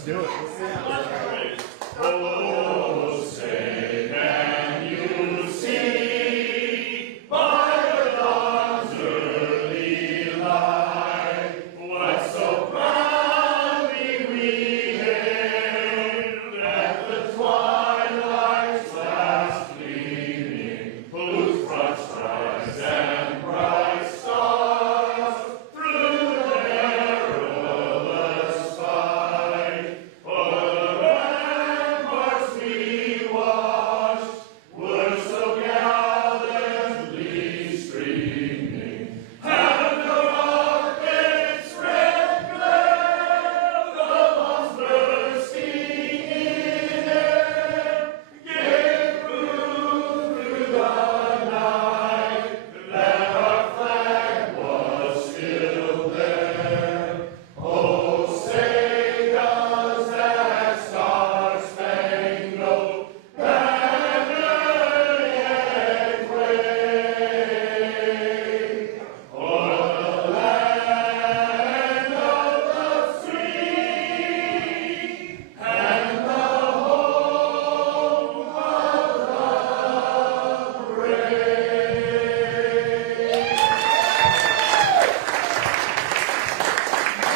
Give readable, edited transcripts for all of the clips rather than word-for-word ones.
Let's do it. Oh, say can you see by the dawn's early light what so proudly we hailed at the twilight's last gleaming, whose broad stripes and bright stars through the perilous fight o'er the ramparts we watched were so gallantly streaming, and the rocket's red glare, the bombs bursting in air, gave proof through the night that our flag was still there. Oh, say does that star-spangled banner yet wave o'er the land of the free and the home of the brave?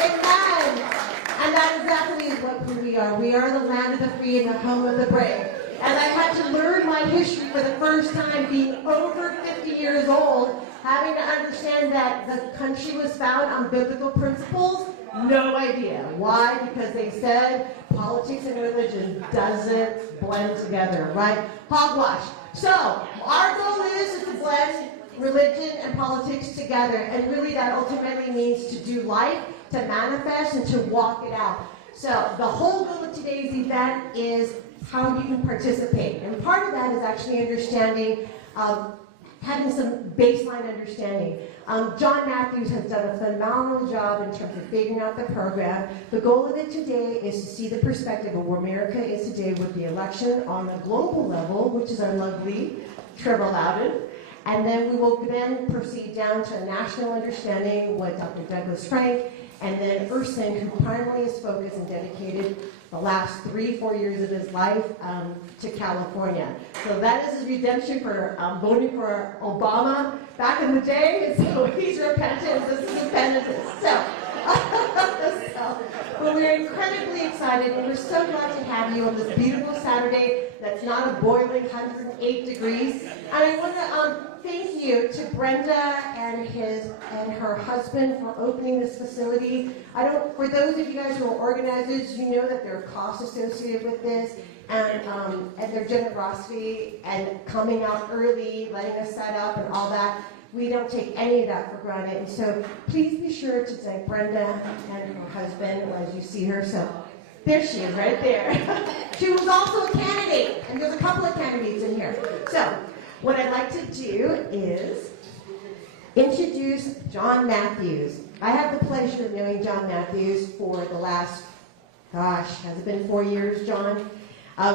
Amen. And that is exactly what we are. We are the land of the free and the home of the brave. And I had to learn my history for the first time, being over 50 years old, having to understand that the country was found on biblical principles. No idea. Why? Because they said politics and religion doesn't blend together, right? Hogwash. So our goal is to blend religion and politics together, and really that ultimately means to do life, to manifest, and to walk it out. So the whole goal of today's event is how you can participate, and part of that is actually understanding, having some baseline understanding. John Matthews has done a phenomenal job in terms of figuring out the program. The goal of it today is to see the perspective of where America is today with the election on a global level, which is our lovely Trevor Loudon. And then we will then proceed down to a national understanding with Dr. Douglas Frank, and then Erskine, who primarily is focused and dedicated the last 3-4 years of his life to California. So that is his redemption for voting for Obama back in the day. And so he's repentant. This is his penitence. But we're incredibly excited, and we're so glad to have you on this beautiful Saturday that's not a boiling 108 degrees. And I want to thank you to Brenda and her husband for opening this facility. For those of you guys who are organizers, you know that there are costs associated with this, and their generosity and coming out early, letting us set up and all that. We don't take any of that for granted. And so please be sure to thank Brenda and her husband as you see her. So there she is right there. She was also a candidate, and there's a couple of candidates in here. So what I'd like to do is introduce John Matthews. I have the pleasure of knowing John Matthews for the last, has it been 4 years, John?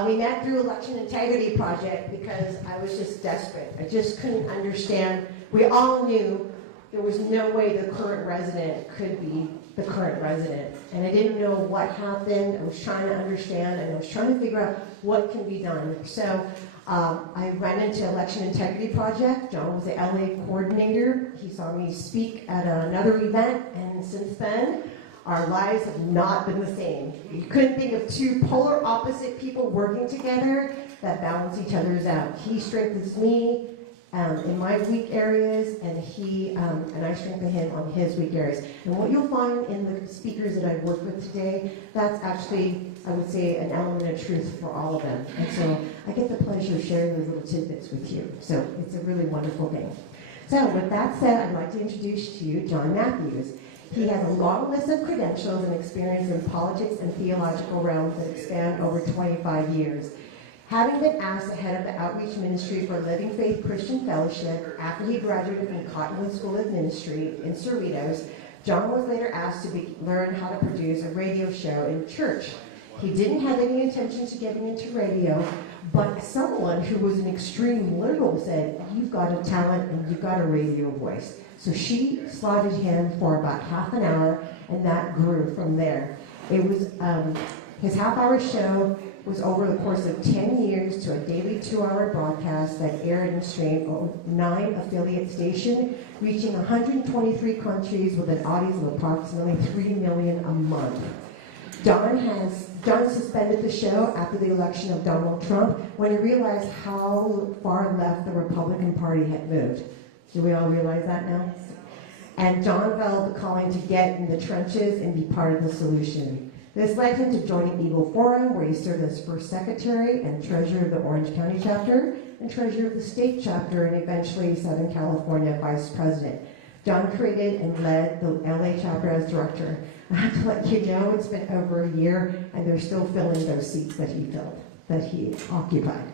We met through Election Integrity Project because I was just desperate. I just couldn't understand. We all knew there was no way the current resident could be the current resident. And I didn't know what happened. I was trying to understand, and I was trying to figure out what can be done. So I ran into Election Integrity Project. John was the LA coordinator. He saw me speak at another event, and since then, our lives have not been the same. You couldn't think of two polar opposite people working together that balance each other's out. He strengthens me in my weak areas, and I strengthen him on his weak areas. And what you'll find in the speakers that I've worked with today, that's actually, I would say, an element of truth for all of them. And so I get the pleasure of sharing those little tidbits with you. So it's a really wonderful thing. So with that said, I'd like to introduce to you John Matthews. He has a long list of credentials and experience in politics and theological realms that span over 25 years. Having been asked to head of the outreach ministry for Living Faith Christian Fellowship after he graduated from Cottonwood School of Ministry in Cerritos, John was later asked to learn how to produce a radio show in church. He didn't have any intention to getting into radio, but someone who was an extreme liberal said, "You've got a talent and you've got a radio voice." So she slotted him for about half an hour, and that grew from there. It was His half-hour show was over the course of 10 years to a daily 2-hour broadcast that aired and streamed on 9 affiliate stations, reaching 123 countries with an audience of approximately 3 million a month. John suspended the show after the election of Donald Trump when he realized how far left the Republican Party had moved. Do we all realize that now? And John felt the calling to get in the trenches and be part of the solution. This led him to joining Eagle Forum, where he served as first secretary and treasurer of the Orange County chapter, and treasurer of the state chapter, and eventually Southern California vice president. John created and led the LA chapter as director. I have to let you know it's been over a year, and they're still filling those seats that he occupied.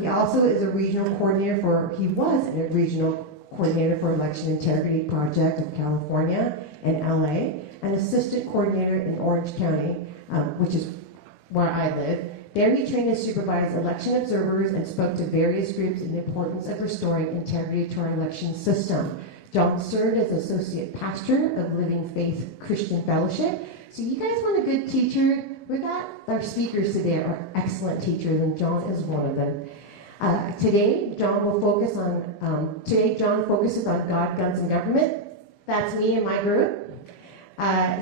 He also is a regional coordinator he was a regional coordinator for Election Integrity Project of California and LA, and assistant coordinator in Orange County, which is where I live. There he trained and supervised election observers and spoke to various groups on the importance of restoring integrity to our election system. John served as associate pastor of Living Faith Christian Fellowship. So you guys want a good teacher? We got our speakers today are excellent teachers, and John is one of them. Today, John focuses on God, guns, and government. That's me and my group.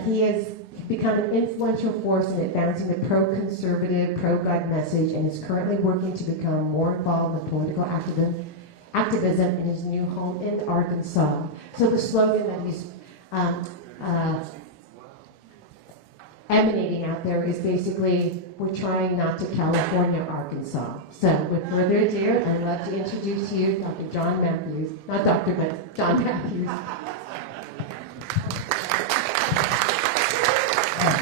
He has become an influential force in advancing the pro-conservative, pro-God message, and is currently working to become more involved in political activism in his new home in Arkansas. So the slogan that he's emanating out there is basically, we're trying not to California, Arkansas. So with further ado, I'd love to introduce to you Dr. John Matthews. Not Dr., but John Matthews.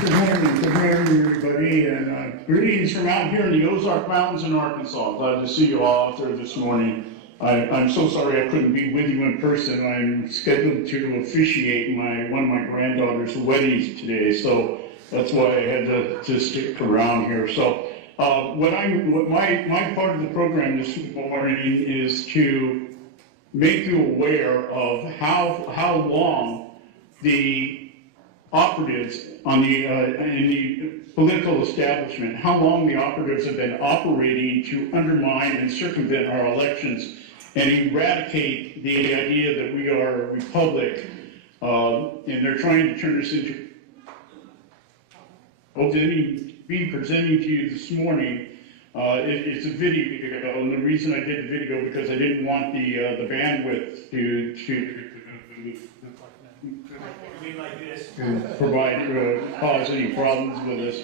Good morning, everybody, and greetings from out here in the Ozark Mountains in Arkansas. Glad to see you all out there this morning. I'm so sorry I couldn't be with you in person. I'm scheduled to officiate one of my granddaughter's weddings today, so that's why I had to stick around here. So my part of the program this morning is to make you aware of how long the operatives in the political establishment, how long the operatives have been operating to undermine and circumvent our elections and eradicate the idea that we are a republic, and they're trying to turn us into. Presenting to you this morning. It's a video, and the reason I did the video because I didn't want the bandwidth to cause any problems with us.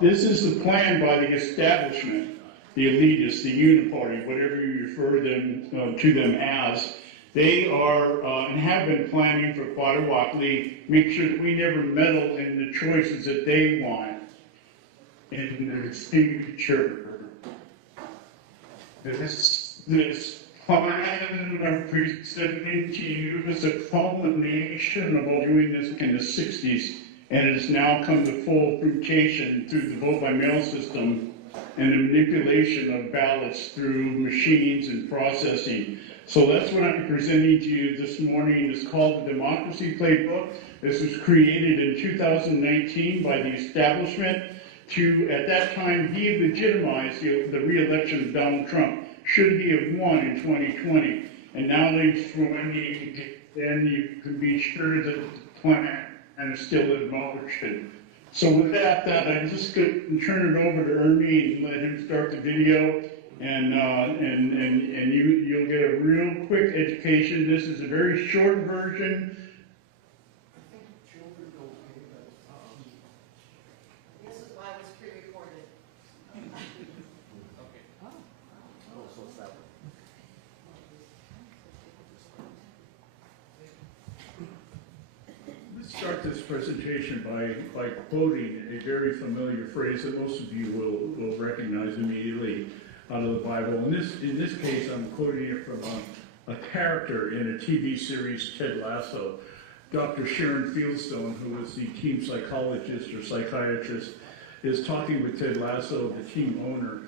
This is the plan by the establishment, the elitists, the uniparty, whatever you refer to them as. They are and have been planning for quite a while to make sure that we never meddle in the choices that they want in their future. This plan I'm presenting to you is a culmination of all doing this in the 60s, and it has now come to full fruition through the vote-by-mail system and the manipulation of ballots through machines and processing. So that's what I'm presenting to you this morning. It's called the Democracy Playbook. This was created in 2019 by the establishment to, at that time, delegitimize the re-election of Donald Trump, should he have won in 2020. And now they've thrown then you can be sure that the plan is still in motion. So with that, I'm just going to turn it over to Ernie and let him start the video. And you'll get a real quick education. This is a very short version. This is why it was pre-recorded. Let's start this presentation by quoting a very familiar phrase that most of you will recognize immediately out of the Bible. In this case, I'm quoting it from a character in a TV series, Ted Lasso. Dr. Sharon Fieldstone, who is the team psychologist or psychiatrist, is talking with Ted Lasso, the team owner,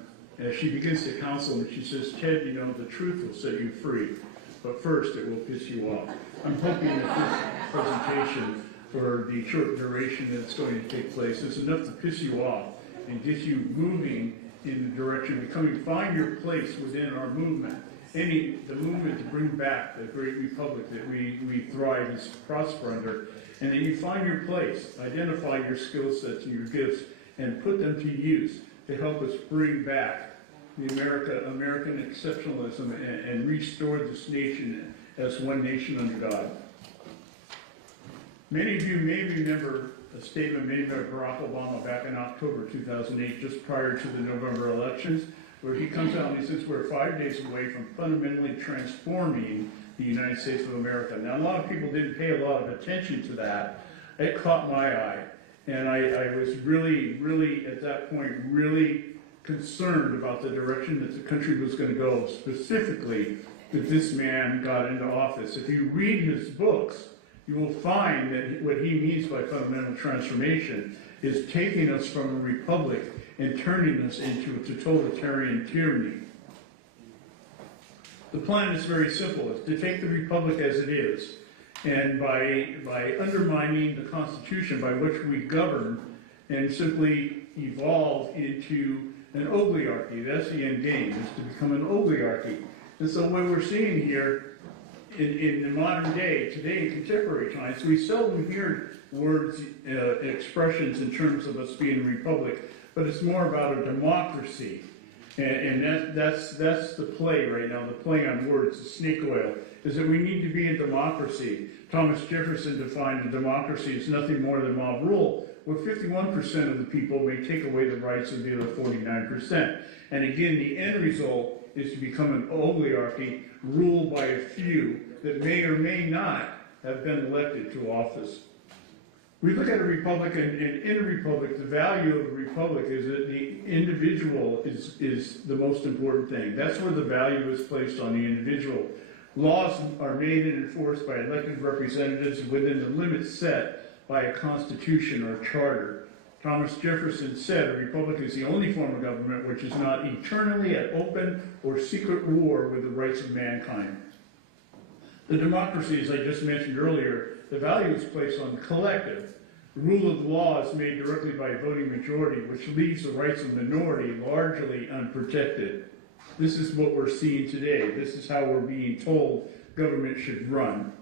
as she begins to counsel him. She says, Ted, you know, the truth will set you free, but first it will piss you off. I'm hoping that this presentation for the short duration that it's going to take place. It's enough to piss you off and get you moving in the direction of becoming, find your place within our movement. The movement to bring back the great republic that we thrive and prosper under, and that you find your place, identify your skill sets and your gifts, and put them to use to help us bring back the American exceptionalism and restore this nation as one nation under God. Many of you may remember a statement made by Barack Obama back in October 2008, just prior to the November elections, where he comes out and he says we're 5 days away from fundamentally transforming the United States of America. Now, a lot of people didn't pay a lot of attention to that. It caught my eye, and I was really, at that point, really concerned about the direction that the country was going to go, specifically that this man got into office. If you read his books, you will find that what he means by fundamental transformation is taking us from a republic and turning us into a totalitarian tyranny. The plan is very simple. It's to take the republic as it is, and by undermining the Constitution by which we govern, and simply evolve into an oligarchy. That's the end game, is to become an oligarchy. And so what we're seeing here in the modern day, today in contemporary times, we seldom hear words, expressions in terms of us being a republic, but it's more about a democracy. And that's the play right now, the play on words, the snake oil, is that we need to be a democracy. Thomas Jefferson defined a democracy as nothing more than mob rule, where 51% of the people may take away the rights of the other 49%. And again, the end result is to become an oligarchy ruled by a few that may or may not have been elected to office. We look at a republic, and in a republic, the value of a republic is that the individual is the most important thing. That's where the value is placed on the individual. Laws are made and enforced by elected representatives within the limits set by a constitution or charter. Thomas Jefferson said a republic is the only form of government which is not eternally at open or secret war with the rights of mankind. The democracy, as I just mentioned earlier, the value is placed on the collective. The rule of law is made directly by a voting majority, which leaves the rights of the minority largely unprotected. This is what we're seeing today. This is how we're being told government should run.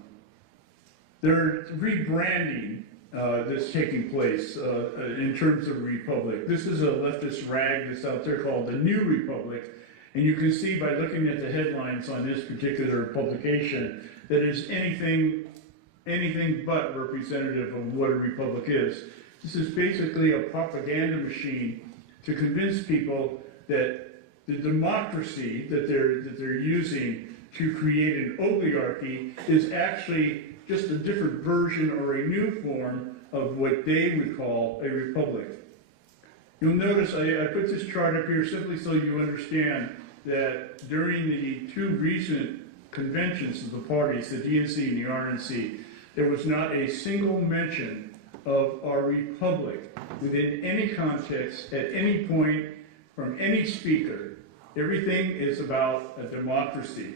They're rebranding that's taking place in terms of republic. This is a leftist rag that's out there called the New Republic, and you can see by looking at the headlines on this particular publication that it's anything but representative of what a republic is. This is basically a propaganda machine to convince people that the democracy that they're using to create an oligarchy is actually just a different version or a new form of what they would call a republic. You'll notice I put this chart up here simply so you understand that during the two recent conventions of the parties, the DNC and the RNC, there was not a single mention of our republic within any context at any point from any speaker. Everything is about a democracy.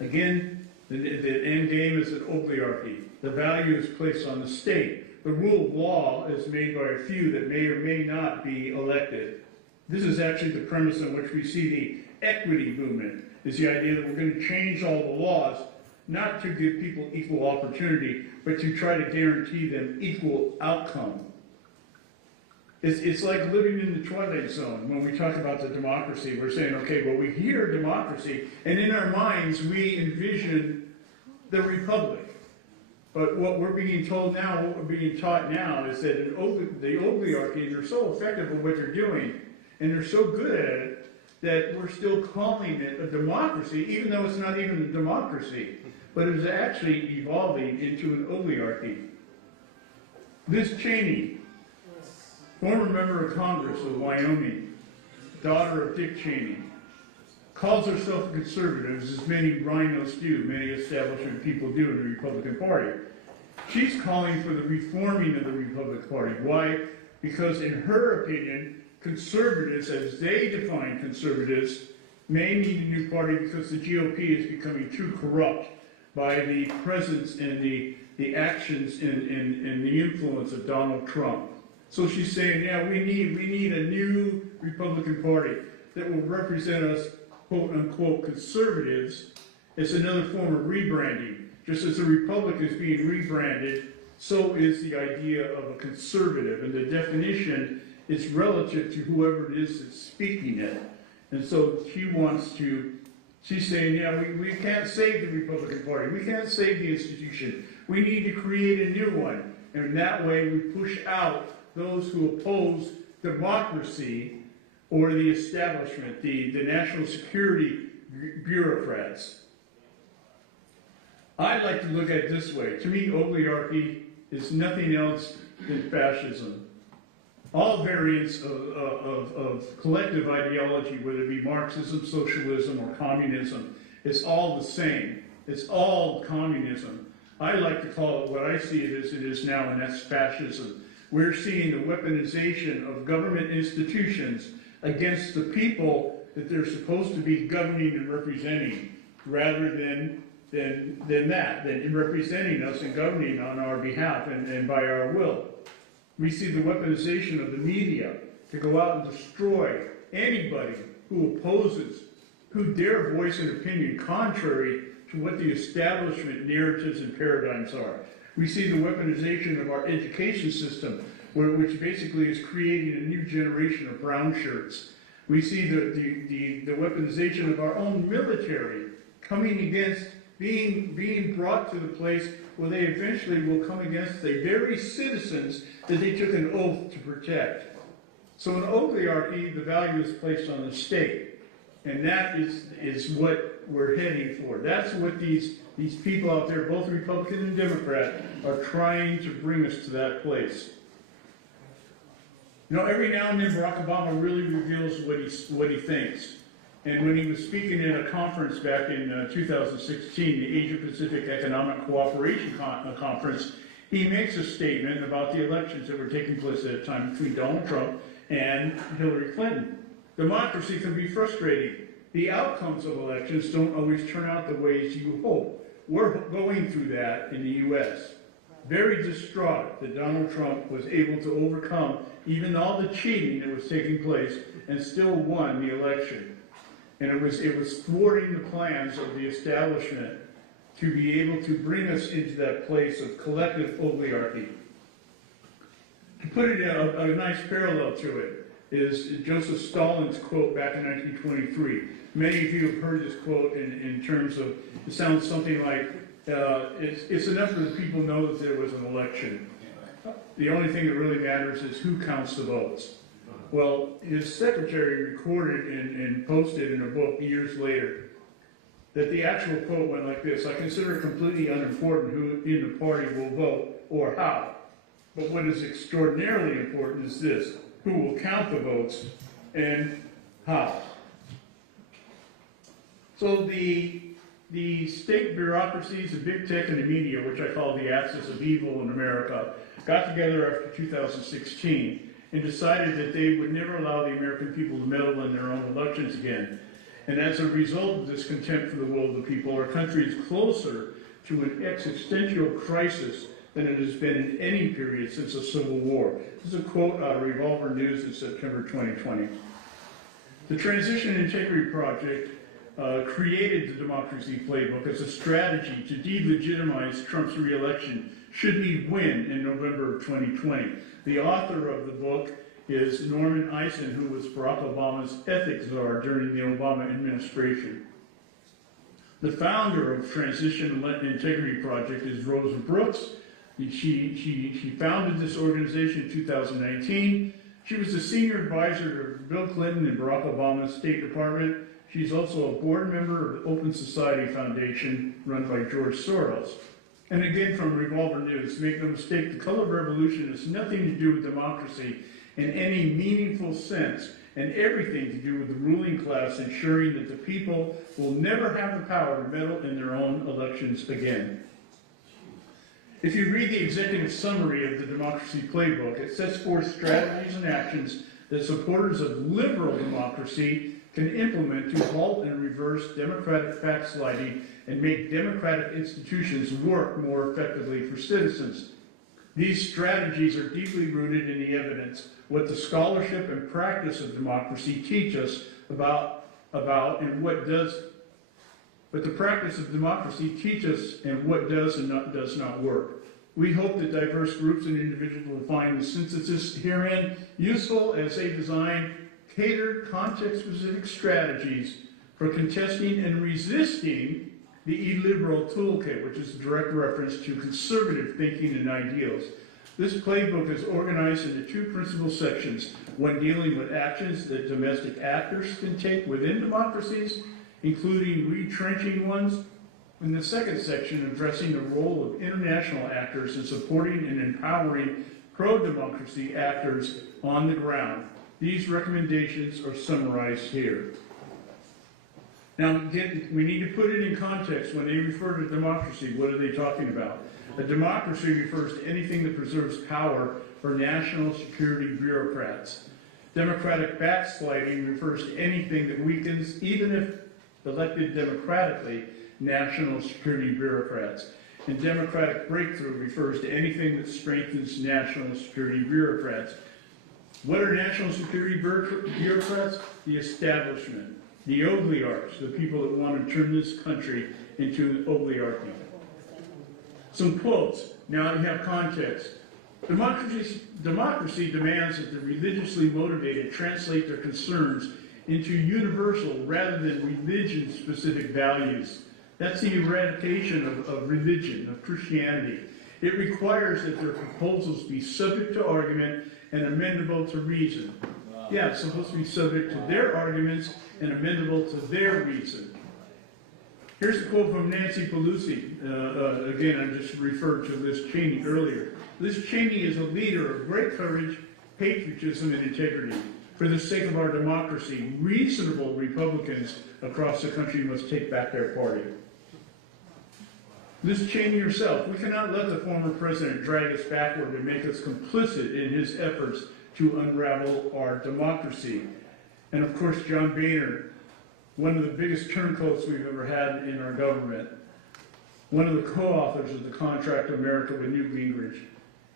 Again, the end game is an oligarchy. The value is placed on the state. The rule of law is made by a few that may or may not be elected. This is actually the premise on which we see the equity movement, is the idea that we're going to change all the laws, not to give people equal opportunity, but to try to guarantee them equal outcome. It's like living in the twilight zone. When we talk about the democracy, we're saying, okay, well, we hear democracy, and in our minds, we envision the republic. But what we're being told now, what we're being taught now, is that the oligarchy, they're so effective at what they're doing, and they're so good at it, that we're still calling it a democracy, even though it's not even a democracy, but it's actually evolving into an oligarchy. Liz Cheney, former member of Congress of Wyoming, daughter of Dick Cheney, calls herself a conservative, as many rhinos do, many establishment people do in the Republican Party. She's calling for the reforming of the Republican Party. Why? Because in her opinion, conservatives, as they define conservatives, may need a new party because the GOP is becoming too corrupt by the presence and the the actions and the influence of Donald Trump. So she's saying, yeah, we need a new Republican Party that will represent us, quote unquote, conservatives. It's another form of rebranding. Just as a Republic is being rebranded, so is the idea of a conservative, and the definition is relative to whoever it is that's speaking it. And so she's saying, yeah, we can't save the Republican Party, we can't save the institution, we need to create a new one. And that way we push out those who oppose democracy or the establishment, the national security bureaucrats. I'd like to look at it this way. To me, oligarchy is nothing else than fascism. All variants of collective ideology, whether it be Marxism, socialism, or communism, it's all the same. It's all communism. I like to call it what I see it is now, and that's fascism. We're seeing the weaponization of government institutions against the people that they're supposed to be governing and representing, rather than representing us and governing on our behalf and by our will. We see the weaponization of the media to go out and destroy anybody who opposes, who dare voice an opinion contrary to what the establishment narratives and paradigms are. We see the weaponization of our education system, which basically is creating a new generation of brown shirts. We see the weaponization of our own military coming against, being brought to the place where they eventually will come against the very citizens that they took an oath to protect. So in oligarchy, the value is placed on the state. And that is what we're heading for. That's what these people out there, both Republican and Democrat, are trying to bring us to that place. You know, every now and then Barack Obama really reveals what he thinks. And when he was speaking at a conference back in 2016, the Asia-Pacific Economic Cooperation Conference, he makes a statement about the elections that were taking place at that time between Donald Trump and Hillary Clinton. Democracy can be frustrating. The outcomes of elections don't always turn out the ways you hope. We're going through that in the U.S. Very distraught that Donald Trump was able to overcome even all the cheating that was taking place and still won the election. And it was thwarting the plans of the establishment to be able to bring us into that place of collective oligarchy. To put it a nice parallel to it is Joseph Stalin's quote back in 1923. Many of you have heard this quote in terms of, it sounds something like, it's enough that the people know that there was an election. The only thing that really matters is who counts the votes. Well, his secretary recorded and posted in a book years later that the actual quote went like this: I consider it completely unimportant who in the party will vote or how. But what is extraordinarily important is this: who will count the votes and how. So the state bureaucracies, the big tech and the media, which I call the axis of evil in America, got together after 2016 and decided that they would never allow the American people to meddle in their own elections again. And as a result of this contempt for the will of the people, our country is closer to an existential crisis than it has been in any period since the Civil War. This is a quote out of Revolver News in September 2020. The Transition Integrity Project created the Democracy Playbook as a strategy to delegitimize Trump's re-election should he win in November of 2020. The author of the book is Norman Eisen, who was Barack Obama's ethics czar during the Obama administration. The founder of Transition Integrity Project is Rosa Brooks. She founded this organization in 2019. She was the senior advisor to Bill Clinton and Barack Obama's State Department. She's also a board member of the Open Society Foundation run by George Soros. And again, from Revolver News, make no mistake, the color revolution has nothing to do with democracy in any meaningful sense, and everything to do with the ruling class ensuring that the people will never have the power to meddle in their own elections again. If you read the executive summary of the Democracy Playbook, it sets forth strategies and actions that supporters of liberal democracy can implement to halt and reverse democratic backsliding and make democratic institutions work more effectively for citizens. These strategies are deeply rooted in the evidence, what the scholarship and practice of democracy teach us about and what does, but the practice of democracy teach us and what does and does not work. We hope that diverse groups and individuals will find the synthesis herein useful as they design catered, context-specific strategies for contesting and resisting the illiberal toolkit, which is a direct reference to conservative thinking and ideals. This playbook is organized into two principal sections, one dealing with actions that domestic actors can take within democracies, including retrenching ones, and the second section addressing the role of international actors in supporting and empowering pro-democracy actors on the ground. These recommendations are summarized here. Now, again, we need to put it in context. When they refer to democracy, what are they talking about? A democracy refers to anything that preserves power for national security bureaucrats. Democratic backsliding refers to anything that weakens, even if elected democratically, national security bureaucrats. And democratic breakthrough refers to anything that strengthens national security bureaucrats. What are national security bureaucrats? The establishment, the oligarchs, the people that want to turn this country into an oligarchy. Some quotes. Now you have context. Democracy demands that the religiously motivated translate their concerns into universal rather than religion-specific values. That's the eradication of religion, of Christianity. It requires that their proposals be subject to argument and amendable to reason. Yeah, it's supposed to be subject to their arguments and amendable to their reason. Here's a quote from Nancy Pelosi. Again, I just referred to Liz Cheney earlier. Liz Cheney is a leader of great courage, patriotism, and integrity. For the sake of our democracy, reasonable Republicans across the country must take back their party. Liz Cheney herself, we cannot let the former president drag us backward and make us complicit in his efforts to unravel our democracy. And of course, John Boehner, one of the biggest turncoats we've ever had in our government, one of the co-authors of the Contract of America with Newt Gingrich.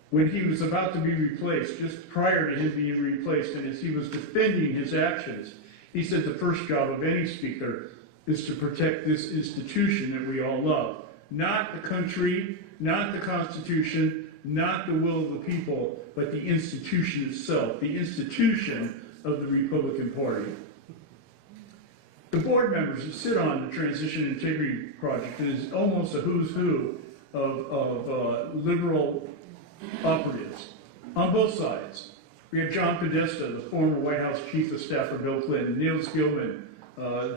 When he was about to be replaced, just prior to him being replaced, and as he was defending his actions, he said the first job of any speaker is to protect this institution that we all love. Not the country, not the Constitution, not the will of the people, but the institution itself, the institution of the Republican Party. The board members that sit on the Transition Integrity Project is almost a who's who of liberal operatives on both sides. We have John Podesta, the former White House Chief of Staff for Bill Clinton, Niels Gilman,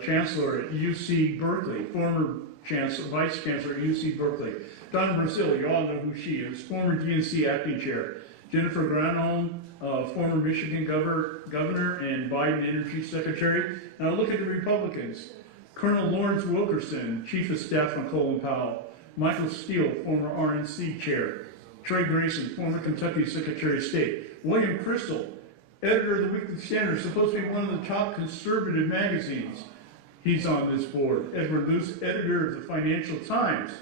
Chancellor at UC Berkeley, former Vice Chancellor at UC Berkeley. Donna Brazil, you all know who she is, former DNC Acting Chair. Jennifer Granholm, former Michigan governor and Biden Energy Secretary. And I'll look at the Republicans. Colonel Lawrence Wilkerson, Chief of Staff on Colin Powell. Michael Steele, former RNC Chair. Trey Grayson, former Kentucky Secretary of State. William Kristol, editor of the Weekly Standard, supposed to be one of the top conservative magazines. He's on this board. Edward Luce, editor of the Financial Times.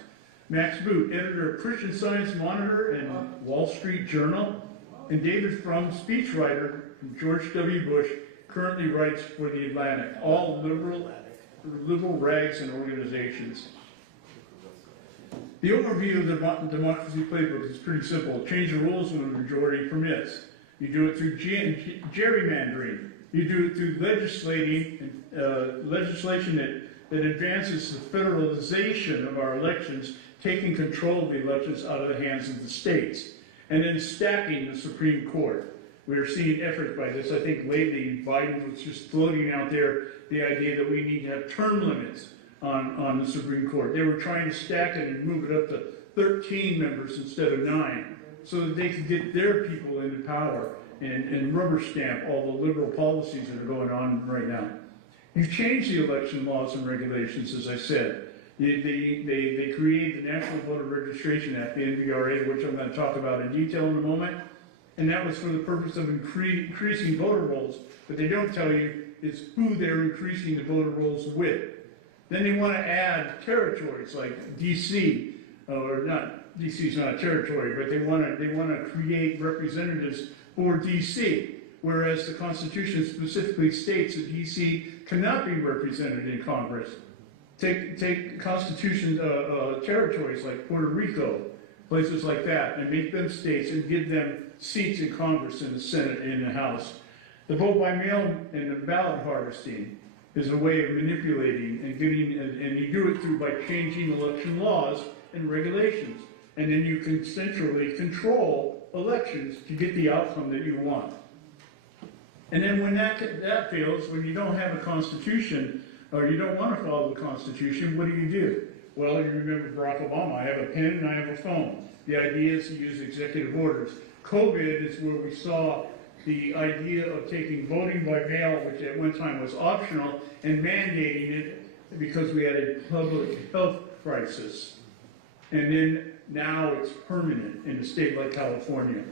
Max Boot, editor of Christian Science Monitor and Wall Street Journal. And David Frum, speechwriter from George W. Bush, currently writes for The Atlantic. All liberal rags and organizations. The overview of the democracy playbook is pretty simple. Change the rules when the majority permits. You do it through gerrymandering. You do it through legislation that advances the federalization of our elections, taking control of the elections out of the hands of the states, and then stacking the Supreme Court. We are seeing efforts by this. I think lately Biden was just floating out there the idea that we need to have term limits on the Supreme Court. They were trying to stack it and move it up to 13 members instead of 9, so that they could get their people into power and rubber stamp all the liberal policies that are going on right now. You've changed the election laws and regulations, as I said. They created the National Voter Registration Act, the NVRA, which I'm going to talk about in detail in a moment. And that was for the purpose of increasing voter rolls. But they don't tell you is who they're increasing the voter rolls with. Then they want to add territories like DC, or not, DC's not a territory, but they want to create representatives for DC, whereas the Constitution specifically states that DC cannot be represented in Congress. Take Constitution territories like Puerto Rico, places like that, and make them states and give them seats in Congress, in the Senate, and in the House. The vote by mail and the ballot harvesting is a way of manipulating and getting, and you do it through by changing election laws and regulations. And then you can centrally control elections to get the outcome that you want. And then when that fails, when you don't have a constitution, or you don't want to follow the Constitution, what do? Well, you remember Barack Obama. I have a pen and I have a phone. The idea is to use executive orders. COVID is where we saw the idea of taking voting by mail, which at one time was optional, and mandating it because we had a public health crisis. And then now it's permanent in a state like California.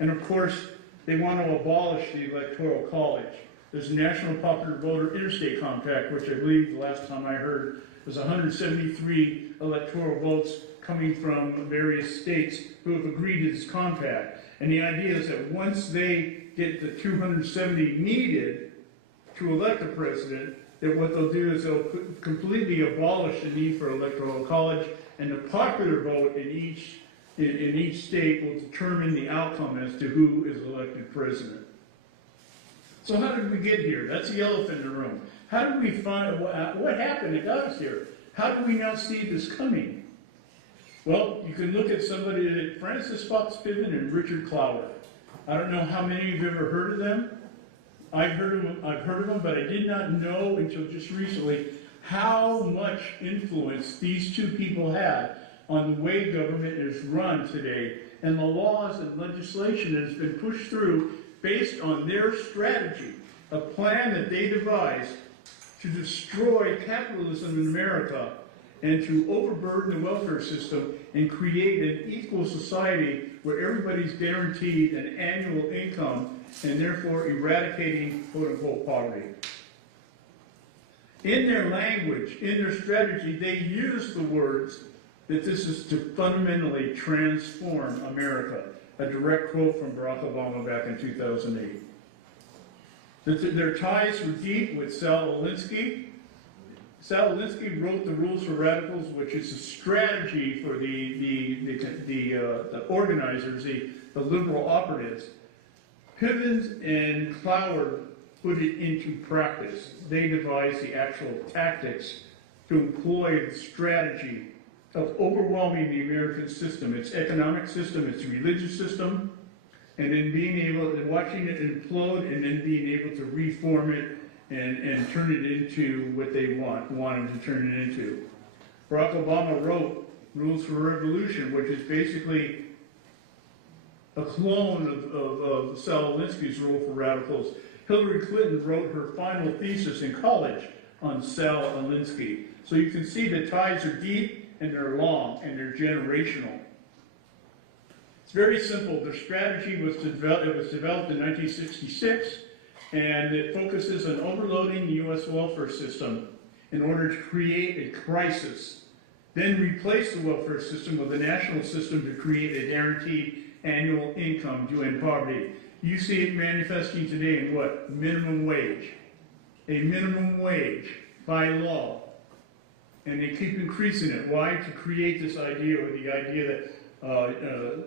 And of course, they want to abolish the Electoral College. There's a National Popular Voter Interstate Compact, which I believe the last time I heard was 173 electoral votes coming from various states who have agreed to this compact. And the idea is that once they get the 270 needed to elect a president, that what they'll do is they'll completely abolish the need for electoral college, and the popular vote in each state will determine the outcome as to who is elected president. So how did we get here? That's the elephant in the room. How did we find, what happened that got us here? How do we now see this coming? Well, you can look at somebody like Francis Fox Piven and Richard Clower. I don't know how many of you have ever heard of them. I've heard of them, but I did not know until just recently how much influence these two people had on the way government is run today, and the laws and legislation that has been pushed through based on their strategy, a plan that they devised to destroy capitalism in America and to overburden the welfare system and create an equal society where everybody's guaranteed an annual income and therefore eradicating quote-unquote poverty. In their language, in their strategy, they use the words that this is to fundamentally transform America. A direct quote from Barack Obama back in 2008. Their ties were deep with Saul Alinsky. Saul Alinsky wrote The Rules for Radicals, which is a strategy for the organizers, the liberal operatives. Piven and Clower put it into practice. They devised the actual tactics to employ the strategy of overwhelming the American system, its economic system, its religious system, and then being able, watching it implode, and then being able to reform it and turn it into what they wanted to turn it into. Barack Obama wrote Rules for Revolution, which is basically a clone of Saul Alinsky's Rule for Radicals. Hillary Clinton wrote her final thesis in college on Saul Alinsky. So you can see the ties are deep, and they're long, and they're generational. It's very simple. The strategy was developed in 1966, and it focuses on overloading the U.S. welfare system in order to create a crisis, then replace the welfare system with a national system to create a guaranteed annual income to end poverty. You see it manifesting today in what? Minimum wage. A minimum wage by law. And they keep increasing it. Why? To create this idea, or the idea that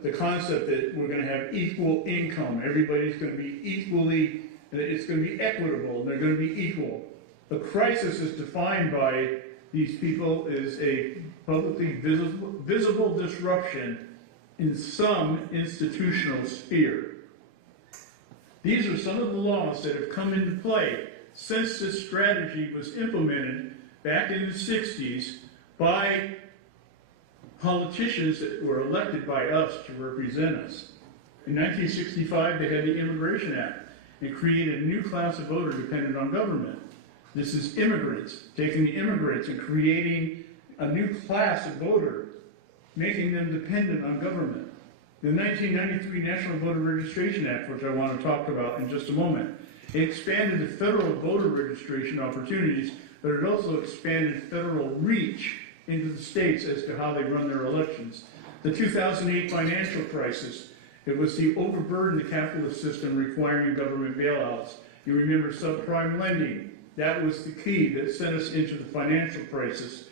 the concept that we're going to have equal income. Everybody's going to be equally, it's going to be equitable, and they're going to be equal. The crisis is defined by these people as a publicly visible disruption in some institutional sphere. These are some of the laws that have come into play since this strategy was implemented back in the 60s by politicians that were elected by us to represent us. In 1965, they had the Immigration Act. It created a new class of voter dependent on government. This is immigrants, taking the immigrants and creating a new class of voter, making them dependent on government. The 1993 National Voter Registration Act, which I want to talk about in just a moment, It expanded the federal voter registration opportunities, but it also expanded federal reach into the states as to how they run their elections. The 2008 financial crisis, it was the overburden the capitalist system requiring government bailouts. You remember subprime lending. That was the key that sent us into the financial crisis.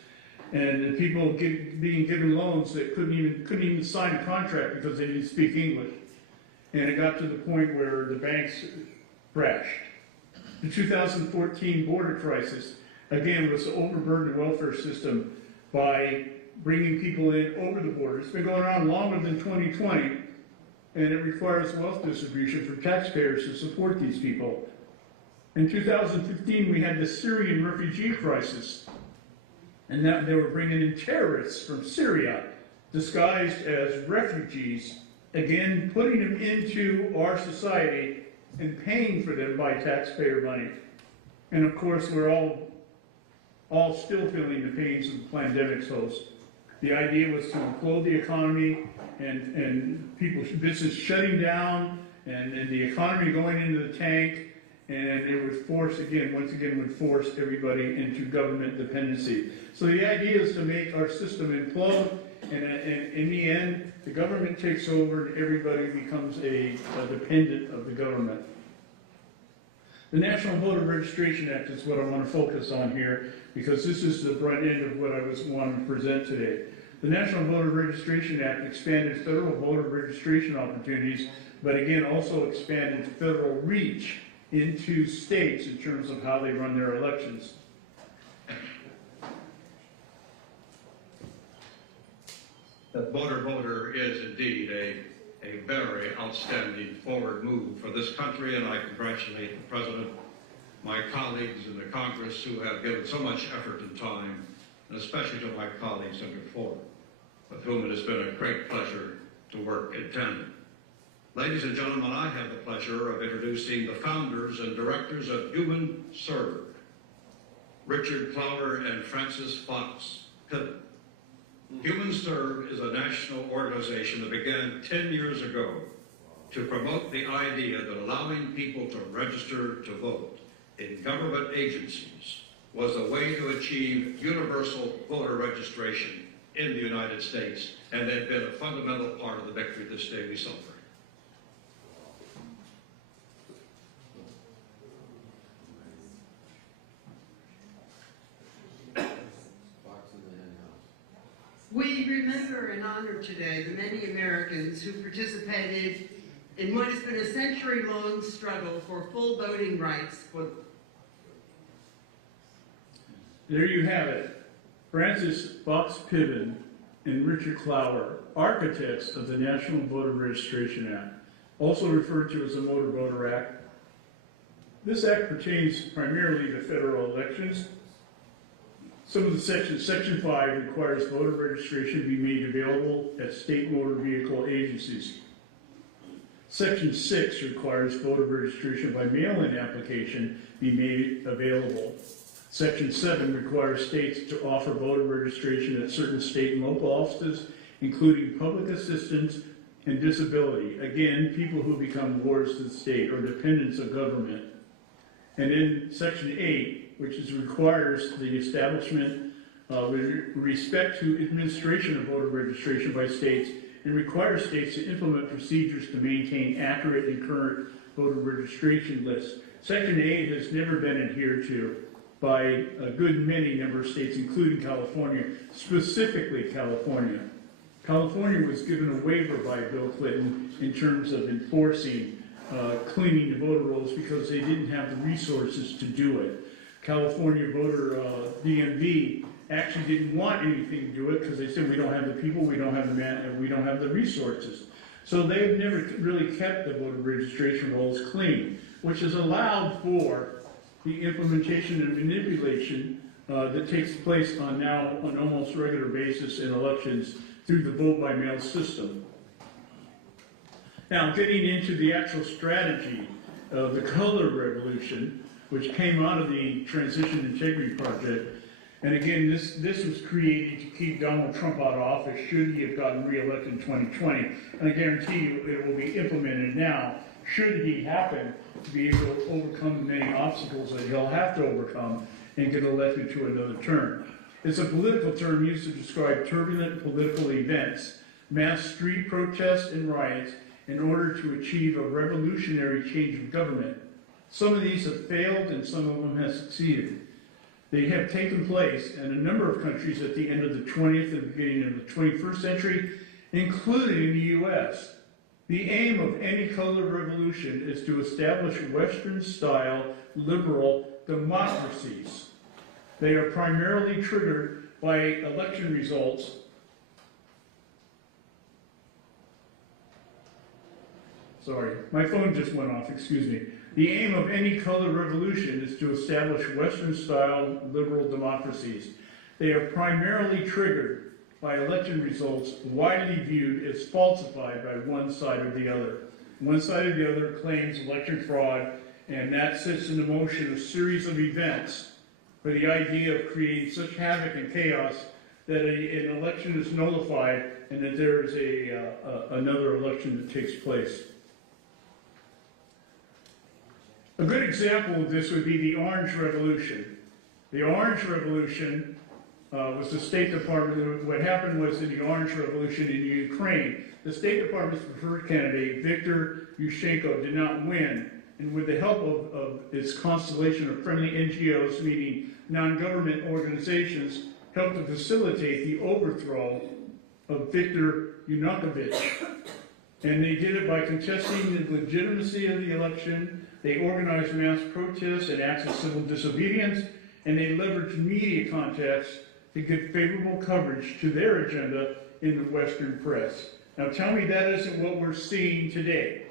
And the people being given loans that couldn't even sign a contract because they didn't speak English. And it got to the point where the banks crashed. The 2014 border crisis, again, was to overburden the welfare system by bringing people in over the border. It's been going on longer than 2020, and it requires wealth distribution for taxpayers to support these people. In 2015, we had the Syrian refugee crisis, and that they were bringing in terrorists from Syria, disguised as refugees, again, putting them into our society and paying for them by taxpayer money. And of course, we're all still feeling the pains of the pandemic's host. The idea was to implode the economy and business shutting down and the economy going into the tank, and it would force, once again, would force everybody into government dependency. So the idea is to make our system implode, and in the end, the government takes over and everybody becomes a dependent of the government. The National Voter Registration Act is what I want to focus on here, because this is the front end of what I wanting to present today. The National Voter Registration Act expanded federal voter registration opportunities, but again also expanded federal reach into states in terms of how they run their elections. The voter is indeed a very outstanding forward move for this country, and I congratulate the President, my colleagues in the Congress who have given so much effort and time, and especially to my colleagues under Ford, with whom it has been a great pleasure to work in tandem. Ladies and gentlemen, I have the pleasure of introducing the founders and directors of Human Serve, Richard Clower and Frances Fox Piven. Human Serve is a national organization that began 10 years ago to promote the idea that allowing people to register to vote in government agencies was a way to achieve universal voter registration in the United States, and they've been a fundamental part of the victory this day we celebrate. We remember and honor today the many Americans who participated in what has been a century-long struggle for full voting rights. There you have it. Frances Fox Piven and Richard Clower, architects of the National Voter Registration Act, also referred to as the Motor Voter Act. This act pertains primarily to federal elections. Some of the sections, Section 5 requires voter registration to be made available at state motor vehicle agencies. Section 6 requires voter registration by mail-in application be made available. Section 7 requires states to offer voter registration at certain state and local offices, including public assistance and disability. Again, people who become wards to the state or dependents of government. And then Section 8, which requires the establishment with respect to administration of voter registration by states, and requires states to implement procedures to maintain accurate and current voter registration lists. Section 8 has never been adhered to by a good many number of states, including California, specifically California. California was given a waiver by Bill Clinton in terms of enforcing cleaning the voter rolls because they didn't have the resources to do it. California voter DMV actually didn't want anything to do it because they said we don't have the people, we don't have the man, we don't have the resources. So they've never really kept the voter registration rolls clean, which has allowed for the implementation and manipulation that takes place on an almost regular basis in elections through the vote by mail system. Now, getting into the actual strategy of the color revolution, which came out of the Transition Integrity Project, and again, this was created to keep Donald Trump out of office should he have gotten re-elected in 2020. And I guarantee you it will be implemented now, should he happen to be able to overcome the many obstacles that he'll have to overcome and get elected to another term. It's a political term used to describe turbulent political events, mass street protests and riots in order to achieve a revolutionary change of government. Some of these have failed and some of them have succeeded. They have taken place in a number of countries at the end of the 20th and beginning of the 21st century, including the U.S. The aim of any color revolution is to establish Western-style liberal democracies. They are primarily triggered by election results Sorry, my phone just went off, excuse me. The aim of any color revolution is to establish Western-style liberal democracies. They are primarily triggered by election results widely viewed as falsified by one side or the other. One side or the other claims election fraud, and that sets into motion a series of events for the idea of creating such havoc and chaos that an election is nullified and that there is another election that takes place. A good example of this would be the Orange Revolution. The Orange Revolution was the State Department. What happened was in the Orange Revolution in Ukraine, the State Department's preferred candidate, Viktor Yushchenko, did not win. And with the help of its constellation of friendly NGOs, meaning non-government organizations, helped to facilitate the overthrow of Viktor Yanukovych. And they did it by contesting the legitimacy of the election. They organized mass protests and acts of civil disobedience, and they leveraged media contacts to give favorable coverage to their agenda in the Western press. Now tell me that isn't what we're seeing today.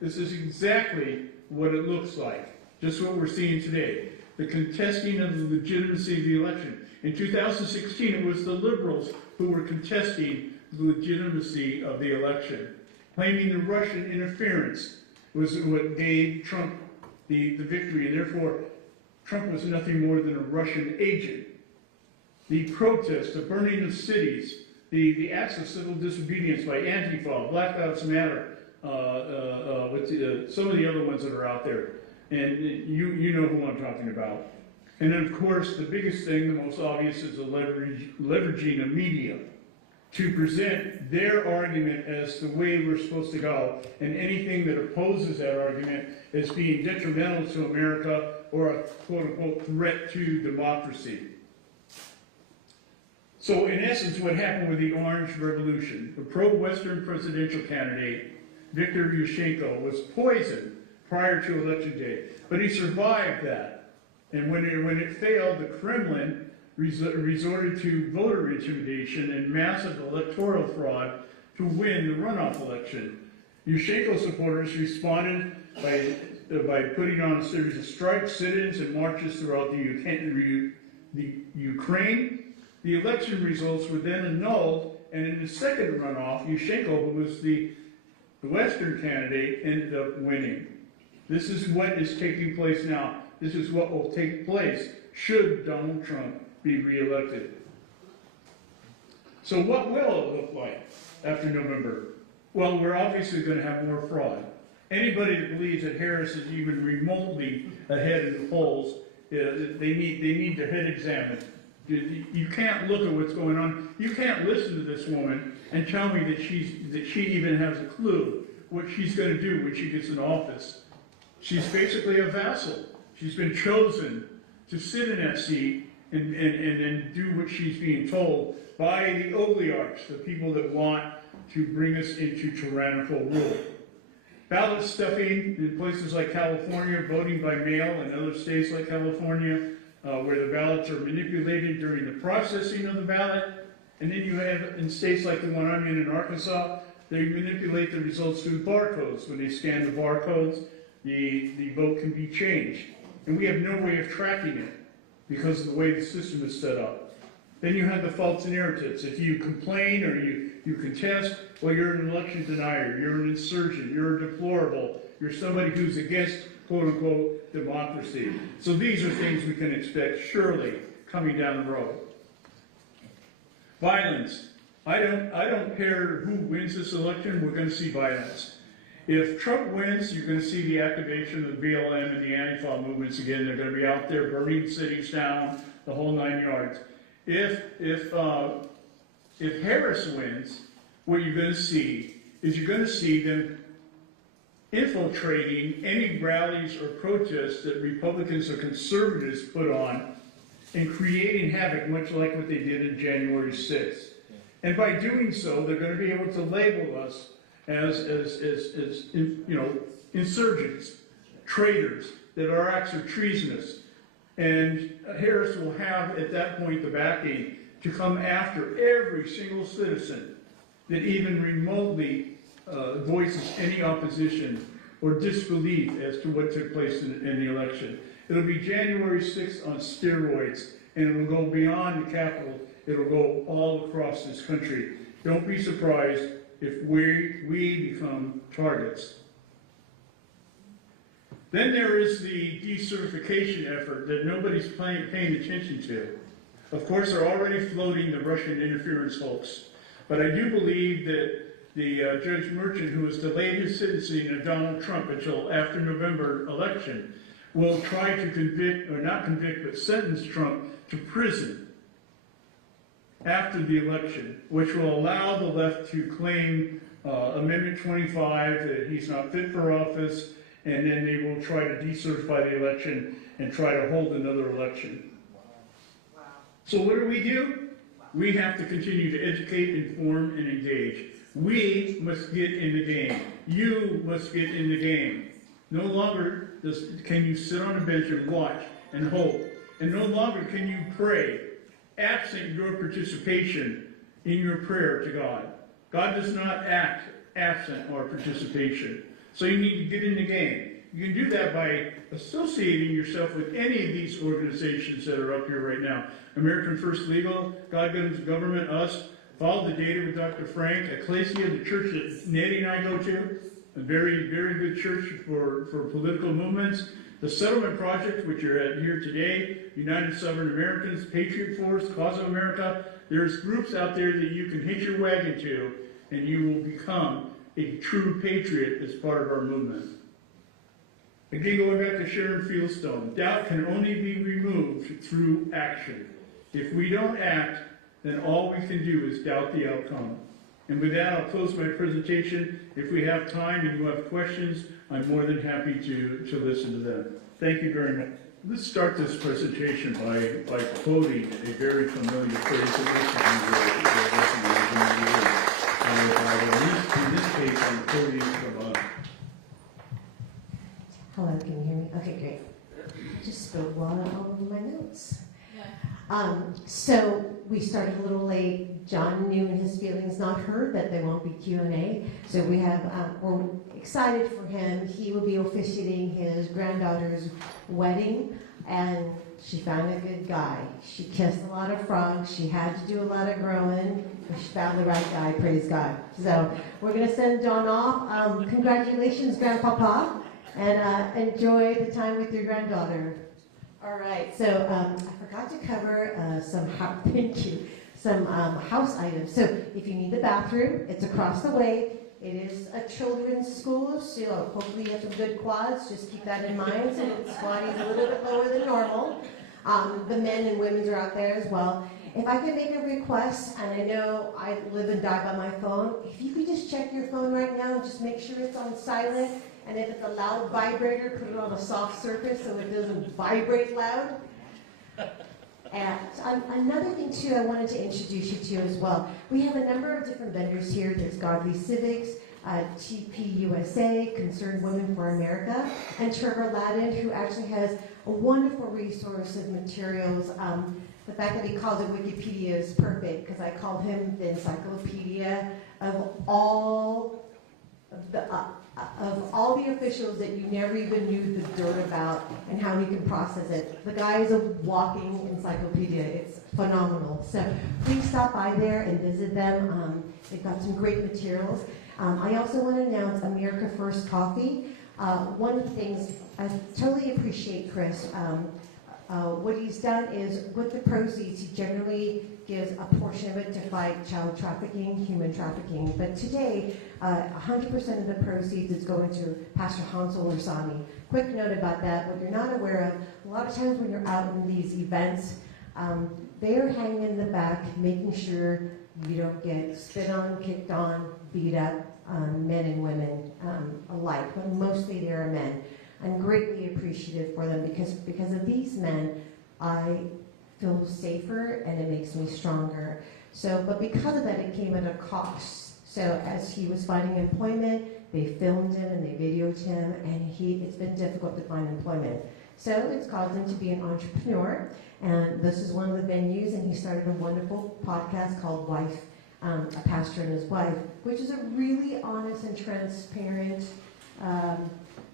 This is exactly what it looks like, just what we're seeing today. The contesting of the legitimacy of the election. In 2016, it was the liberals who were contesting the legitimacy of the election, claiming the Russian interference was what gave Trump the victory, and therefore Trump was nothing more than a Russian agent. The protests, the burning of cities, the acts of civil disobedience by Antifa, Black Lives Matter, some of the other ones that are out there, and you know who I'm talking about. And then, of course, the biggest thing, the most obvious, is the leveraging of media to present their argument as the way we're supposed to go, and anything that opposes that argument as being detrimental to America or a quote-unquote threat to democracy. So in essence, what happened with the Orange Revolution, the pro-Western presidential candidate, Viktor Yushchenko, was poisoned prior to election day, but he survived that. And when it failed, the Kremlin resorted to voter intimidation and massive electoral fraud to win the runoff election. Yushchenko supporters responded by putting on a series of strikes, sit-ins, and marches throughout the Ukraine. The election results were then annulled, and in the second runoff, Yushchenko, who was the Western candidate, ended up winning. This is what is taking place now. This is what will take place should Donald Trump be reelected. So what will it look like after November? Well, we're obviously going to have more fraud. Anybody that believes that Harris is even remotely ahead in the polls, they need their head examined. You can't look at what's going on. You can't listen to this woman and tell me that she even has a clue what she's going to do when she gets in office. She's basically a vassal. She's been chosen to sit in that seat and do what she's being told by the oligarchs, the people that want to bring us into tyrannical rule. Ballot stuffing in places like California, voting by mail in other states like California, where the ballots are manipulated during the processing of the ballot. And then you have in states like the one I'm in Arkansas, they manipulate the results through barcodes. When they scan the barcodes, the vote can be changed. And we have no way of tracking it because of the way the system is set up. Then you have the false narratives. If you complain or you contest, well, you're an election denier, you're an insurgent, you're a deplorable, you're somebody who's against, quote-unquote, democracy. So these are things we can expect, surely, coming down the road. Violence. I don't care who wins this election, we're going to see violence. If Trump wins, you're going to see the activation of the BLM and the Antifa movements again. They're going to be out there burning cities down, the whole 9 yards. If Harris wins, what you're going to see is you're going to see them infiltrating any rallies or protests that Republicans or conservatives put on and creating havoc, much like what they did on January 6th. And by doing so, they're going to be able to label us as insurgents, traitors, that our acts are treasonous. And Harris will have, at that point, the backing to come after every single citizen that even remotely voices any opposition or disbelief as to what took place in the election. It'll be January 6th on steroids, and it will go beyond the Capitol. It'll go all across this country. Don't be surprised if we become targets. Then there is the decertification effort that nobody's paying attention to. Of course, they're already floating the Russian interference hoax. But I do believe that the Judge Merchant, who has delayed his sentencing of Donald Trump until after November election, will try to convict, or not convict, but sentence Trump to prison after the election, which will allow the left to claim Amendment 25, that he's not fit for office, and then they will try to decertify the election and try to hold another election. Wow. So what do? We have to continue to educate, inform, and engage. We must get in the game. You must get in the game. No longer can you sit on a bench and watch and hope. And no longer can you pray absent your participation in your prayer to God. God does not act absent our participation. So you need to get in the game. You can do that by associating yourself with any of these organizations that are up here right now. American First Legal, God Governs Government, us, Follow the Data with Dr. Frank, Ecclesia, the church that Nettie and I go to, a very, very good church for political movements. The Settlement Project, which you're at here today, United Southern Americans, Patriot Force, Cause of America. There's groups out there that you can hitch your wagon to, and you will become a true patriot as part of our movement. Again, going back to Sharon Fieldstone, doubt can only be removed through action. If we don't act, then all we can do is doubt the outcome. And with that, I'll close my presentation. If we have time and you have questions, I'm more than happy to listen to them. Thank you very much. Let's start this presentation by quoting a very familiar phrase that in this case, I'm quoting from Hello, can you hear me? Okay, great. I just spilled water all over my notes. So we started a little late. John knew in his feelings not hurt that there won't be Q&A. So we have, we're excited for him. He will be officiating his granddaughter's wedding, and she found a good guy. She kissed a lot of frogs. She had to do a lot of growing, but she found the right guy, praise God. So we're going to send John off. Congratulations, Grandpapa, and enjoy the time with your granddaughter. All right, so I forgot to cover some house items. So if you need the bathroom, it's across the way. It is a children's school, so hopefully you have some good quads. Just keep that in mind. So the squatting is a little bit lower than normal. The men and women's are out there as well. If I could make a request, and I know I live and die by my phone, if you could just check your phone right now and just make sure it's on silent. And if it's a loud vibrator, put it on a soft surface so it doesn't vibrate loud. And another thing, too, I wanted to introduce you to as well. We have a number of different vendors here. There's Godly Civics, TPUSA, Concerned Women for America, and Trevor Ladin, who actually has a wonderful resource of materials. The fact that he calls it Wikipedia is perfect, because I call him the encyclopedia of all the officials that you never even knew the dirt about and how he can process it. The guy is a walking encyclopedia. It's phenomenal. So please stop by there and visit them. They've got some great materials. I also want to announce America First Coffee. One of the things I totally appreciate, Chris, what he's done is, with the proceeds, he generally gives a portion of it to fight child trafficking, human trafficking. But today, 100% of the proceeds is going to Pastor Hansel Ursani. Quick note about that, what you're not aware of, a lot of times when you're out in these events, they are hanging in the back, making sure you don't get spit on, kicked on, beat up, men and women alike, but mostly they are men. I'm greatly appreciative for them because of these men, I feel safer and it makes me stronger. So, but because of that, it came at a cost. So as he was finding employment, they filmed him and they videoed him, and it's been difficult to find employment. So it's caused him to be an entrepreneur, and this is one of the venues, and he started a wonderful podcast called Wife, A Pastor and His Wife, which is a really honest and transparent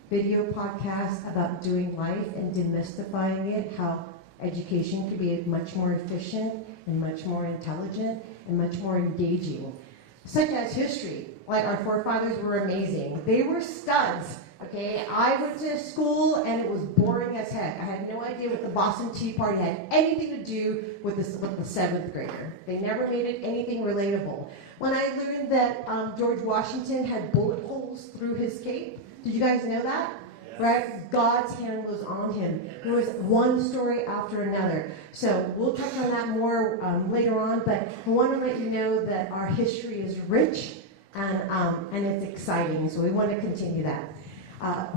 video podcast about doing life and demystifying it, how education could be much more efficient and much more intelligent and much more engaging. Such as history. Like, our forefathers were amazing. They were studs. Okay, I went to school and it was boring as heck. I had no idea what the Boston Tea Party had anything to do with the seventh grader. They never made it anything relatable. When I learned that George Washington had bullet holes through his cape, did you guys know that? Yes. Right? God's hand was on him. There was one story after another. So we'll touch on that more later on, but I want to let you know that our history is rich and it's exciting, so we want to continue that.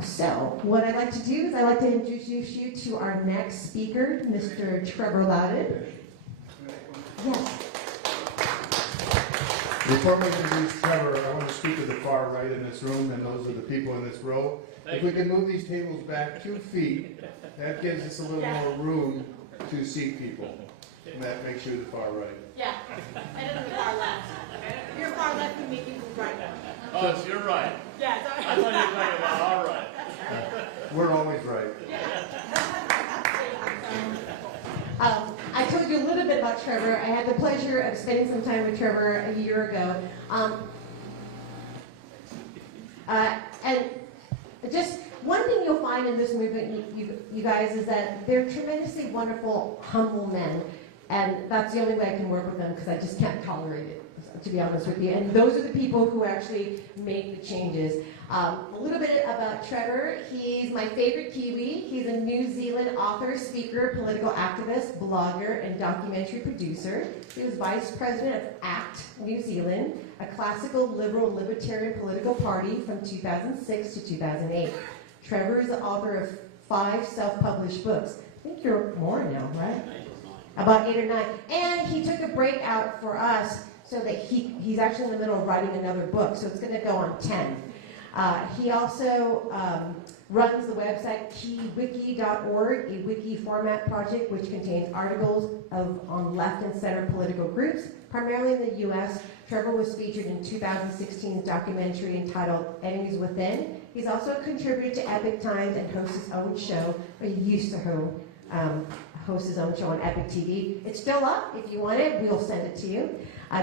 So what I'd like to do is I'd like to introduce you to our next speaker, Mr. Trevor Loudon. Yes. Before we introduce Trevor, I want to speak to the far right in this room, and those are the people in this row. If we can move these tables back 2 feet, that gives us a little more room to seat people. And that makes you the far right. Yeah, and then the far left. Your far left can make you right. Oh, so you're right. Yeah, I thought you were talking about all right. We're always right. I told you a little bit about Trevor. I had the pleasure of spending some time with Trevor a year ago. And just one thing you'll find in this movement, you guys, is that they're tremendously wonderful, humble men. And that's the only way I can work with them, because I just can't tolerate it, to be honest with you. And those are the people who actually make the changes. A little bit about Trevor. He's my favorite Kiwi. He's a New Zealand author, speaker, political activist, blogger, and documentary producer. He was vice president of ACT New Zealand, a classical liberal libertarian political party from 2006 to 2008. Trevor is the author of 5 self-published books. I think you're more now, right? About 8 or 9. And he took a break out for us so that he's actually in the middle of writing another book, so it's going to go on 10. He also runs the website keywiki.org, a wiki format project which contains articles on left and center political groups, primarily in the U.S. Trevor was featured in 2016's documentary entitled Enemies Within. He's also a contributor to Epic Times and hosts his own show, or he used to host his own show on Epic TV. It's still up. If you want it, we'll send it to you.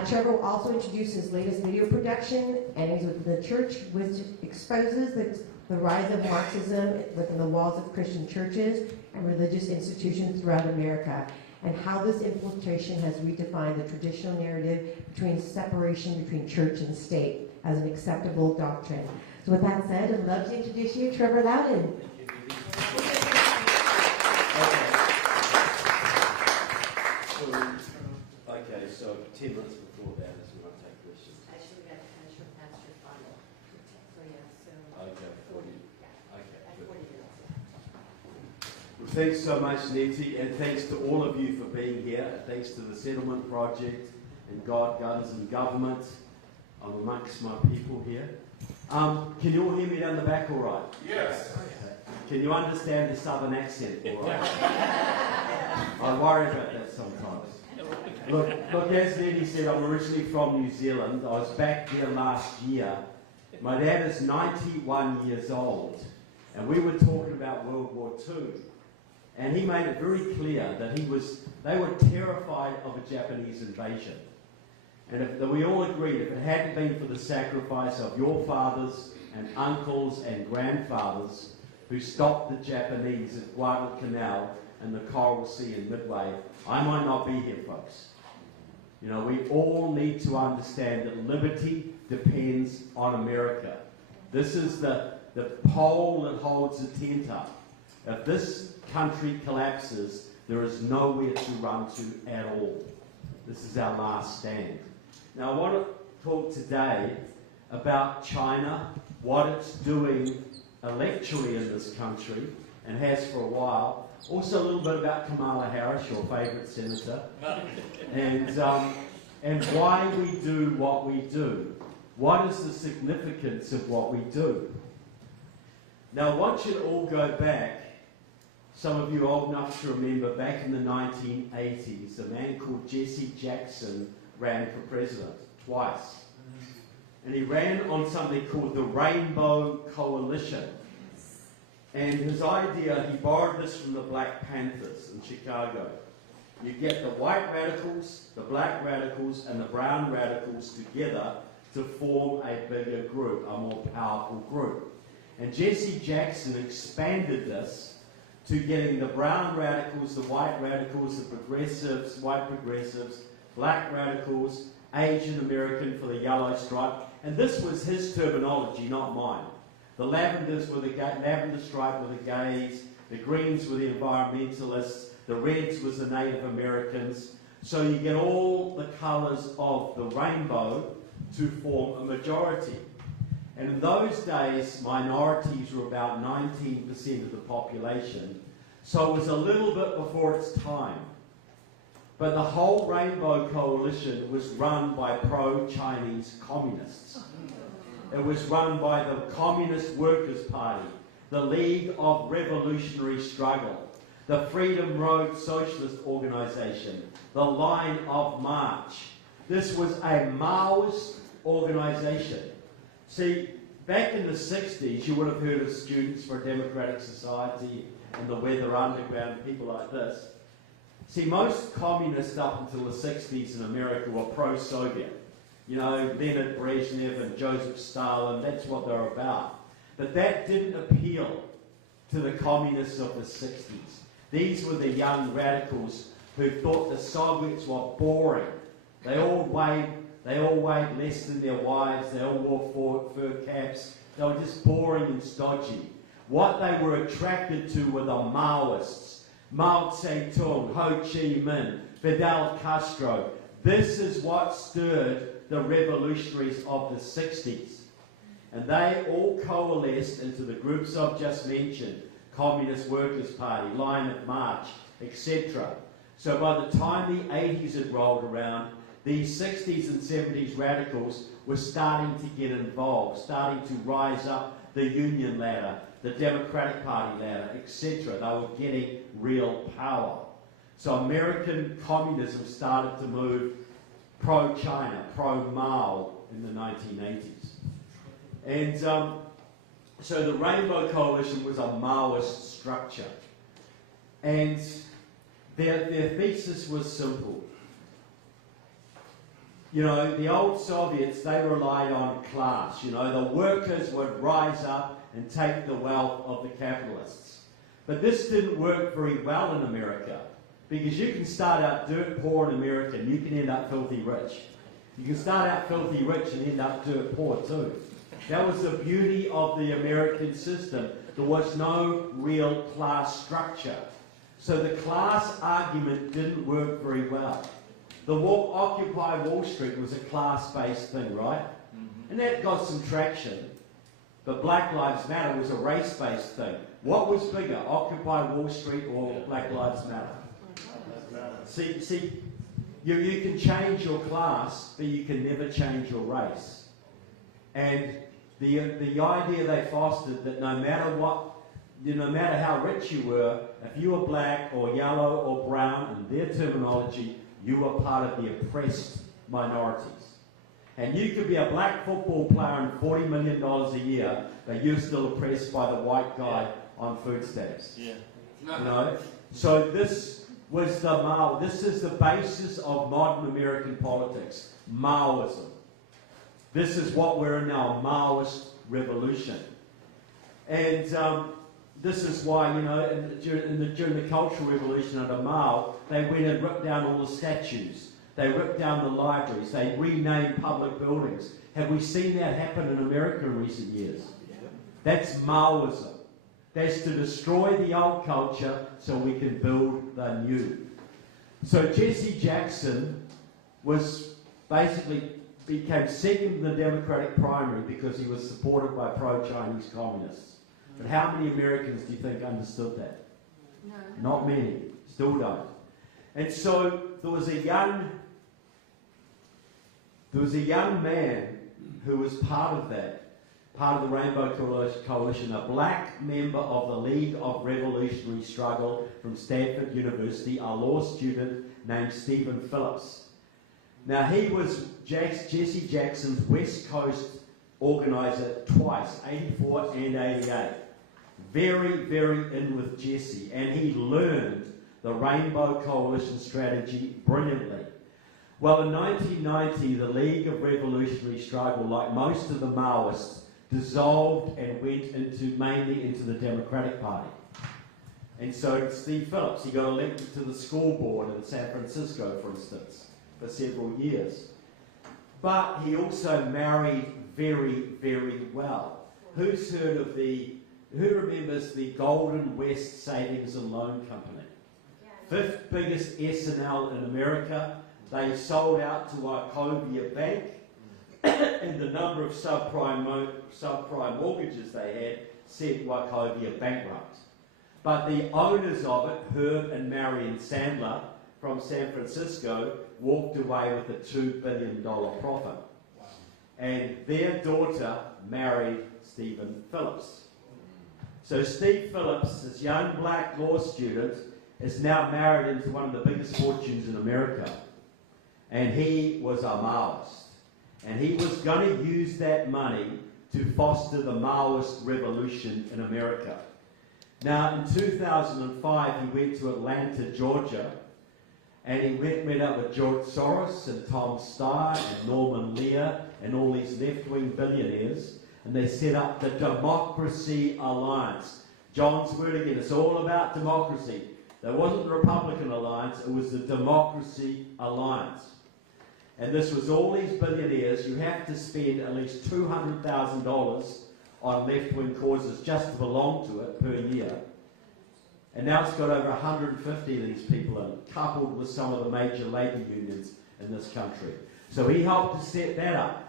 Trevor will also introduce his latest video production, Enemies Within the Church, which exposes the rise of Marxism within the walls of Christian churches and religious institutions throughout America, and how this infiltration has redefined the traditional narrative between separation between church and state as an acceptable doctrine. So with that said, I'd love to introduce you to Trevor Loudon. Okay, so 10 minutes before that is when I take questions. Actually, we got to finish with Pastor Final. So yeah, so Okay, 40. Okay, good. 40 minutes. Well, thanks so much, Nettie, and thanks to all of you for being here. Thanks to the Settlement Project and God, Guns and Government. I'm amongst my people here. Can you all hear me down the back all right? Yes. Okay. Can you understand the southern accent all right? I worry about that sometimes. Look, as Nettie said, I'm originally from New Zealand. I was back there last year. My dad is 91 years old, and we were talking about World War II. And he made it very clear that they were terrified of a Japanese invasion. And we all agreed if it hadn't been for the sacrifice of your fathers and uncles and grandfathers who stopped the Japanese at Guadalcanal, and the Coral Sea and Midway, I might not be here, folks. You know, we all need to understand that liberty depends on America. This is the pole that holds the tent up. If this country collapses, there is nowhere to run to at all. This is our last stand. Now, I want to talk today about China, what it's doing electorally in this country, and has for a while. Also a little bit about Kamala Harris, your favourite senator, and why we do what we do. What is the significance of what we do? Now, I want you to all go back. Some of you old enough to remember back in the 1980s, a man called Jesse Jackson ran for president twice. And he ran on something called the Rainbow Coalition. And his idea, he borrowed this from the Black Panthers in Chicago. You get the white radicals, the black radicals, and the brown radicals together to form a bigger group, a more powerful group. And Jesse Jackson expanded this to getting the brown radicals, the white radicals, the progressives, white progressives, black radicals, Asian American for the yellow stripe. And this was his terminology, not mine. The lavenders were the lavender stripe were the gays, the greens were the environmentalists, the reds was the Native Americans. So you get all the colours of the rainbow to form a majority. And in those days, minorities were about 19% of the population. So it was a little bit before its time. But the whole Rainbow Coalition was run by pro-Chinese communists. It was run by the Communist Workers' Party, the League of Revolutionary Struggle, the Freedom Road Socialist Organization, the Line of March. This was a Maoist organization. See, back in the 60s, you would have heard of Students for a Democratic Society and the Weather Underground, people like this. See, most communists up until the 60s in America were pro-Soviet. You know, Leonid Brezhnev and Joseph Stalin, that's what they're about. But that didn't appeal to the communists of the 60s. These were the young radicals who thought the Soviets were boring. They all weighed less than their wives, they all wore fur caps. They were just boring and stodgy. What they were attracted to were the Maoists. Mao Zedong, Ho Chi Minh, Fidel Castro. This is what stirred the revolutionaries of the 60s. And they all coalesced into the groups I've just mentioned, Communist Workers' Party, Line of March, etc. So by the time the 80s had rolled around, these 60s and 70s radicals were starting to get involved, starting to rise up the Union ladder, the Democratic Party ladder, etc. They were getting real power. So American communism started to move pro-China, pro-Mao in the 1980s. And so the Rainbow Coalition was a Maoist structure. And their thesis was simple. You know, the old Soviets, they relied on class. You know, the workers would rise up and take the wealth of the capitalists. But this didn't work very well in America, because you can start out dirt poor in America and you can end up filthy rich. You can start out filthy rich and end up dirt poor too. That was the beauty of the American system. There was no real class structure. So the class argument didn't work very well. The Occupy Wall Street was a class-based thing, right? Mm-hmm. And that got some traction. But Black Lives Matter was a race-based thing. What was bigger, Occupy Wall Street or Black Lives Matter? See, you can change your class, but you can never change your race. And the idea they fostered that no matter what, no matter how rich you were, if you were black or yellow or brown, in their terminology, you were part of the oppressed minorities. And you could be a black football player and $40 million a year, but you're still oppressed by the white guy on food stamps. Yeah. You know? So this was this is the basis of modern American politics, Maoism. This is what we're in now, a Maoist revolution. And this is why, you know, during the Cultural Revolution under Mao, they went and ripped down all the statues. They ripped down the libraries. They renamed public buildings. Have we seen that happen in America in recent years? That's Maoism. That's to destroy the old culture so we can build the new. So Jesse Jackson became second in the Democratic primary because he was supported by pro-Chinese communists. But how many Americans do you think understood that? No. Not many. Still don't. And so there was a young man who was part of that, part of the Rainbow Coalition, a black member of the League of Revolutionary Struggle from Stanford University, a law student named Stephen Phillips. Now he was Jesse Jackson's West Coast organizer twice, 84 and 88. Very, very in with Jesse, and he learned the Rainbow Coalition strategy brilliantly. Well, in 1990, the League of Revolutionary Struggle, like most of the Maoists, dissolved and went mainly into the Democratic Party. And so Steve Phillips, he got elected to the school board in San Francisco, for instance, for several years. But he also married very, very well. Who remembers the Golden West Savings and Loan Company? Fifth biggest S&L in America. They sold out to Wachovia Bank, and the number of subprime mortgages they had sent Wachovia bankrupt. But the owners of it, Herb and Marion Sandler from San Francisco, walked away with a $2 billion profit. And their daughter married Stephen Phillips. So Steve Phillips, this young black law student, is now married into one of the biggest fortunes in America. And he was a Maoist. And he was going to use that money to foster the Maoist revolution in America. Now, in 2005, he went to Atlanta, Georgia, and he met up with George Soros and Tom Steyer and Norman Lear and all these left-wing billionaires, and they set up the Democracy Alliance. John's word again, it's all about democracy. There wasn't the Republican Alliance, it was the Democracy Alliance. And this was all these billionaires. You have to spend at least $200,000 on left-wing causes just to belong to it per year. And now it's got over 150 of these people in, coupled with some of the major labour unions in this country. So he helped to set that up.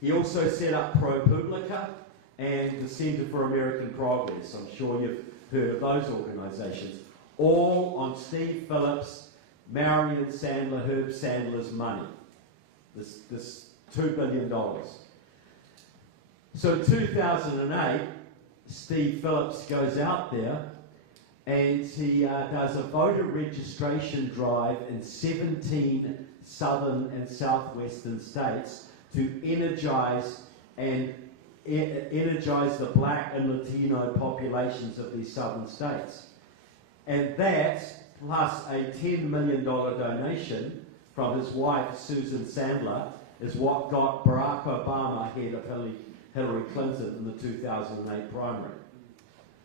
He also set up ProPublica and the Centre for American Progress. I'm sure you've heard of those organisations. All on Steve Phillips, Marion Sandler, Herb Sandler's money. This $2 billion. So in 2008, Steve Phillips goes out there and he does a voter registration drive in 17 southern and southwestern states to energize the black and Latino populations of these southern states. And that, plus a $10 million donation from his wife, Susan Sandler, is what got Barack Obama ahead of Hillary Clinton in the 2008 primary.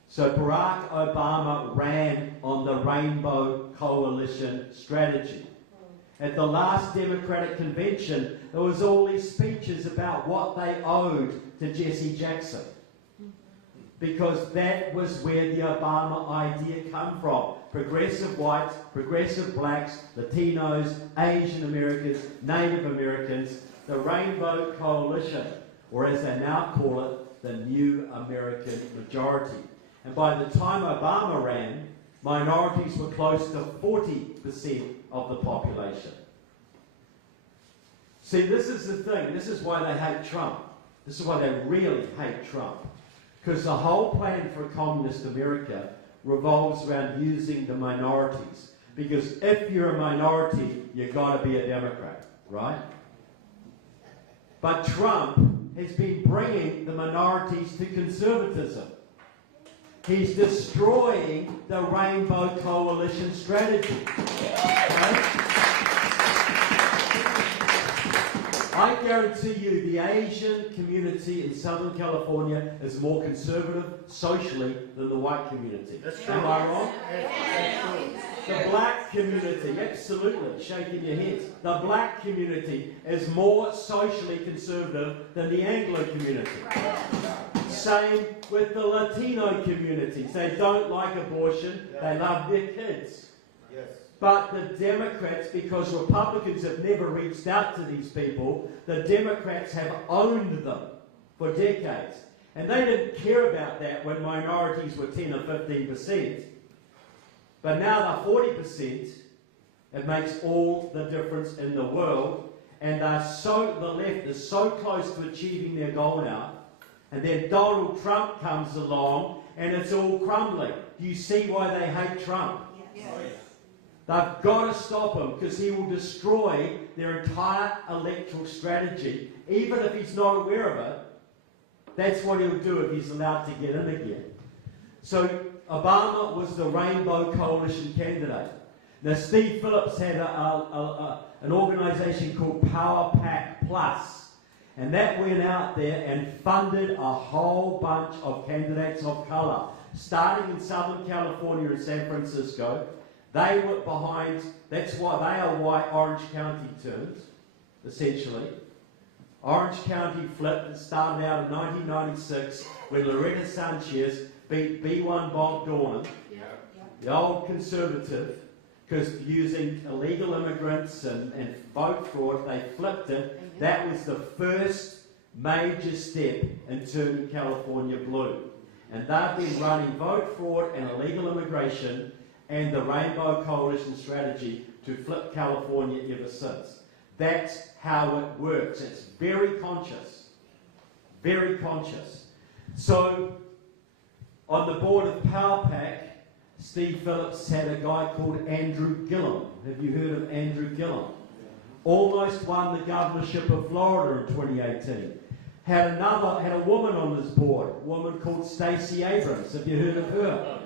So Barack Obama ran on the Rainbow Coalition strategy. At the last Democratic convention, there was all these speeches about what they owed to Jesse Jackson. Because that was where the Obama idea came from. Progressive whites, progressive blacks, Latinos, Asian Americans, Native Americans, the Rainbow Coalition, or as they now call it, the New American Majority. And by the time Obama ran, minorities were close to 40% of the population. See, this is the thing. This is why they hate Trump. This is why they really hate Trump. Because the whole plan for communist America revolves around using the minorities. Because if you're a minority, you've got to be a Democrat, right? But Trump has been bringing the minorities to conservatism. He's destroying the Rainbow Coalition strategy. Okay? I guarantee you the Asian community in Southern California is more conservative socially than the white community. That's true. Am I wrong? That's true. The black community, absolutely, shaking your heads. The black community is more socially conservative than the Anglo community. Same with the Latino communities. They don't like abortion, they love their kids. Yes. But the Democrats, because Republicans have never reached out to these people, the Democrats have owned them for decades. And they didn't care about that when minorities were 10 or 15%. But now they're 40%. It makes all the difference in the world. And the left is so close to achieving their goal now. And then Donald Trump comes along and it's all crumbling. Do you see why they hate Trump? Yes. They've got to stop him because he will destroy their entire electoral strategy. Even if he's not aware of it, that's what he'll do if he's allowed to get in again. So Obama was the Rainbow Coalition candidate. Now Steve Phillips had an organisation called Power Pack Plus. And that went out there and funded a whole bunch of candidates of colour, starting in Southern California and San Francisco. They were behind, that's why they are why Orange County turned, essentially. Orange County flipped and started out in 1996 when Loretta Sanchez beat B1 Bob Dornan, the old conservative, because using illegal immigrants and vote fraud, they flipped it. That was the first major step in turning California blue. And they've been running vote fraud and illegal immigration and the Rainbow Coalition strategy to flip California ever since. That's how it works. It's very conscious. Very conscious. So, on the board of Power Pack, Steve Phillips had a guy called Andrew Gillum. Have you heard of Andrew Gillum? Almost won the governorship of Florida in 2018. Had a woman on this board, a woman called Stacey Abrams. Have you heard of her?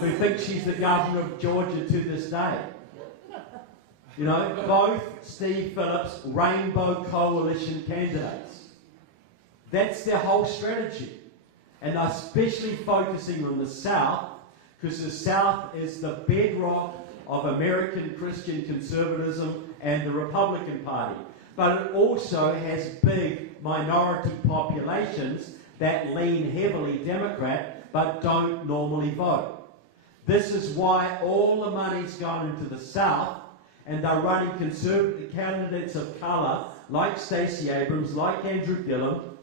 Who thinks she's the governor of Georgia to this day. You know, both Steve Phillips, Rainbow Coalition candidates. That's their whole strategy. And they're especially focusing on the South, because the South is the bedrock of American Christian conservatism and the Republican Party. But it also has big minority populations that lean heavily Democrat but don't normally vote. This is why all the money's gone into the South, and they're running conservative candidates of colour like Stacey Abrams, like Andrew Gillum,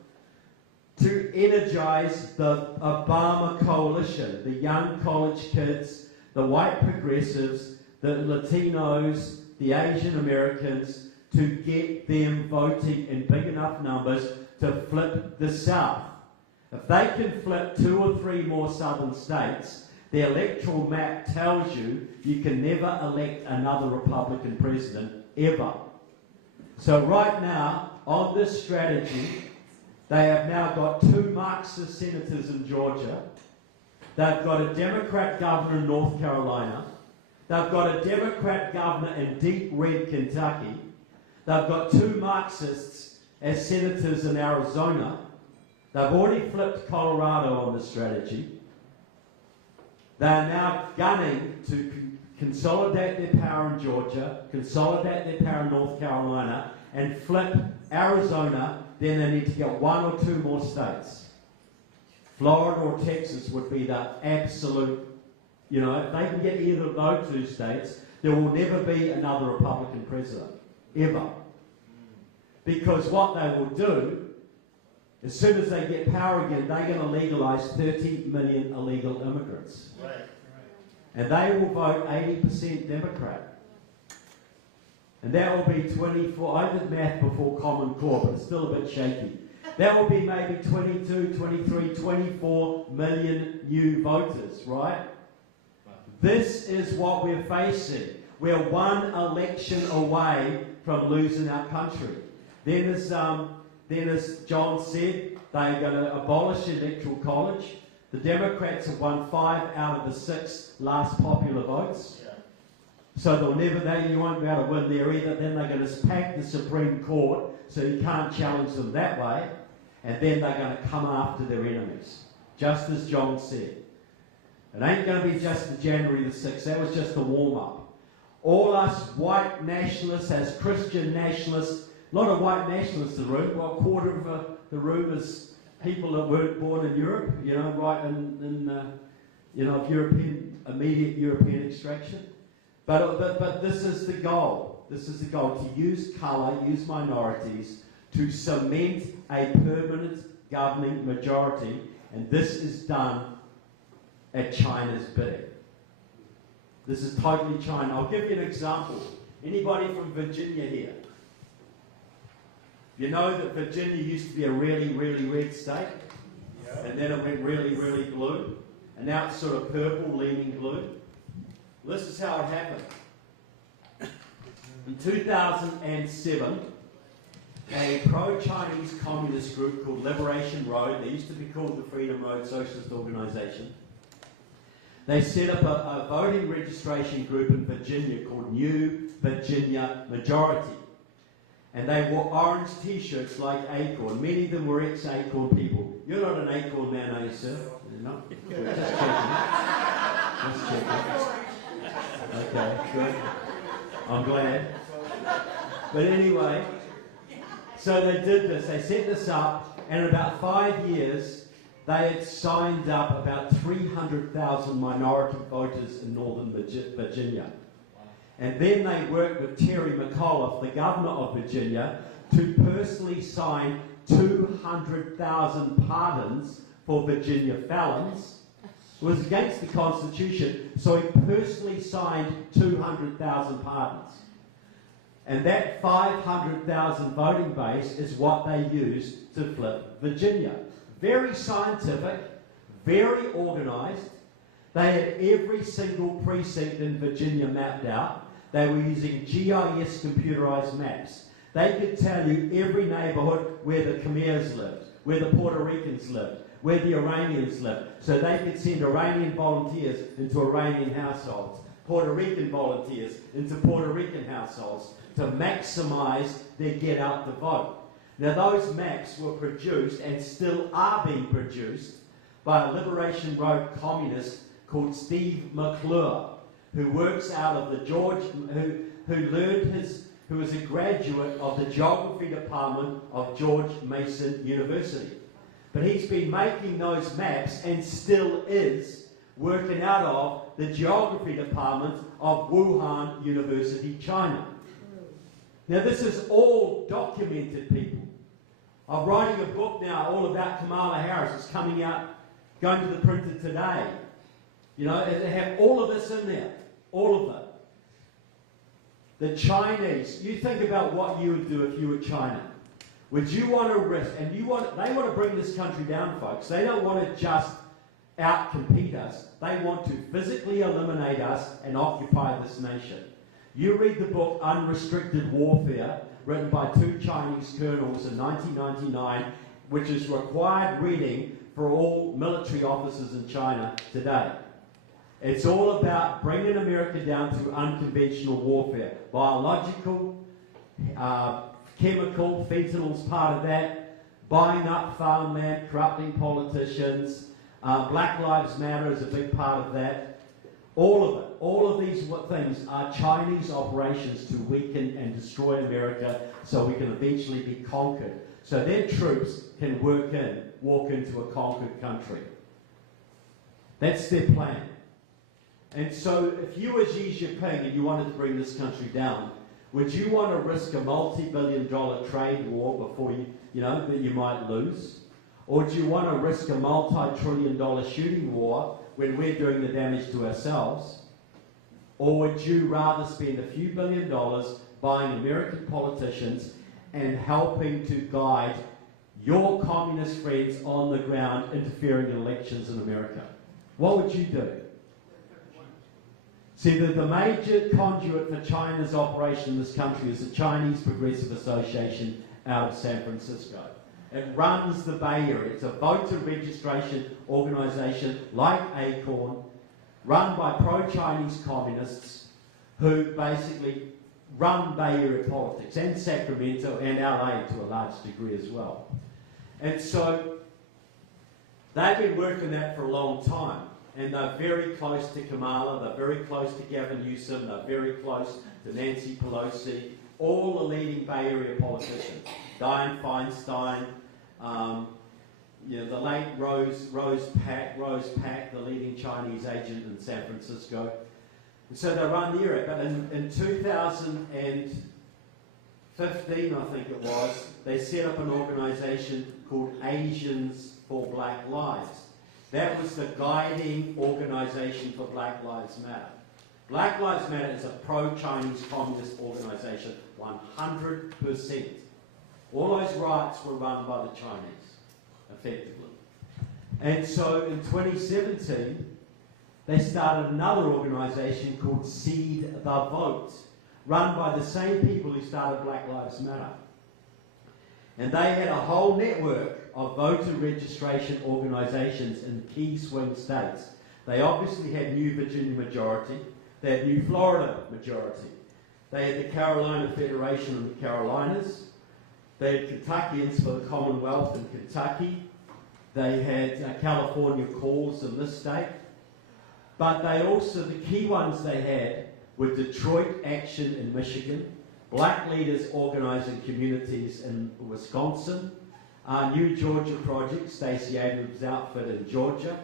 to energize the Obama coalition, the young college kids, the white progressives, the Latinos, the Asian Americans, to get them voting in big enough numbers to flip the South. If they can flip 2 or 3 more southern states, the electoral map tells you you can never elect another Republican president, ever. So right now, on this strategy, they have now got 2 Marxist senators in Georgia. They've got a Democrat governor in North Carolina. They've got a Democrat governor in deep red Kentucky. They've got 2 Marxists as senators in Arizona. They've already flipped Colorado on this strategy. They are now gunning to consolidate their power in Georgia, consolidate their power in North Carolina, and flip Arizona. Then they need to get 1 or 2 more states. Florida or Texas would be the absolute, you know, if they can get either of those 2 states, there will never be another Republican president, ever. Because what they will do, as soon as they get power again, they're going to legalise 30 million illegal immigrants. Right. And they will vote 80% Democrat. And that will be 24, I did math before Common Core, but it's still a bit shaky. That will be maybe 22, 23, 24 million new voters, right? This is what we're facing. We're 1 election away from losing our country. Then as John said, they're going to abolish the Electoral College. The Democrats have won 5 out of the 6 last popular votes. So you won't be able to win there either. Then they're going to pack the Supreme Court, so you can't challenge them that way. And then they're going to come after their enemies, just as John said. It ain't going to be just the January the 6th. That was just a warm-up. All us white nationalists, as Christian nationalists, a lot of white nationalists in the room. Well, a quarter of the room is people that weren't born in Europe, right in of European, immediate European extraction. But this is the goal. This is the goal, to use colour, use minorities, to cement a permanent governing majority, and this is done at China's bidding. This is totally China. I'll give you an example. Anybody from Virginia here? You know that Virginia used to be a really, really red state? Yeah. And then it went really, really blue. And now it's sort of purple, leaning blue. This is how it happened. In 2007, a pro-Chinese communist group called Liberation Road, they used to be called the Freedom Road Socialist Organization, they set up a voting registration group in Virginia called New Virginia Majority. And they wore orange t-shirts like Acorn. Many of them were ex-Acorn people. You're not an Acorn man, are you, sir? No? Just checking. Just checking. Okay, good. I'm glad. But anyway, so they did this. They set this up, and in about 5 years, they had signed up about 300,000 minority voters in northern Virginia. And then they worked with Terry McAuliffe, the governor of Virginia, to personally sign 200,000 pardons for Virginia felons. It was against the Constitution, so he personally signed 200,000 pardons. And that 500,000 voting base is what they used to flip Virginia. Very scientific, very organised. They had every single precinct in Virginia mapped out. They were using GIS computerised maps. They could tell you every neighbourhood where the Khmers lived, where the Puerto Ricans lived, where the Iranians lived. So they could send Iranian volunteers into Iranian households, Puerto Rican volunteers into Puerto Rican households to maximise their get out the vote. Now those maps were produced and still are being produced by a Liberation Road communist called Steve McClure, who works out of the who was a graduate of the geography department of George Mason University. But he's been making those maps and still is working out of the geography department of Wuhan University, China. Now this is all documented, people. I'm writing a book now all about Kamala Harris. It's coming out, going to the printer today. You know, they have all of this in there. All of it. The Chinese, you think about what you would do if you were China. Would you want to risk, and they want to bring this country down, folks. They don't want to just out-compete us. They want to physically eliminate us and occupy this nation. You read the book Unrestricted Warfare, written by 2 Chinese colonels in 1999, which is required reading for all military officers in China today. It's all about bringing America down to unconventional warfare. Biological, chemical, fentanyl's part of that, buying up farmland, corrupting politicians, Black Lives Matter is a big part of that. All of it, all of these things are Chinese operations to weaken and destroy America so we can eventually be conquered. So their troops can walk into a conquered country. That's their plan. And so if you were Xi Jinping and you wanted to bring this country down, would you want to risk a multi-billion-dollar trade war before that you might lose? Or do you want to risk a multi-trillion-dollar shooting war when we're doing the damage to ourselves? Or would you rather spend a few $1 billion buying American politicians and helping to guide your communist friends on the ground interfering in elections in America? What would you do? See, the major conduit for China's operation in this country is the Chinese Progressive Association out of San Francisco. It runs the Bay Area. It's a voter registration organisation like Acorn, run by pro-Chinese communists who basically run Bay Area politics, and Sacramento and LA to a large degree as well. And so they've been working that for a long time, and they're very close to Kamala, they're very close to Gavin Newsom, they're very close to Nancy Pelosi, all the leading Bay Area politicians, Dianne Feinstein, the late Rose Pak, the leading Chinese agent in San Francisco. And so they run the area. But in 2015, I think it was, they set up an organisation called Asians for Black Lives. That was the guiding organisation for Black Lives Matter. Black Lives Matter is a pro-Chinese communist organisation, 100%. All those riots were run by the Chinese, effectively. And so in 2017, they started another organisation called Seed the Vote, run by the same people who started Black Lives Matter. And they had a whole network of voter registration organisations in key swing states. They obviously had New Virginia majority, they had New Florida majority, they had the Carolina Federation of the Carolinas, they had Kentuckians for the Commonwealth in Kentucky, they had California cause in this state, but they also, the key ones they had were Detroit Action in Michigan, Black Leaders Organising Communities in Wisconsin, New Georgia Project, Stacey Abrams' outfit in Georgia,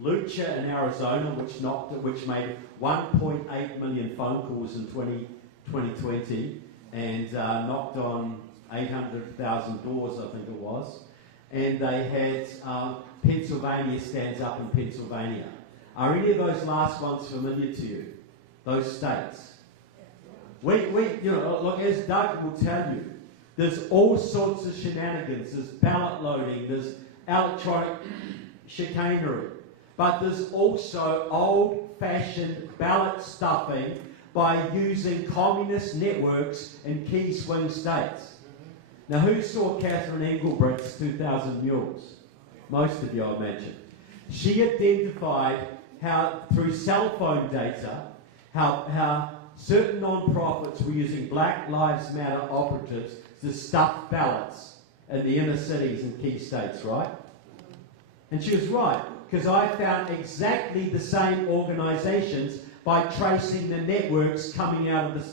Lucha in Arizona, which made 1.8 million phone calls in 2020 and knocked on 800,000 doors, I think it was. And they had Pennsylvania Stands Up in Pennsylvania. Are any of those last ones familiar to you? Those states? Look, as Doug will tell you, there's all sorts of shenanigans. There's ballot loading, there's electronic chicanery, but there's also old-fashioned ballot stuffing by using communist networks in key swing states. Now, who saw Catherine Engelbrecht's 2,000 Mules? Most of you, I imagine. She identified how, through cell phone data, how certain non-profits were using Black Lives Matter operatives to stuff ballots in the inner cities and key states, right? And she was right, because I found exactly the same organisations by tracing the networks coming out of the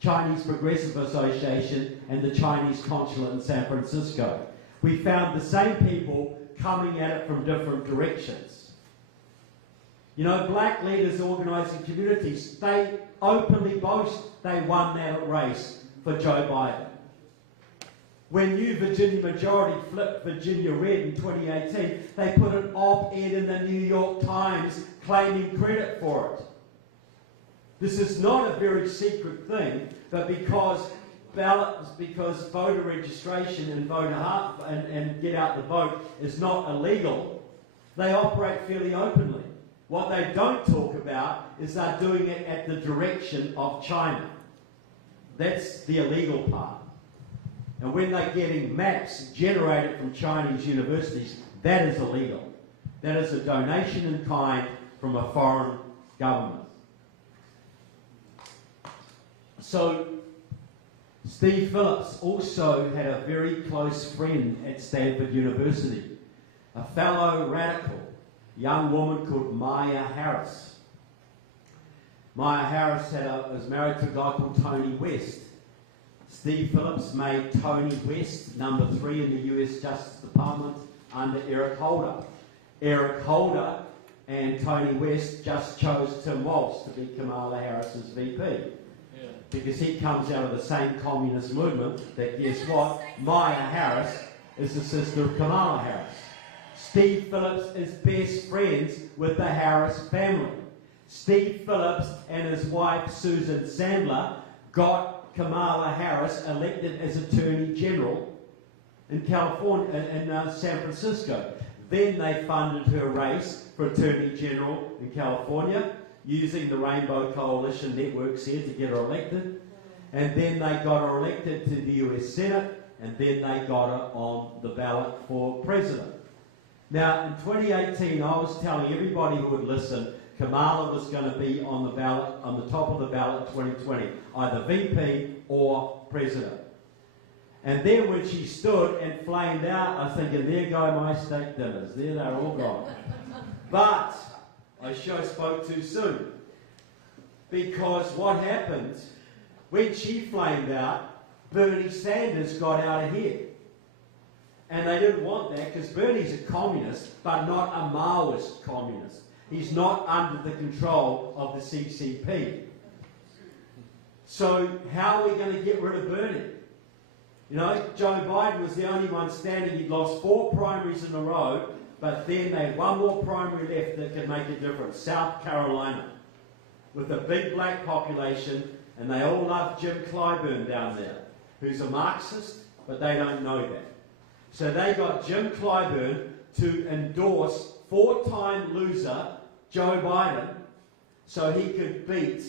Chinese Progressive Association and the Chinese consulate in San Francisco. We found the same people coming at it from different directions. You know, Black Leaders Organising Communities, they openly boast they won that race for Joe Biden. When New Virginia majority flipped Virginia red in 2018, they put an op-ed in the New York Times claiming credit for it. This is not a very secret thing, but because voter registration and and get out the vote is not illegal, they operate fairly openly. What they don't talk about is they're doing it at the direction of China. That's the illegal part. And when they're getting maps generated from Chinese universities, that is illegal. That is a donation in kind from a foreign government. So, Steve Phillips also had a very close friend at Stanford University, a fellow radical, young woman called Maya Harris. Maya Harris was married to a guy called Tony West. Steve Phillips made Tony West number 3 in the US Justice Department under Eric Holder. Eric Holder and Tony West just chose Tim Walz to be Kamala Harris's VP. Because he comes out of the same communist movement that, guess what, Maya Harris is the sister of Kamala Harris. Steve Phillips is best friends with the Harris family. Steve Phillips and his wife Susan Sandler got Kamala Harris elected as Attorney General in California, in San Francisco. Then they funded her race for Attorney General in California, using the Rainbow Coalition networks here to get her elected. And then they got her elected to the US Senate, and then they got her on the ballot for president. Now, in 2018, I was telling everybody who would listen Kamala was going to be on the ballot, on the top of the ballot in 2020, either VP or president. And then when she stood and flamed out, I was thinking, there go my steak dinners. There they're all gone. But I spoke too soon. Because what happened, when she flamed out, Bernie Sanders got out ahead. And they didn't want that because Bernie's a communist, but not a Maoist communist. He's not under the control of the CCP. So how are we going to get rid of Bernie? You know, Joe Biden was the only one standing. He'd lost 4 primaries in a row, but then they had one more primary left that could make a difference, South Carolina, with a big black population, and they all love Jim Clyburn down there, who's a Marxist, but they don't know that. So they got Jim Clyburn to endorse 4-time loser Joe Biden so he could beat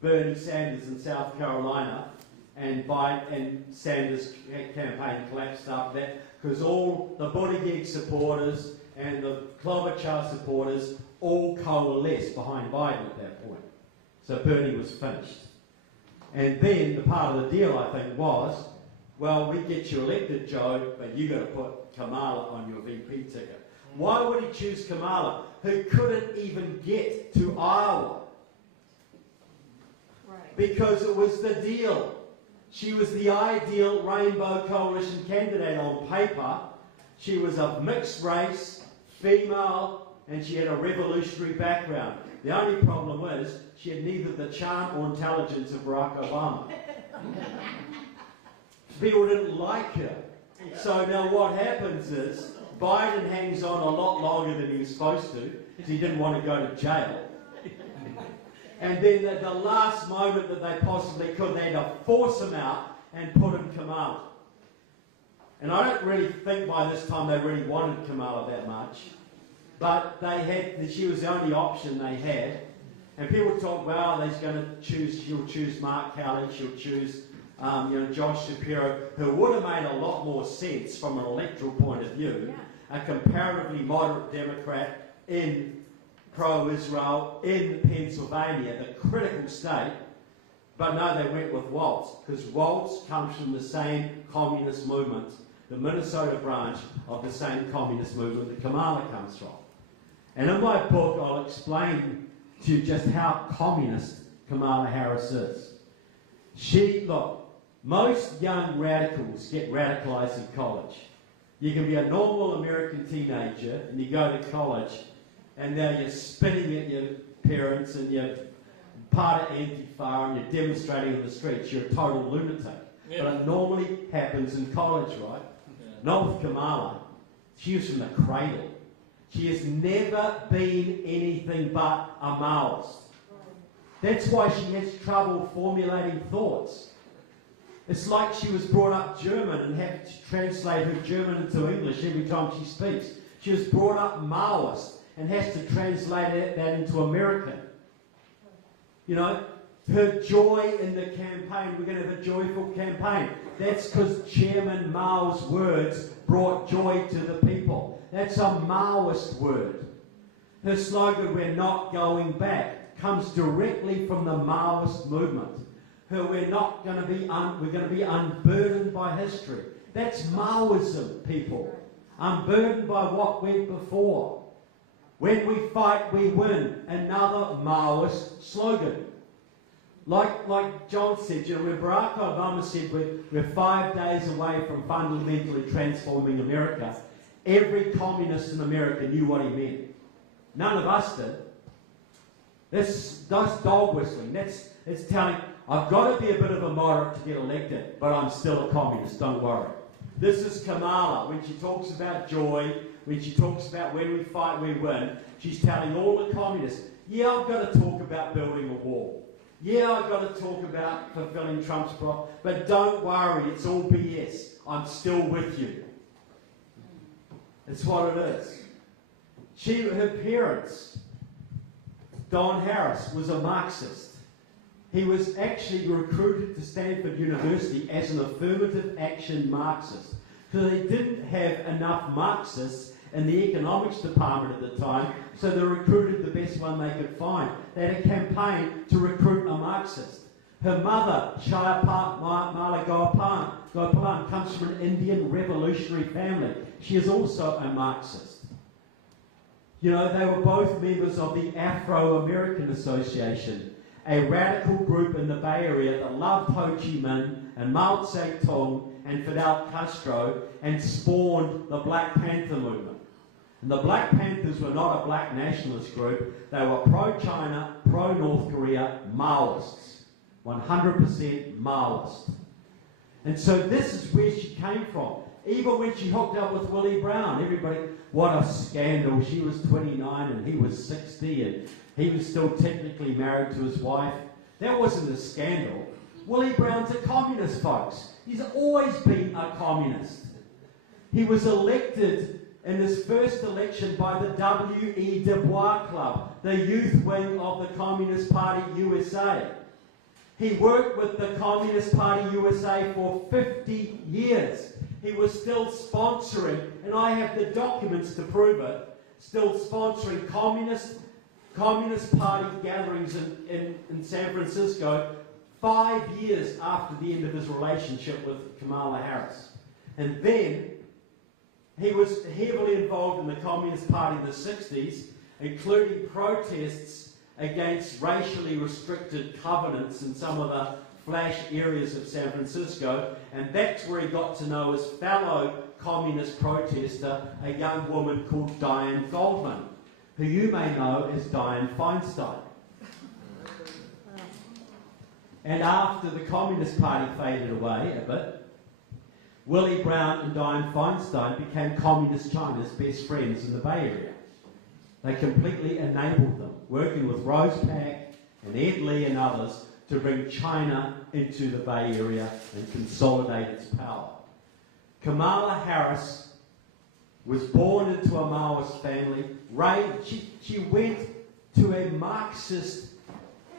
Bernie Sanders in South Carolina, and Biden and Sanders' campaign collapsed after that because all the Buttigieg supporters and the Klobuchar supporters all coalesced behind Biden at that point. So Bernie was finished. And then the part of the deal, I think, was, well, we get you elected, Joe, but you've got to put Kamala on your VP ticket. Why would he choose Kamala, who couldn't even get to Iowa? Right. Because it was the deal. She was the ideal Rainbow Coalition candidate on paper. She was of mixed race, female, and she had a revolutionary background. The only problem was she had neither the charm or intelligence of Barack Obama. People didn't like her. So now what happens is Biden hangs on a lot longer than he was supposed to because he didn't want to go to jail. And then at the last moment that they possibly could, they had to force him out and put in Kamala. And I don't really think by this time they really wanted Kamala that much. But she was the only option they had. And people talk, well, she'll choose Mark Kelly, she'll choose Josh Shapiro, who would have made a lot more sense from an electoral point of view, a comparatively moderate Democrat in pro-Israel in Pennsylvania, the critical state. But no, they went with Waltz, because Waltz comes from the same communist movement, the Minnesota branch of the same communist movement that Kamala comes from. And in my book, I'll explain to you just how communist Kamala Harris is. Most young radicals get radicalized in college. You can be a normal American teenager and you go to college and now you're spitting at your parents and you're part of Antifa and you're demonstrating in the streets. You're a total lunatic. Yeah. But it normally happens in college, right? Yeah. Not with Kamala. She was from the cradle. She has never been anything but a Maoist. That's why she has trouble formulating thoughts. It's like she was brought up German and had to translate her German into English every time she speaks. She was brought up Maoist and has to translate that into American. You know, her joy in the campaign, we're going to have a joyful campaign. That's because Chairman Mao's words brought joy to the people. That's a Maoist word. Her slogan, "We're not going back," comes directly from the Maoist movement. We're going to be unburdened by history. That's Maoism, people. Unburdened by what went before. When we fight, we win. Another Maoist slogan. Like John said, when Barack Obama said we're 5 days away from fundamentally transforming America, every communist in America knew what he meant. None of us did. That's dog whistling. It's telling, I've got to be a bit of a moderate to get elected, but I'm still a communist, don't worry. This is Kamala. When she talks about joy, when she talks about when we fight, we win, she's telling all the communists, yeah, I've got to talk about building a wall. Yeah, I've got to talk about fulfilling Trump's prop, but don't worry, it's all BS. I'm still with you. That's what it is. Her parents, Don Harris, was a Marxist. He was actually recruited to Stanford University as an affirmative action Marxist because they didn't have enough Marxists in the economics department at the time, so they recruited the best one they could find. They had a campaign to recruit a Marxist. Her mother, Shaya Mala Gopalan, comes from an Indian revolutionary family. She is also a Marxist. You know, they were both members of the Afro-American Association, a radical group in the Bay Area that loved Ho Chi Minh and Mao Zedong and Fidel Castro and spawned the Black Panther movement. And the Black Panthers were not a black nationalist group. They were pro-China, pro-North Korea, Maoists. 100% Maoist. And so this is where she came from. Even when she hooked up with Willie Brown, everybody, what a scandal. She was 29 and he was 60 and he was still technically married to his wife. That wasn't a scandal. Willie Brown's a communist, folks. He's always been a communist. He was elected in his first election by the W.E. Du Bois Club, the youth wing of the Communist Party USA. He worked with the Communist Party USA for 50 years. He was still sponsoring, and I have the documents to prove it, still sponsoring Communist Party gatherings in San Francisco 5 years after the end of his relationship with Kamala Harris. And then he was heavily involved in the Communist Party in the 60s, including protests against racially restricted covenants in some of the flash areas of San Francisco, and that's where he got to know his fellow communist protester, a young woman called Diane Goldman, who you may know as Dianne Feinstein. And after the Communist Party faded away a bit, Willie Brown and Dianne Feinstein became Communist China's best friends in the Bay Area. They completely enabled them, working with Rose Pak and Ed Lee and others to bring China into the Bay Area and consolidate its power. Kamala Harris was born into a Maoist family. She went to a Marxist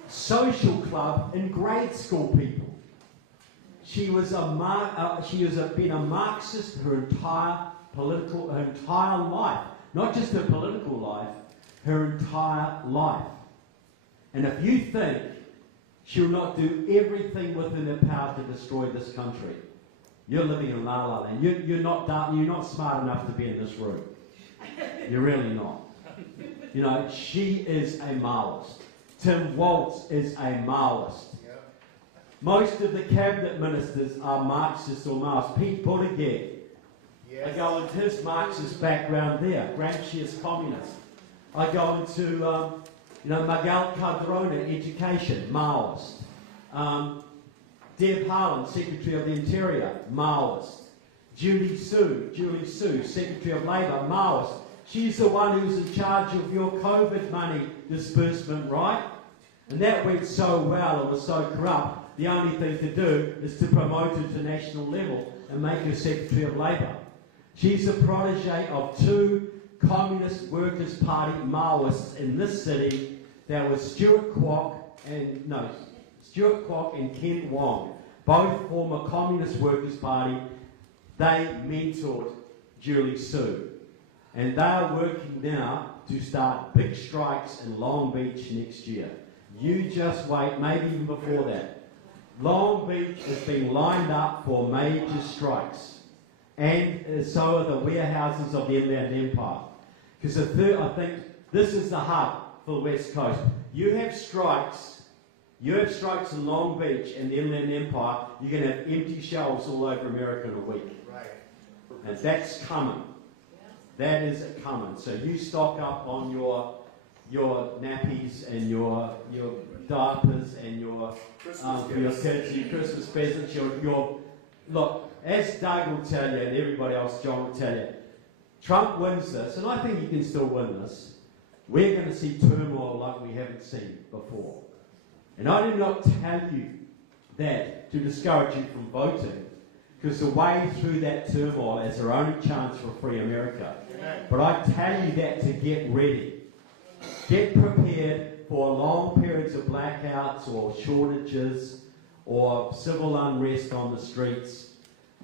social club in grade school, people. She has been a Marxist her entire life. Not just her political life, her entire life. And if you think she'll not do everything within her power to destroy this country, you're living in la la land. You're not smart enough to be in this room. You're really not. You know, she is a Maoist. Tim Walz is a Maoist. Most of the cabinet ministers are Marxists or Maoists. Pete Buttigieg. I go into his Marxist background there. Gramsci is communist. I go into, Miguel Cadrona, education, Maoist. Deb Haaland, Secretary of the Interior, Maoist. Julie Su, Secretary of Labour, Maoist. She's the one who's in charge of your COVID money disbursement, right? And that went so well, it was so corrupt, the only thing to do is to promote her to national level and make her Secretary of Labour. She's a protege of two Communist Workers' Party Maoists in this city. That was Stuart Kwok and Ken Wong, both former Communist Workers' Party. They mentored Julie Su. And they are working now to start big strikes in Long Beach next year. You just wait, maybe even before that. Long Beach is being lined up for major strikes. And so are the warehouses of the Inland Empire. Because I think this is the hub for the West Coast. You have strikes in Long Beach and the Inland Empire, you're going to have empty shelves all over America in a week. Right. And that's coming. That is coming. So you stock up on your nappies and your diapers and your kids, your Christmas presents, look, as Doug will tell you and everybody else, John will tell you, Trump wins this, and I think he can still win this. We're going to see turmoil like we haven't seen before. And I did not tell you that to discourage you from voting, because the way through that turmoil is our only chance for a free America. But I tell you that to get ready. Get prepared for long periods of blackouts or shortages or civil unrest on the streets.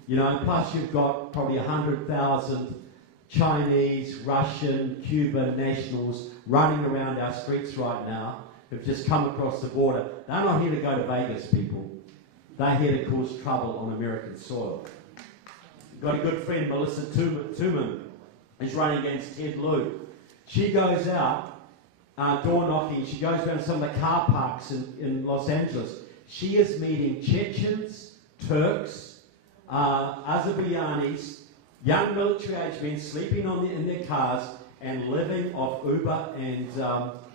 You know, and plus you've got probably 100,000 Chinese, Russian, Cuban nationals running around our streets right now who've just come across the border. They're not here to go to Vegas, people. They're here to cause trouble on American soil. Got a good friend, Melissa Tooman, is running against Ted Lieu. She goes out door knocking. She goes around some of the car parks in Los Angeles. She is meeting Chechens, Turks, Azerbaijanis, young military-age men sleeping in their cars and living off Uber and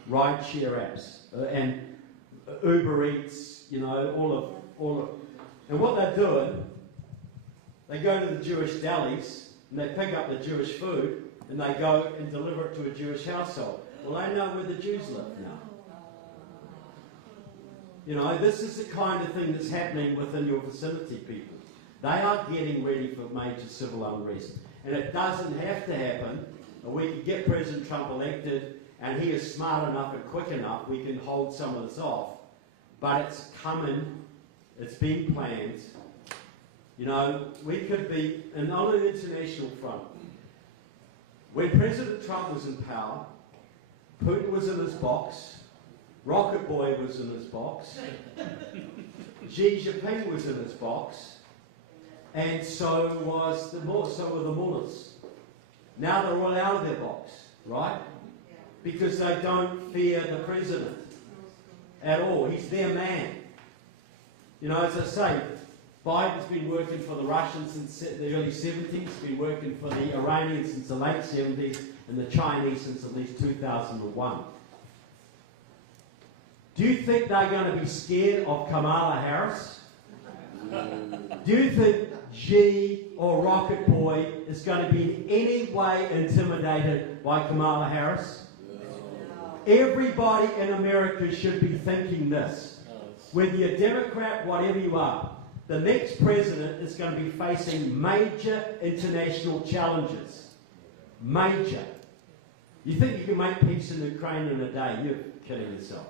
ride-share apps and Uber Eats, you know, all of. And what they're doing, they go to the Jewish delis and they pick up the Jewish food and they go and deliver it to a Jewish household. Well, they know where the Jews live now. You know, this is the kind of thing that's happening within your vicinity, people. They are getting ready for major civil unrest. And it doesn't have to happen. We can get President Trump elected and he is smart enough and quick enough, we can hold some of this off. But it's coming, it's being planned. You know, we could be, and on an international front, when President Trump was in power, Putin was in his box, Rocket Boy was in his box, Xi Jinping was in his box, and so were the mullahs. Now they're all out of their box, right? Because they don't fear the president at all. He's their man. You know, as I say, Biden's been working for the Russians since the early 70s, been working for the Iranians since the late 70s, and the Chinese since at least 2001. Do you think they're going to be scared of Kamala Harris? Do you think Xi or Rocket Boy is going to be in any way intimidated by Kamala Harris? Everybody in America should be thinking this. Whether you're a Democrat, whatever you are, the next president is going to be facing major international challenges. Major. You think you can make peace in Ukraine in a day? You're kidding yourself.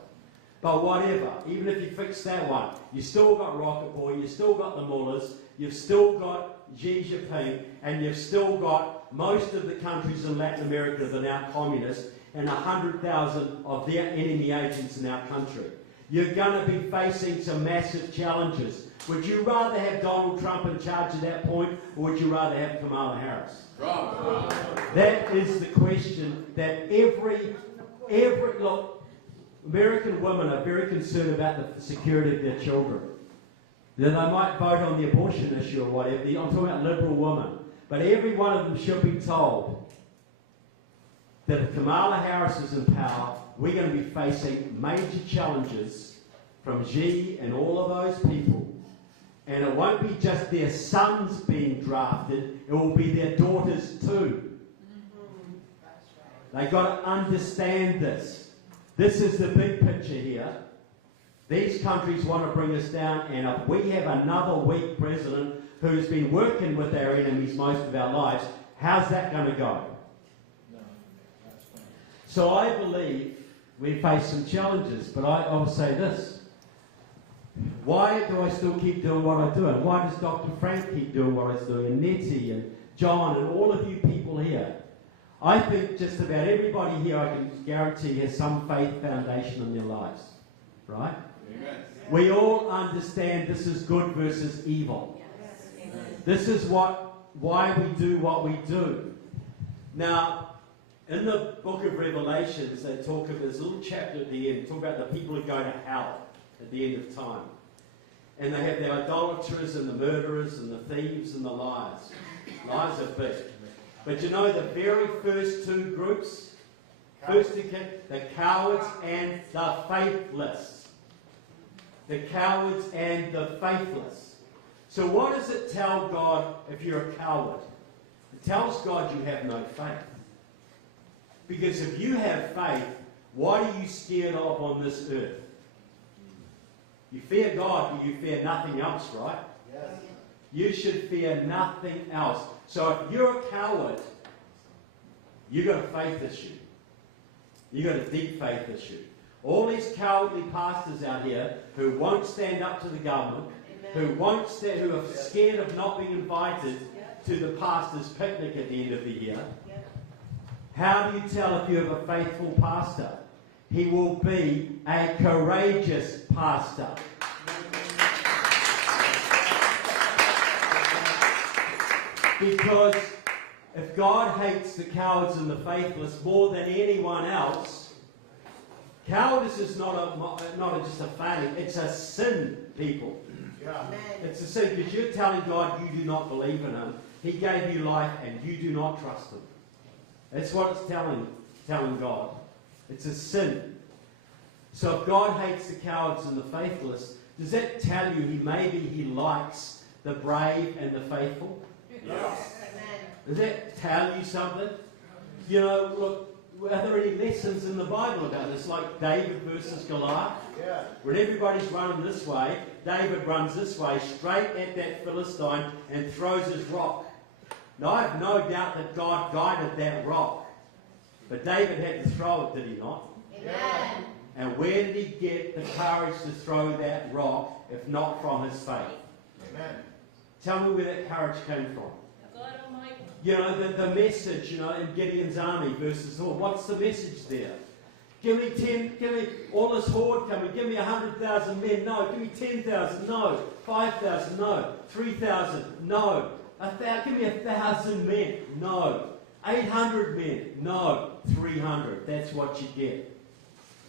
But whatever, even if you fix that one, you still got Rocket Boy, you still got the mullahs, you've still got Xi Jinping, and you've still got most of the countries in Latin America that are now communist, and 100,000 of their enemy agents in our country. You're going to be facing some massive challenges. Would you rather have Donald Trump in charge at that point, or would you rather have Kamala Harris? Trump. That is the question that look, American women are very concerned about the security of their children. Then they might vote on the abortion issue or whatever. I'm talking about liberal women. But every one of them should be told that if Kamala Harris is in power, we're going to be facing major challenges from Xi and all of those people. And it won't be just their sons being drafted, it will be their daughters too. They've got to understand this. This is the big picture here. These countries want to bring us down, and if we have another weak president who's been working with our enemies most of our lives, how's that going to go? So I believe we face some challenges, but I will say this. Why do I still keep doing what I'm doing? Why does Dr. Frank keep doing what he's doing, and Nettie and John and all of you people here? I think just about everybody here, I can guarantee, has some faith foundation in their lives, right? Amen. We all understand this is good versus evil. Yes. This is why we do what we do. Now, in the book of Revelations, they talk of this little chapter at the end, talk about the people who go to hell at the end of time. And they have the idolaters and the murderers and the thieves and the liars. Liars are big. But you know the very first two groups? The cowards and the faithless. The cowards and the faithless. So what does it tell God if you're a coward? It tells God you have no faith. Because if you have faith, what are you scared of on this earth? You fear God, but you fear nothing else, right? Yes. You should fear nothing else. So if you're a coward, you've got a faith issue. You've got a deep faith issue. All these cowardly pastors out here who won't stand up to the government, who are scared of not being invited to the pastor's picnic at the end of the year. How do you tell if you have a faithful pastor? He will be a courageous pastor. Because if God hates the cowards and the faithless more than anyone else, cowardice is not just a failing, it's a sin, people. Yeah. It's a sin because you're telling God you do not believe in Him. He gave you life and you do not trust Him. That's what it's telling God. It's a sin. So if God hates the cowards and the faithless, does that tell you maybe He likes the brave and the faithful? Yes. Does that tell you something? You know, look, are there any lessons in the Bible about this? Like David versus Goliath? Yeah. When everybody's running this way, David runs this way, straight at that Philistine, and throws his rock. Now, I have no doubt that God guided that rock. But David had to throw it, did he not? Amen. And where did he get the courage to throw that rock, if not from his faith? Amen. Tell me where that courage came from. You know, the message, you know, in Gideon's army versus all. What's the message there? Give me all this horde coming. Give me 100,000 men. No. Give me 10,000. No. 5,000. No. 3,000. No. Give me 1,000 men. No. 800 men. No. 300. That's what you get.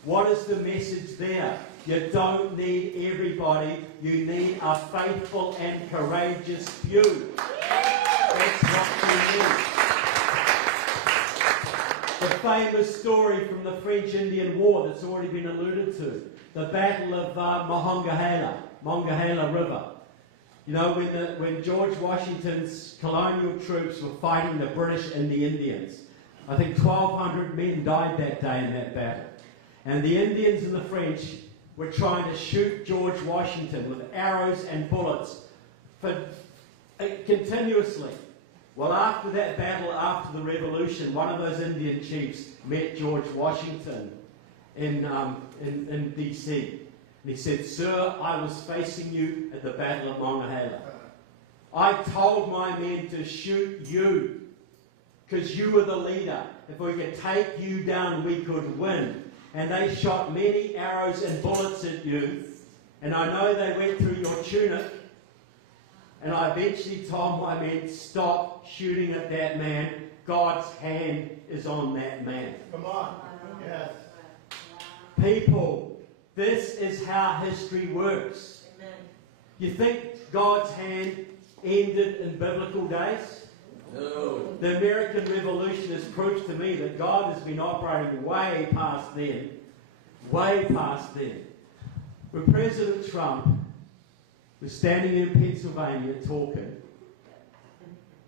What is the message there? You don't need everybody. You need a faithful and courageous few. That's what you need. The famous story from the French-Indian War that's already been alluded to. The Battle of Monongahela River. You know, when George Washington's colonial troops were fighting the British and the Indians. I think 1,200 men died that day in that battle. And the Indians and the French were trying to shoot George Washington with arrows and bullets continuously. Well, after that battle, after the revolution, one of those Indian chiefs met George Washington in D.C. And he said, "Sir, I was facing you at the Battle of Monongahela. I told my men to shoot you because you were the leader. If we could take you down, we could win. And they shot many arrows and bullets at you. And I know they went through your tunic. And I eventually told my men, stop shooting at that man. God's hand is on that man." Come on. Yes. People, this is how history works. You think God's hand ended in biblical days? No. The American Revolution has proved to me that God has been operating way past then. Way past then. When President Trump was standing in Pennsylvania talking,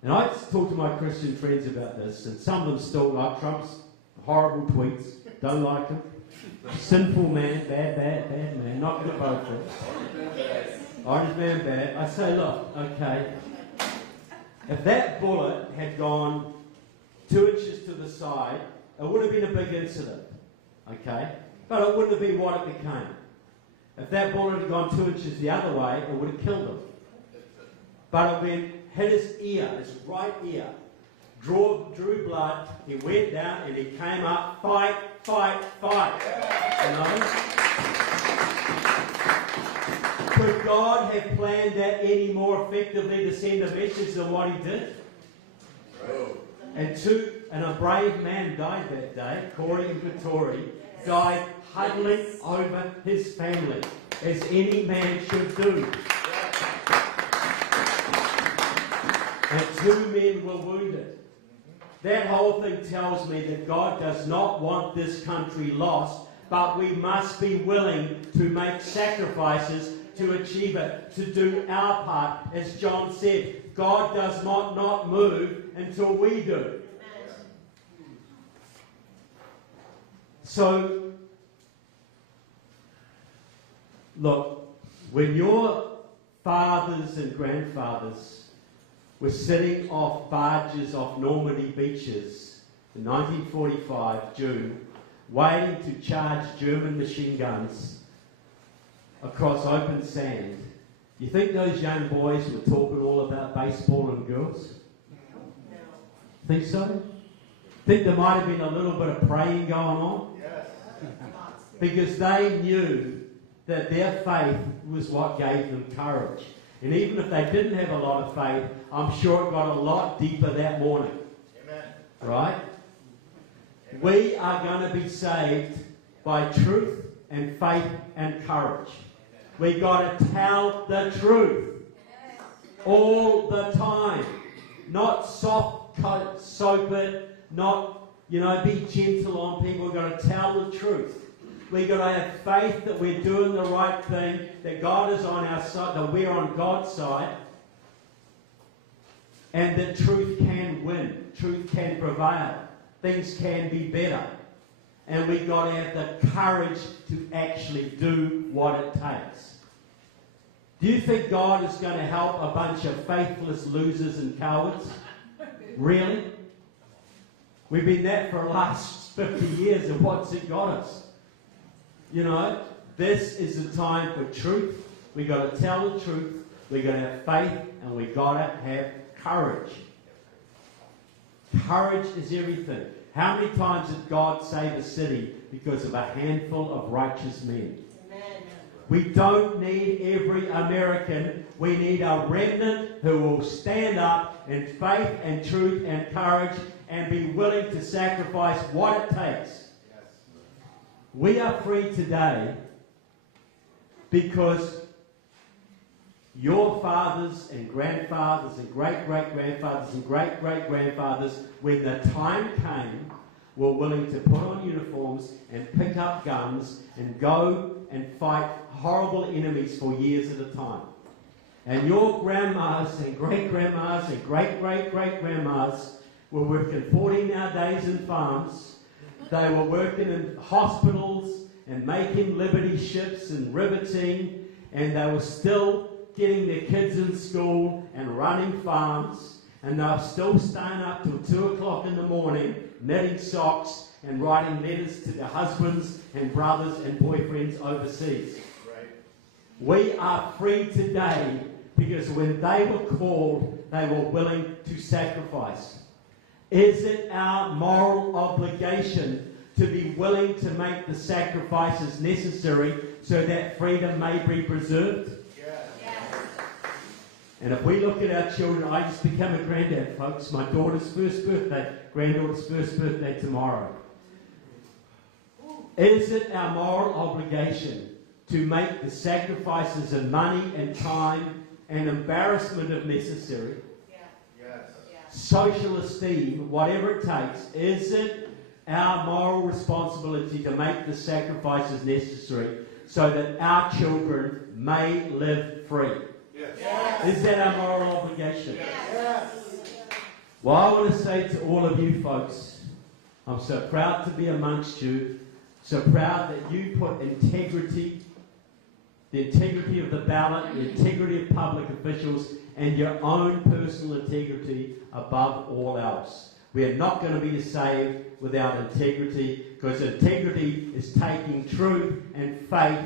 and I talk to my Christian friends about this, and some of them still like Trump's horrible tweets, don't like him. Sinful man, bad man, not going to vote for him. Orange man bad. I say, look, okay, if that bullet had gone 2 inches to the side, it would have been a big incident, okay? But it wouldn't have been what it became. If that bullet had gone 2 inches the other way, it would have killed him. But it hit his ear, his right ear, drew blood, he went down and he came up, fight. You know? Could God have planned that any more effectively to send a message than what he did? And a brave man died that day, Corey and Vittori, died huddling over his family, as any man should do. And 2 men were wounded. That whole thing tells me that God does not want this country lost, but we must be willing to make sacrifices to achieve it, to do our part. As John said, God does not move until we do. So, look, when your fathers and grandfathers were sitting off barges off Normandy beaches in 1945, June, waiting to charge German machine guns across open sand, you think those young boys were talking all about baseball and girls? Think so? Think there might have been a little bit of praying going on? Yes. Because they knew that their faith was what gave them courage. And even if they didn't have a lot of faith, I'm sure it got a lot deeper that morning. Amen. Right? We are going to be saved by truth and faith and courage. We got to tell the truth all the time. Not soap it, not, be gentle on people. We've got to tell the truth. We've got to have faith that we're doing the right thing, that God is on our side, that we're on God's side, and that truth can win, truth can prevail, things can be better. And we've got to have the courage to actually do what it takes. Do you think God is going to help a bunch of faithless losers and cowards? Really? We've been that for the last 50 years, and what's it got us? This is the time for truth. We've got to tell the truth. We've got to have faith, and we've got to have courage. Courage is everything. How many times did God save a city because of a handful of righteous men? Amen. We don't need every American. We need a remnant who will stand up in faith and truth and courage and be willing to sacrifice what it takes. We are free today because your fathers and grandfathers and great-great-grandfathers and great-great-grandfathers, when the time came, were willing to put on uniforms and pick up guns and go and fight horrible enemies for years at a time. And your grandmas and great-grandmas and great-great-great-grandmas were working 14-hour days in farms. They were working in hospitals and making liberty ships and riveting, and they were still getting their kids in school and running farms, and they were still staying up till 2 o'clock in the morning, knitting socks and writing letters to their husbands and brothers and boyfriends overseas. Right. We are free today because when they were called, they were willing to sacrifice. Is it our moral obligation to be willing to make the sacrifices necessary so that freedom may be preserved? Yes. And if we look at our children, I just became a granddad, folks. My daughter's granddaughter's first birthday tomorrow. Is it our moral obligation to make the sacrifices of money and time and embarrassment if necessary? Social esteem, whatever it takes, is it our moral responsibility to make the sacrifices necessary so that our children may live free? Yes. Is that our moral obligation? Yes. Well, I want to say to all of you folks, I'm so proud to be amongst you, so proud that you put integrity, the integrity of the ballot, the integrity of public officials, and your own personal integrity above all else. We are not going to be saved without integrity, because integrity is taking truth and faith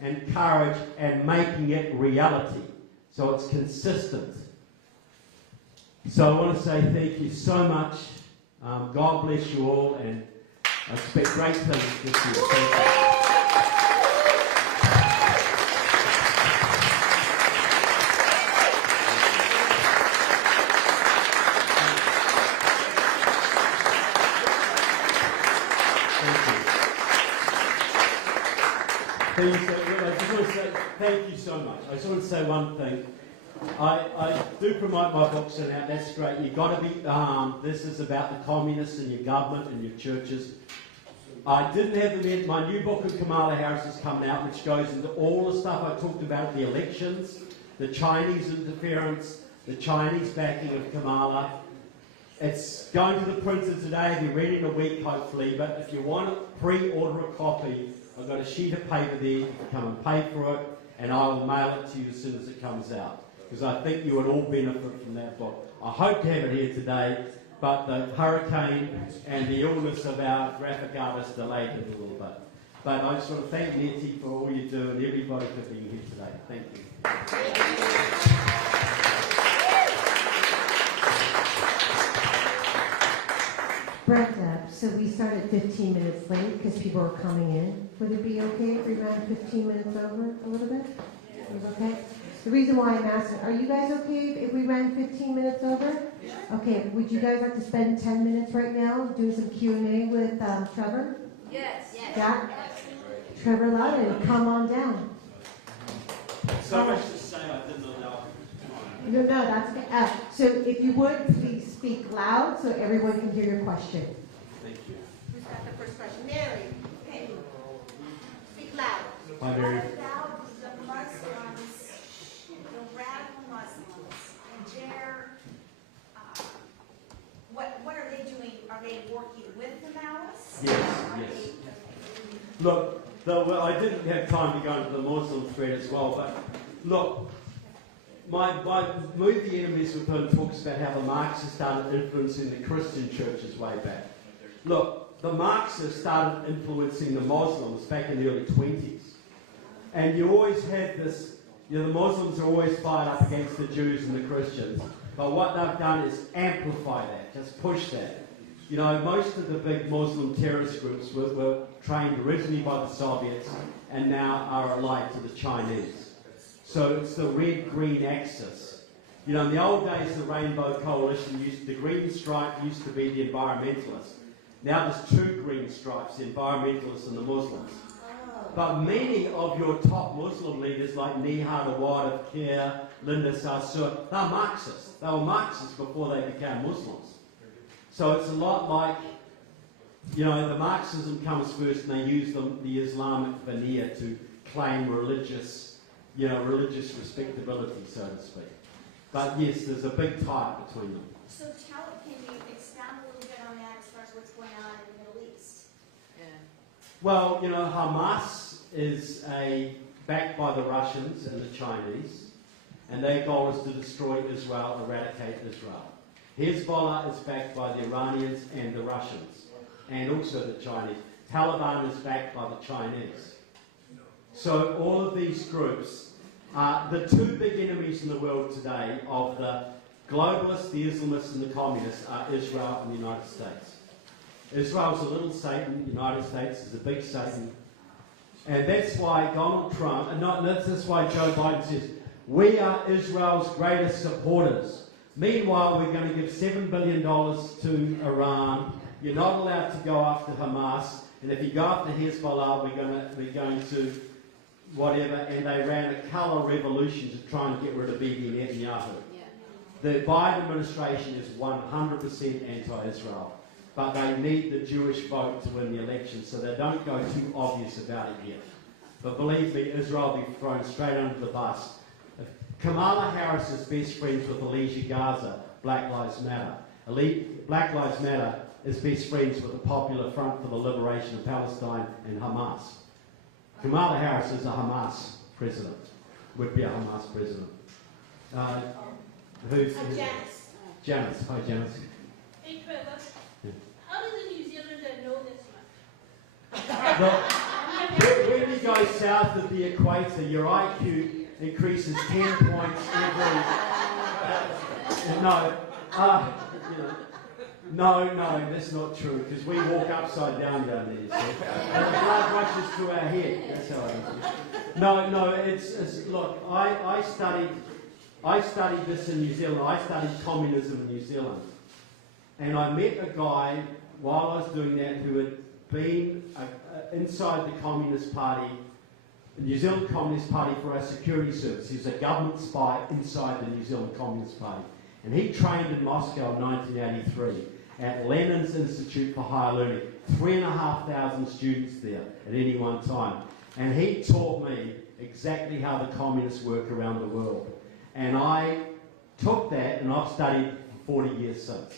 and courage and making it reality. So it's consistent. So I want to say thank you so much. God bless you all, and I expect great things this year. Thank you. Thank you so much. I just want to say one thing. I do promote my books and that. That's great. You've got to be this is about the communists and your government and your churches. I didn't have my new book of Kamala Harris has come out, which goes into all the stuff I talked about, the elections, the Chinese interference, the Chinese backing of Kamala. It's going to the printer today. They're ready in a week, hopefully. But if you want to pre-order a copy, I've got a sheet of paper there. You can come and pay for it, and I will mail it to you as soon as it comes out, because I think you would all benefit from that book. I hope to have it here today, but the hurricane and the illness of our graphic artist delayed it a little bit. But I just want to thank Nettie for all you do and everybody for being here today. Thank you. So we started 15 minutes late because people are coming in. Would it be okay if we ran 15 minutes over a little bit? Is it okay? The reason why I'm asking, are you guys okay if we ran 15 minutes over? Okay, would you guys like to spend 10 minutes right now doing some Q&A with Trevor? Yes. Jack? Trevor Loudon, come on down. So much to say, I didn't allow. No, that's okay. So if you would, please speak loud so everyone can hear your question. Thank you. Who's got the first question? Mary. Okay. Speak loud. Hi, Mary. What about the Muslims, the radical Muslims, and their, what are they doing? Are they working with the Maoists? Yes. Look, I didn't have time to go into the Muslim thread as well, but look, my Move the Enemies Within talks about how the Marxists started influencing the Christian churches way back. Look, the Marxists started influencing the Muslims back in the early 20s. And you always had this, the Muslims are always fired up against the Jews and the Christians. But what they've done is amplify that, just push that. Most of the big Muslim terrorist groups were trained originally by the Soviets and now are allied to the Chinese. So it's the red-green axis. In the old days, the Rainbow Coalition the green stripe used to be the environmentalists. Now there's two green stripes, the environmentalists and the Muslims. But many of your top Muslim leaders like Nihad Awad of Kir, Linda Sarsour, they're Marxists. They were Marxists before they became Muslims. So it's a lot like, the Marxism comes first and they use the Islamic veneer to claim religious respectability, so to speak. But yes, there's a big tie between them. So can you expound a little bit on that as far as what's going on in the Middle East? Well, Hamas is backed by the Russians and the Chinese, and their goal is to destroy Israel, eradicate Israel. Hezbollah is backed by the Iranians and the Russians, and also the Chinese. Taliban is backed by the Chinese. So all of these groups are the two big enemies in the world today of the globalists, the Islamists, and the communists are Israel and the United States. Israel's a little Satan, the United States is a big Satan. And that's why Donald Trump, that's why Joe Biden says, we are Israel's greatest supporters. Meanwhile, we're going to give $7 billion to Iran. You're not allowed to go after Hamas. And if you go after Hezbollah, we're going to whatever. And they ran a colour revolution to try and get rid of Bibi Netanyahu. The Biden administration is 100% anti-Israel. But they need the Jewish vote to win the election, so they don't go too obvious about it yet. But believe me, Israel will be thrown straight under the bus. Kamala Harris is best friends with Elijah Gaza, Black Lives Matter. Black Lives Matter is best friends with the Popular Front for the Liberation of Palestine and Hamas. Kamala Harris is a Hamas president, would be a Hamas president. Janice. Janice. Hi, Janice. Hey, Trevor. How does a New Zealander know this much? Look, when you go south of the equator, your IQ increases 10 points every... No, that's not true, because we walk upside down there, you see. And the blood rushes to our head. That's how I do. No, it's look, I studied this in New Zealand. I studied communism in New Zealand. And I met a guy while I was doing that who had been inside the Communist Party, the New Zealand Communist Party, for our security service. He was a government spy inside the New Zealand Communist Party. And he trained in Moscow in 1983 at Lenin's Institute for Higher Learning. 3,500 students there at any one time. And he taught me exactly how the communists work around the world. And I took that and I've studied for 40 years since.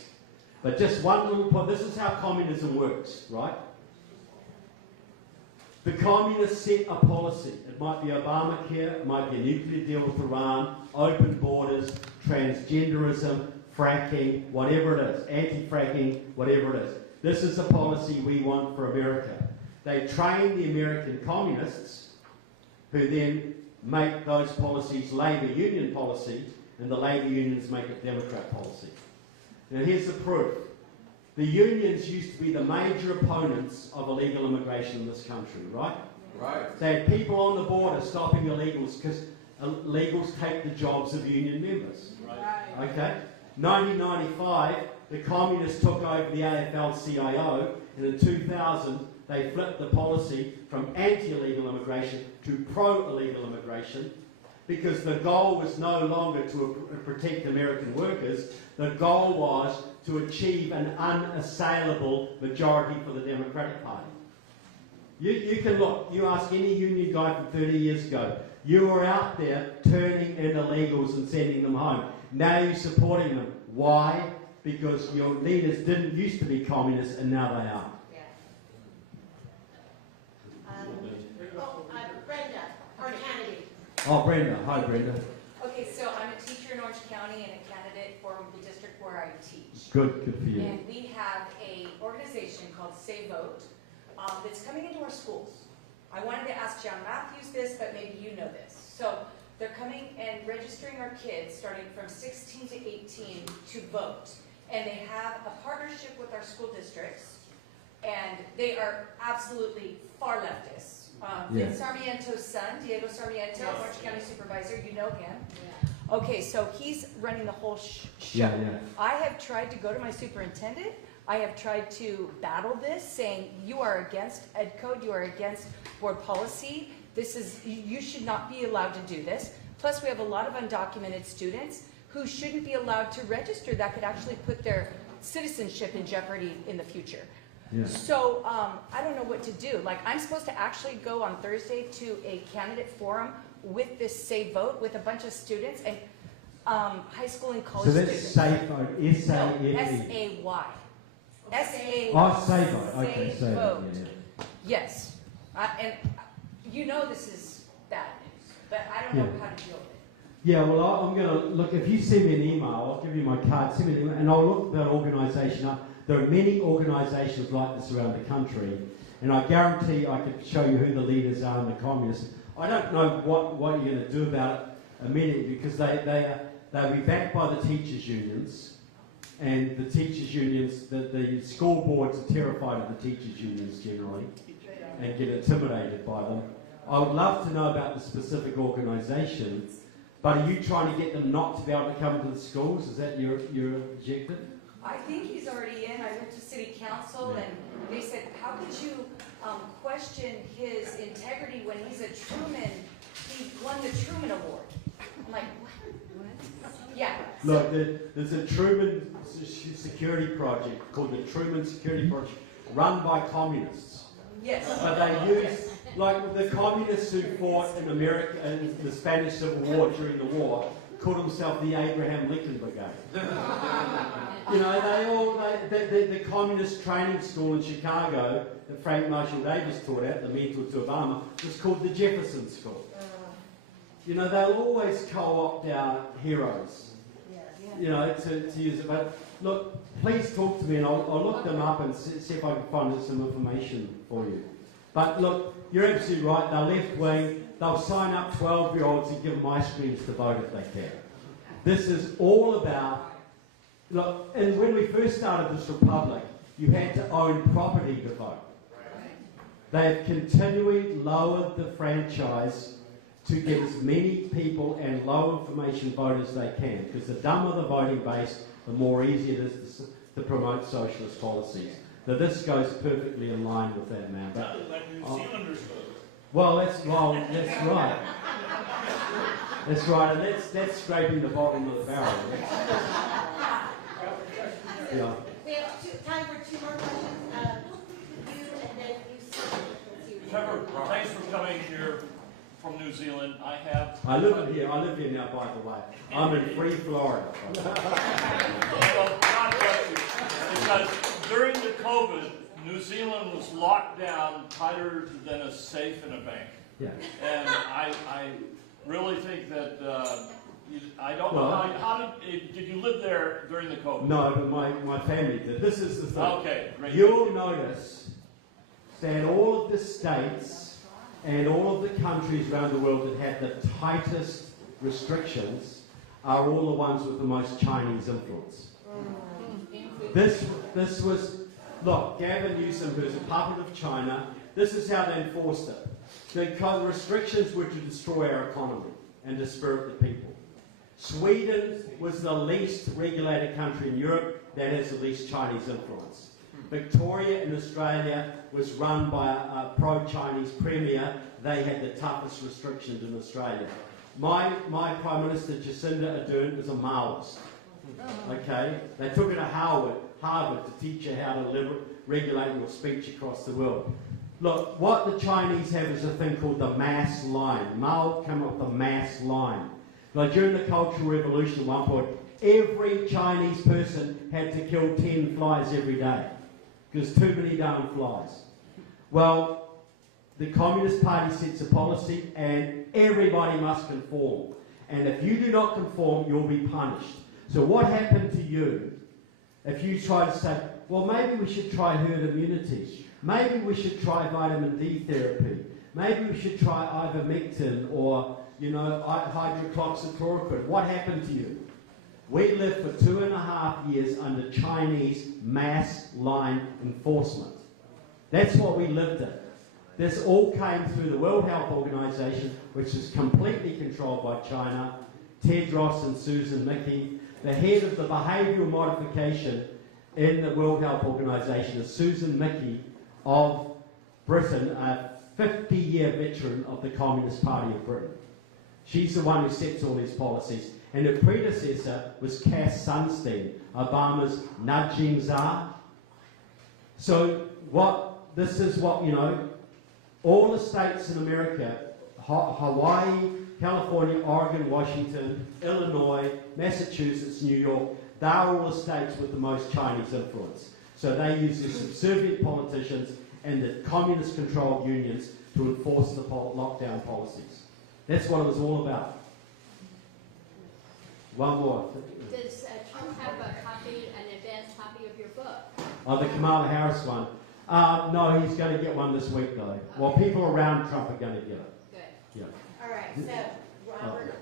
But just one little point, this is how communism works, right? The communists set a policy. It might be Obamacare, it might be a nuclear deal with Iran, open borders, transgenderism, fracking, whatever it is, anti-fracking, whatever it is. This is the policy we want for America. They train the American communists, who then make those policies Labour Union policy, and the Labour Unions make it Democrat policy. Now here's the proof. The unions used to be the major opponents of illegal immigration in this country, right? Right. They had people on the border stopping illegals because illegals take the jobs of union members. Right. Okay? 1995, the communists took over the AFL-CIO, and in 2000, they flipped the policy from anti-illegal immigration to pro-illegal immigration, because the goal was no longer to protect American workers. The goal was to achieve an unassailable majority for the Democratic Party. You can look, you ask any union guy from 30 years ago, you were out there turning in illegals and sending them home. Now you're supporting them. Why? Because your leaders didn't used to be communists and now they are. Brenda, our candidate. Oh, Brenda. Hi, Brenda. Okay, so I'm a teacher in Orange County and a candidate for the district where I teach. Good for you. And we have an organization called Say Vote that's coming into our schools. I wanted to ask John Matthews this, but maybe you know this. So they're coming and registering our kids starting from 16 to 18 to vote. And they have a partnership with our school districts, and they are absolutely far leftists. Vince Sarmiento's son, Diego Sarmiento, Orange County Supervisor, you know him. Yeah. Okay, so he's running the whole show. Yeah. I have tried to go to my superintendent. I have tried to battle this, saying you are against Ed Code, you are against board policy. This is, you should not be allowed to do this. Plus, we have a lot of undocumented students who shouldn't be allowed to register. That could actually put their citizenship in jeopardy in the future. Yeah. So I don't know what to do. Like, I'm supposed to actually go on Thursday to a candidate forum with this Say Vote with a bunch of students and high school and college So students. that's Say Vote, S-A-F-E. No, S-A-Y. S-A-Y. Oh, Say Vote. Okay, Say Say Vote. Vote. Yeah. Yes. And you know this is bad news, but I don't know how to deal with it. Yeah, well, I'm going to look, if you send me an email, I'll give you my card, send me an email, and I'll look that organisation up. There are many organisations like this around the country, and I guarantee I could show you who the leaders are and the communists. I don't know what you're going to do about it immediately, because they'll be backed by the teachers' unions, and the teachers' unions, the school boards are terrified of the teachers' unions generally, and get intimidated by them. I would love to know about the specific organisation, but are you trying to get them not to be able to come to the schools? Is that your objective? I think he's already in. I went to city council and they said, how could you question his integrity when he's a Truman? He won the Truman Award. I'm like, what? Yeah. Look, there's a Truman security project called the Truman Security Project, run by communists. Yes. But they use, like the communists who fought in America in the Spanish Civil War during the war, called themselves the Abraham Lincoln Brigade. You know, the communist training school in Chicago that Frank Marshall Davis taught at, the mentor to Obama, was called the Jefferson School. You know, they'll always co-opt our heroes, you know, to use it. But look, please talk to me and I'll look them up and see if I can find some information for you. But look, you're absolutely right, they're left-wing. They'll sign up 12-year-olds and give them ice creams to vote if they can. This is all about, look, and when we first started this republic, you had to own property to vote. They have continually lowered the franchise to get as many people and low information voters they can, because the dumber the voting base, the more easy it is to promote socialist policies. So this goes perfectly in line with that, man. But, Like New Zealanders vote. well, that's right. That's right, and that's scraping the bottom of the barrel. Yeah. We have time for two more questions. You and then you. Trevor, thanks for coming here from New Zealand. I live here now, by the way. I'm in free Florida. Well, God bless you. Because during the COVID, New Zealand was locked down tighter than a safe in a bank. Yeah. And I really think that, I don't know how did you live there during the COVID? No, but my family did. This is the thing. Okay, great. You'll notice that all of the states and all of the countries around the world that have the tightest restrictions are all the ones with the most Chinese influence. This was, look, Gavin Newsom, who's a puppet of China, this is how they enforced it. The restrictions were to destroy our economy and dispirit the people. Sweden was the least regulated country in Europe that has the least Chinese influence. Victoria in Australia was run by a pro-Chinese premier. They had the toughest restrictions in Australia. My Prime Minister, Jacinda Ardern, was a Maoist. Okay? They took her to Harvard to teach her how to regulate your speech across the world. Look, what the Chinese have is a thing called the mass line. Mao came up with the mass line. Like during the Cultural Revolution at one point, every Chinese person had to kill 10 flies every day because too many darn flies. Well, the Communist Party sets a policy and everybody must conform. And if you do not conform, you'll be punished. So what happened to you if you try to say, well, maybe we should try herd immunity. Maybe we should try vitamin D therapy. Maybe we should try ivermectin or, hydroxychloroquine. What happened to you? We lived for 2.5 years under Chinese mass line enforcement. That's what we lived in. This all came through the World Health Organization, which is completely controlled by China. Tedros and Susan Mickey. The head of the behavioural modification in the World Health Organization is Susan Mickey of Britain, a 50-year veteran of the Communist Party of Britain. She's the one who sets all these policies. And her predecessor was Cass Sunstein, Obama's nudging czar. So this is what, all the states in America, Hawaii, California, Oregon, Washington, Illinois, Massachusetts, New York, they're all the states with the most Chinese influence. So they use the subservient politicians and the communist-controlled unions to enforce the lockdown policies. That's what it was all about. One more. Does Trump have an advanced copy of your book? Oh, the Kamala Harris one. No, he's going to get one this week, though. Well, people around Trump are going to get it. Good. Yeah. All right, so, Robert.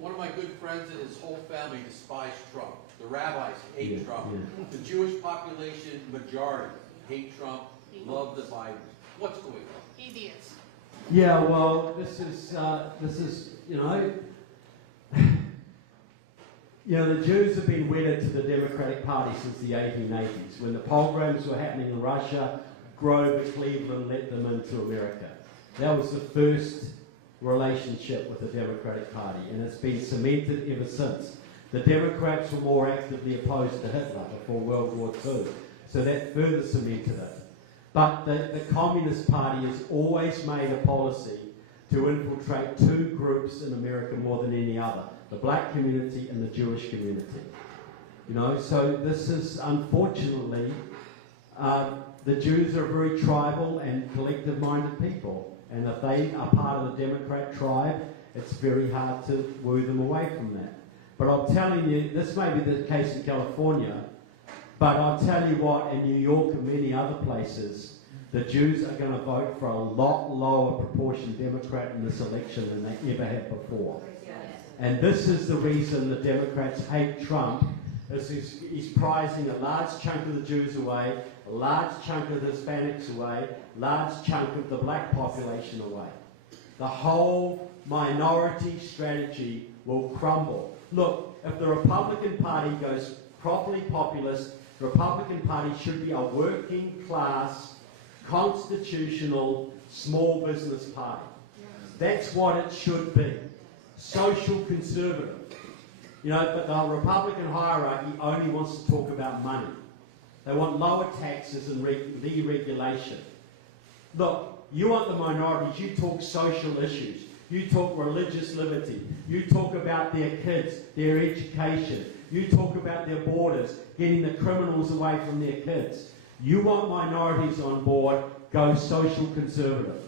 One of my good friends and his whole family despise Trump. The rabbis hate Yeah, Trump. yeah. The Jewish population majority hate Trump, love the Biden. What's going on? Idiots. Yeah, well, this is the Jews have been wedded to the Democratic Party since the 1880s. When the pogroms were happening in Russia, Grover Cleveland let them into America. That was the first relationship with the Democratic Party, and it's been cemented ever since. The Democrats were more actively opposed to Hitler before World War II, so that further cemented it. But the Communist Party has always made a policy to infiltrate two groups in America more than any other, the black community and the Jewish community. So this is, unfortunately, the Jews are very tribal and collective-minded people. And if they are part of the Democrat tribe, it's very hard to woo them away from that. But I'm telling you, this may be the case in California, but I'll tell you what, in New York and many other places, the Jews are going to vote for a lot lower proportion Democrat in this election than they ever have before. And this is the reason the Democrats hate Trump, is he's prizing a large chunk of the Jews away, a large chunk of the Hispanics away, a large chunk of the black population away. The whole minority strategy will crumble. Look, if the Republican Party goes properly populist, the Republican Party should be a working class, constitutional, small business party. That's what it should be. Social conservative. But the Republican hierarchy only wants to talk about money. They want lower taxes and deregulation. Look, you want the minorities, you talk social issues, you talk religious liberty, you talk about their kids, their education, you talk about their borders, getting the criminals away from their kids. You want minorities on board, go social conservative.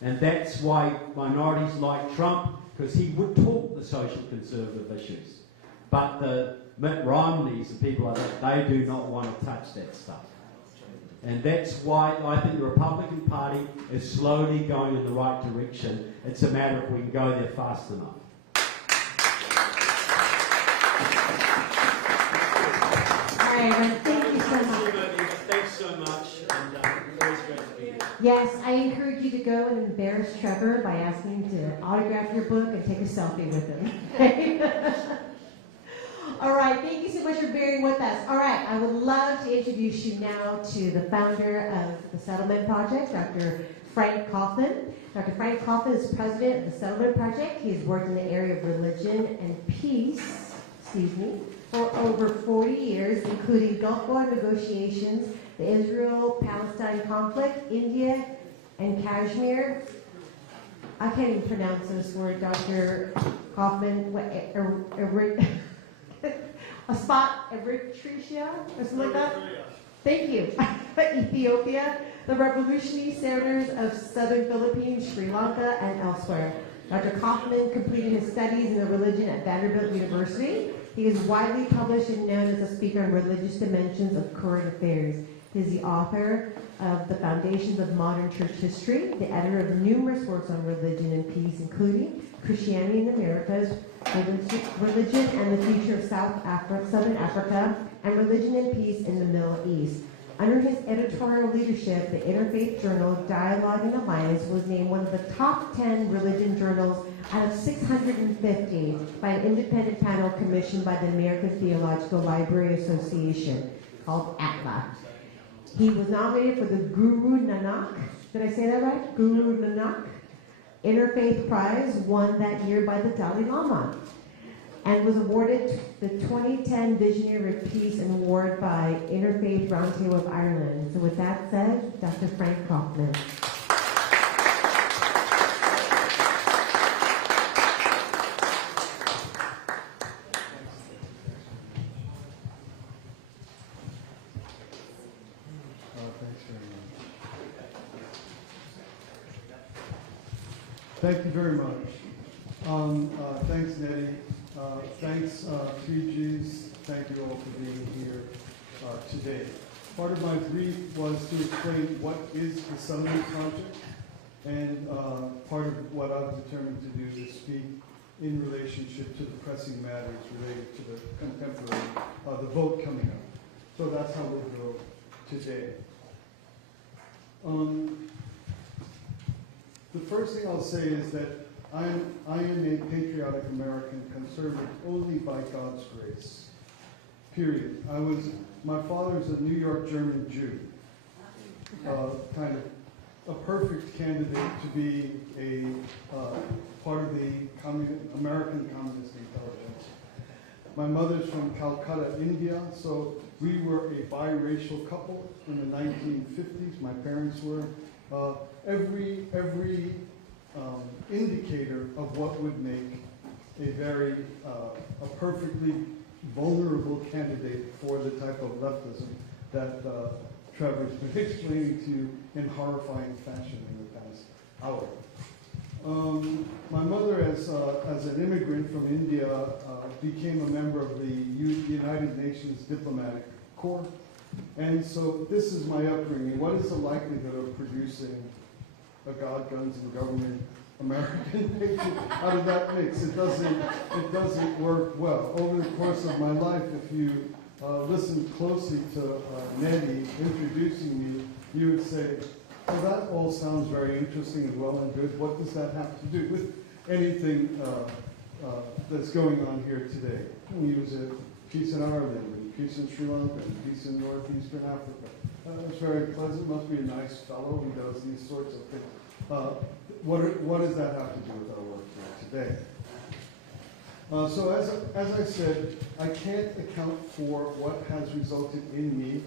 And that's why minorities like Trump, because he would talk the social conservative issues. But the Mitt Romneys and people like that, they do not want to touch that stuff. And that's why I think the Republican Party is slowly going in the right direction. It's a matter of we can go there fast enough. right, everyone, thank you so much. Thanks so much, and always great to be here. Yes, I encourage you to go and embarrass Trevor by asking him to autograph your book and take a selfie with him. All right, thank you so much for bearing with us. All right, I would love to introduce you now to the founder of the Settlement Project, Dr. Frank Kaufman. Dr. Frank Kaufman is president of the Settlement Project. He has worked in the area of religion and peace, for over 40 years, including Gulf War negotiations, the Israel-Palestine conflict, India, and Kashmir. I can't even pronounce this word, Dr. Kaufman. A spot, Eritrea, or something like that? Thank you. Ethiopia, the revolutionary centers of southern Philippines, Sri Lanka, and elsewhere. Dr. Kaufman completed his studies in the religion at Vanderbilt University. He is widely published and known as a speaker on religious dimensions of current affairs. He is the author of The Foundations of Modern Church History, the editor of numerous works on religion and peace, including Christianity in the Americas, Religion and the Future of Southern Africa, and Religion and Peace in the Middle East. Under his editorial leadership, the interfaith journal Dialogue and Alliance was named one of the top 10 religion journals out of 650 by an independent panel commissioned by the American Theological Library Association called ATLA. He was nominated for the Guru Nanak, did I say that right? Guru Nanak Interfaith Prize, won that year by the Dalai Lama, and was awarded the 2010 Visionary of Peace Award by Interfaith Roundtable of Ireland. So with that said, Dr. Frank Kaufman. Thank you very much. Thanks, Nettie. Thanks, 3Gs. Thank you all for being here today. Part of my brief was to explain what is the Settlement Project, and part of what I've determined to do is speak in relationship to the pressing matters related to the contemporary, the vote coming up. So that's how we'll go today. The first thing I'll say is that I am a patriotic American, conservative only by God's grace. Period. My father's a New York German Jew, kind of a perfect candidate to be a part of the American Communist Intelligence. My mother's from Calcutta, India, so we were a biracial couple in the 1950s. My parents were. Every indicator of what would make a perfectly vulnerable candidate for the type of leftism that Trevor's been explaining to you in horrifying fashion in the past hour. My mother, as an immigrant from India, became a member of the United Nations Diplomatic Corps. And so this is my upbringing. What is the likelihood of producing a God, guns, and government American patriot out of that mix? It doesn't work well. Over the course of my life, if you listen closely to Nettie introducing me, you would say, well, that all sounds very interesting and well and good. What does that have to do with anything that's going on here today? He was at peace in Ireland, peace in Sri Lanka, and peace in northeastern Africa. It's very pleasant, must be a nice fellow who does these sorts of things. What does that have to do with our work here today? So as I said, I can't account for what has resulted in me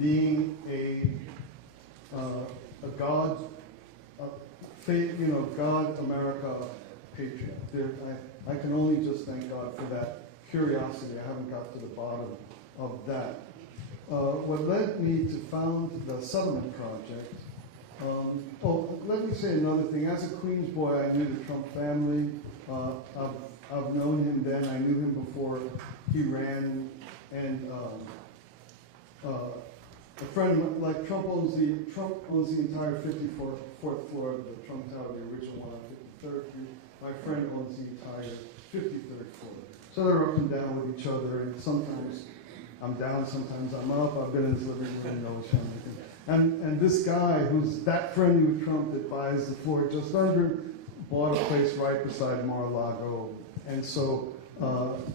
being a God, God, America patriot. I can only just thank God for that curiosity. I haven't got to the bottom of that. What led me to found the Settlement Project. Let me say another thing. As a Queens boy, I knew the Trump family. I've known him then. I knew him before he ran. And a friend, like Trump owns the entire 54th floor of the Trump Tower, the original one on 53rd Street. My friend owns the entire 53rd floor. So they're up and down with each other, and sometimes I'm down, sometimes I'm up. I've been in his living room, you know, and this guy who's that friendly with Trump that buys the floor just under him, bought a place right beside Mar-a-Lago. And so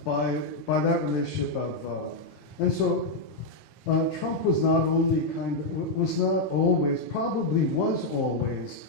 by that relationship Trump was not only was not always, probably was always,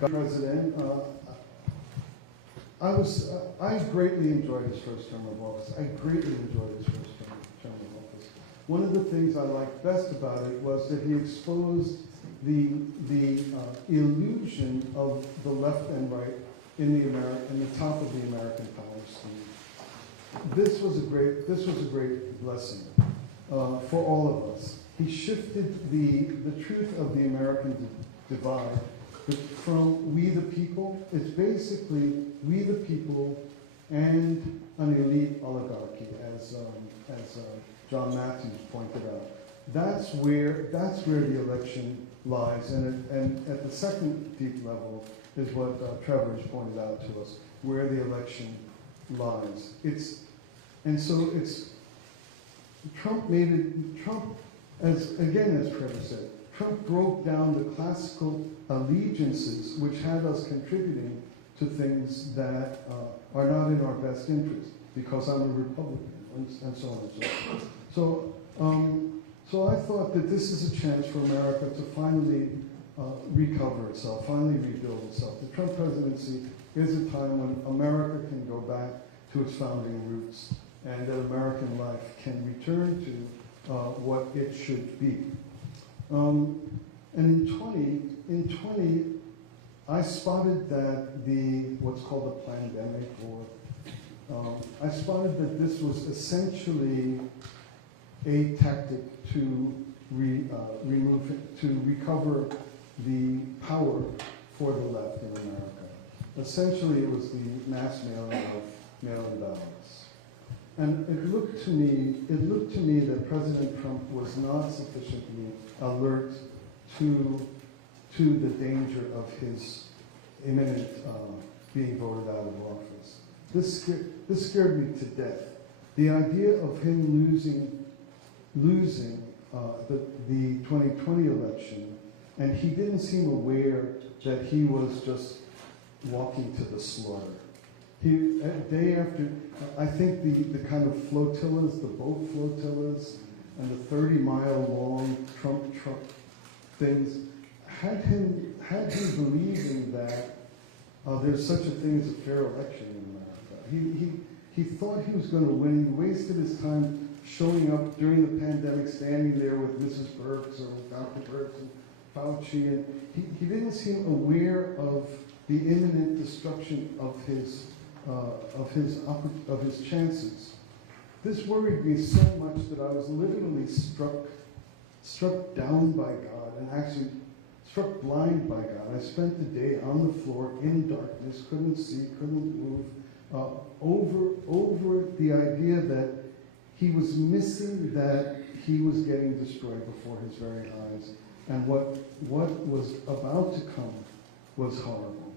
President, I greatly enjoyed his first term of office. I greatly enjoyed his first term of office. One of the things I liked best about it was that he exposed the illusion of the left and right in the top of the American power scheme. This was a great blessing for all of us. He shifted the truth of the American divide from we the people. It's basically we the people and an elite oligarchy, as John Matthews pointed out. That's where the election lies, and at the second deep level is what Trevor has pointed out to us, where the election lies. Trump, as Trevor said, Trump broke down the classical allegiances which had us contributing to things that are not in our best interest, because I'm a Republican, and so on and so forth. So I thought that this is a chance for America to finally recover itself, finally rebuild itself. The Trump presidency is a time when America can go back to its founding roots, and that American life can return to what it should be. And in 20, I spotted that what's called a pandemic, or I spotted that this was essentially a tactic to recover the power for the left in America. Essentially, it was the mass mailing of mail-in ballots. And it looked to me that President Trump was not sufficiently alert to the danger of his imminent being voted out of office. This scared me to death. The idea of him losing the 2020 election, and he didn't seem aware that he was just walking to the slaughter. Day after, I think the kind of flotillas, the boat flotillas, and the 30-mile-long Trump truck things had him believing that there's such a thing as a fair election in America. He thought he was going to win. He wasted his time showing up during the pandemic, standing there with Mrs. Birx or with Dr. Birx and Fauci, and he didn't seem aware of the imminent destruction of his chances. This worried me so much that I was literally struck down by God, and actually struck blind by God. I spent the day on the floor in darkness, couldn't see, couldn't move, over the idea that he was missing that he was getting destroyed before his very eyes, and what was about to come was horrible.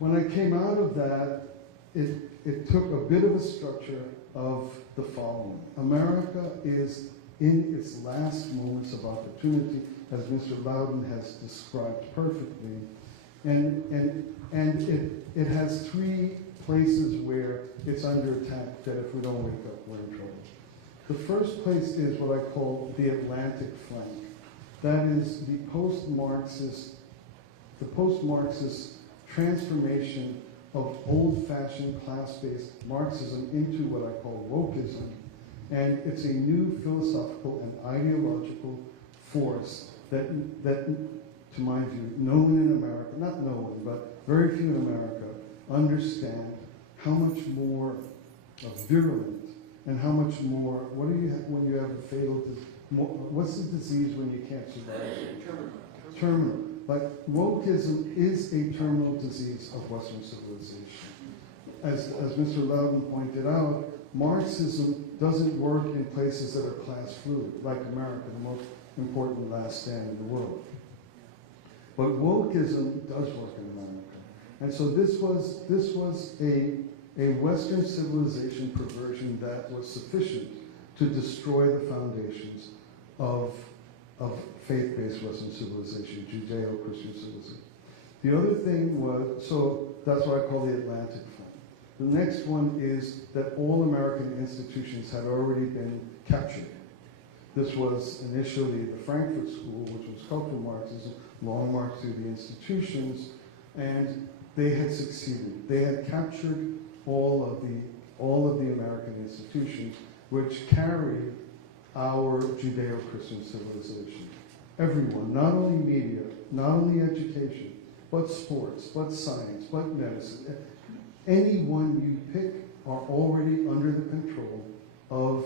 When I came out of that, it took a bit of a structure of the following. America is in its last moments of opportunity, as Mr. Loudon has described perfectly, and it has three places where it's under attack that if we don't wake up, we're in trouble. The first place is what I call the Atlantic flank. That is the post-Marxist transformation of old-fashioned class-based Marxism into what I call wokeism. And it's a new philosophical and ideological force that, to my view, no one in America, not no one, but very few in America understand how much more virulent and how much more, what do you have when you have a fatal disease? What's the disease when you can't survive? Terminal. Like, wokeism is a terminal disease of Western civilization. As Mr. Loudon pointed out, Marxism doesn't work in places that are class fluid, like America, the most important last stand in the world. But wokeism does work in America. And so this was a Western civilization perversion that was sufficient to destroy the foundations of faith-based Western civilization, Judeo-Christian civilization. The other thing was, so that's what I call the Atlantic Front. The next one is that all American institutions had already been captured. This was initially the Frankfurt School, which was cultural Marxism, long march through the institutions, and they had succeeded. They had captured all of the American institutions, which carried our Judeo-Christian civilization. Everyone, not only media, not only education, but sports, but science, but medicine. Anyone you pick are already under the control of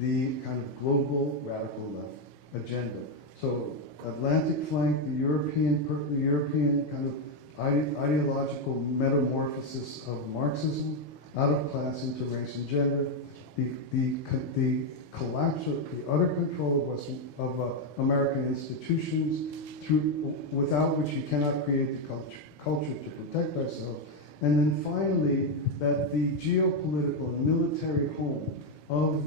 the kind of global radical left agenda. So Atlantic flank, the European kind of ideological metamorphosis of Marxism, out of class into race and gender, the collapse of the utter control of American institutions, without which you cannot create the culture to protect ourselves, and then finally that the geopolitical and military home of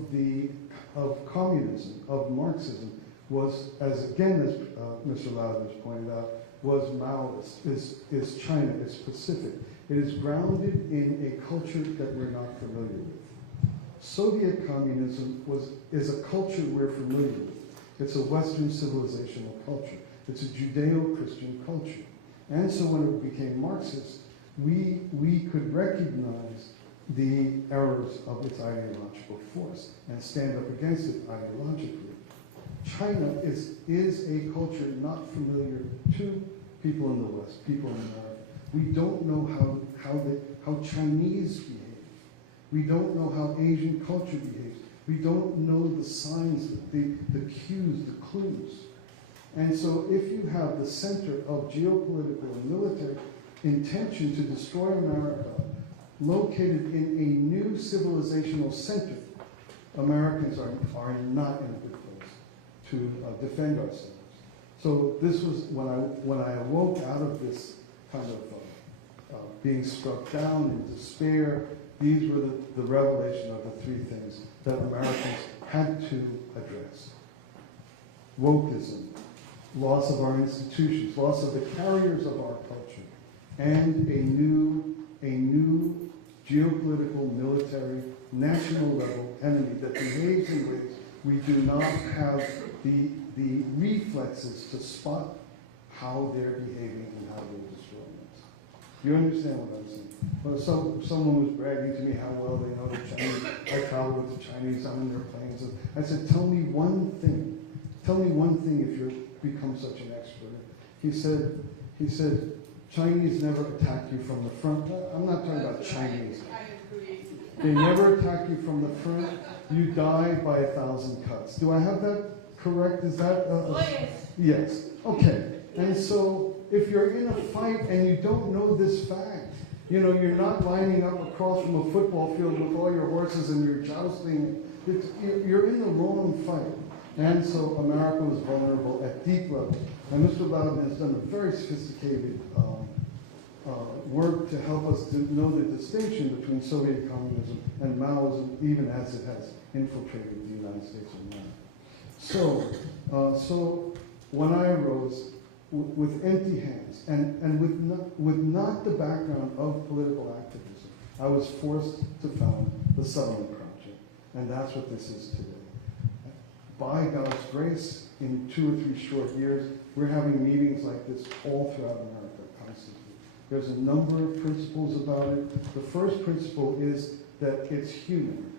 communism, of Marxism, was, as Mr. Loudon has pointed out, was Maoist, is China, it's Pacific. It is grounded in a culture that we're not familiar with. Soviet communism is a culture we're familiar with. It's a Western civilizational culture. It's a Judeo-Christian culture. And so when it became Marxist, we could recognize the errors of its ideological force and stand up against it ideologically. China is a culture not familiar to people in the West, people in America. We don't know how Chinese behave. We don't know how Asian culture behaves. We don't know the signs, the cues, the clues. And so if you have the center of geopolitical and military intention to destroy America located in a new civilizational center, Americans are not in a good place to defend ourselves. So this was when I awoke out of this kind of being struck down in despair. These were the revelation of the three things that Americans had to address. Wokeism, loss of our institutions, loss of the carriers of our culture, and a new geopolitical, military, national level enemy that behaves in ways we do not have the reflexes to spot how they're behaving and how they're destroying us. You understand what I'm saying? Well, someone was bragging to me how well they know the Chinese. I travel with the Chinese, I'm in their planes. And I said, tell me one thing. Tell me one thing if you become such an expert. He said, Chinese never attack you from the front. I'm not talking about Chinese. They never attack you from the front. You die by 1,000 cuts. Do I have that correct? Is that? Yes. Okay. And so if you're in a fight and you don't know this fact, you know, you're not lining up across from a football field with all your horses and you're jousting. You're in the wrong fight. And so America was vulnerable at deep levels. And Mr. Loudon has done a very sophisticated work to help us to know the distinction between Soviet communism and Maoism, even as it has infiltrated the United States of America. So when I arose with empty hands and with not the background of political activism, I was forced to found the Settlement Project, and that's what this is today. By God's grace, in 2 or 3 short years, we're having meetings like this all throughout America constantly. There's a number of principles about it. The first principle is that it's human.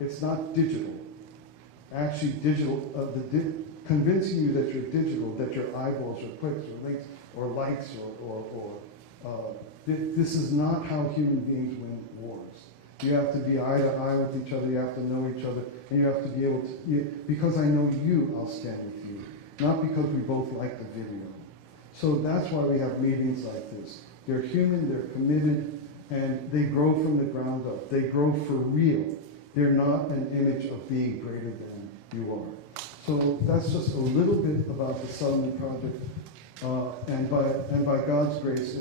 It's not digital. actually digital, convincing you that you're digital, that your eyeballs are clicks or links or likes this is not how human beings win wars. You have to be eye to eye with each other, you have to know each other, and you have to be able to, because I know you, I'll stand with you, not because we both like the video. So that's why we have meetings like this. They're human, they're committed, and they grow from the ground up. They grow for real. They're not an image of being greater than you are. So that's just a little bit about the Settlement Project. And by God's grace,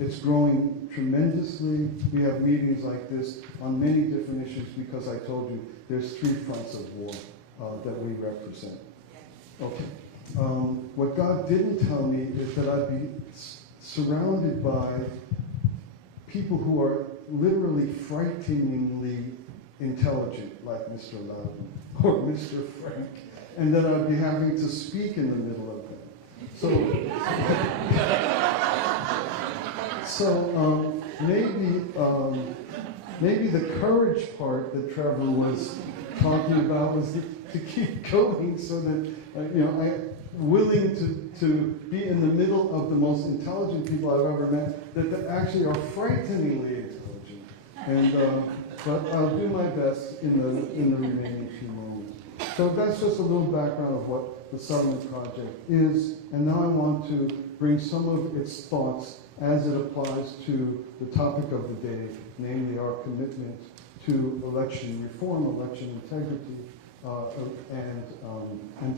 it's growing tremendously. We have meetings like this on many different issues because I told you there's 3 fronts of war that we represent. Okay. What God didn't tell me is that I'd be surrounded by people who are literally frighteningly intelligent, like Mr. Loudon or Mr. Frank, and that I'd be having to speak in the middle of them. So maybe the courage part that Trevor was talking about was to keep going, so that I'm willing to be in the middle of the most intelligent people I've ever met that actually are frighteningly intelligent. And but I'll do my best in the remaining few moments. So that's just a little background of what the Settlement Project is, and now I want to bring some of its thoughts as it applies to the topic of the day, namely our commitment to election reform, election integrity, and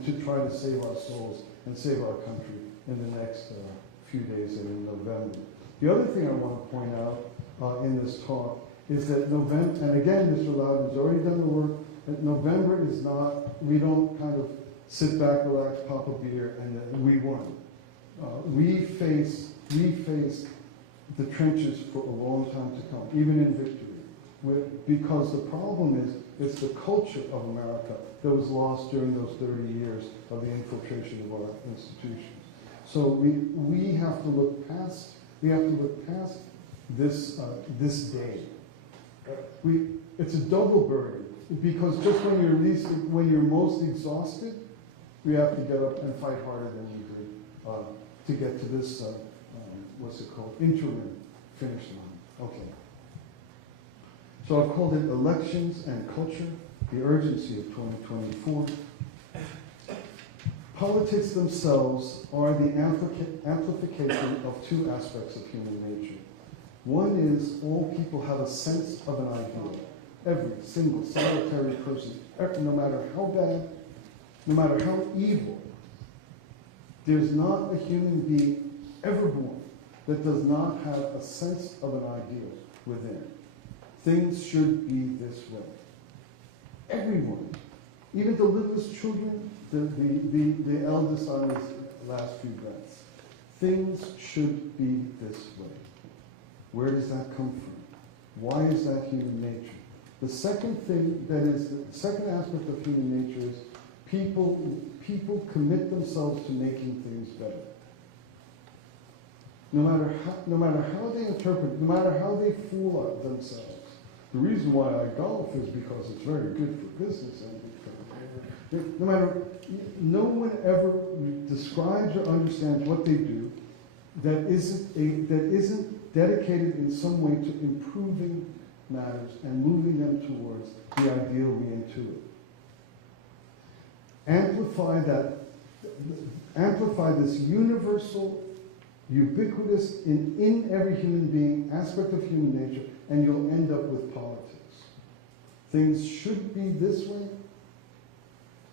to try to save our souls and save our country in the next few days and in November. The other thing I want to point out in this talk is that November, and again, Mr. Loudon has already done the work, that November is not, we don't kind of sit back, relax, pop a beer, and then we won. We face the trenches for a long time to come, even in victory. Because the problem is, it's the culture of America that was lost during those 30 years of the infiltration of our institutions. So we have to look past this day. It's a double burden, because just when you're most exhausted, we have to get up and fight harder than we did to get to this, what's it called, interim finish line. Okay. So I've called it Elections and Culture, the Urgency of 2024. Politics themselves are the amplification of 2 aspects of human nature. One is all people have a sense of an ideal. Every single solitary person, no matter how bad, no matter how evil, there's not a human being ever born that does not have a sense of an ideal within. Things should be this way. Everyone, even the littlest children, the eldest on his last few breaths. Things should be this way. Where does that come from? Why is that human nature? The second thing the second aspect of human nature is people commit themselves to making things better. No matter how they interpret, no matter how they fool themselves. The reason why I golf is because it's very good for business, and no one ever describes or understands what they do that isn't dedicated in some way to improving matters and moving them towards the ideal we intuit. Amplify this universal, ubiquitous, in every human being aspect of human nature, and you'll end up with politics. Things should be this way,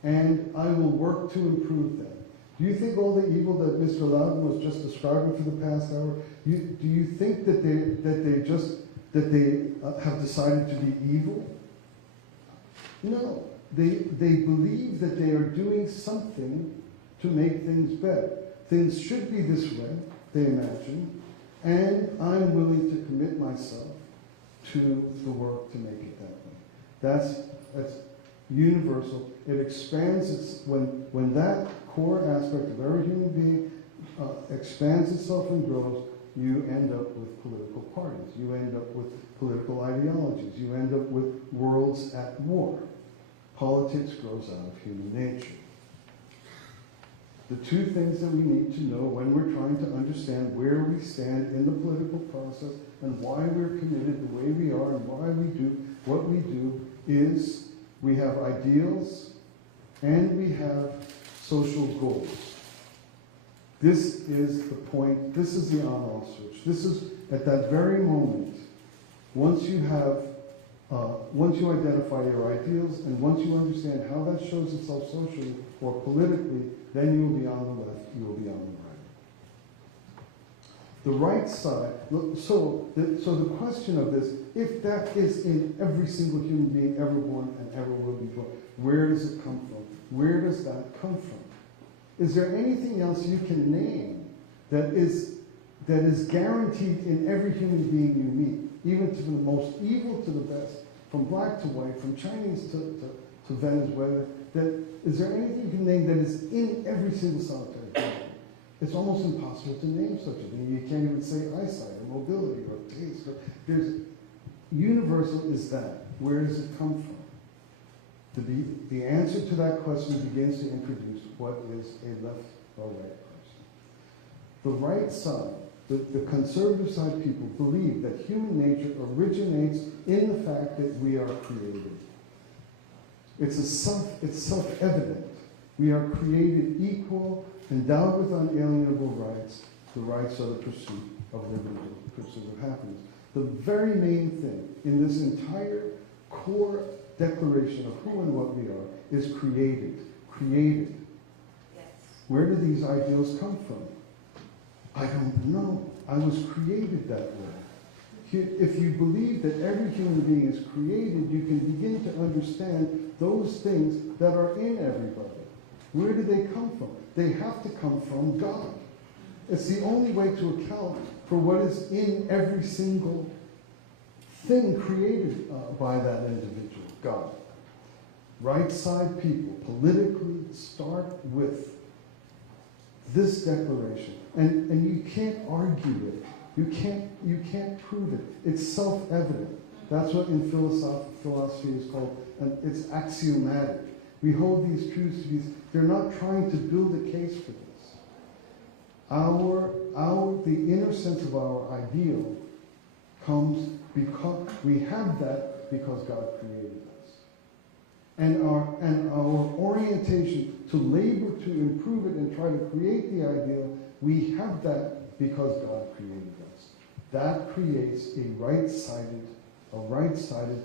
and I will work to improve them. Do you think all the evil that Mr. Loudon was just describing for the past hour, do you think that they have decided to be evil? No. They believe that they are doing something to make things better. Things should be this way, they imagine, and I'm willing to commit myself to the work to make it that way. That's universal. It expands when that core aspect of every human being expands itself and grows, you end up with political parties. You end up with political ideologies. You end up with worlds at war. politics grows out of human nature. The two things that we need to know when we're trying to understand where we stand in the political process and why we're committed the way we are and why we do what we do is we have ideals and we have social goals. This is the point, this is the on-off switch. This is at that very moment, once you identify your ideals and once you understand how that shows itself socially or politically, then you will be on the left, you will be on the right. The right side, so the question of this, if that is in every single human being ever born and ever will be born, where does it come from? Where does that come from? Is there anything else you can name that is guaranteed in every human being you meet, even to the most evil to the best, from black to white, from Chinese to Venezuela? Is there anything you can name that is in every single solitary human? It's almost impossible to name such a thing. You can't even say eyesight or mobility or taste. Universal is that. Where does it come from? The answer to that question begins to introduce what is a left or right person. The right side, the conservative side people believe that human nature originates in the fact that we are created. It's self-evident. We are created equal, endowed with unalienable rights. The rights are the pursuit of liberty, the pursuit of happiness. The very main thing in this entire core declaration of who and what we are is created. Created. Yes. Where do these ideals come from? I don't know. I was created that way. If you believe that every human being is created, you can begin to understand those things that are in everybody. Where do they come from? They have to come from God. It's the only way to account for what is in every single thing created by that individual, God. Right side people politically start with this declaration. And you can't argue it. You can't prove it. It's self-evident. That's what in philosophy is called, and it's axiomatic. We hold these truths to be, they're not trying to build a case for this. The inner sense of our ideal comes because we have that because God created us. And our orientation to labor to improve it and try to create the ideal, we have that because God created us. That creates a right-sided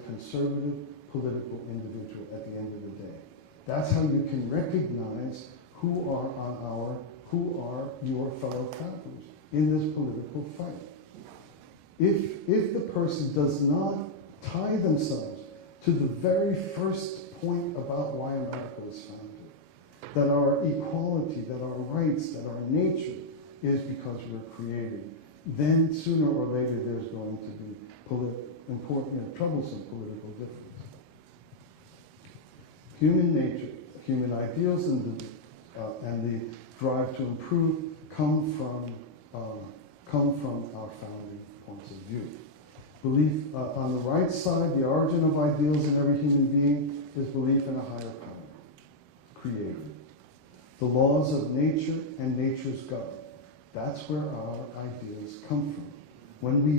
conservative political individual at the end of the day. That's how you can recognize who are your fellow travelers in this political fight. If the person does not tie themselves to the very first point about why America was founded, that our equality, that our rights, that our nature is because we're created, then sooner or later there's going to be troublesome political difference. Human nature, human ideals, and the drive to improve come from our founding points of view. Belief on the right side, the origin of ideals in every human being is belief in a higher power, creator. The laws of nature and nature's God. That's where our ideas come from. When we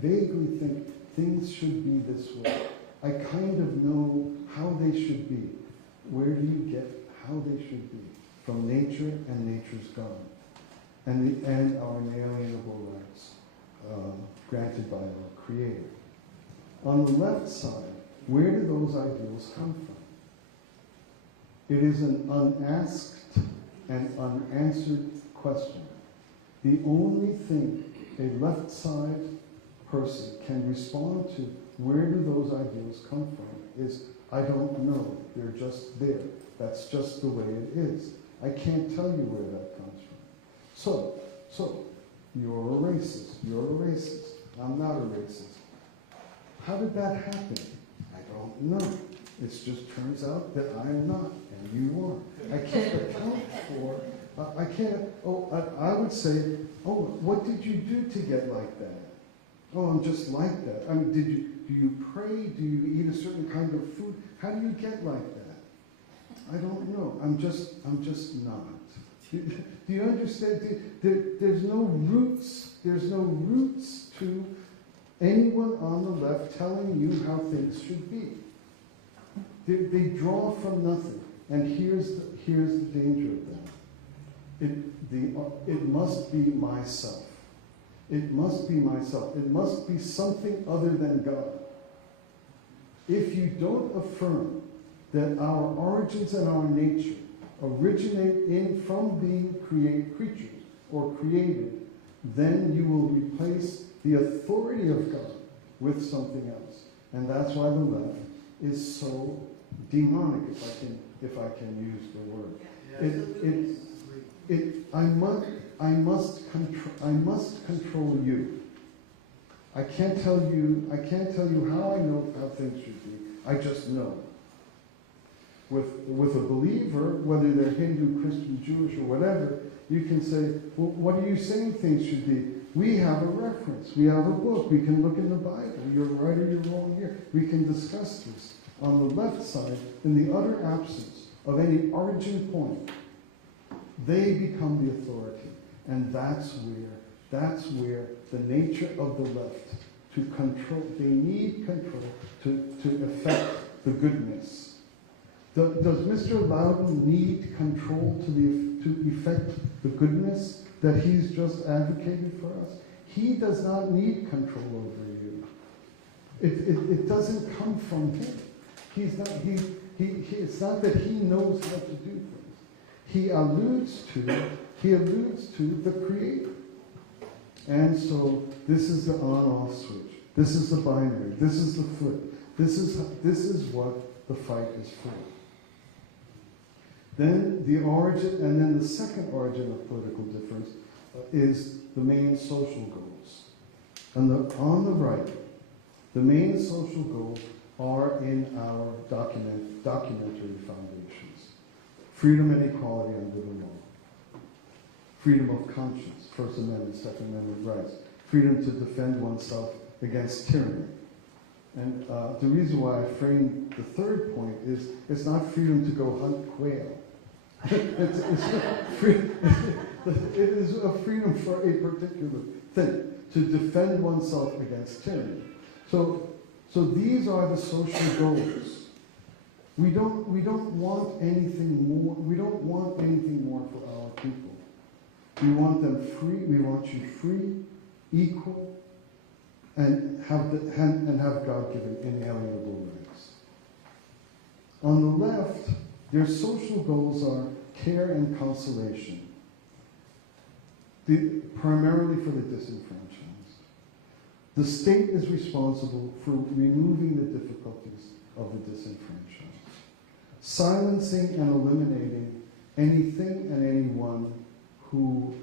vaguely think things should be this way, I kind of know how they should be. Where do you get how they should be? From nature and nature's God. And our inalienable rights granted by our Creator. On the left side, where do those ideals come from? It is an unasked and unanswered question. The only thing a left side person can respond to, where do those ideals come from, is, I don't know. They're just there. That's just the way it is. I can't tell you where that comes from. So, you're a racist. You're a racist. I'm not a racist. How did that happen? I don't know. It just turns out that I'm not, and you are. I can't account for, I would say, what did you do to get like that? Oh, I'm just like that. I mean, do you pray? Do you eat a certain kind of food? How do you get like that? I don't know. I'm just not. Do you understand? There's no roots. There's no roots to anyone on the left telling you how things should be. They draw from nothing. And here's the danger of that. It must be myself. It must be myself. It must be something other than God. If you don't affirm that our origins and our nature originate from being creatures or created, then you will replace the authority of God with something else. And that's why the left is so demonic, if I can use the word. I must control you. I can't tell you how I know how things should be. I just know. With a believer, whether they're Hindu, Christian, Jewish, or whatever, you can say, well, what are you saying things should be? We have a reference. We have a book. We can look in the Bible. You're right or you're wrong here. We can discuss this. On the left side, in the utter absence of any origin point, they become the authority. And that's where the nature of the left, to control, they need control to affect the goodness. Does Mr. Loudon need control to effect the goodness that he's just advocated for us? He does not need control over you. It doesn't come from him. It's not that he knows how to do things. He alludes to the Creator. And so this is the on-off switch. This is the binary. This is the flip. This is what the fight is for. Then the origin, and then the second origin of political difference is the main social goals. And on the right, the main social goals are in our documentary foundations. Freedom and equality under the law. Freedom of conscience, First Amendment, Second Amendment rights. Freedom to defend oneself against tyranny. And the reason why I framed the third point is it's not freedom to go hunt quail. It's not freedom. It is a freedom for a particular thing, to defend oneself against tyranny. So these are the social goals. We don't want anything more. We don't want anything more for our people. We want them free. We want you free, equal, and have God-given inalienable rights. On the left, their social goals are care and consolation, primarily for the disenfranchised. The state is responsible for removing the difficulties of the disenfranchised, silencing and eliminating anything and anyone who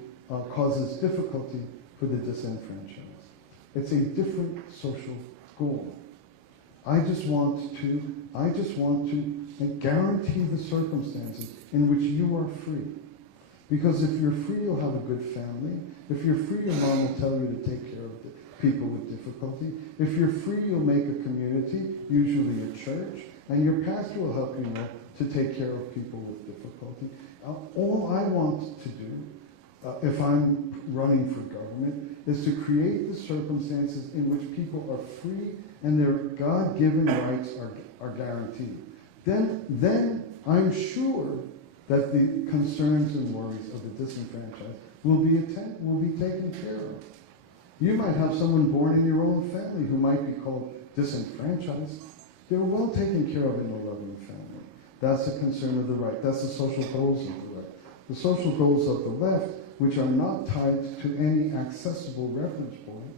causes difficulty for the disenfranchised. It's a different social goal. I just want to guarantee the circumstances in which you are free. Because if you're free, you'll have a good family. If you're free, your mom will tell you to take care of the people with difficulty. If you're free, you'll make a community, usually a church, and your pastor will help you know to take care of people with difficulty. All I want to do, if I'm running for government, is to create the circumstances in which people are free and their God-given rights are guaranteed. Then I'm sure that the concerns and worries of the disenfranchised will be taken care of. You might have someone born in your own family who might be called disenfranchised. They're well taken care of in a loving family. That's the concern of the right. That's the social goals of the right. The social goals of the left, which are not tied to any accessible reference point,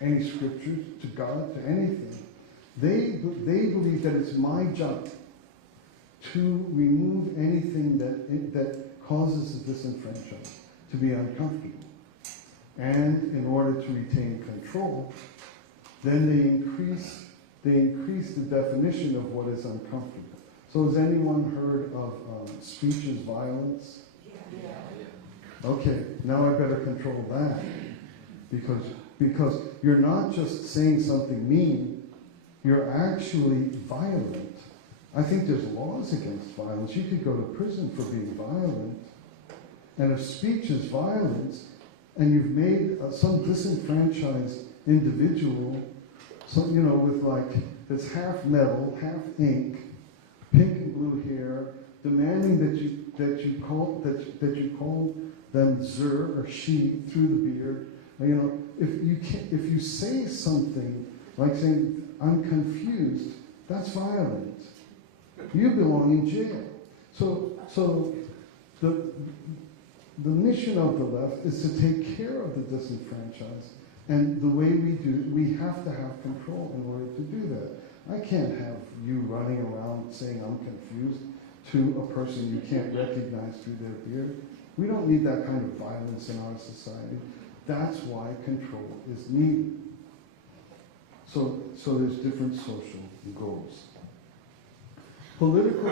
any scriptures, to God, to anything. They believe that it's my job to remove anything that causes the disenfranchised to be uncomfortable. And in order to retain control, then they increase the definition of what is uncomfortable. So has anyone heard of speech is violence? Yeah. Okay, now I better control that. Because because you're not just saying something mean, you're actually violent. I think there's laws against violence. You could go to prison for being violent. And if speech is violence, and you've made some disenfranchised individual, some, you know, with like, that's half metal, half ink, pink and blue hair, demanding that you call them "zer" or "she" through the beard. You know, if you say something like saying "I'm confused," that's violent. You belong in jail. So the mission of the left is to take care of the disenfranchised, and the way we have to have control in order to do that. I can't have you running around saying "I'm confused" to a person you can't recognize through their beard. We don't need that kind of violence in our society. That's why control is needed. So there's different social goals. Political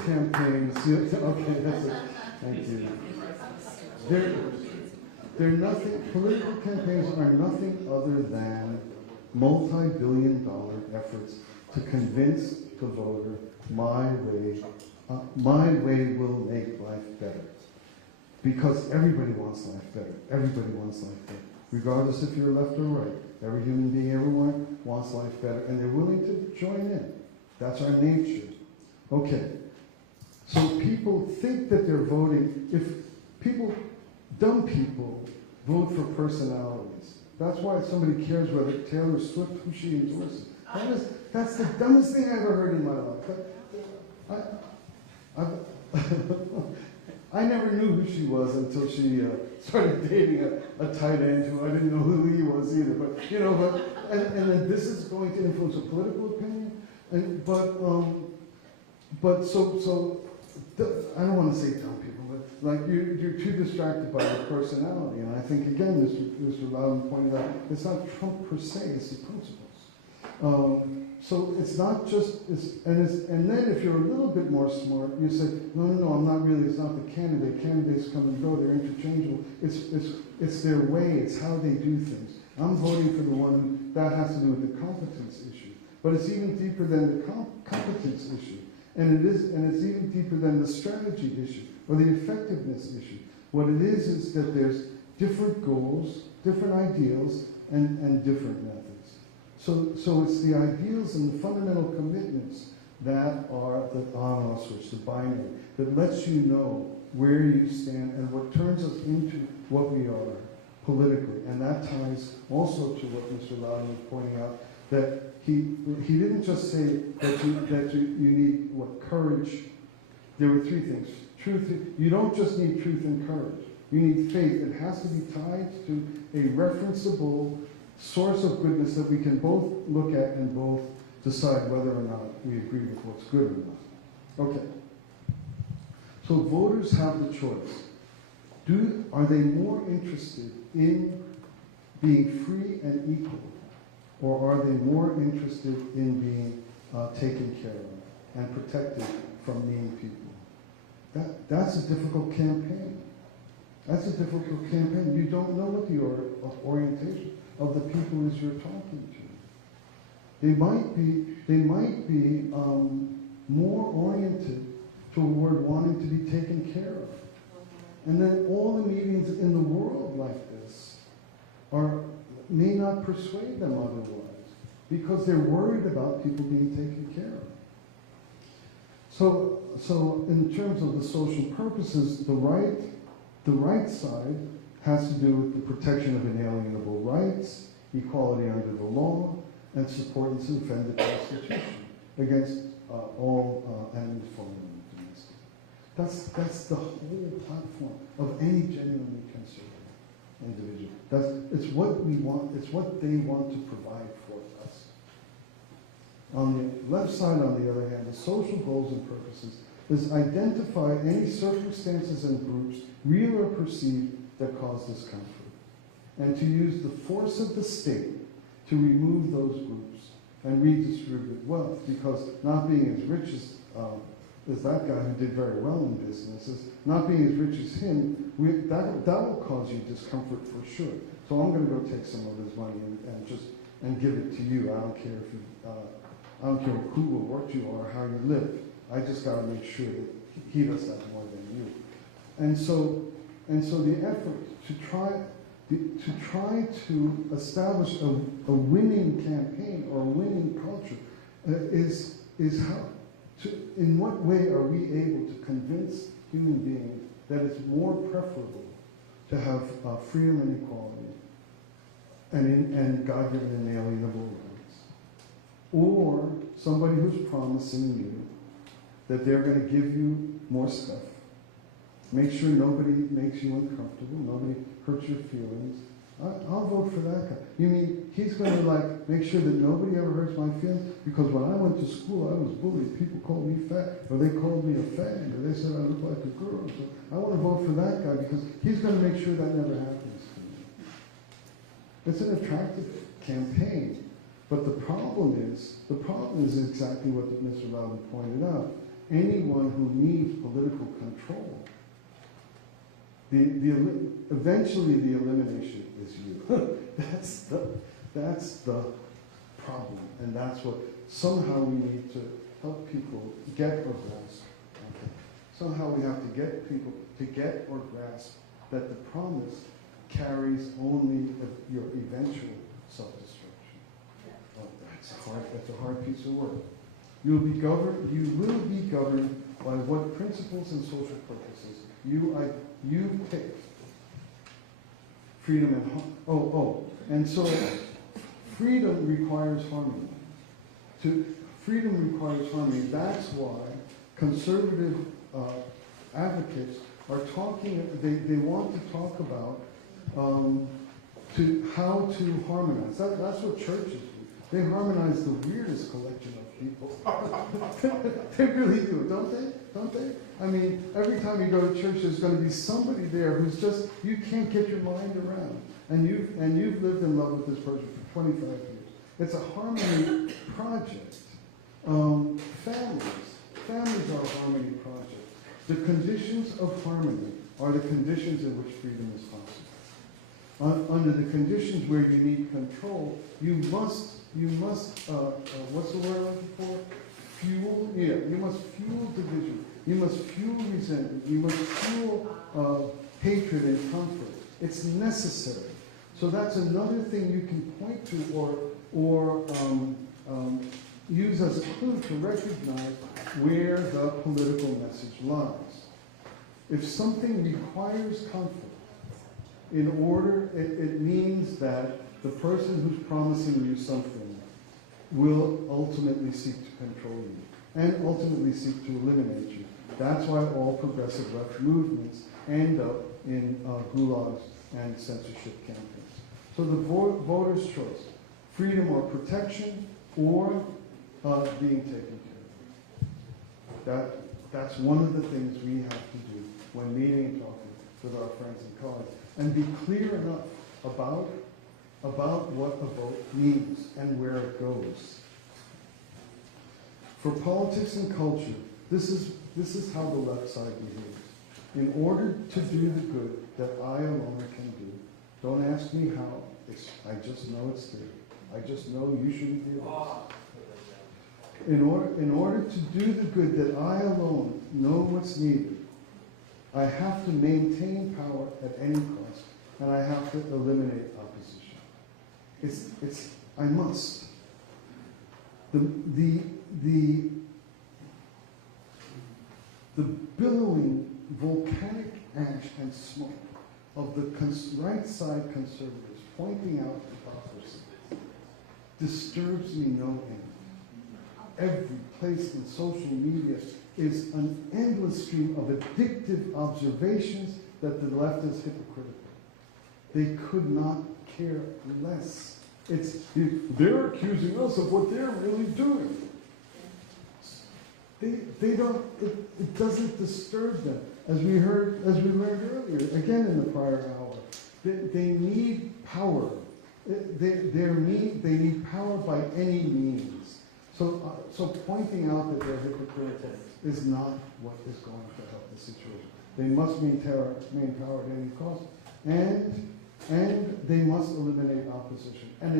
campaigns, okay, that's it. Thank you. They're nothing, political campaigns are nothing other than multi-billion-dollar efforts to convince the voter my way will make life better. Because everybody wants life better. Everybody wants life better. Regardless if you're left or right. Every human being everywhere wants life better, and they're willing to join in. That's our nature. Okay. So people think that they're voting. If dumb people vote for personalities. That's why somebody cares whether Taylor Swift, who she endorses. That's the dumbest thing I ever heard in my life. I never knew who she was until she started dating a tight end who I didn't know who he was either. But you know, and then this is going to influence a political opinion. I don't want to say dumb people, but like you're too distracted by your personality. And I think again, Mr. Loudon pointed out, it's not Trump per se, it's the principles. So it's not just, and then if you're a little bit more smart, you say, no, I'm not really, it's not the candidate. Candidates come and go, they're interchangeable. It's their way, it's how they do things. I'm voting for the one that has to do with the competence issue. But it's even deeper than the competence issue. And it's even deeper than the strategy issue or the effectiveness issue. What it is that there's different goals, different ideals, and different methods. So it's the ideals and the fundamental commitments that are the on-off switch, the binary, that lets you know where you stand and what turns us into what we are politically. And that ties also to what Mr. Loudon was pointing out, that he didn't just say that you need courage. There were three things. Truth. You don't just need truth and courage. You need faith. It has to be tied to a referenceable source of goodness that we can both look at and both decide whether or not we agree with what's good or not. Okay. So voters have the choice. Are they more interested in being free and equal, or are they more interested in being taken care of and protected from mean people? That's a difficult campaign. That's a difficult campaign. You don't know what the orientation of the people is you're talking to. They might be more oriented toward wanting to be taken care of. And then all the meetings in the world like this may not persuade them otherwise, because they're worried about people being taken care of. So in terms of the social purposes, the right side has to do with the protection of inalienable rights, equality under the law, and support and defend the Constitution against all enemies, foreign and domestic. That's the whole platform of any genuinely conservative individual. It's what we want. It's what they want to provide for us. On the left side, on the other hand, the social goals and purposes is identify any circumstances and groups, real or perceived, that cause discomfort, and to use the force of the state to remove those groups and redistribute wealth, because not being as rich as as that guy who did very well in business, as not being as rich as him, that will cause you discomfort for sure. So I'm going to go take some of his money and give it to you. I don't care if you, I don't care who or what you are, how you live. I just got to make sure that he does that more than you. And so the effort to try to establish a winning campaign or a winning culture is how. In what way are we able to convince human beings that it's more preferable to have freedom and equality and God-given and inalienable rights, or somebody who's promising you that they're going to give you more stuff, make sure nobody makes you uncomfortable, nobody hurts your feelings? I'll vote for that guy. You mean he's going to make sure that nobody ever hurts my feelings? Because when I went to school, I was bullied. People called me fat, or they called me a fag, or they said I look like a girl. So I want to vote for that guy because he's going to make sure that never happens to me. It's an attractive campaign, but the problem is exactly what Mr. Loudon pointed out. Anyone who needs political control, eventually the elimination is you. That's the problem, and that's what somehow we need to help people get or grasp. Okay. Somehow we have to get people to get or grasp that the promise carries only your eventual self-destruction. Oh, that's a hard piece of work. You will be governed by what principles and social purposes you pick. Freedom and and so freedom requires harmony. Freedom requires harmony. That's why conservative advocates are talking. They want to talk about how to harmonize. That's what churches do. They harmonize the weirdest collection of people. They really do, don't they? Don't they? I mean, every time you go to church, there's going to be somebody there who's just, you can't get your mind around. And you've lived in love with this person for 25 years. It's a harmony project. Families are a harmony project. The conditions of harmony are the conditions in which freedom is possible. Under the conditions where you need control, you must what's the word I'm looking for? Fuel, yeah, you must fuel division. You must fuel resentment. You must fuel hatred and conflict. It's necessary. So that's another thing you can point to or use as a clue to recognize where the political message lies. If something requires conflict, it means that the person who's promising you something will ultimately seek to control you and ultimately seek to eliminate you. That's why all progressive left movements end up in gulags and censorship campaigns. So the voter's choice, freedom or protection, or being taken care of. That's one of the things we have to do when meeting and talking with our friends and colleagues, and be clear enough about what a vote means and where it goes. For politics and culture, this is how the left side behaves. In order to do the good that I alone can do, don't ask me how, I just know it's there. I just know you shouldn't be arrested. In order to do the good that I alone know what's needed, I have to maintain power at any cost, and I have to eliminate opposition. I must. The billowing volcanic ash and smoke of the right side conservatives pointing out hypocrisy disturbs me no end. Every place in social media is an endless stream of addictive observations that the left is hypocritical. They could not care less. They're accusing us of what they're really doing. They don't. It doesn't disturb them, as we learned earlier, again in the prior hour. They need power. They need power by any means. So pointing out that they're hypocritical is not what is going to help the situation. They must maintain power at any cost, and they must eliminate opposition. And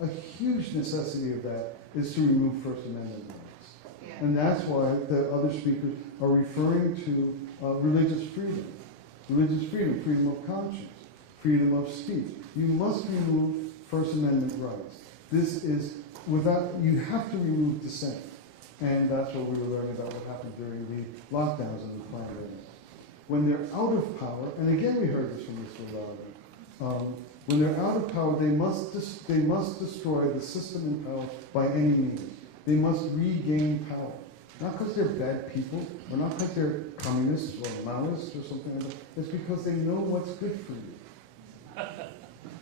a huge necessity of that is to remove First Amendment rights. Yeah. And that's why the other speakers are referring to religious freedom, freedom of conscience, freedom of speech. You must remove First Amendment rights. This is you have to remove dissent. And that's what we were learning about what happened during the lockdowns in the planet. When they're out of power, and again we heard this from Mr. Loudon, when they're out of power, they must destroy the system in power by any means. They must regain power. Not because they're bad people, or not because they're communists or Maoists or something like that. It's because they know what's good for you.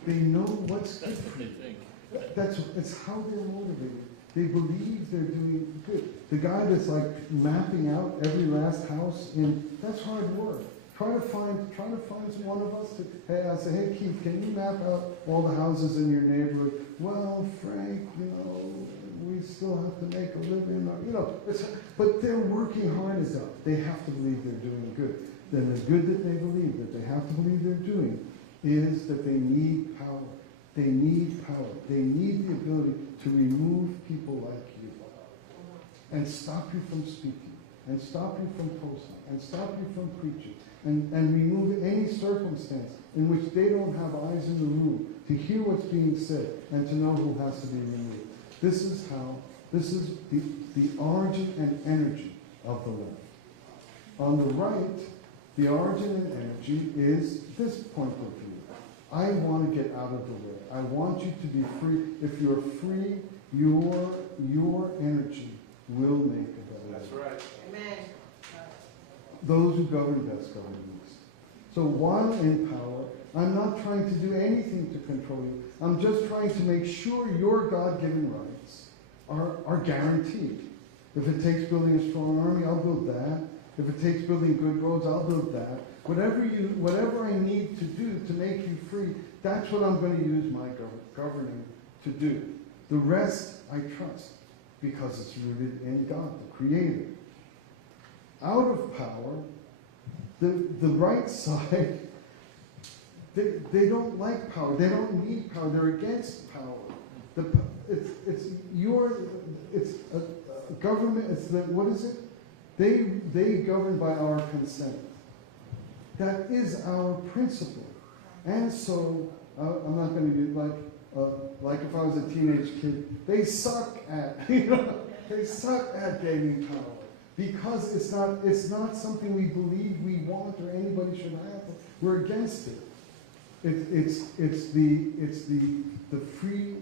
They know what's good for you. It's how they're motivated. They believe they're doing good. The guy that's like mapping out every last house that's hard work. Try to find one of us to I say, hey Keith, can you map out all the houses in your neighborhood? Well, Frank, we still have to make a living, but they're working hard as hell. They have to believe they're doing good. Then the good that they believe that they have to believe they're doing is that they need power. They need power. They need the ability to remove people like you and stop you from speaking, and stop you from posting, and stop you from preaching, and remove any circumstance in which they don't have eyes in the room to hear what's being said and to know who has to be removed. This is the origin and energy of the left. On the right, the origin and energy is this point of view. I want to get out of the way. I want you to be free. If you're free, your energy will make a better That's way. right. Amen. Those who govern best govern least. So while in power, I'm not trying to do anything to control you. I'm just trying to make sure your God-given rights are guaranteed. If it takes building a strong army, I'll build that. If it takes building good roads, I'll build that. Whatever I need to do to make you free, that's what I'm going to use my governing to do. The rest I trust because it's rooted in God, the Creator. Out of power, the right side, they don't like power. They don't need power. They're against power. It's a government. What is it? They govern by our consent. That is our principle. And so, I'm not going to use like if I was a teenage kid, they suck at, they suck at gaining power. Because it's not something we believe we want or anybody should have. We're against it. It's the free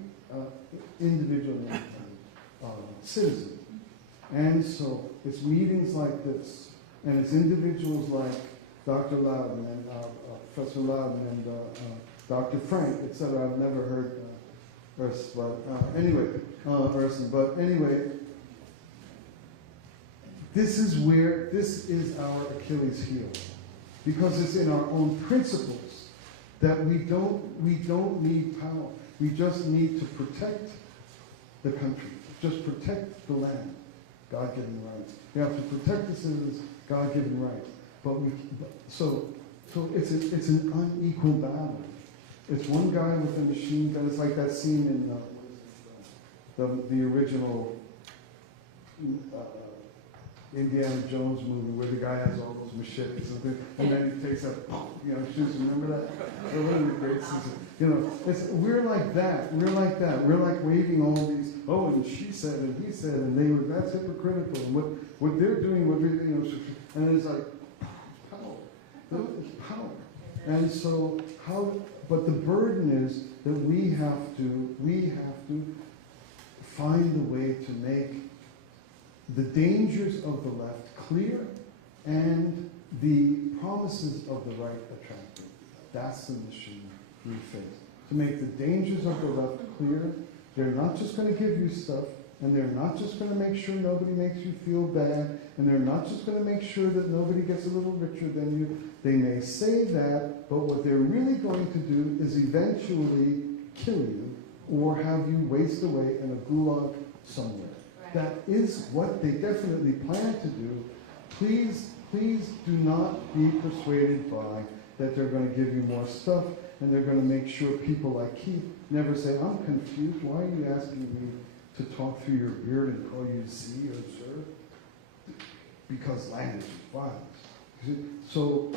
individual citizen. And so it's meetings like this, and it's individuals like Dr. Loudon and Professor Loudon and Dr. Frank, etc. I've never heard Erskine, but anyway, this is our Achilles heel, because it's in our own principles that we don't need power. We just need to protect the country, just protect the land, God-given rights. We have to protect the citizens, God-given rights. So it's an unequal battle. It's one guy with a machine gun. It's like that scene in the original Indiana Jones movie where the guy has all those machetes and then he takes up, shoots. Remember that? One of the great scenes. We're like that. We're like that. We're like waving all these. Oh, and she said, and he said, and they were. That's hypocritical. And what they're doing, and it's like power. It's power. And so but the burden is that we have to find a way to make the dangers of the left clear and the promises of the right attractive. That's the mission we face. To make the dangers of the left clear. They're not just going to give you stuff, and they're not just going to make sure nobody makes you feel bad, and they're not just going to make sure that nobody gets a little richer than you. They may say that, but what they're really going to do is eventually kill you or have you waste away in a gulag somewhere. That is what they definitely plan to do. Please do not be persuaded by that they're going to give you more stuff and they're going to make sure people like Keith never say, I'm confused. Why are you asking me to talk through your beard and call you Z or sir? Because language is violence. So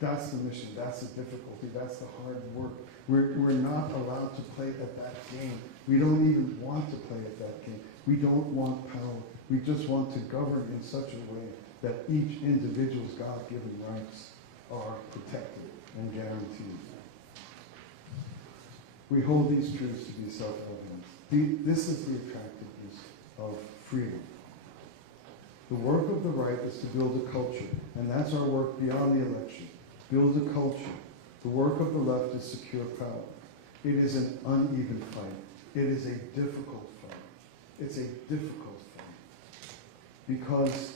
that's the mission. That's the difficulty. That's the hard work. We're not allowed to play at that game. We don't even want to play at that game. We don't want power. We just want to govern in such a way that each individual's God-given rights are protected and guaranteed. We hold these truths to be self-evident. This is the attractiveness of freedom. The work of the right is to build a culture, and that's our work beyond the election. Build a culture. The work of the left is secure power. It is an uneven fight. It is a difficult fight. It's a difficult fight. Because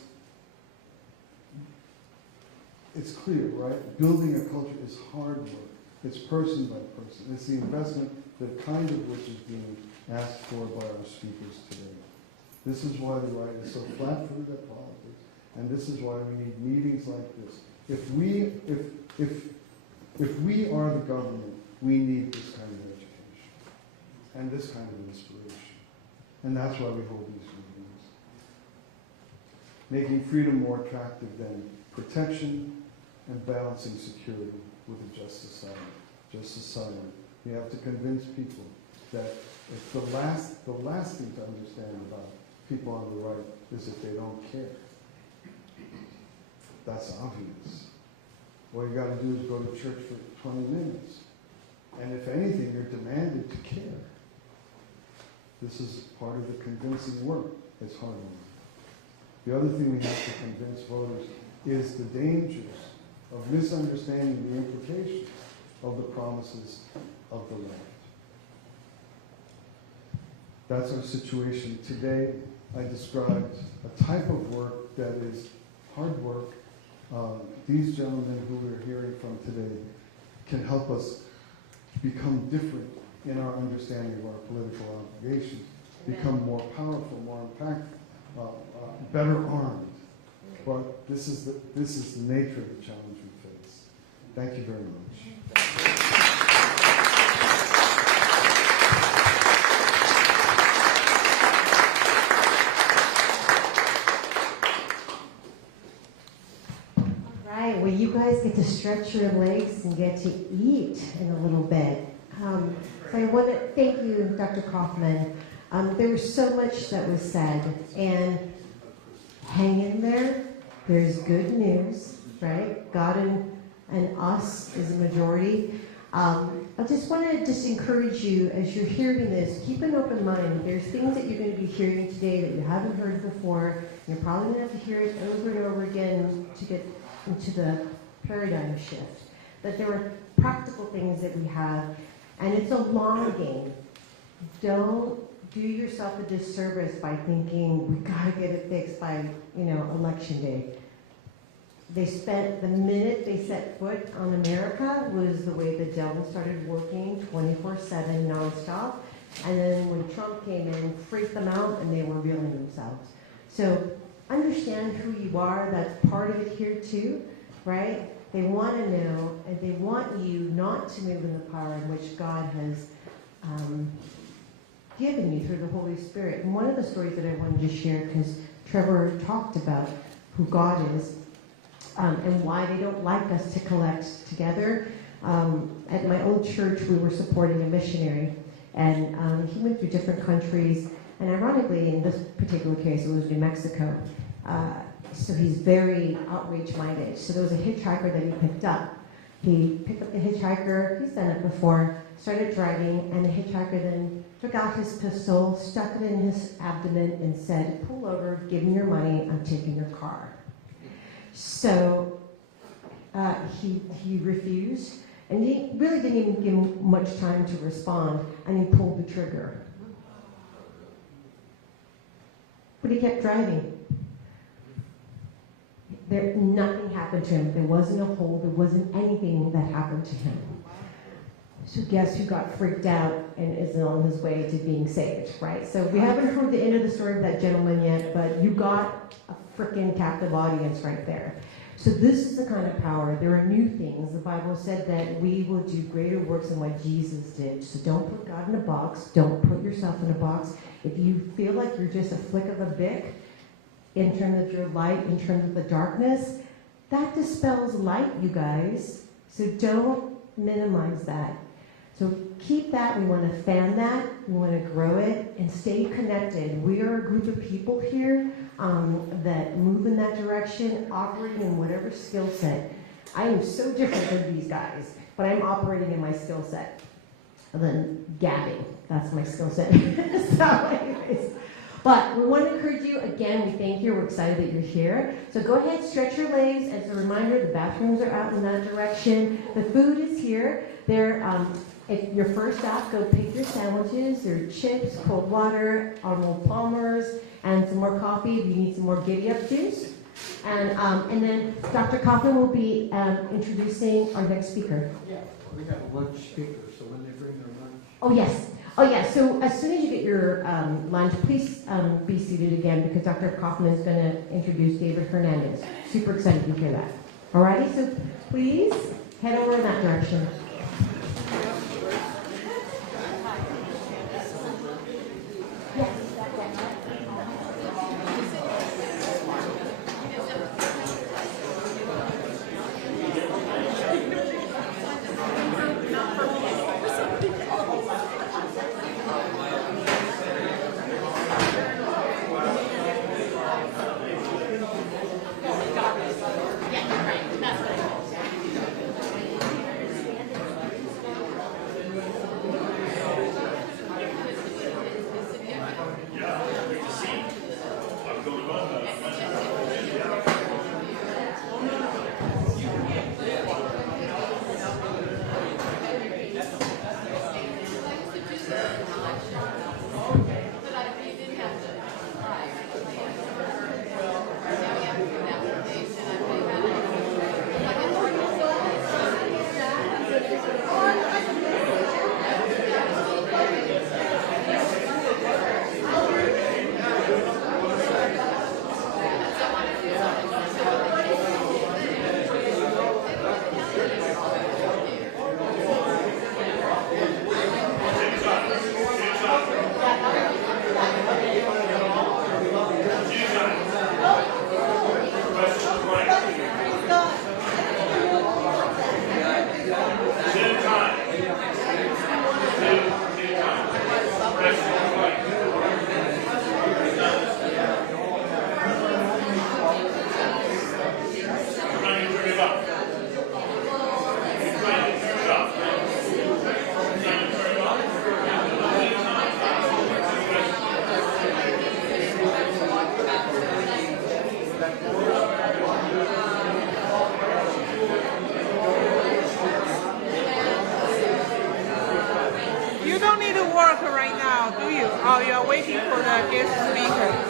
it's clear, right? Building a culture is hard work. It's person by person. It's the investment, the kind of which is being asked for by our speakers today. This is why the right is so flat-footed at politics, and this is why we need meetings like this. If we are the government, we need this kind of education and this kind of inspiration. And that's why we hold these meetings. Making freedom more attractive than protection and balancing security with a just society. Just society. We have to convince people that if the last thing to understand about people on the right is that they don't care. That's obvious. All you got to do is go to church for 20 minutes. And if anything, you're demanded to care. This is part of the convincing work. It's hard work. The other thing we have to convince voters is the dangers of misunderstanding the implications of the promises of the left. That's our situation today. I described a type of work that is hard work. These gentlemen who we're hearing from today can help us become different in our understanding of our political obligations, become more powerful, more impactful, better armed. But this is the nature of the challenge we face. Thank you very much. Right, well, you guys get to stretch your legs and get to eat in a little bit. So I want to thank you, Dr. Kaufman. There was so much that was said, and hang in there. There's good news, right? God and us is a majority. I just want to encourage you as you're hearing this, keep an open mind. There's things that you're going to be hearing today that you haven't heard before. You're probably going to have to hear it over and over again to get into the paradigm shift. That there are practical things that we have, and it's a long game. Don't do yourself a disservice by thinking we gotta get it fixed by, election day. The minute they set foot on America was the way the devil started working 24/7 nonstop. And then when Trump came in, freaked them out, and they were revealing themselves. So understand who you are. That's part of it here too, right? They want to know, and they want you not to move in the power in which God has given you through the Holy Spirit. And one of the stories that I wanted to share, because Trevor talked about who God is and why they don't like us to collect together. At my old church, we were supporting a missionary, and he went through different countries. And ironically, in this particular case, it was New Mexico. So he's very outreach-minded. So there was a hitchhiker that he picked up. He picked up the hitchhiker, he's done it before, started driving, and the hitchhiker then took out his pistol, stuck it in his abdomen, and said, pull over, give me your money, I'm taking your car. So he refused, and he really didn't even give him much time to respond, and he pulled the trigger. But he kept driving. Nothing happened to him. There wasn't a hole. There wasn't anything that happened to him. So guess who got freaked out and is on his way to being saved, right? So we haven't heard the end of the story of that gentleman yet, but you got a freaking captive audience right there. So this is the kind of power. There are new things. The Bible said that we will do greater works than what Jesus did. So don't put God in a box. Don't put yourself in a box. If you feel like you're just a flick of a bic in terms of your light, in terms of the darkness, that dispels light, you guys. So don't minimize that. So keep that. We want to fan that. We want to grow it and stay connected. We are a group of people here that move in that direction, operating in whatever skill set. I am so different than these guys, but I'm operating in my skill set. And then gabbing, that's my skill set. So anyways, but we want to encourage you, again, we thank you, we're excited that you're here. So go ahead, stretch your legs. As a reminder, the bathrooms are out in that direction. The food is here. If your first stop, go pick your sandwiches. There are chips, cold water, Arnold Palmer's, and some more coffee if you need some more giddy-up juice. And then Dr. Kaufman will be introducing our next speaker. Yeah, we have a lunch speaker, so when they bring their lunch. Oh, yes. Oh, yeah. So as soon as you get your lunch, please be seated again because Dr. Kaufman is going to introduce David Hernandez. Super excited to hear that. Alrighty, so please head over in that direction. You don't need to work right now, do you? Oh, you're waiting for the guest speaker.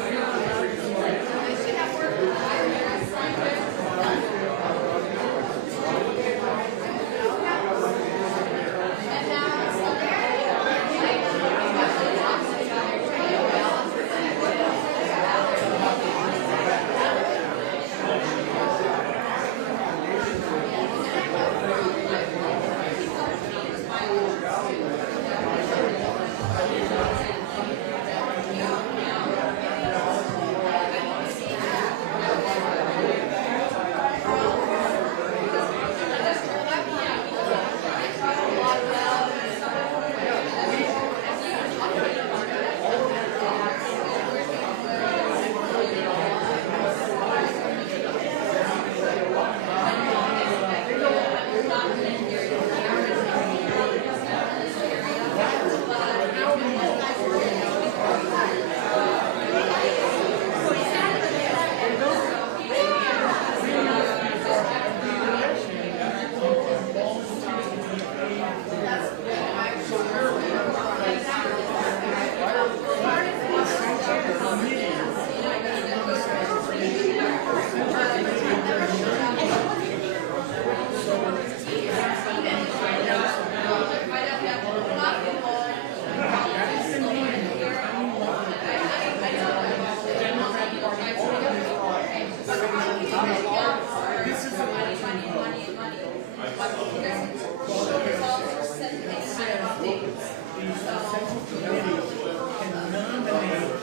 the central committee can nominate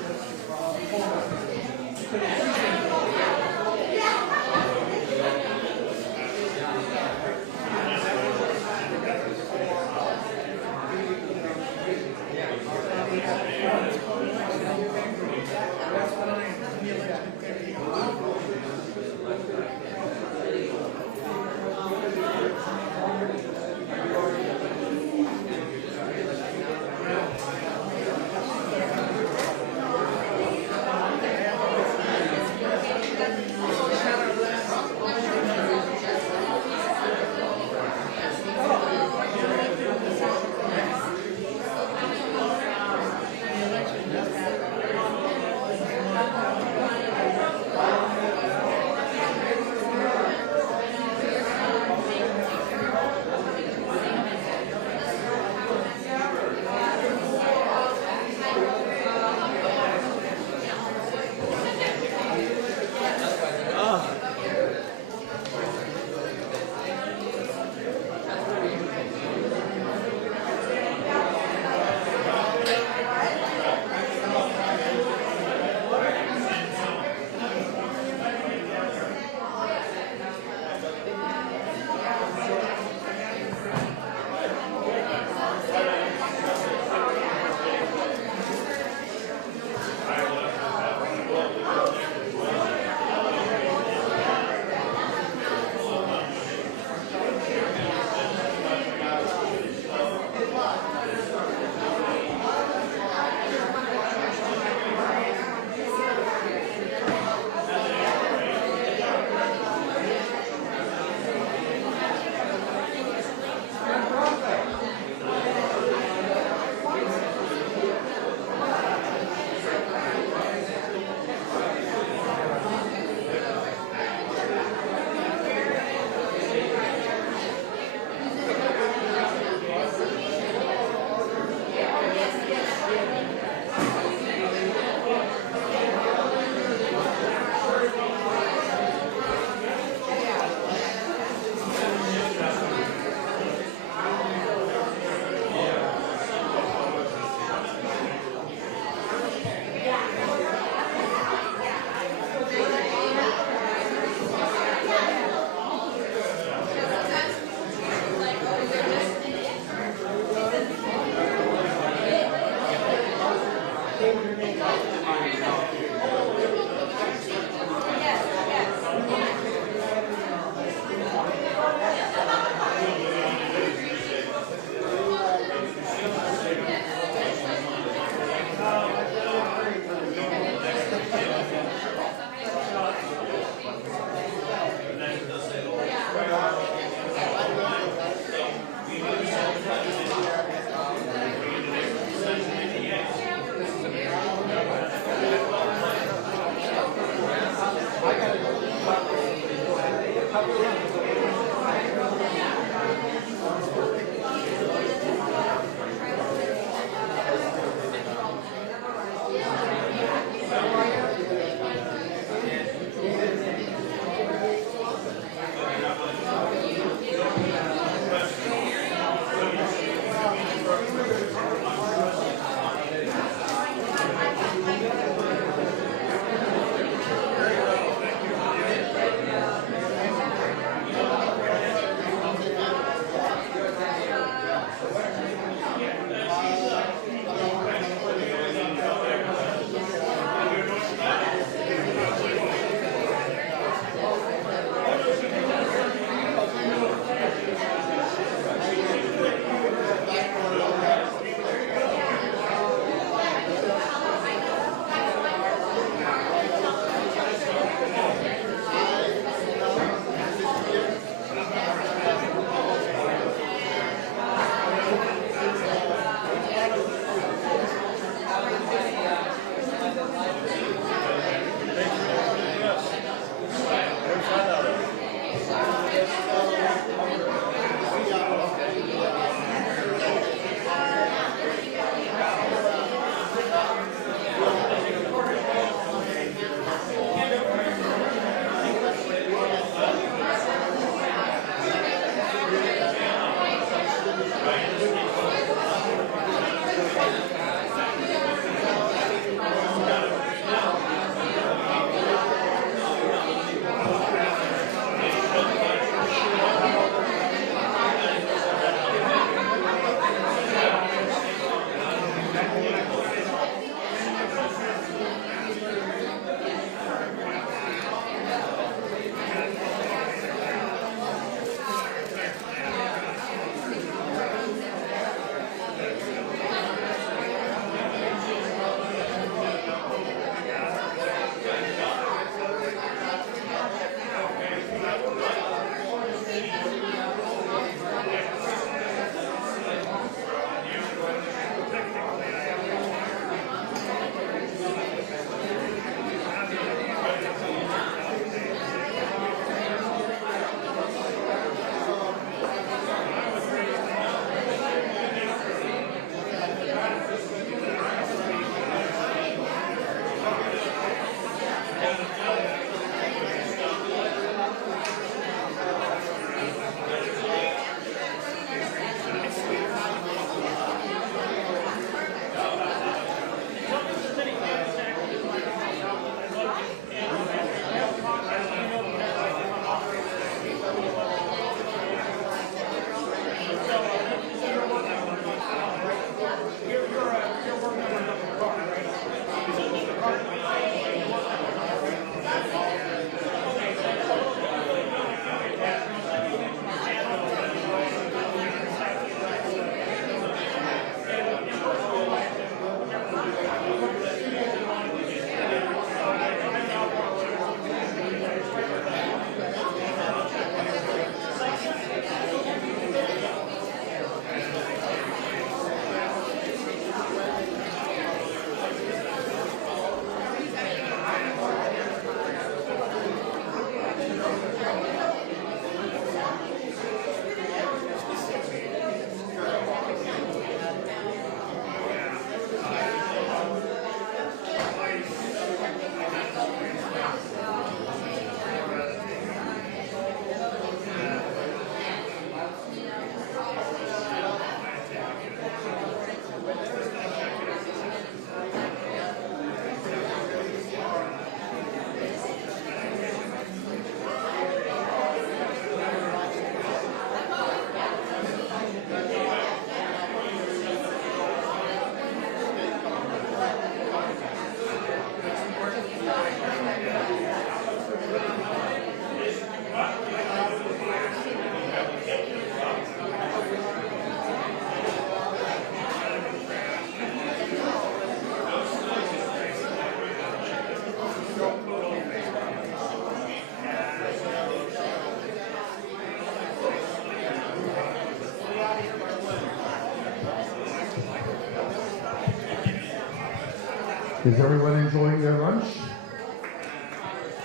Is everyone enjoying their lunch?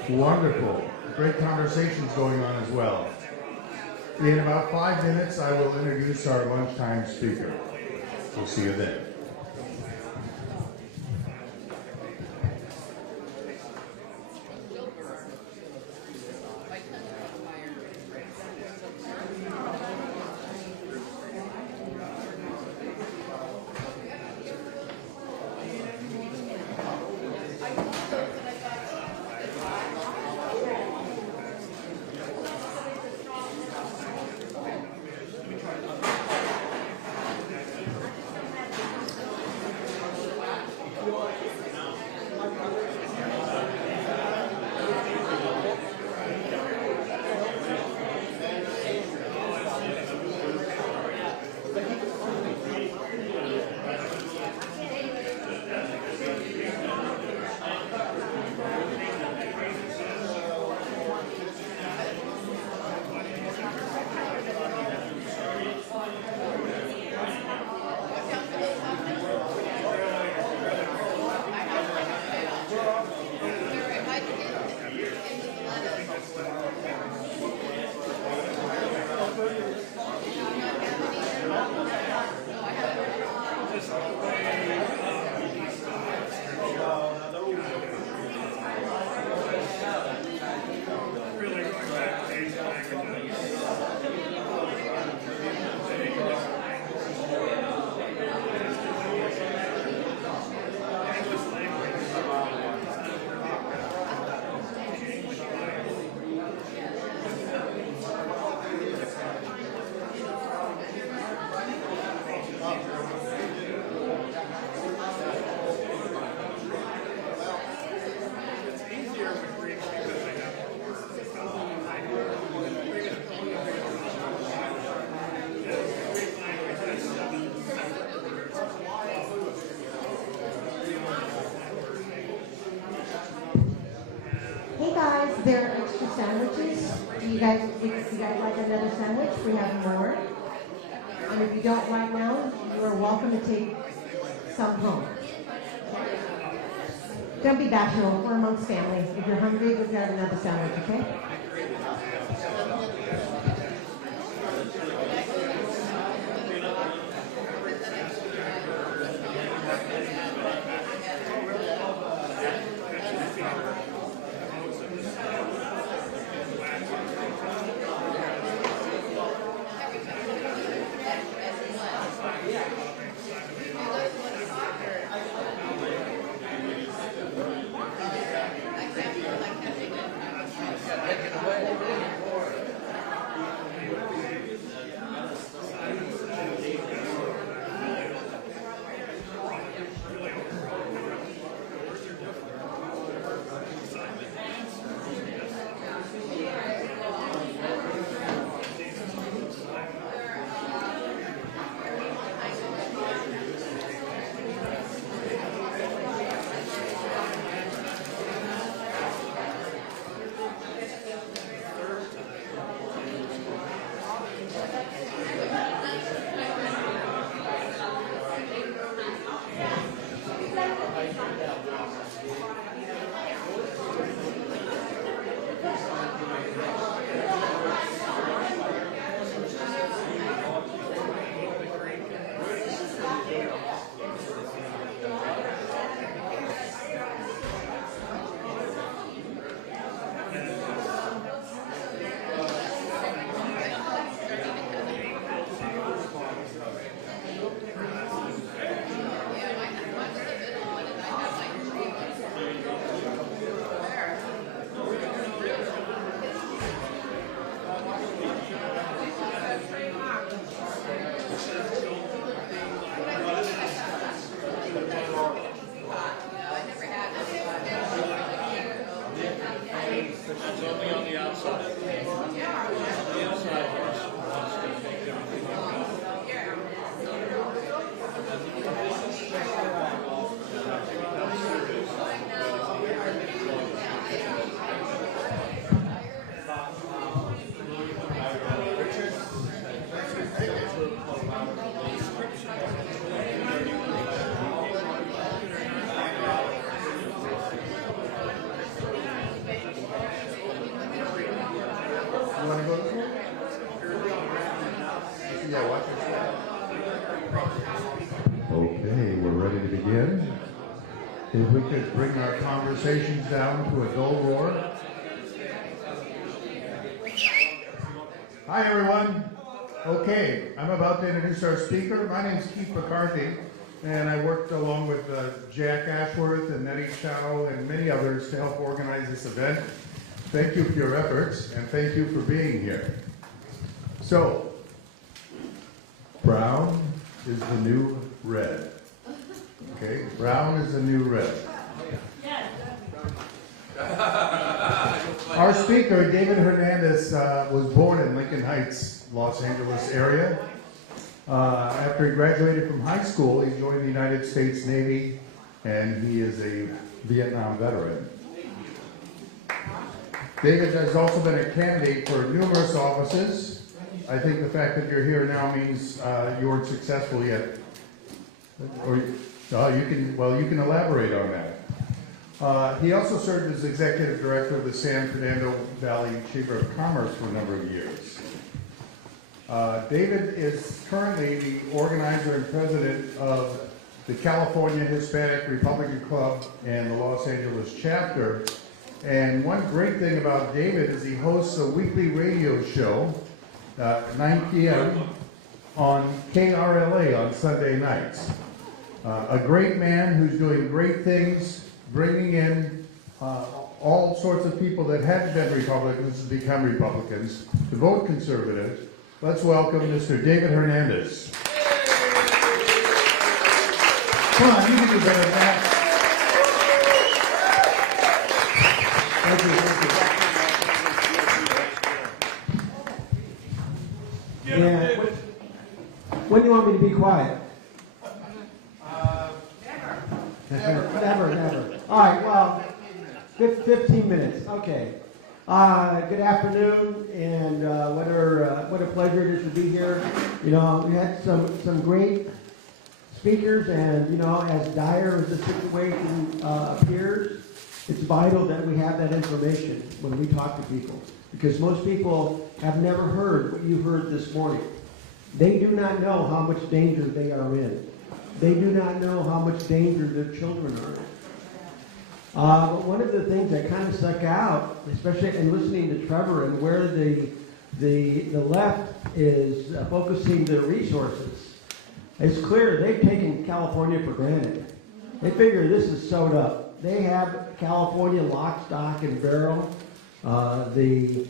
Wonderful. Great conversations going on as well. In about 5 minutes, I will introduce our lunchtime speaker. We'll see you then. There are extra sandwiches. Do you guys like another sandwich? We have more. And if you don't right now, you are welcome to take some home. Don't be bashful. We're amongst family. If you're hungry, we've got another sandwich, okay? begin. If we could bring our conversations down to a dull roar. Hi, everyone. Okay, I'm about to introduce our speaker. My name is Keith McCarthy, and I worked along with Jack Ashworth and Nettie Chow and many others to help organize this event. Thank you for your efforts, and thank you for being here. So, brown is the new red. Okay, brown is the new red. Our speaker, David Hernandez, was born in Lincoln Heights, Los Angeles area. After he graduated from high school, he joined the United States Navy, and he is a Vietnam veteran. David has also been a candidate for numerous offices. I think the fact that you're here now means you weren't successful yet. Or you can elaborate on that. He also served as executive director of the San Fernando Valley Chamber of Commerce for a number of years. David is currently the organizer and president of the California Hispanic Republican Club and the Los Angeles chapter. And one great thing about David is he hosts a weekly radio show, 9 p.m. on KRLA on Sunday nights. A great man who's doing great things, bringing in all sorts of people that had been Republicans to become Republicans, to vote conservative. Let's welcome Mr. David Hernandez. Come on, you can do better than that. Thank you. Yeah. When do you want me to be quiet? Never. All right, well, 15 minutes. Okay. Good afternoon, and what a pleasure it is to be here. You know, we had some great speakers, and you know, as dire as the situation appears, it's vital that we have that information when we talk to people, because most people have never heard what you heard this morning. They do not know how much danger they are in. They do not know how much danger their children are in. But one of the things that kind of stuck out, especially in listening to Trevor and where the left is focusing their resources, it's clear they've taken California for granted. They figure this is sewed up. They have California lock, stock, and barrel. The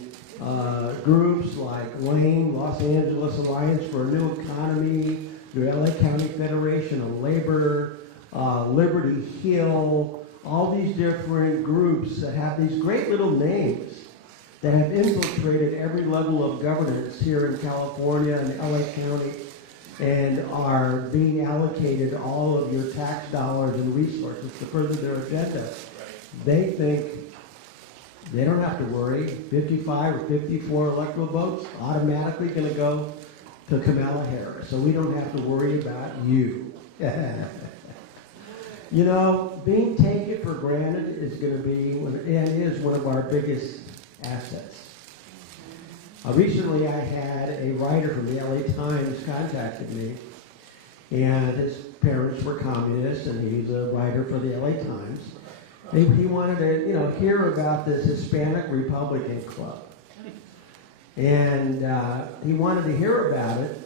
groups like Lane, Los Angeles Alliance for a New Economy, the LA County Federation of Labor, Liberty Hill, all these different groups that have these great little names that have infiltrated every level of governance here in California and LA County and are being allocated all of your tax dollars and resources to further their agenda. They think they don't have to worry. 55 or 54 electoral votes automatically going to go to Kamala Harris, so we don't have to worry about you. You know, being taken for granted is going to be, and is one of our biggest assets. Recently, I had a writer from the LA Times contacted me, and his parents were communists, and he's a writer for the LA Times. He wanted to, you know, hear about this Hispanic Republican Club. And he wanted to hear about it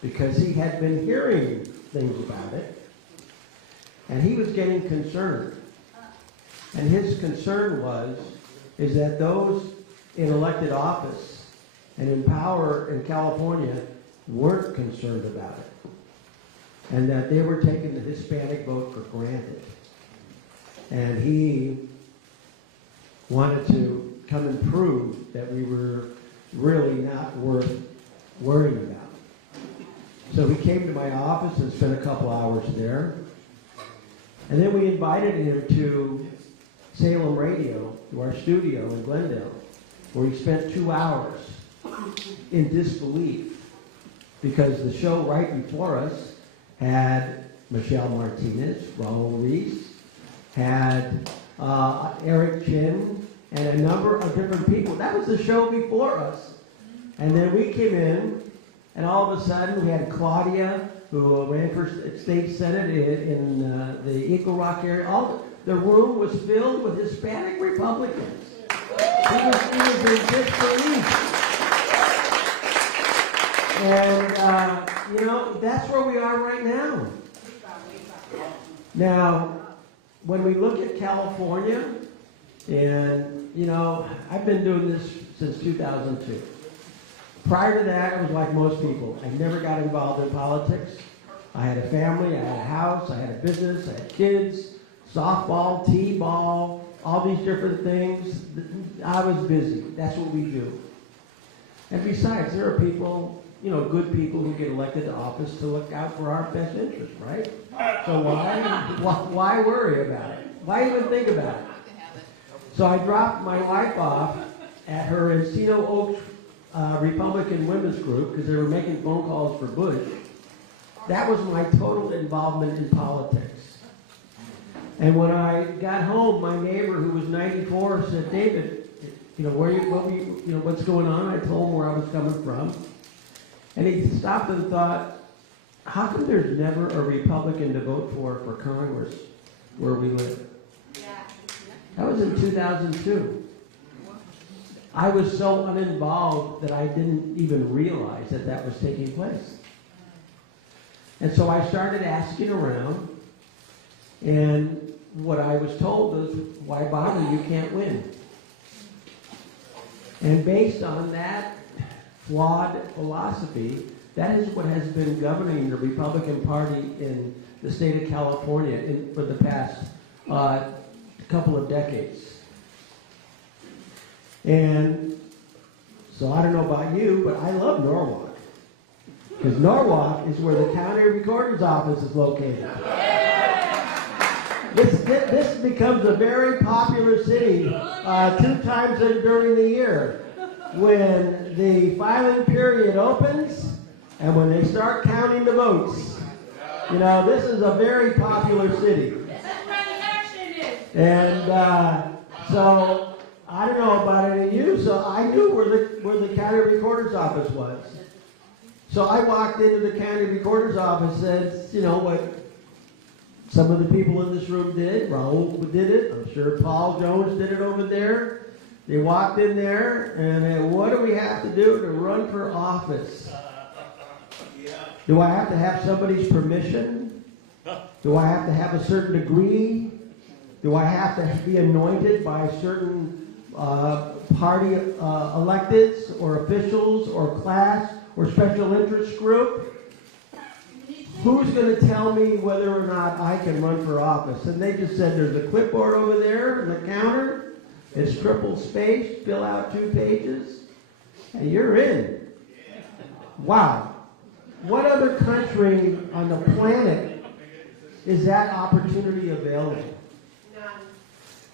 because he had been hearing things about it. And he was getting concerned. And his concern is that those in elected office and in power in California weren't concerned about it. And that they were taking the Hispanic vote for granted. And he wanted to come and prove that we were really not worth worrying about. So he came to my office and spent a couple hours there. And then we invited him to Salem Radio, to our studio in Glendale, where he spent 2 hours in disbelief because the show right before us had Michelle Martinez, Raul Reese, had Eric Chin, and a number of different people. That was the show before us. And then we came in, and all of a sudden we had Claudia who ran for state senate in the Eagle Rock area. The room was filled with Hispanic Republicans. He was in disbelief. And, you know, that's where we are right now. Now, when we look at California, and, you know, I've been doing this since 2002. Prior to that, I was like most people. I never got involved in politics. I had a family, I had a house, I had a business, I had kids, softball, t-ball, all these different things. I was busy. That's what we do. And besides, there are people, you know, good people who get elected to office to look out for our best interest, right? So why worry about it? Why even think about it? So I dropped my wife off at her Encino Oaks Republican women's group because they were making phone calls for Bush. That was my total involvement in politics. And when I got home, my neighbor, who was 94, said, "David, you know, what's going on?" I told him where I was coming from. And he stopped and thought, how come there's never a Republican to vote for Congress where we live? That was in 2002. I was so uninvolved that I didn't even realize that that was taking place. And so I started asking around, and what I was told was, why bother? You can't win. And based on that flawed philosophy, that is what has been governing the Republican Party in the state of California for the past couple of decades. And so I don't know about you, but I love Norwalk. Because Norwalk is where the county recorder's office is located. This becomes a very popular city 2 times during the year. When the filing period opens and when they start counting the votes. You know, this is a very popular city. This is where the action is. And so I don't know about any of you, so I knew where the county recorder's office was. So I walked into the county recorder's office and, you know, what some of the people in this room did. Raul did it. I'm sure Paul Jones did it over there. They walked in there and what do we have to do to run for office? Do I have to have somebody's permission? Do I have to have a certain degree? Do I have to be anointed by certain party electeds or officials or class or special interest group? Who's going to tell me whether or not I can run for office? And they just said, there's a clipboard over there on the counter. It's triple spaced, fill out 2 pages, and you're in. Wow. What other country on the planet is that opportunity available?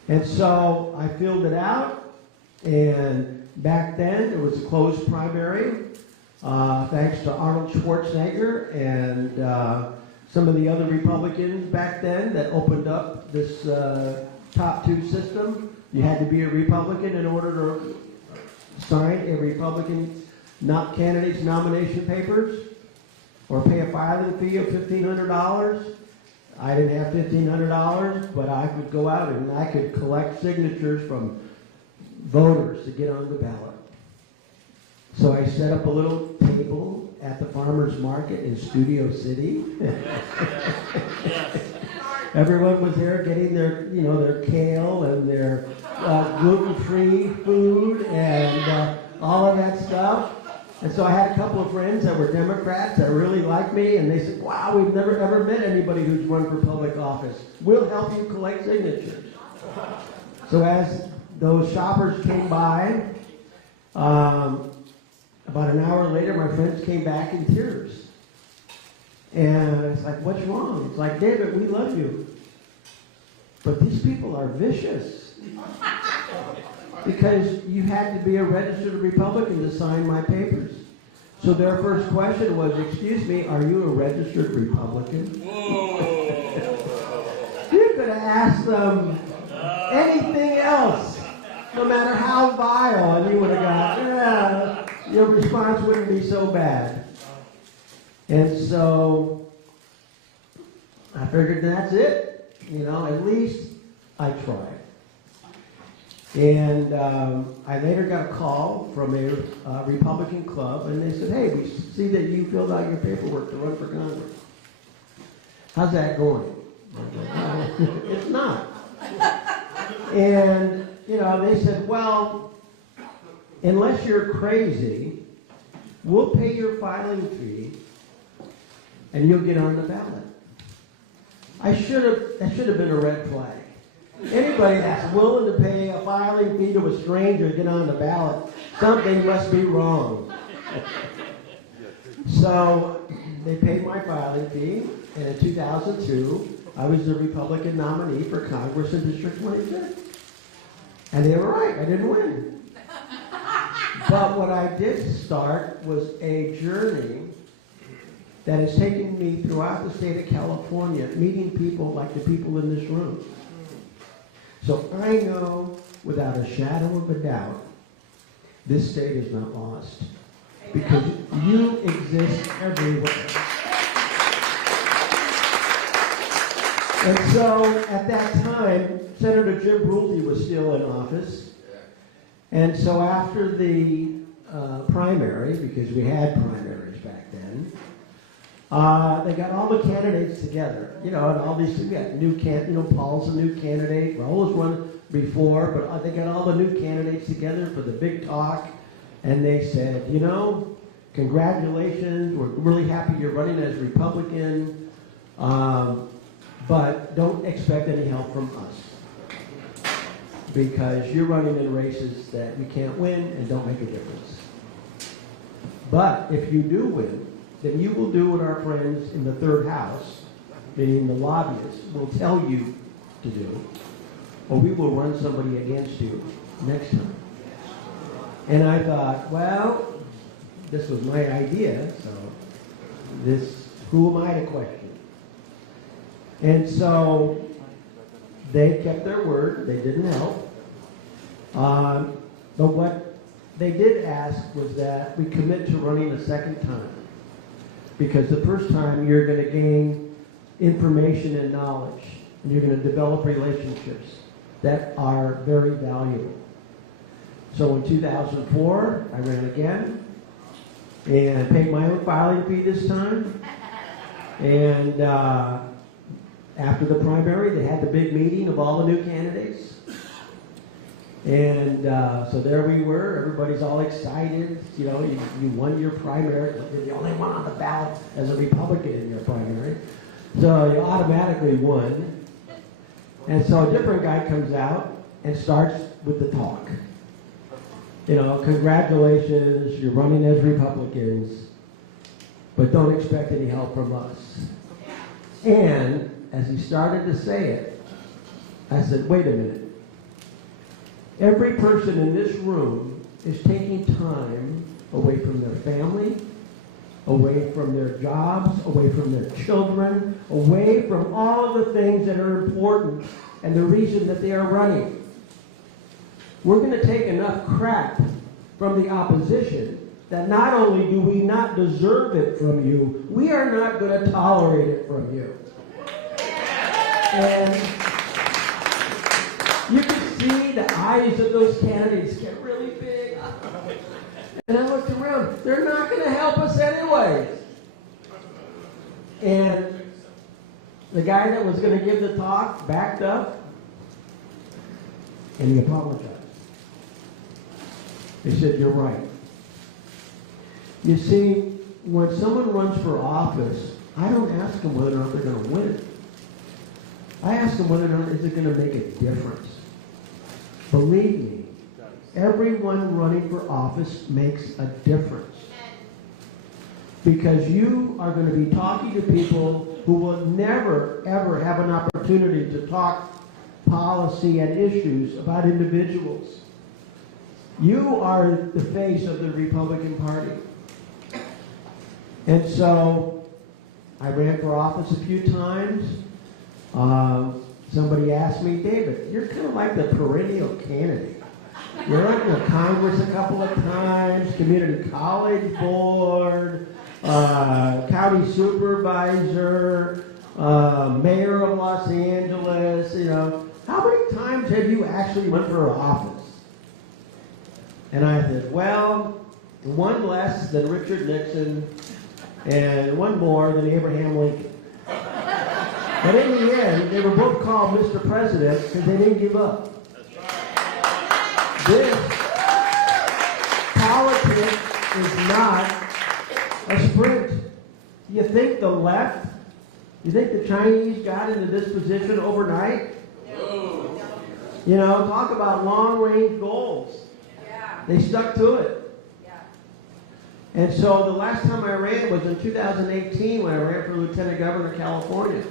And so I filled it out, and back then it was a closed primary, thanks to Arnold Schwarzenegger and some of the other Republicans back then that opened up this top 2 system. You had to be a Republican in order to sign a Republican candidate's nomination papers or pay a filing fee of $1,500. I didn't have $1,500, but I could go out and I could collect signatures from voters to get on the ballot. So I set up a little table at the farmer's market in Studio City. Everyone was there getting their, you know, their kale and their gluten-free food and all of that stuff. And so I had a couple of friends that were Democrats that really liked me, and they said, wow, we've never ever met anybody who's run for public office. We'll help you collect signatures. So as those shoppers came by, about an hour later, my friends came back in tears. And it's like, what's wrong? It's like, David, we love you. But these people are vicious. Because you had to be a registered Republican to sign my papers. So their first question was, excuse me, are you a registered Republican? You could have asked them anything else, no matter how vile, and you would have got, your response wouldn't be so bad. And so I figured that's it. You know, at least I tried. And I later got a call from a Republican club, and they said, hey, we see that you filled out your paperwork to run for Congress. How's that going? It's not. And, you know, they said, well, unless you're crazy, we'll pay your filing fee, and you'll get on the ballot. That should have been a red flag. Anybody that's willing to pay a filing fee to a stranger to get on the ballot, something must be wrong. So they paid my filing fee, and in 2002, I was the Republican nominee for Congress in District 26. And they were right, I didn't win. But what I did start was a journey that has taken me throughout the state of California, meeting people like the people in this room. So I know without a shadow of a doubt, this state is not lost. Because you exist everywhere. And so at that time, Senator Jim Brulte was still in office. And so after the primary, because we had primaries back then, they got all the candidates together, you know, and all these, we got new Paul's a new candidate, Raul was one before, but they got all the new candidates together for the big talk, and they said, you know, congratulations, we're really happy you're running as Republican, but don't expect any help from us, because you're running in races that you can't win and don't make a difference. But if you do win, then you will do what our friends in the third house, meaning the lobbyists, will tell you to do, or we will run somebody against you next time. And I thought, well, this was my idea, so who am I to question? And so they kept their word, they didn't help. But what they did ask was that we commit to running a second time. Because the first time you're going to gain information and knowledge, and you're going to develop relationships that are very valuable. So in 2004, I ran again, and paid my own filing fee this time. And after the primary, they had the big meeting of all the new candidates. And so there we were, everybody's all excited, you know, you won your primary, you're the only one on the ballot as a Republican in your primary. So you automatically won. And so a different guy comes out and starts with the talk. You know, congratulations, you're running as Republicans, but don't expect any help from us. And as he started to say it, I said, wait a minute. Every person in this room is taking time away from their family, away from their jobs, away from their children, away from all the things that are important and the reason that they are running. We're going to take enough crap from the opposition that not only do we not deserve it from you, we are not going to tolerate it from you. And you can see the eyes of those candidates get really big. And I looked around, they're not going to help us anyways. And the guy that was going to give the talk backed up, and he apologized. He said, you're right. You see, when someone runs for office, I don't ask them whether or not they're going to win it. I ask them whether or not is it going to make a difference. Believe me, everyone running for office makes a difference. Because you are going to be talking to people who will never, ever have an opportunity to talk policy and issues about individuals. You are the face of the Republican Party. And so, I ran for office a few times. Somebody asked me, David, you're kind of like the perennial candidate. You're on the Congress a couple of times, community college board, county supervisor, mayor of Los Angeles, you know, how many times have you actually went for office? And I said, well, one less than Richard Nixon and one more than Abraham Lincoln. But in the end, they were both called Mr. President because they didn't give up. This politics is not a sprint. You think the left, you think the Chinese got into this position overnight? No. You know, talk about long-range goals. Yeah. They stuck to it. And so the last time I ran was in 2018 when I ran for Lieutenant Governor of California.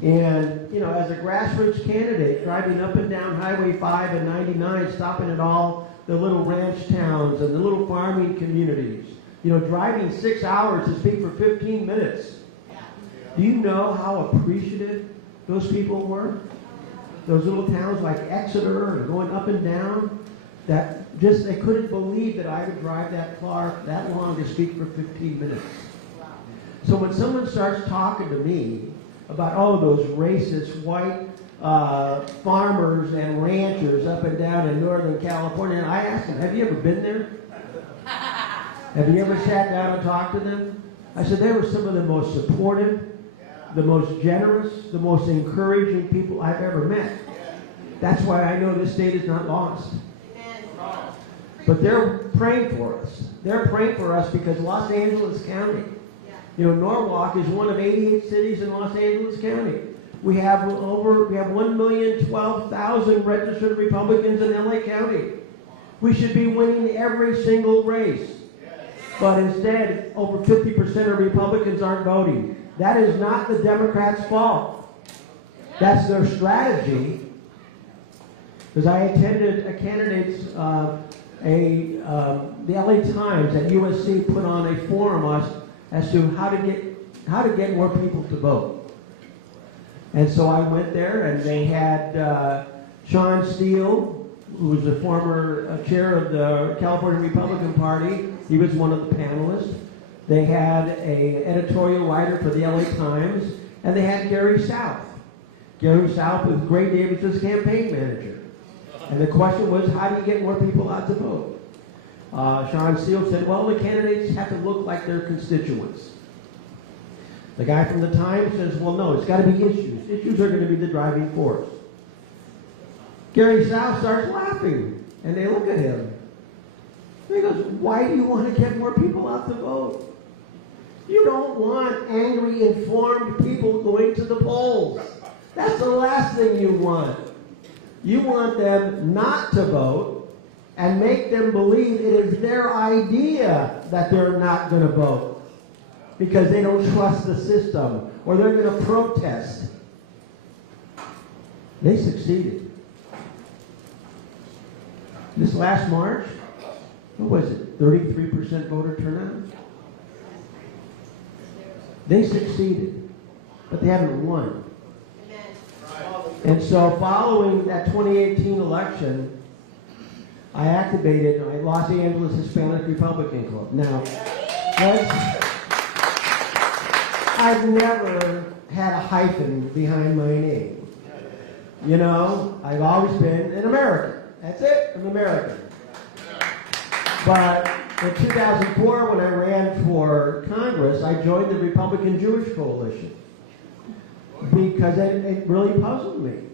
And, you know, as a grassroots candidate, driving up and down Highway 5 and 99, stopping at all the little ranch towns and the little farming communities. You know, driving 6 hours to speak for 15 minutes. Do you know how appreciative those people were? Those little towns like Exeter and going up and down, that just they couldn't believe that I would drive that car that long to speak for 15 minutes. So when someone starts talking to me about, oh, those racist white farmers and ranchers up and down in Northern California, I ask them, have you ever been there? Have you ever sat down and talked to them? I said, they were some of the most supportive, the most generous, the most encouraging people I've ever met. That's why I know this state is not lost. But they're praying for us. They're praying for us because Los Angeles County, you know, Norwalk is one of 88 cities in Los Angeles County. We have 1,012,000 registered Republicans in LA County. We should be winning every single race. But instead, over 50% of Republicans aren't voting. That is not the Democrats' fault. That's their strategy. Because I attended a candidate's, the LA Times at USC put on a forum as to how to get more people to vote. And so I went there, and they had Sean Steele, who was the former chair of the California Republican Party. He was one of the panelists. They had an editorial writer for the LA Times, and they had Gary South. Gary South was Gray Davis's campaign manager. And the question was, how do you get more people out to vote? Sean Steele said, well, the candidates have to look like their constituents. The guy from the Times says, well, no, it's got to be issues. Issues are going to be the driving force. Gary South starts laughing, and they look at him. He goes, why do you want to get more people out to vote? You don't want angry, informed people going to the polls. That's the last thing you want. You want them not to vote and make them believe it is their idea that they're not going to vote because they don't trust the system or they're going to protest. They succeeded. This last March, what was it, 33% voter turnout? They succeeded, but they haven't won. And so following that 2018 election, I activated my Los Angeles Hispanic Republican Club. Now, I've never had a hyphen behind my name. You know, I've always been an American. That's it, I'm American. But in 2004, when I ran for Congress, I joined the Republican Jewish Coalition because it really puzzled me.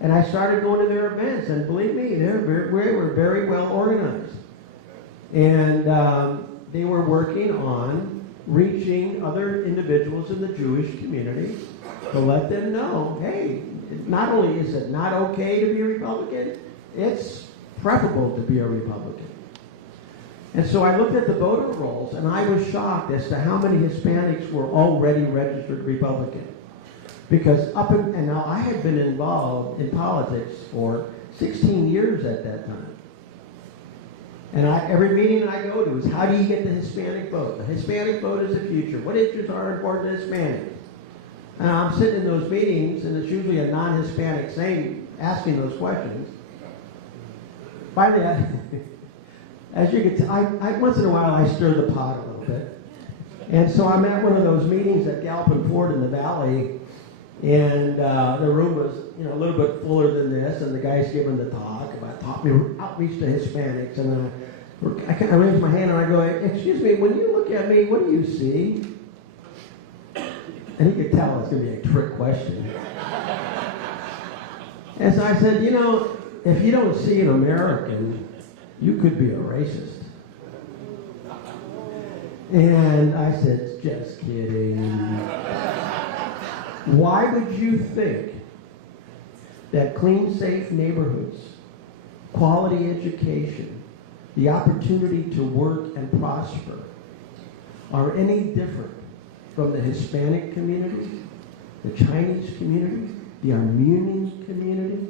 And I started going to their events, and believe me, they were very well organized. And they were working on reaching other individuals in the Jewish community to let them know, hey, not only is it not okay to be a Republican, it's preferable to be a Republican. And so I looked at the voter rolls, and I was shocked as to how many Hispanics were already registered Republican. Because and now I had been involved in politics for 16 years at that time. And every meeting I go to is, how do you get the Hispanic vote? The Hispanic vote is the future. What issues are important to Hispanics? And I'm sitting in those meetings, and it's usually a non-Hispanic asking those questions. Finally, as you can tell, once in a while I stir the pot a little bit. And so I'm at one of those meetings at Galpin Ford in the Valley, and the room was, a little bit fuller than this, and the guy's giving the talk about outreach to Hispanics, and I raise my hand and I go, excuse me, when you look at me, what do you see? And he could tell it's going to be a trick question. And so I said, if you don't see an American, you could be a racist. And I said, just kidding. Why would you think that clean, safe neighborhoods, quality education, the opportunity to work and prosper are any different from the Hispanic community, the Chinese community, the Armenian community,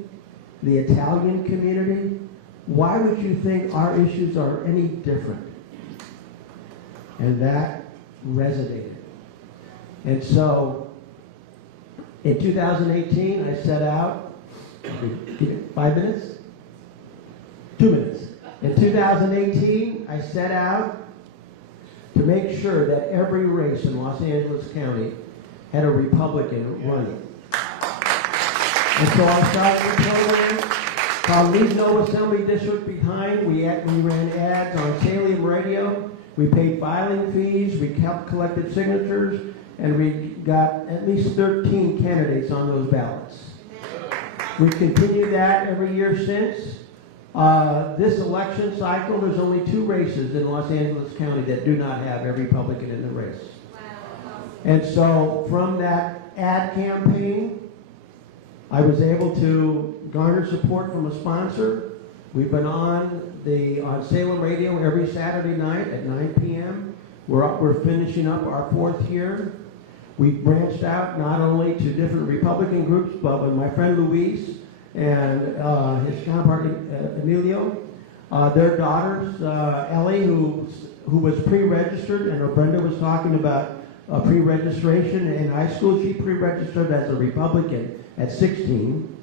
the Italian community? Why would you think our issues are any different? And that resonated. And so, in 2018, I set out, 5 minutes? 2 minutes. In 2018, I set out to make sure that every race in Los Angeles County had a Republican running. And so I started a program called Leave No Assembly District Behind. We ran ads on Salem Radio. We paid filing fees. We collected signatures. And we got at least 13 candidates on those ballots. We've continued that every year since. This election cycle, there's only 2 races in Los Angeles County that do not have a Republican in the race. And so from that ad campaign, I was able to garner support from a sponsor. We've been on Salem Radio every Saturday night at 9 p.m. We're finishing up our 4th year. We've branched out not only to different Republican groups, but with my friend Luis and his counterpart Emilio, their daughters, Ellie, who was pre-registered, and Brenda was talking about pre-registration in high school. She pre-registered as a Republican at 16.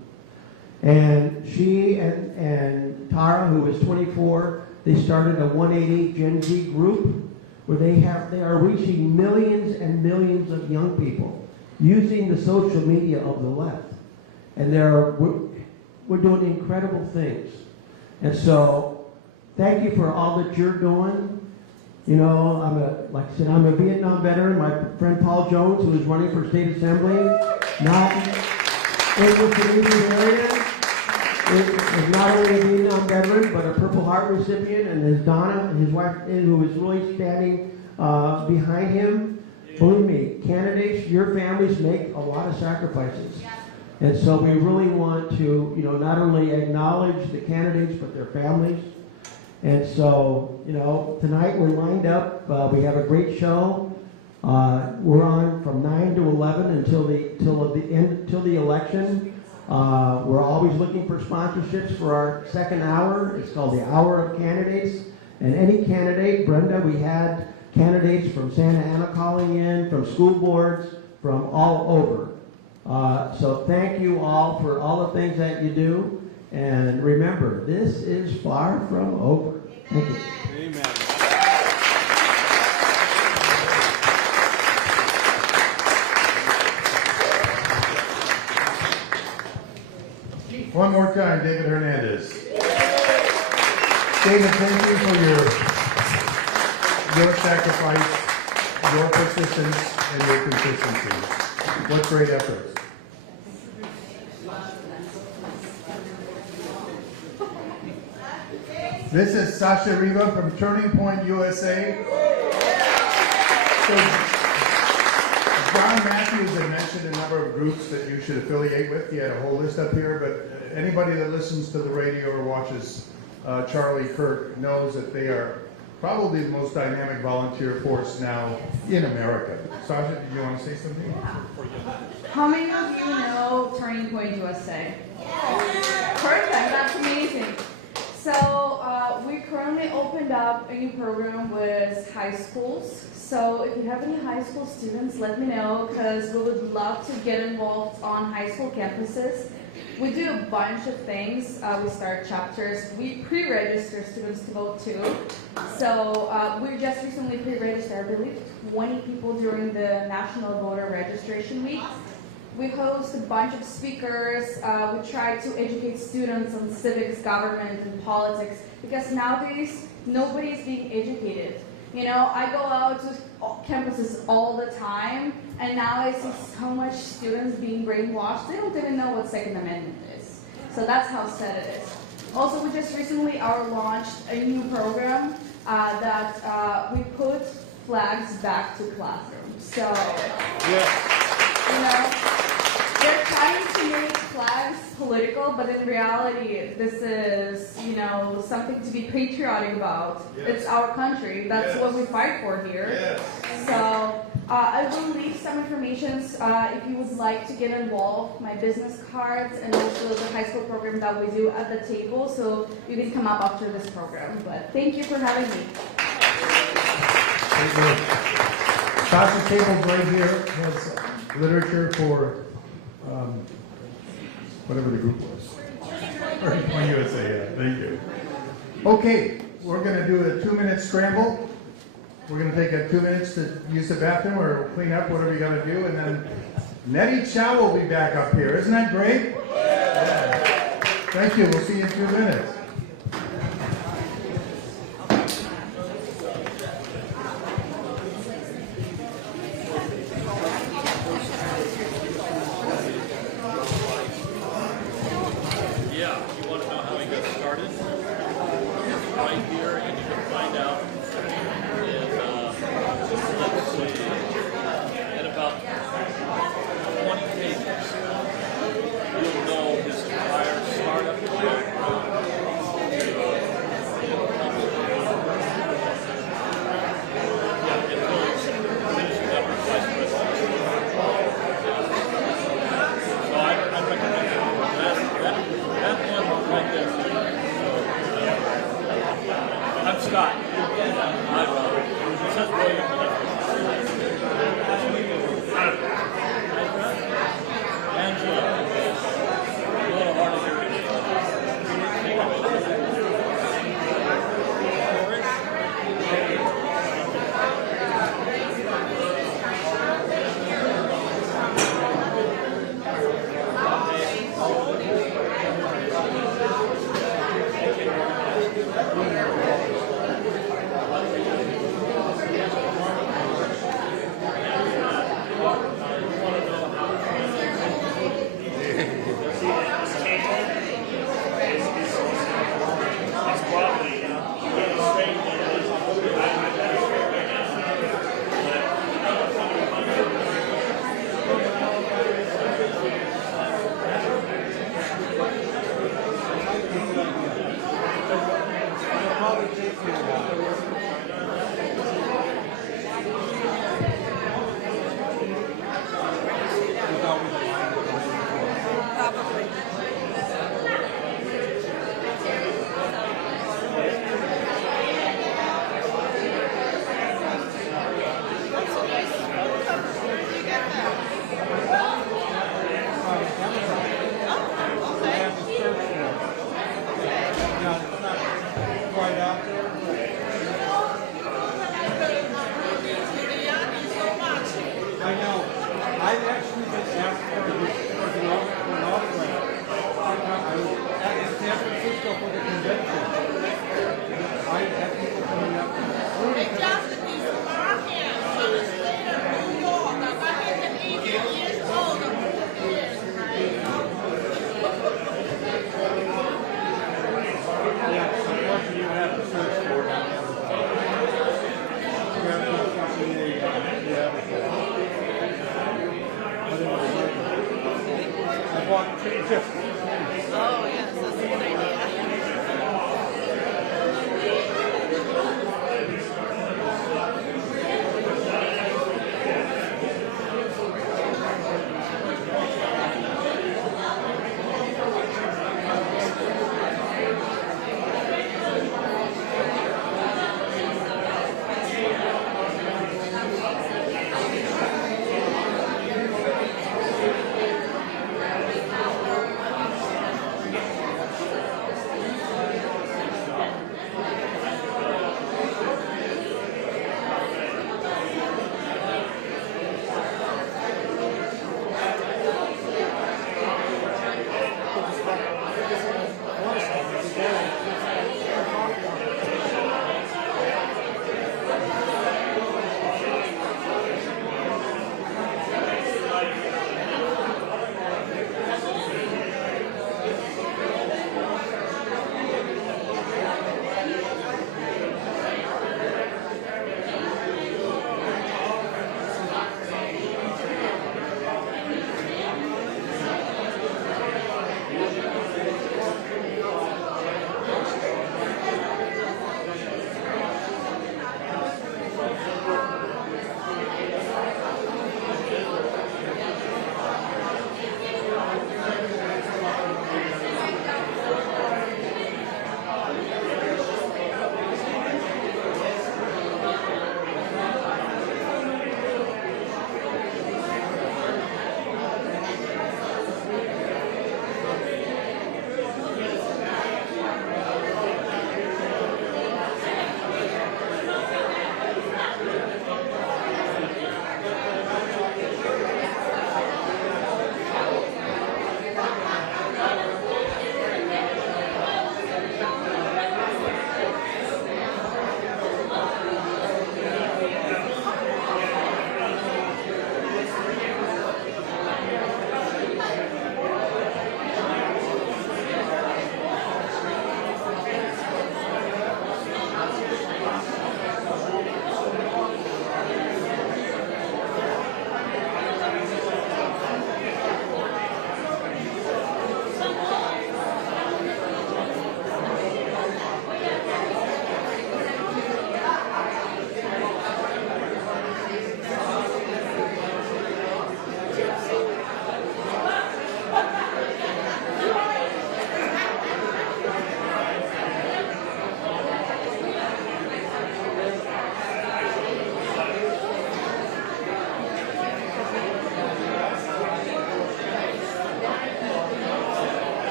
And she and Tara, who was 24, they started a 180 Gen Z group where they are reaching millions and millions of young people using the social media of the left. And we're doing incredible things. And so, thank you for all that you're doing. Like I said, I'm a Vietnam veteran. My friend Paul Jones, who is running for state assembly, not in the community area, is not only a Vietnam veteran, but a Purple Heart recipient, and his Donna, his wife, who is really standing behind him. Believe me, candidates, your families make a lot of sacrifices. And so we really want to, not only acknowledge the candidates, but their families. And so, tonight we're lined up. We have a great show. We're on from 9 to 11 until the election. We're always looking for sponsorships for our second hour. It's called the Hour of Candidates. And any candidate, Brenda, we had candidates from Santa Ana calling in, from school boards, from all over. So thank you all for all the things that you do. And remember, this is far from over. Thank you. Amen. One more time, David Hernandez. David, thank you for your sacrifice, your persistence, and your consistency. What great efforts. This is Sasha Riva from Turning Point USA. So, John Matthews had mentioned a number of groups that you should affiliate with. He had a whole list up here, but anybody that listens to the radio or watches Charlie Kirk knows that they are probably the most dynamic volunteer force now in America. Sasha, did you want to say something? Yeah. How many of you know Turning Point USA? Yes. Perfect, that's amazing. So we currently opened up a new program with high schools. So if you have any high school students, let me know because we would love to get involved on high school campuses. We do a bunch of things. We start chapters. We pre-register students to vote too. So we just recently pre-registered, I believe, 20 people during the National Voter Registration Week. We host a bunch of speakers. We try to educate students on civics, government, and politics because nowadays nobody is being educated. You know, I go out to campuses all the time, and now I see so much students being brainwashed. They don't even know what Second Amendment is. So that's how sad it is. Also, we just recently launched a new program that we put flags back to classrooms. So, you know, they're trying to make flags political, but in reality, this is, you know, something to be patriotic about. Yes. It's our country. That's what we fight for here. Yes. So I will leave some information if you would like to get involved, my business cards, and also the high school program that we do at the table. So you can come up after this program. But thank you for having me. Tasha's table right here has literature for whatever the group was. 31 USA, yeah, thank you. Okay, we're going to do a 2-minute scramble. We're going to take 2 minutes to use the bathroom or clean up, whatever you got to do, and then Nettie Chow will be back up here. Isn't that great? Yeah. Thank you. We'll see you in 2 minutes.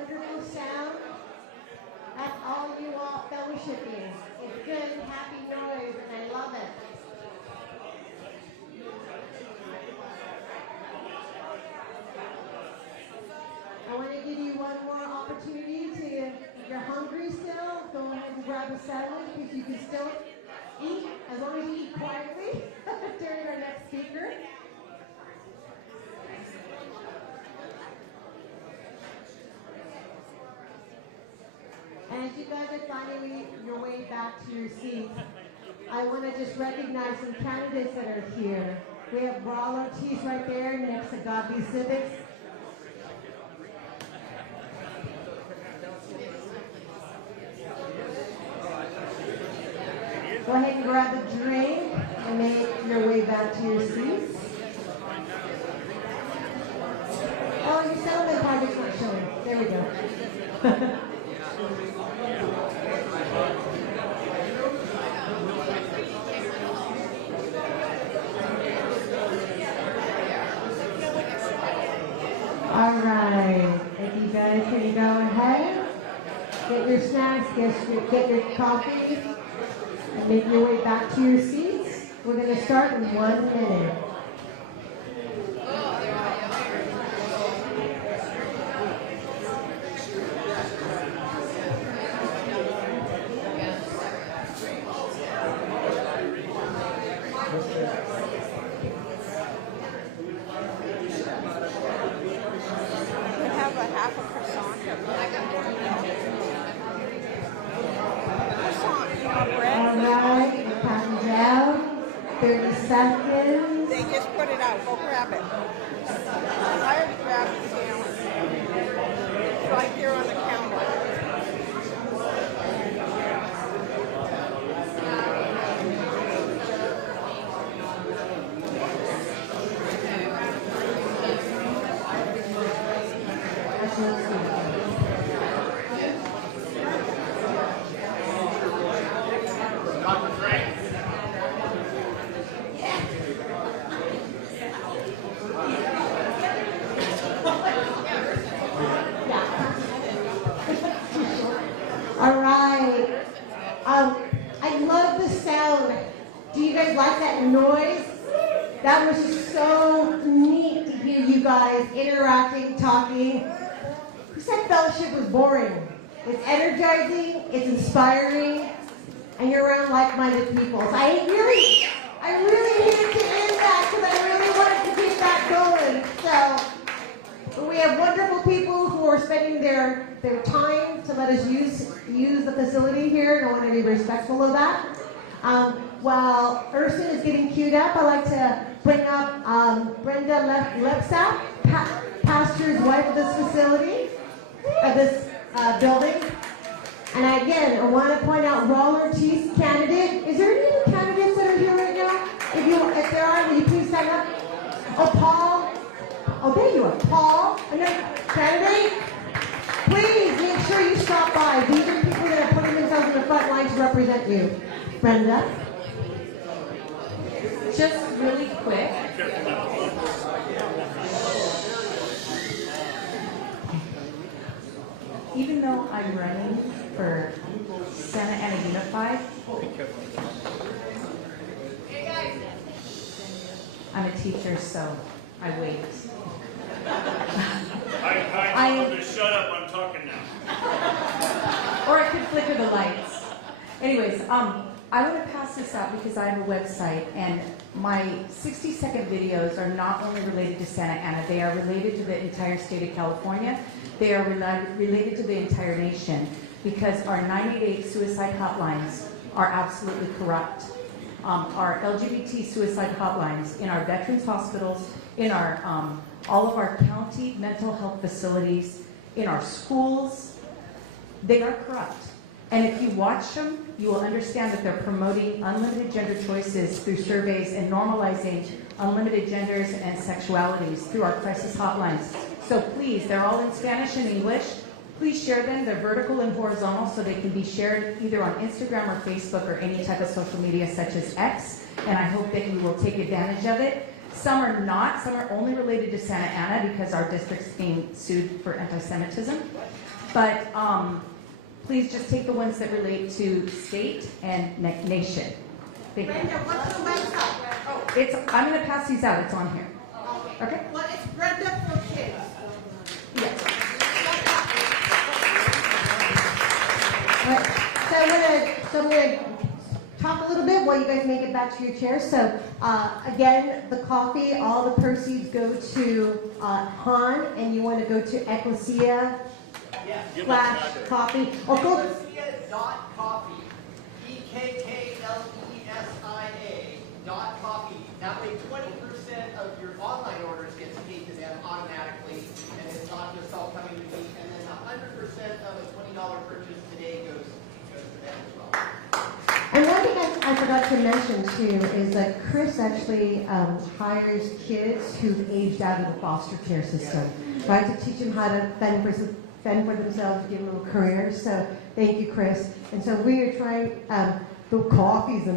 wonderful sound? That's all you all fellowshipping. It's good, happy noise, and I love it. I want to give you one more opportunity to, if you're hungry still, go ahead and grab a sandwich because you can still eat as long as you eat quietly during our next speaker. And as you guys are finding your way back to your seats, I want to just recognize some candidates that are here. We have Raul Ortiz right there next to Godly Civics. Go ahead and grab a drink and make your way back to your seats. Oh, your settlement project's not showing. There we go. All right, if you guys can go ahead, get your snacks, get your coffee, and make your way back to your seats. We're going to start in 1 minute. They just put it out. Go grab it. I already grabbed the sandwich. It's right here on the counter. I love the sound. Do you guys like that noise? That was just so neat to hear you guys interacting, talking. Who said fellowship was boring? It's energizing, it's inspiring, and you're around like-minded people. So I really needed to end that because I really wanted to keep that going. So we have wonderful people who are spending their time to let us use the facility here, and I want to be respectful of that. While Urson is getting queued up, I'd like to bring up Brenda Lepsap, pastor's wife of this facility, of this building. And again, I want to point out Raul Ortiz, candidate. Is there any other candidates that are here right now? If there are, will you please stand up? Oh, Paul. Oh, there you are, Paul. Another candidate. Please make sure you stop by. These are people that are putting themselves in the front line to represent you. Brenda. Just really quick. Even though I'm running for Santa Ana Unified, I'm a teacher, so I wait. I told her to shut up, I'm talking now. Or I could flicker the lights. Anyways, I want to pass this out because I have a website, and my 60-second videos are not only related to Santa Ana, they are related to the entire state of California. They are related to the entire nation because our 988 suicide hotlines are absolutely corrupt. Our LGBT suicide hotlines in our veterans hospitals, in our all of our county mental health facilities, in our schools, they are corrupt. And if you watch them, you will understand that they're promoting unlimited gender choices through surveys and normalizing unlimited genders and sexualities through our crisis hotlines. So please, they're all in Spanish and English. Please share them. They're vertical and horizontal, so they can be shared either on Instagram or Facebook or any type of social media such as X. And I hope that you will take advantage of it. Some are not. Some are only related to Santa Ana because our district's being sued for anti-Semitism. but please just take the ones that relate to state and nation. Thank you. Brenda, what's the website? I'm going to pass these out. It's on here. Okay? Well, it's Brenda for Kids. Yes. All right, so I'm gonna talk a little bit while you guys make it back to your chairs. So again, the coffee, all the proceeds go to Han, and you want to go to Ecclesia /coffee. Or go. Ecclesia.coffee. EKKLESIA.coffee. That way 20% of your online orders gets paid to them automatically, and it's not just all coming to me, and then 100% of a $20 purchase today goes to them as well. And one thing I forgot to mention too is that Chris actually hires kids who've aged out of the foster care system, right, to teach them how to fend for themselves, give them a career. So thank you, Chris. And so we are trying the coffees and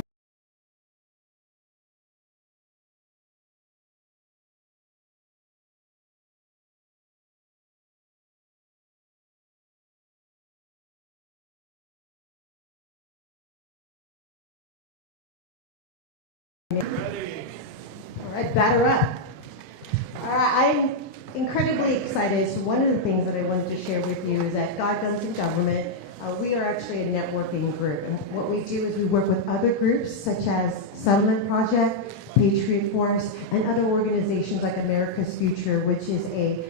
all right, batter up. All right, I'm incredibly excited. So one of the things that I wanted to share with you is that God Guns in Government, we are actually a networking group. And what we do is we work with other groups such as Settlement Project, Patriot Force, and other organizations like America's Future, which is a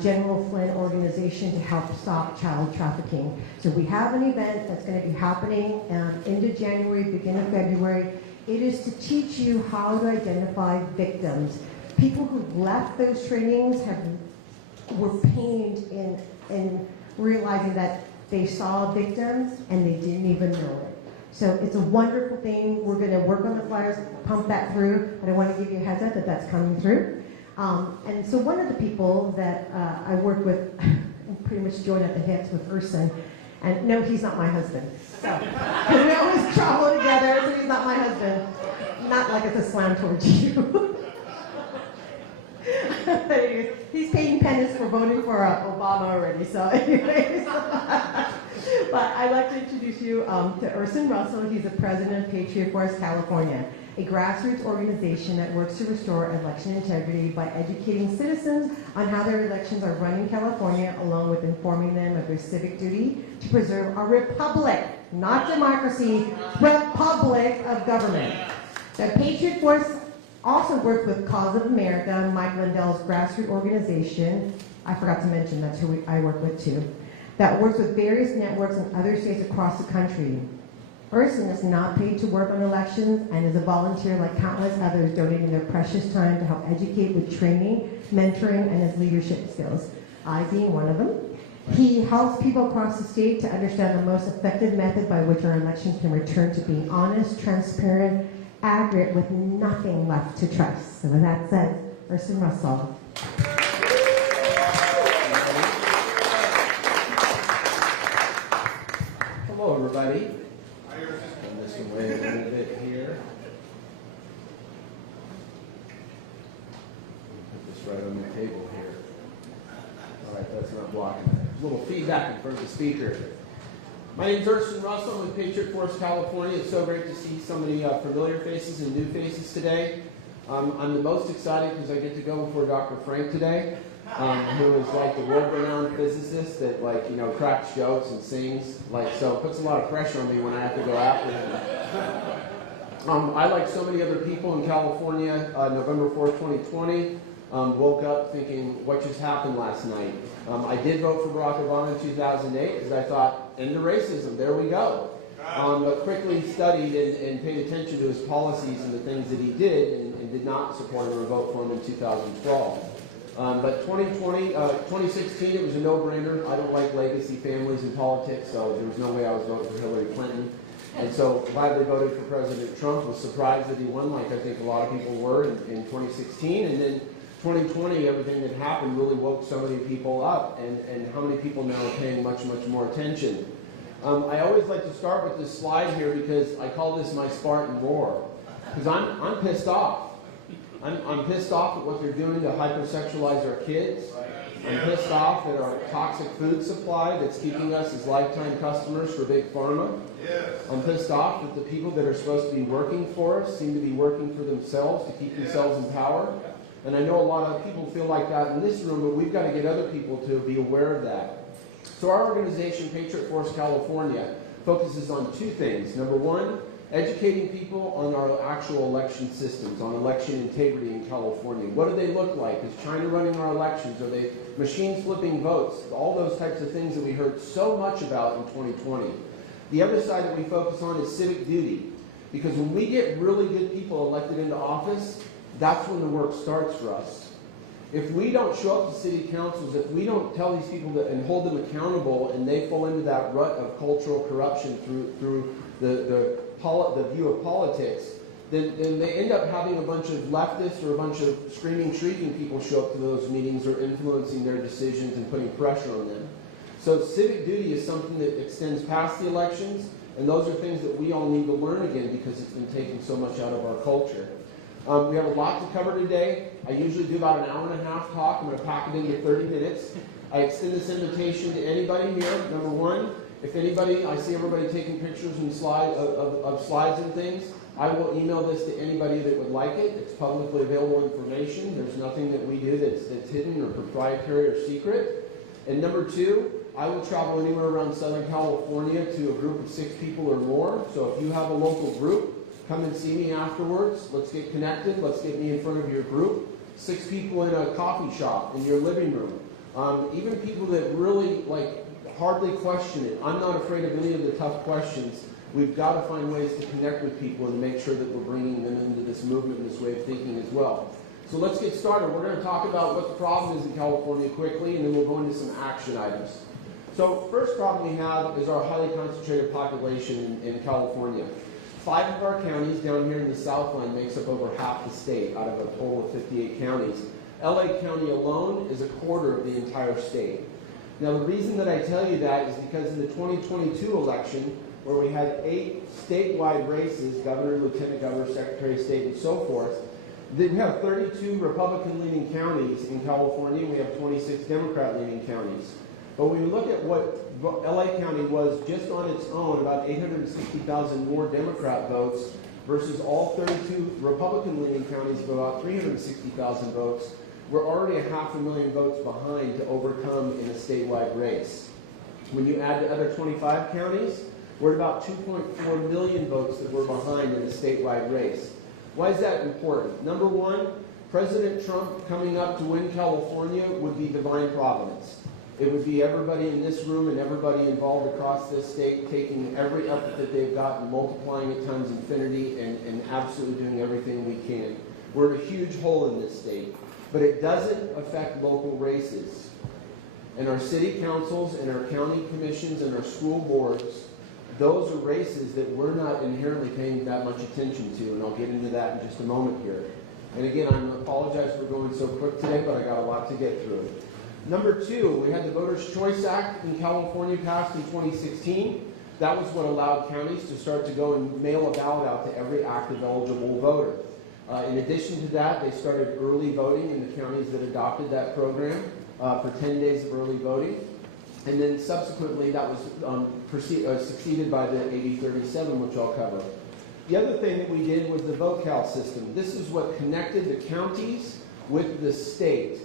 General Flynn organization to help stop child trafficking. So we have an event that's going to be happening end of January, beginning of February. It is to teach you how to identify victims. People who left those trainings were pained in realizing that they saw victims and they didn't even know it. So it's a wonderful thing. We're going to work on the flyers, pump that through, but I want to give you a heads up that that's coming through. And so one of the people that I work with, pretty much joined at the hips with Urson, and no, he's not my husband. So, because we always travel together, so he's not my husband. Not like it's a slam towards you. But anyways, he's paying penance for voting for Obama already, so anyways. But I'd like to introduce you to Urson Russell. He's the president of Patriot Force California, a grassroots organization that works to restore election integrity by educating citizens on how their elections are run in California, along with informing them of their civic duty to preserve our republic, not democracy, republic of government. The Patriot Force also works with Cause of America, Mike Lindell's grassroots organization. I forgot to mention that's who I work with too. That works with various networks in other states across the country. Urson is not paid to work on elections and is a volunteer like countless others, donating their precious time to help educate with training, mentoring, and his leadership skills, I being one of them. He helps people across the state to understand the most effective method by which our elections can return to being honest, transparent, accurate, with nothing left to trust. So with that said, Urson Russell. Hello, everybody. Turn this away a little bit here. Put this right on the table here. All right, that's not blocking. A little feedback in front of the speaker. My name is Urson Russell. I'm with Patriot Force California. It's so great to see so many familiar faces and new faces today. I'm the most excited because I get to go before Dr. Frank today, who is like the world-renowned physicist that, like, you know, cracks jokes and sings. Like, so it puts a lot of pressure on me when I have to go after him. I, like so many other people in California, November 4th, 2020, woke up thinking, what just happened last night? I did vote for Barack Obama in 2008 because I thought, end of racism, there we go. But quickly studied and paid attention to his policies and the things that he did, and did not support him or vote for him in 2012. But 2016, it was a no-brainer. I don't like legacy families in politics, so there was no way I was voting for Hillary Clinton. And so gladly voted for President Trump. Was surprised that he won, like I think a lot of people were in 2016. And then 2020, everything that happened really woke so many people up, and how many people now are paying much, much more attention. I always like to start with this slide here because I call this my Spartan roar. Because I'm pissed off. I'm pissed off at what they're doing to hypersexualize our kids. I'm pissed off at our toxic food supply that's keeping us as lifetime customers for Big Pharma. I'm pissed off that the people that are supposed to be working for us seem to be working for themselves to keep themselves in power. And I know a lot of people feel like that in this room, but we've got to get other people to be aware of that. So our organization, Patriot Force California, focuses on two things. Number one, educating people on our actual election systems, on election integrity in California. What do they look like? Is China running our elections? Are they machines flipping votes? All those types of things that we heard so much about in 2020. The other side that we focus on is civic duty. Because when we get really good people elected into office, that's when the work starts for us. If we don't show up to city councils, if we don't tell these people and hold them accountable, and they fall into that rut of cultural corruption through the view of politics, then they end up having a bunch of leftists or a bunch of screaming, shrieking people show up to those meetings or influencing their decisions and putting pressure on them. So civic duty is something that extends past the elections, and those are things that we all need to learn again because it's been taking so much out of our culture. We have a lot to cover today. I usually do about an hour and a half talk. I'm going to pack it into 30 minutes. I extend this invitation to anybody here. Number one, if anybody, I see everybody taking pictures and of slides and things, I will email this to anybody that would like it. It's publicly available information. There's nothing that we do that's hidden or proprietary or secret. And number two, I will travel anywhere around Southern California to a group of 6 people or more. So if you have a local group, come and see me afterwards. Let's get connected. Let's get me in front of your group. 6 people in a coffee shop, in your living room. Even people that really hardly question it. I'm not afraid of any of the tough questions. We've got to find ways to connect with people and make sure that we're bringing them into this movement and this way of thinking as well. So let's get started. We're going to talk about what the problem is in California quickly, and then we'll go into some action items. So first problem we have is our highly concentrated population in California. 5 of our counties down here in the Southland makes up over half the state out of a total of 58 counties. LA County alone is a quarter of the entire state. Now the reason that I tell you that is because in the 2022 election, where we had 8 statewide races, governor, lieutenant governor, secretary of state, and so forth, we have 32 Republican-leaning counties in California. We have 26 Democrat-leaning counties. But when you look at what LA County was just on its own, about 860,000 more Democrat votes versus all 32 Republican-leaning counties of about 360,000 votes, we're already 500,000 votes behind to overcome in a statewide race. When you add the other 25 counties, we're at about 2.4 million votes that we're behind in a statewide race. Why is that important? Number one, President Trump coming up to win California would be divine providence. It would be everybody in this room and everybody involved across this state taking every effort that they've got and multiplying it times infinity and absolutely doing everything we can. We're in a huge hole in this state, but it doesn't affect local races. And our city councils and our county commissions and our school boards, those are races that we're not inherently paying that much attention to, and I'll get into that in just a moment here. And again, I apologize for going so quick today, but I got a lot to get through. Number two, we had the Voters' Choice Act in California passed in 2016. That was what allowed counties to start to go and mail a ballot out to every active eligible voter. In addition to that, they started early voting in the counties that adopted that program for 10 days of early voting. And then subsequently, that was succeeded by the AB 37, which I'll cover. The other thing that we did was the VoCal system. This is what connected the counties with the state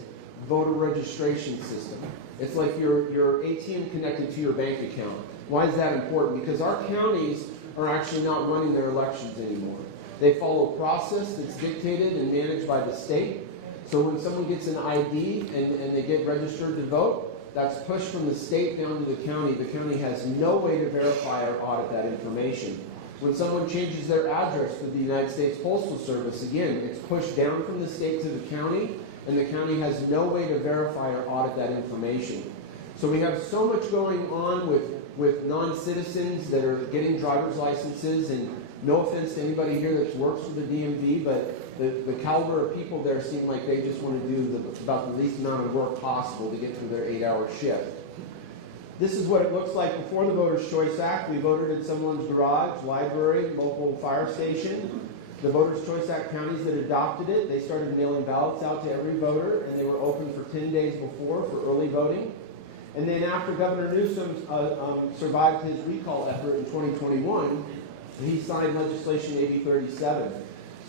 voter registration system. It's like your ATM connected to your bank account. Why is that important? Because our counties are actually not running their elections anymore. They follow a process that's dictated and managed by the state. So when someone gets an ID and they get registered to vote, that's pushed from the state down to the county. The county has no way to verify or audit that information. When someone changes their address with the United States Postal Service, again, it's pushed down from the state to the county, and the county has no way to verify or audit that information. So we have so much going on with non-citizens that are getting driver's licenses, and no offense to anybody here that works for the DMV, but the caliber of people there seem like they just want to do about the least amount of work possible to get through their 8-hour shift. This is what it looks like before the Voters' Choice Act. We voted in someone's garage, library, local fire station. The Voters' Choice Act counties that adopted it, they started mailing ballots out to every voter, and they were open for 10 days before for early voting. And then after Governor Newsom survived his recall effort in 2021, he signed legislation AB 37.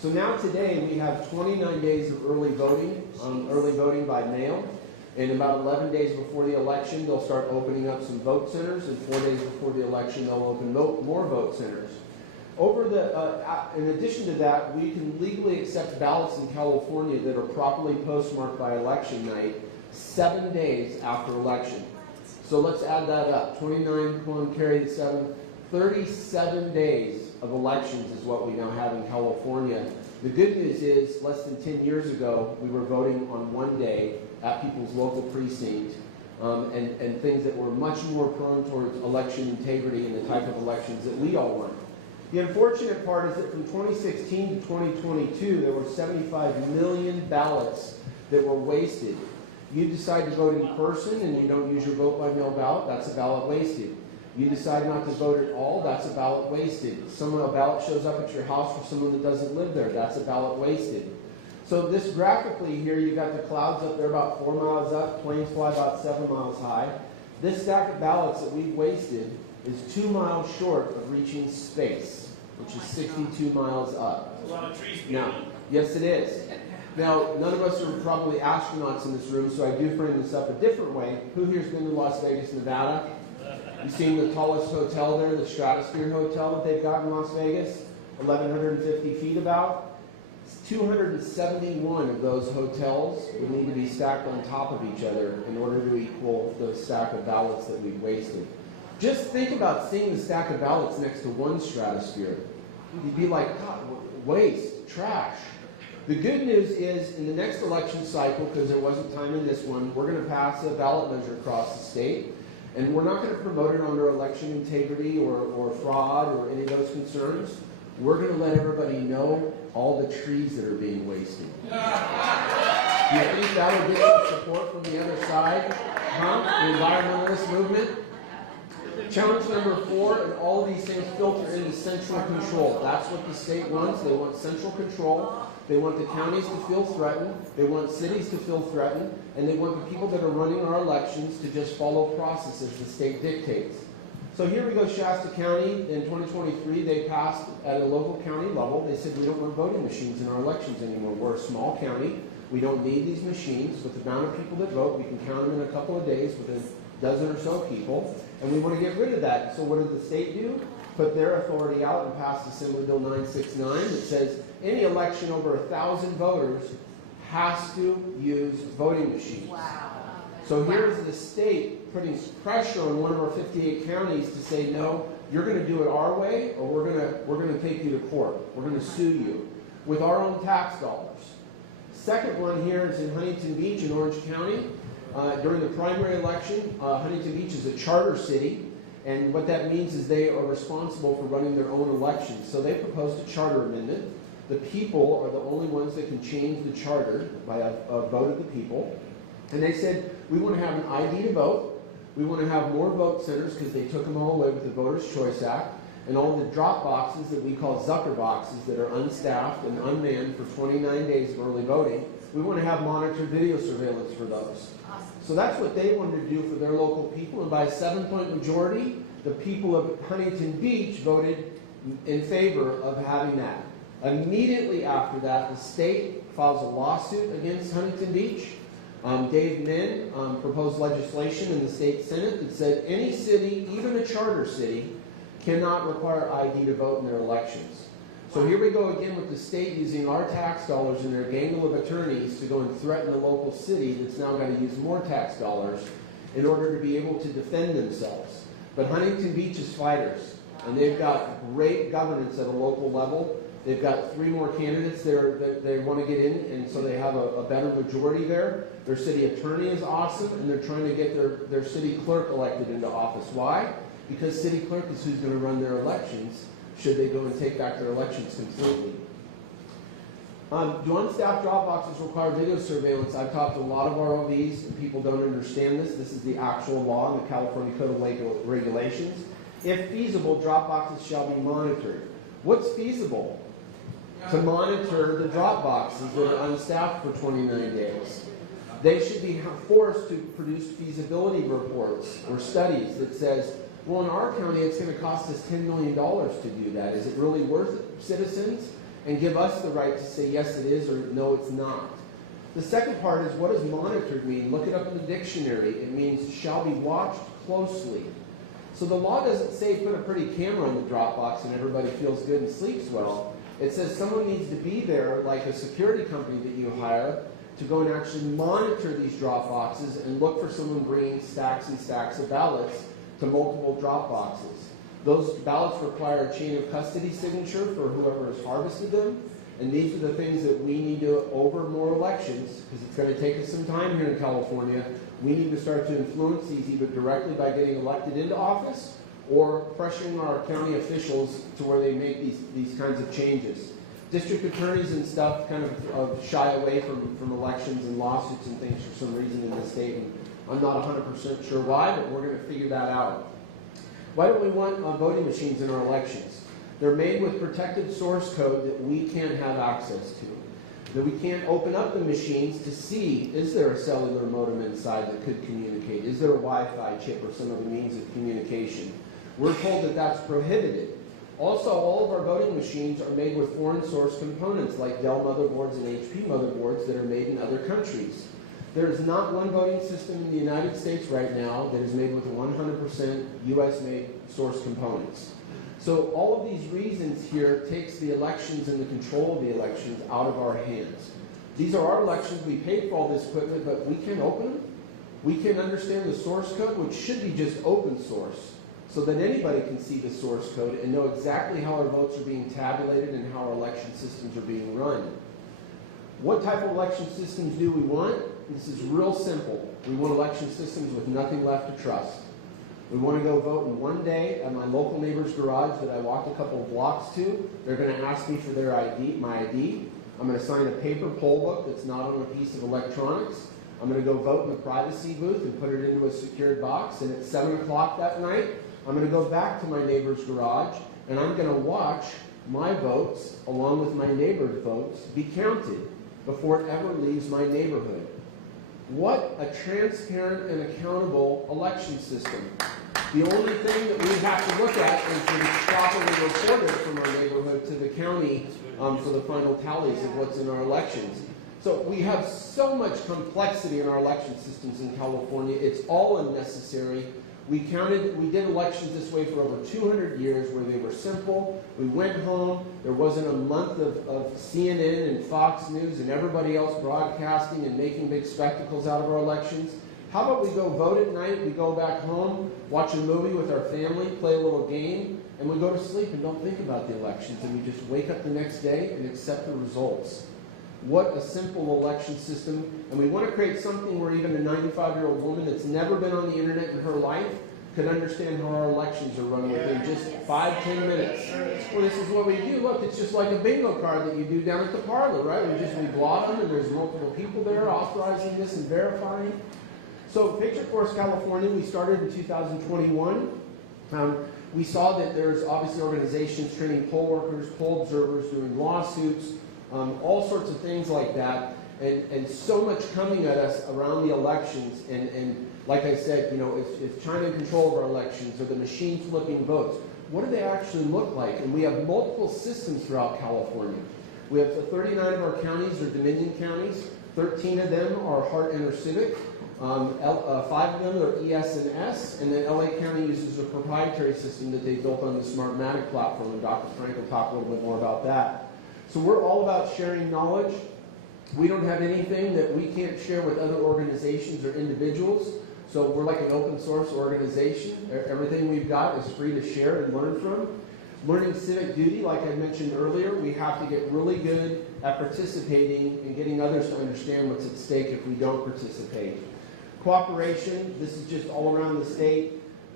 So now today we have 29 days of early voting by mail. And about 11 days before the election, they'll start opening up some vote centers, and 4 days before the election, they'll open more vote centers. In addition to that, we can legally accept ballots in California that are properly postmarked by election night 7 days after election. So let's add that up. 29, come on, carry the 7. 37 days of elections is what we now have in California. The good news is, less than 10 years ago, we were voting on one day at people's local precinct, and things that were much more prone towards election integrity and the type of elections that we all want. The unfortunate part is that from 2016 to 2022, there were 75 million ballots that were wasted. You decide to vote in person and you don't use your vote by mail ballot, that's a ballot wasted. You decide not to vote at all, that's a ballot wasted. A ballot shows up at your house for someone that doesn't live there, that's a ballot wasted. So this graphically here, you've got the clouds up there about 4 miles up, planes fly about 7 miles high. This stack of ballots that we've wasted is 2 miles short of reaching space, which is 62 miles up. That's a lot of trees. Now, yes it is. Now, none of us are probably astronauts in this room, so I do frame this up a different way. Who here's been to Las Vegas, Nevada? You've seen the tallest hotel there, the Stratosphere Hotel that they've got in Las Vegas? 1,150 feet about. 271 of those hotels would need to be stacked on top of each other in order to equal the stack of ballots that we've wasted. Just think about seeing the stack of ballots next to one Stratosphere. You'd be like, God, waste, trash. The good news is, in the next election cycle, because there wasn't time in this one, we're going to pass a ballot measure across the state, and we're not going to promote it under election integrity or fraud or any of those concerns. We're going to let everybody know all the trees that are being wasted. Do you think that will get some support from the other side? Huh? The environmentalist movement? Challenge number 4, and all of these things filter into central control. That's what the state wants. They want central control. They want the counties to feel threatened. They want cities to feel threatened. And they want the people that are running our elections to just follow processes the state dictates. So here we go, Shasta County. In 2023, they passed at a local county level. They said we don't want voting machines in our elections anymore. We're a small county. We don't need these machines. With the amount of people that vote, we can count them in a couple of days with a dozen or so people. And we want to get rid of that. So what did the state do? Put their authority out and passed Assembly Bill 969 that says any election over 1,000 voters has to use voting machines. Wow. So here's the state putting pressure on one of our 58 counties to say, no, you're going to do it our way, or we're going to take you to court. We're going to sue you with our own tax dollars. Second one here is in Huntington Beach in Orange County. During the primary election, Huntington Beach is a charter city, and what that means is they are responsible for running their own elections. So they proposed a charter amendment. The people are the only ones that can change the charter by a vote of the people. And they said, we want to have an ID to vote. We want to have more vote centers because they took them all away with the Voters' Choice Act. And all the drop boxes that we call Zucker boxes that are unstaffed and unmanned for 29 days of early voting, we want to have monitored video surveillance for those. So that's what they wanted to do for their local people. And by a 7-point majority, the people of Huntington Beach voted in favor of having that. Immediately after that, the state files a lawsuit against Huntington Beach. Dave Min proposed legislation in the state Senate that said any city, even a charter city, cannot require ID to vote in their elections. So here we go again with the state using our tax dollars and their gangle of attorneys to go and threaten a local city that's now got to use more tax dollars in order to be able to defend themselves. But Huntington Beach is fighters, and they've got great governance at a local level. They've got 3 more candidates that they want to get in, and so they have a better majority there. Their city attorney is awesome, and they're trying to get their city clerk elected into office. Why? Because city clerk is who's going to run their elections should they go and take back their elections completely. Do unstaffed drop boxes require video surveillance? I've talked to a lot of ROVs, and people don't understand this. This is the actual law in the California Code of Regulations. If feasible, drop boxes shall be monitored. What's feasible? to monitor the drop boxes that are unstaffed for 29 days. They should be forced to produce feasibility reports or studies that says, well, in our county, it's going to cost us $10 million to do that. Is it really worth it, citizens? And give us the right to say, yes, it is, or no, it's not. The second part is, what does monitored mean? Look it up in the dictionary. It means shall be watched closely. So the law doesn't say put a pretty camera on the drop box and everybody feels good and sleeps well. It says someone needs to be there, like a security company that you hire, to go and actually monitor these drop boxes and look for someone bringing stacks and stacks of ballots to multiple drop boxes. Those ballots require a chain of custody signature for whoever has harvested them, and these are the things that we need to, over more elections, because it's going to take us some time here in California, we need to start to influence these either directly by getting elected into office or pressuring our county officials to where they make these kinds of changes. District attorneys and stuff kind of shy away from elections and lawsuits and things for some reason in this state, and I'm not 100% sure why, but we're going to figure that out. Why don't we want voting machines in our elections? They're made with protected source code that we can't have access to. That we can't open up the machines to see, is there a cellular modem inside that could communicate? Is there a Wi-Fi chip or some other means of communication? We're told that that's prohibited. Also, all of our voting machines are made with foreign source components like Dell motherboards and HP motherboards that are made in other countries. There is not one voting system in the United States right now that is made with 100% US-made source components. So all of these reasons here takes the elections and the control of the elections out of our hands. These are our elections. We paid for all this equipment, but we can't open them. We can understand the source code, which should be just open source, so that anybody can see the source code and know exactly how our votes are being tabulated and how our election systems are being run. What type of election systems do we want? This is real simple. We want election systems with nothing left to trust. We want to go vote in one day at my local neighbor's garage that I walked a couple of blocks to. They're going to ask me for their ID, my ID. I'm going to sign a paper poll book that's not on a piece of electronics. I'm going to go vote in the privacy booth and put it into a secured box. And at 7 o'clock that night, I'm going to go back to my neighbor's garage and I'm going to watch my votes, along with my neighbor's votes, be counted before it ever leaves my neighborhood. What a transparent and accountable election system. The only thing that we have to look at is that it's properly reported from our neighborhood to the county for the final tallies of what's in our elections. So we have so much complexity in our election systems in California. It's all unnecessary. We did elections this way for over 200 years where they were simple. We went home. There wasn't a month of CNN and Fox News and everybody else broadcasting and making big spectacles out of our elections. How about we go vote at night, we go back home, watch a movie with our family, play a little game, and we go to sleep and don't think about the elections, and we just wake up the next day and accept the results. What a simple election system. And we want to create something where even a 95-year-old woman that's never been on the internet in her life could understand how our elections are run within just 5-10 minutes. Well, this is what we do. Look, it's just like a bingo card that you do down at the parlor, right? We block them and there's multiple people there authorizing this and verifying. So Picture Force California, we started in 2021. We saw that there's obviously organizations training poll workers, poll observers, doing lawsuits, all sorts of things like that, and so much coming at us around the elections, and like I said, you know, if China in control of our elections, or the machine flipping votes, what do they actually look like? And we have multiple systems throughout California. We have 39 of our counties are Dominion counties, 13 of them are Hart InterCivic, 5 of them are ES&S, and then LA County uses a proprietary system that they built on the Smartmatic platform, and Dr. Frank will talk a little bit more about that. So we're all about sharing knowledge. We don't have anything that we can't share with other organizations or individuals. So we're like an open source organization. Everything we've got is free to share and learn from. Learning civic duty, like I mentioned earlier, we have to get really good at participating and getting others to understand what's at stake if we don't participate. Cooperation, this is just all around the state.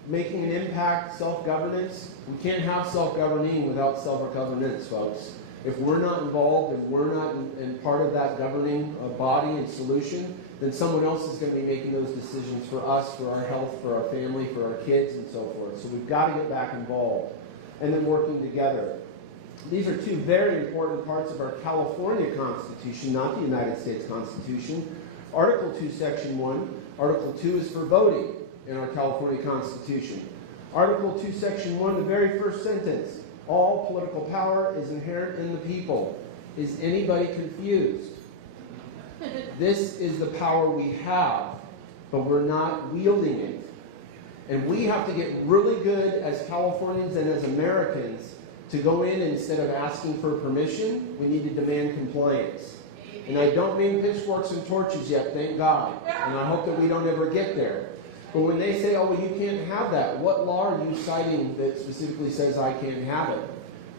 Making an impact, self-governance. We can't have self-governing without self-governance, folks. If we're not involved and we're not in part of that governing body and solution, then someone else is going to be making those decisions for us, for our health, for our family, for our kids, and so forth. So we've got to get back involved. And then working together. These are two very important parts of our California Constitution, not the United States Constitution. Article 2, Section 1. Article 2 is for voting in our California Constitution. Article 2, Section 1, the very first sentence. All political power is inherent in the people. Is anybody confused? This is the power we have, but we're not wielding it. And we have to get really good as Californians and as Americans to go in, and instead of asking for permission, we need to demand compliance. And I don't mean pitchforks and torches yet, thank God. And I hope that we don't ever get there. But when they say, oh, well, you can't have that, what law are you citing that specifically says I can't have it?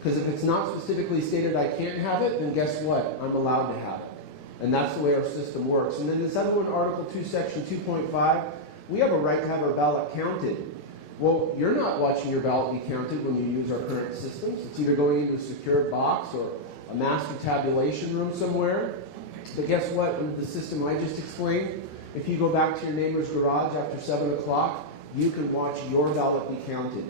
Because if it's not specifically stated I can't have it, then guess what? I'm allowed to have it. And that's the way our system works. And then this other one, Article 2, Section 2.5, we have a right to have our ballot counted. Well, you're not watching your ballot be counted when you use our current systems. It's either going into a secured box or a master tabulation room somewhere. But guess what? Under the system I just explained, if you go back to your neighbor's garage after 7 o'clock, you can watch your ballot be counted.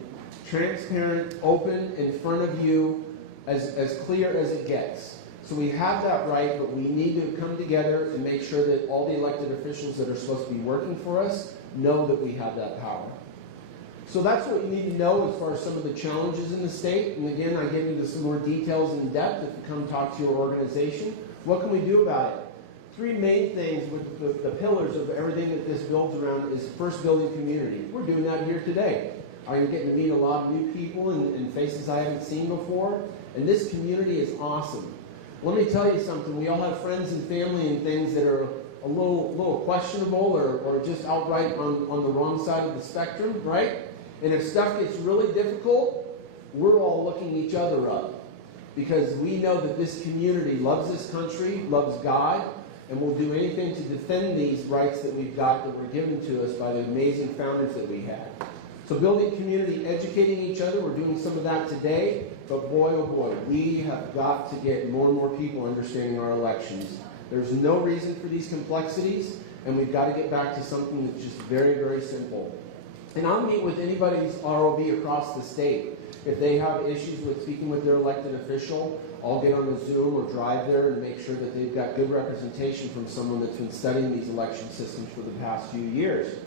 Transparent, open, in front of you, as clear as it gets. So we have that right, but we need to come together and make sure that all the elected officials that are supposed to be working for us know that we have that power. So that's what you need to know as far as some of the challenges in the state. And again, I get into some more details in depth if you come talk to your organization. What can we do about it? Three main things with the pillars of everything that this builds around is first, building community. We're doing that here today. I'm getting to meet a lot of new people and faces I haven't seen before. And this community is awesome. Let me tell you something. We all have friends and family and things that are a little questionable or just outright on the wrong side of the spectrum, right? And if stuff gets really difficult, we're all looking each other up. Because we know that this community loves this country, loves God, and will do anything to defend these rights that we've got that were given to us by the amazing founders that we had. So building community, educating each other, we're doing some of that today, but boy, oh boy, we have got to get more and more people understanding our elections. There's no reason for these complexities, and we've got to get back to something that's just very, very simple. And I'll meet with anybody's ROV across the state. If they have issues with speaking with their elected official, I'll get on a Zoom or drive there and make sure that they've got good representation from someone that's been studying these election systems for the past few years.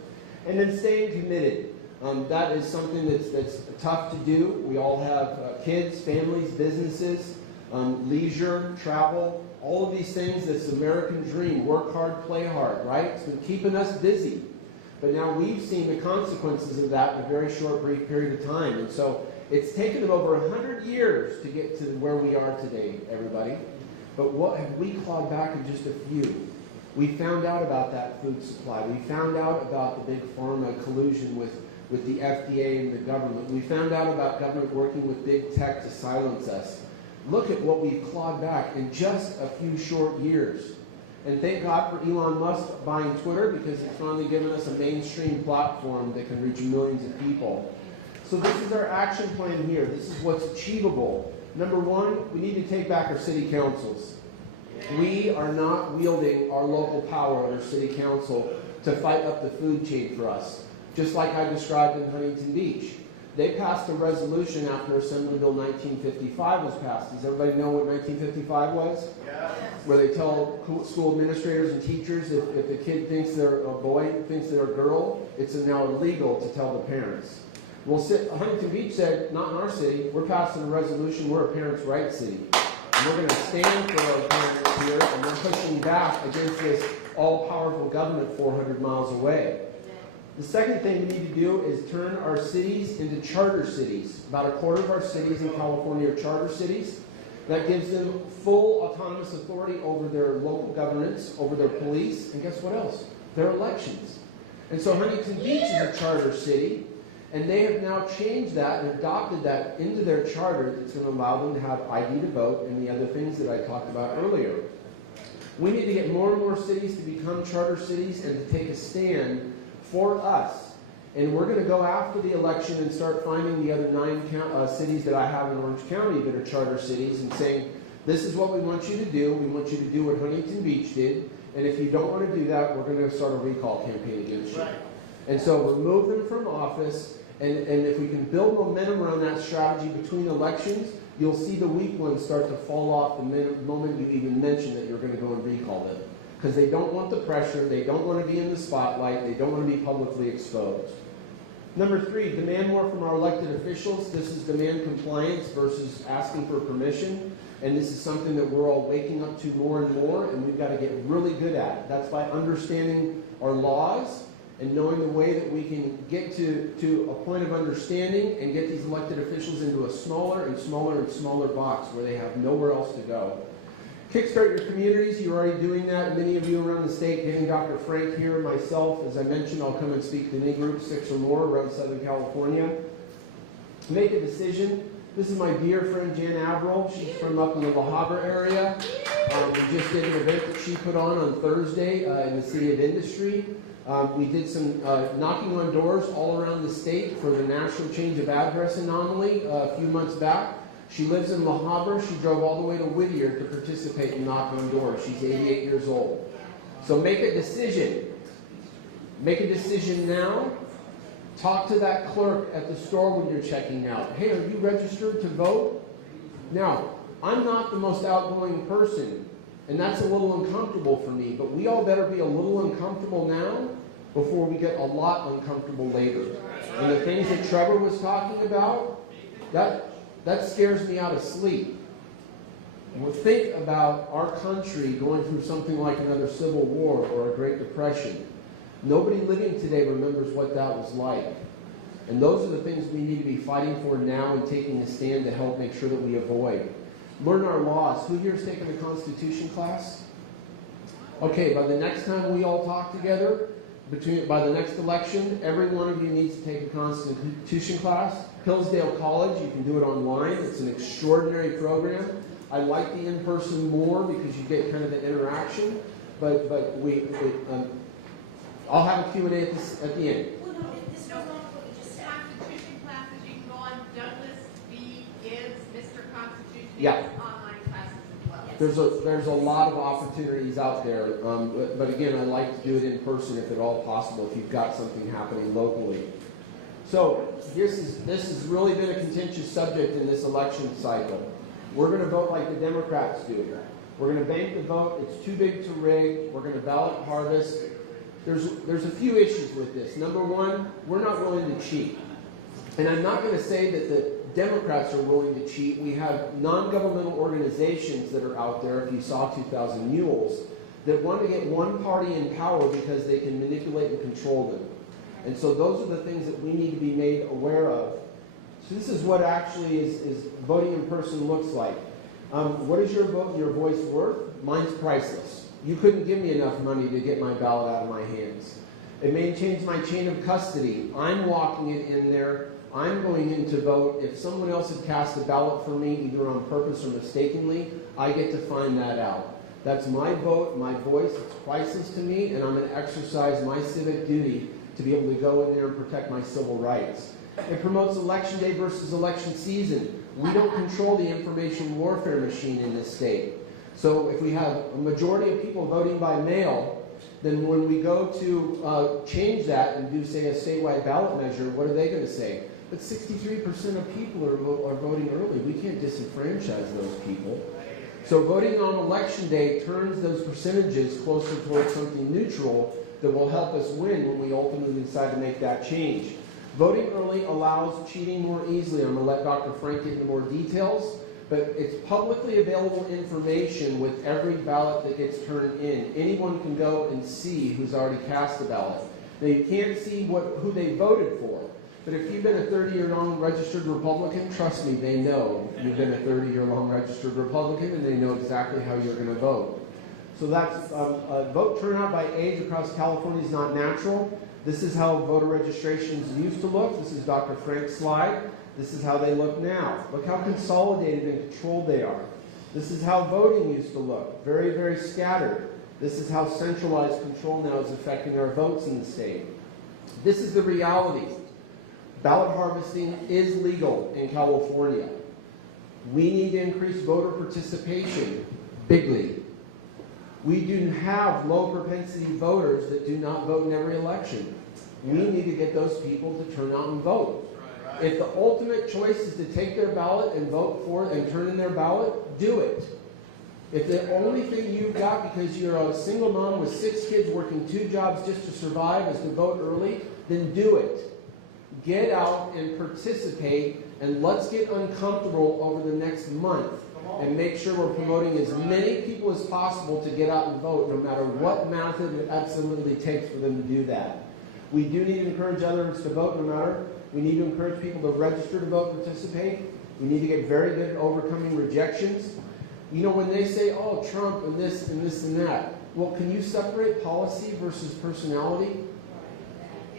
And then staying committed. That is something that's tough to do. We all have kids, families, businesses, leisure, travel, all of these things. That's the American dream. Work hard, play hard, right? It's been keeping us busy. But now we've seen the consequences of that in a very short, brief period of time. And so it's taken them over 100 years to get to where we are today, everybody. But what have we clawed back in just a few? We found out about that food supply. We found out about the big pharma collusion with the FDA and the government. We found out about government working with big tech to silence us. Look at what we've clawed back in just a few short years. And thank God for Elon Musk buying Twitter, because it's finally given us a mainstream platform that can reach millions of people. So this is our action plan here. This is what's achievable. Number one, we need to take back our city councils. We are not wielding our local power at our city council to fight up the food chain for us. Just like I described in Huntington Beach. They passed a resolution after Assembly Bill 1955 was passed. Does everybody know what 1955 was? Yes. Where they tell school administrators and teachers if the kid thinks they're a boy, thinks they're a girl, it's now illegal to tell the parents. Well, Huntington Beach said, not in our city. We're passing a resolution. We're a parents' rights city. And we're going to stand for our parents here, and we're pushing back against this all-powerful government 400 miles away. The second thing we need to do is turn our cities into charter cities. About a quarter of our cities in California are charter cities. That gives them full autonomous authority over their local governance, over their police, and guess what else? Their elections. And so Huntington Beach is a charter city, and they have now changed that and adopted that into their charter that's going to allow them to have ID to vote and the other things that I talked about earlier. We need to get more and more cities to become charter cities and to take a stand for us. And we're going to go after the election and start finding the other 9 cities that I have in Orange County that are charter cities and saying, this is what we want you to do. We want you to do what Huntington Beach did. And if you don't want to do that, we're going to start a recall campaign against you. Right. And so remove them from office. And if we can build momentum around that strategy between elections, you'll see the weak ones start to fall off the moment you even mention that you're going to go and recall them. Because they don't want the pressure, they don't want to be in the spotlight, they don't want to be publicly exposed. Number 3, demand more from our elected officials. This is demand compliance versus asking for permission. And this is something that we're all waking up to more and more, and we've got to get really good at it. That's by understanding our laws and knowing the way that we can get to a point of understanding and get these elected officials into a smaller and smaller and smaller box where they have nowhere else to go. Kickstart your communities. You're already doing that. Many of you around the state, getting Dr. Frank here, myself, as I mentioned, I'll come and speak to any group, 6 or more, around Southern California. Make a decision. This is my dear friend Jan Averill. She's from up in the La Habra area. We just did an event that she put on Thursday in the City of Industry. We did some knocking on doors all around the state for the National Change of Address anomaly a few months back. She lives in La Habra. She drove all the way to Whittier to participate in knock on doors. She's 88 years old. So make a decision. Make a decision now. Talk to that clerk at the store when you're checking out. Hey, are you registered to vote? Now, I'm not the most outgoing person, and that's a little uncomfortable for me, but we all better be a little uncomfortable now before we get a lot uncomfortable later. And the things that Trevor was talking about, that scares me out of sleep. Well, think about our country going through something like another civil war or a Great Depression. Nobody living today remembers what that was like. And those are the things we need to be fighting for now and taking a stand to help make sure that we avoid. Learn our laws. Who here has taken a Constitution class? Okay, by the next time we all talk together, by the next election, every one of you needs to take a Constitution class. Hillsdale College, you can do it online. It's an extraordinary program. I like the in-person more because you get kind of the interaction, but I'll have a Q&A at the end. Well, no, this goes on for just Constitution classes. You can go on Douglas V. Gibbs, Mr. Constitution. Yeah. Online classes as well. There's a lot of opportunities out there, but again, I like to do it in person if at all possible, if you've got something happening locally. So this has really been a contentious subject in this election cycle. We're going to vote like the Democrats do. We're going to bank the vote. It's too big to rig. We're going to ballot harvest. There's a few issues with this. Number one, we're not willing to cheat. And I'm not going to say that the Democrats are willing to cheat. We have non-governmental organizations that are out there, if you saw 2,000 Mules, that want to get one party in power because they can manipulate and control them. And so those are the things that we need to be made aware of. So this is what actually is voting in person looks like. What is your vote, your voice worth? Mine's priceless. You couldn't give me enough money to get my ballot out of my hands. It maintains my chain of custody. I'm walking it in there. I'm going in to vote. If someone else had cast a ballot for me, either on purpose or mistakenly, I get to find that out. That's my vote, my voice. It's priceless to me, and I'm going to exercise my civic duty to be able to go in there and protect my civil rights. It promotes election day versus election season. We don't control the information warfare machine in this state. So if we have a majority of people voting by mail, then when we go to change that and do, say, a statewide ballot measure, what are they going to say? But 63% of people are voting early. We can't disenfranchise those people. So voting on election day turns those percentages closer towards something neutral that will help us win when we ultimately decide to make that change. Voting early allows cheating more easily. I'm going to let Dr. Frank get into more details. But it's publicly available information with every ballot that gets turned in. Anyone can go and see who's already cast a ballot. Now, you can't see who they voted for. But if you've been a 30-year-long registered Republican, trust me, they know you've been a 30-year-long registered Republican, and they know exactly how you're going to vote. So that's vote turnout by age across California is not natural. This is how voter registrations used to look. This is Dr. Frank's slide. This is how they look now. Look how consolidated and controlled they are. This is how voting used to look. Very, very scattered. This is how centralized control now is affecting our votes in the state. This is the reality. Ballot harvesting is legal in California. We need to increase voter participation bigly. We do have low propensity voters that do not vote in every election. We need to get those people to turn out and vote. If the ultimate choice is to take their ballot and vote for it and turn in their ballot, do it. If the only thing you've got because you're a single mom with 6 kids working 2 jobs just to survive is to vote early, then do it. Get out and participate, and let's get uncomfortable over the next month and make sure we're promoting as many people as possible to get out and vote, no matter what method it absolutely takes for them to do that. We do need to encourage others to vote, no matter. We need to encourage people to register to vote, participate. We need to get very good at overcoming rejections. You know, when they say, oh, Trump and this and this and that, well, can you separate policy versus personality?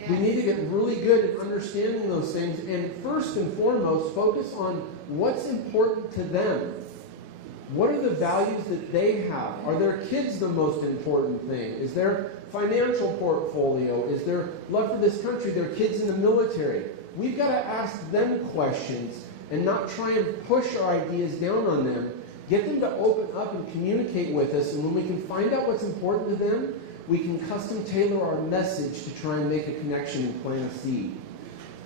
We need to get really good at understanding those things, and first and foremost, focus on what's important to them. What are the values that they have? Are their kids the most important thing? Is their financial portfolio? Is their love for this country, their kids in the military? We've got to ask them questions and not try and push our ideas down on them. Get them to open up and communicate with us, and when we can find out what's important to them, we can custom tailor our message to try and make a connection and plant a seed.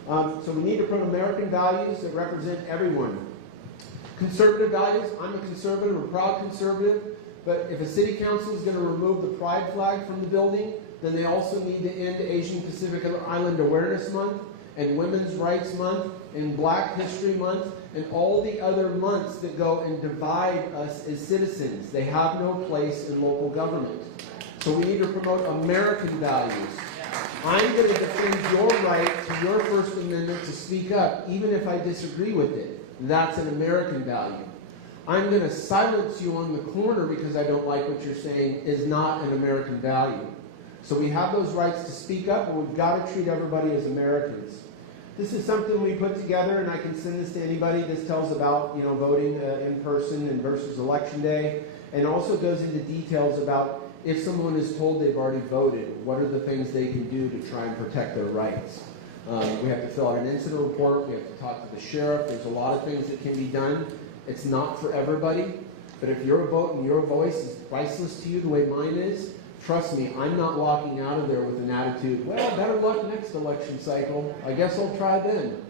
So we need to put American values that represent everyone. Conservative values, I'm a conservative, a proud conservative, but if a city council is going to remove the pride flag from the building, then they also need to end Asian Pacific Island Awareness Month, and Women's Rights Month, and Black History Month, and all the other months that go and divide us as citizens. They have no place in local government. So we need to promote American values. I'm going to defend your right to your First Amendment to speak up, even if I disagree with it. That's an American value. I'm going to silence you on the corner because I don't like what you're saying is not an American value. So we have those rights to speak up, and we've got to treat everybody as Americans. This is something we put together, and I can send this to anybody. This tells about, you know, voting in person and versus election day, and also goes into details about if someone is told they've already voted, what are the things they can do to try and protect their rights. We have to fill out an incident report. We have to talk to the sheriff. There's a lot of things that can be done. It's not for everybody, but if your vote and your voice is priceless to you the way mine is, trust me, I'm not walking out of there with an attitude, well, better luck next election cycle. I guess I'll try then.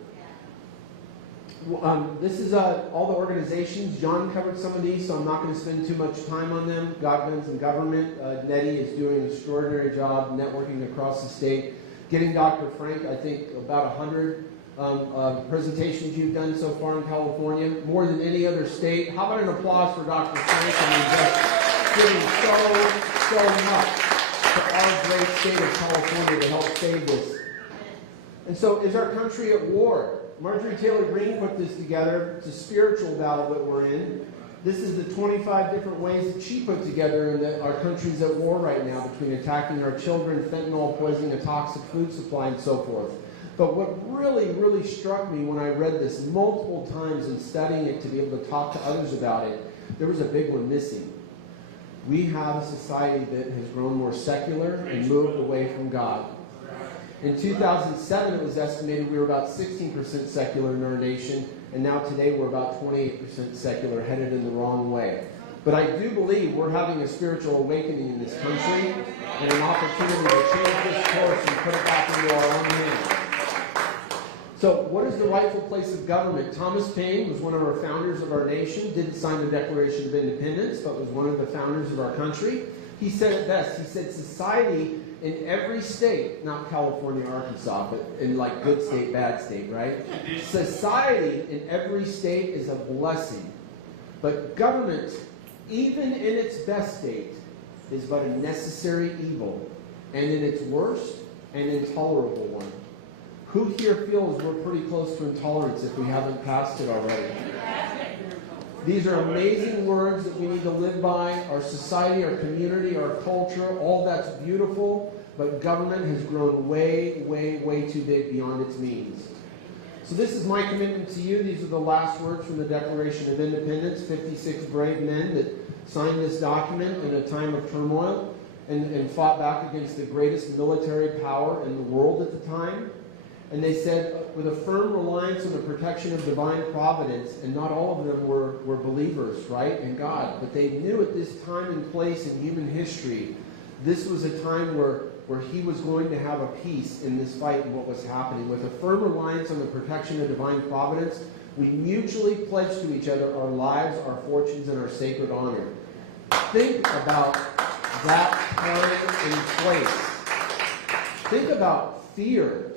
This is all the organizations. John covered some of these, so I'm not going to spend too much time on them. God, Guns, and Government. Nettie is doing an extraordinary job networking across the state. Getting Dr. Frank, I think, about 100 presentations you've done so far in California, more than any other state. How about an applause for Dr. Frank? I mean, just giving so much to our great state of California to help save this. And so, is our country at war? Marjorie Taylor Greene put this together. It's a spiritual battle that we're in. This is the 25 different ways that she put together in that our country's at war right now between attacking our children, fentanyl, poisoning a toxic food supply, and so forth. But what really struck me when I read this multiple times and studying it to be able to talk to others about it, there was a big one missing. We have a society that has grown more secular and moved away from God. In 2007, it was estimated we were about 16% secular in our nation, and now today we're about 28% secular, headed in the wrong way. But I do believe we're having a spiritual awakening in this country and an opportunity to change this course and put it back into our own hands. So what is the rightful place of government? Thomas Paine was one of our founders of our nation, didn't sign the Declaration of Independence, but was one of the founders of our country. He said it best. He said society in every state, not California, Arkansas, but in like good state, bad state, right? Society in every state is a blessing. But government, even in its best state, is but a necessary evil, and in its worst, an intolerable one. Who here feels we're pretty close to intolerance if we haven't passed it already? These are amazing words that we need to live by. Our society, our community, our culture, all that's beautiful, but government has grown way too big beyond its means. So this is my commitment to you. These are the last words from the Declaration of Independence. 56 brave men that signed this document in a time of turmoil and fought back against the greatest military power in the world at the time. And they said, with a firm reliance on the protection of divine providence, and not all of them were believers, right, in God, but they knew at this time and place in human history, this was a time where where he was going to have a peace in this fight and what was happening. With a firm reliance on the protection of divine providence, we mutually pledged to each other our lives, our fortunes, and our sacred honor. Think about that time and place. Think about fear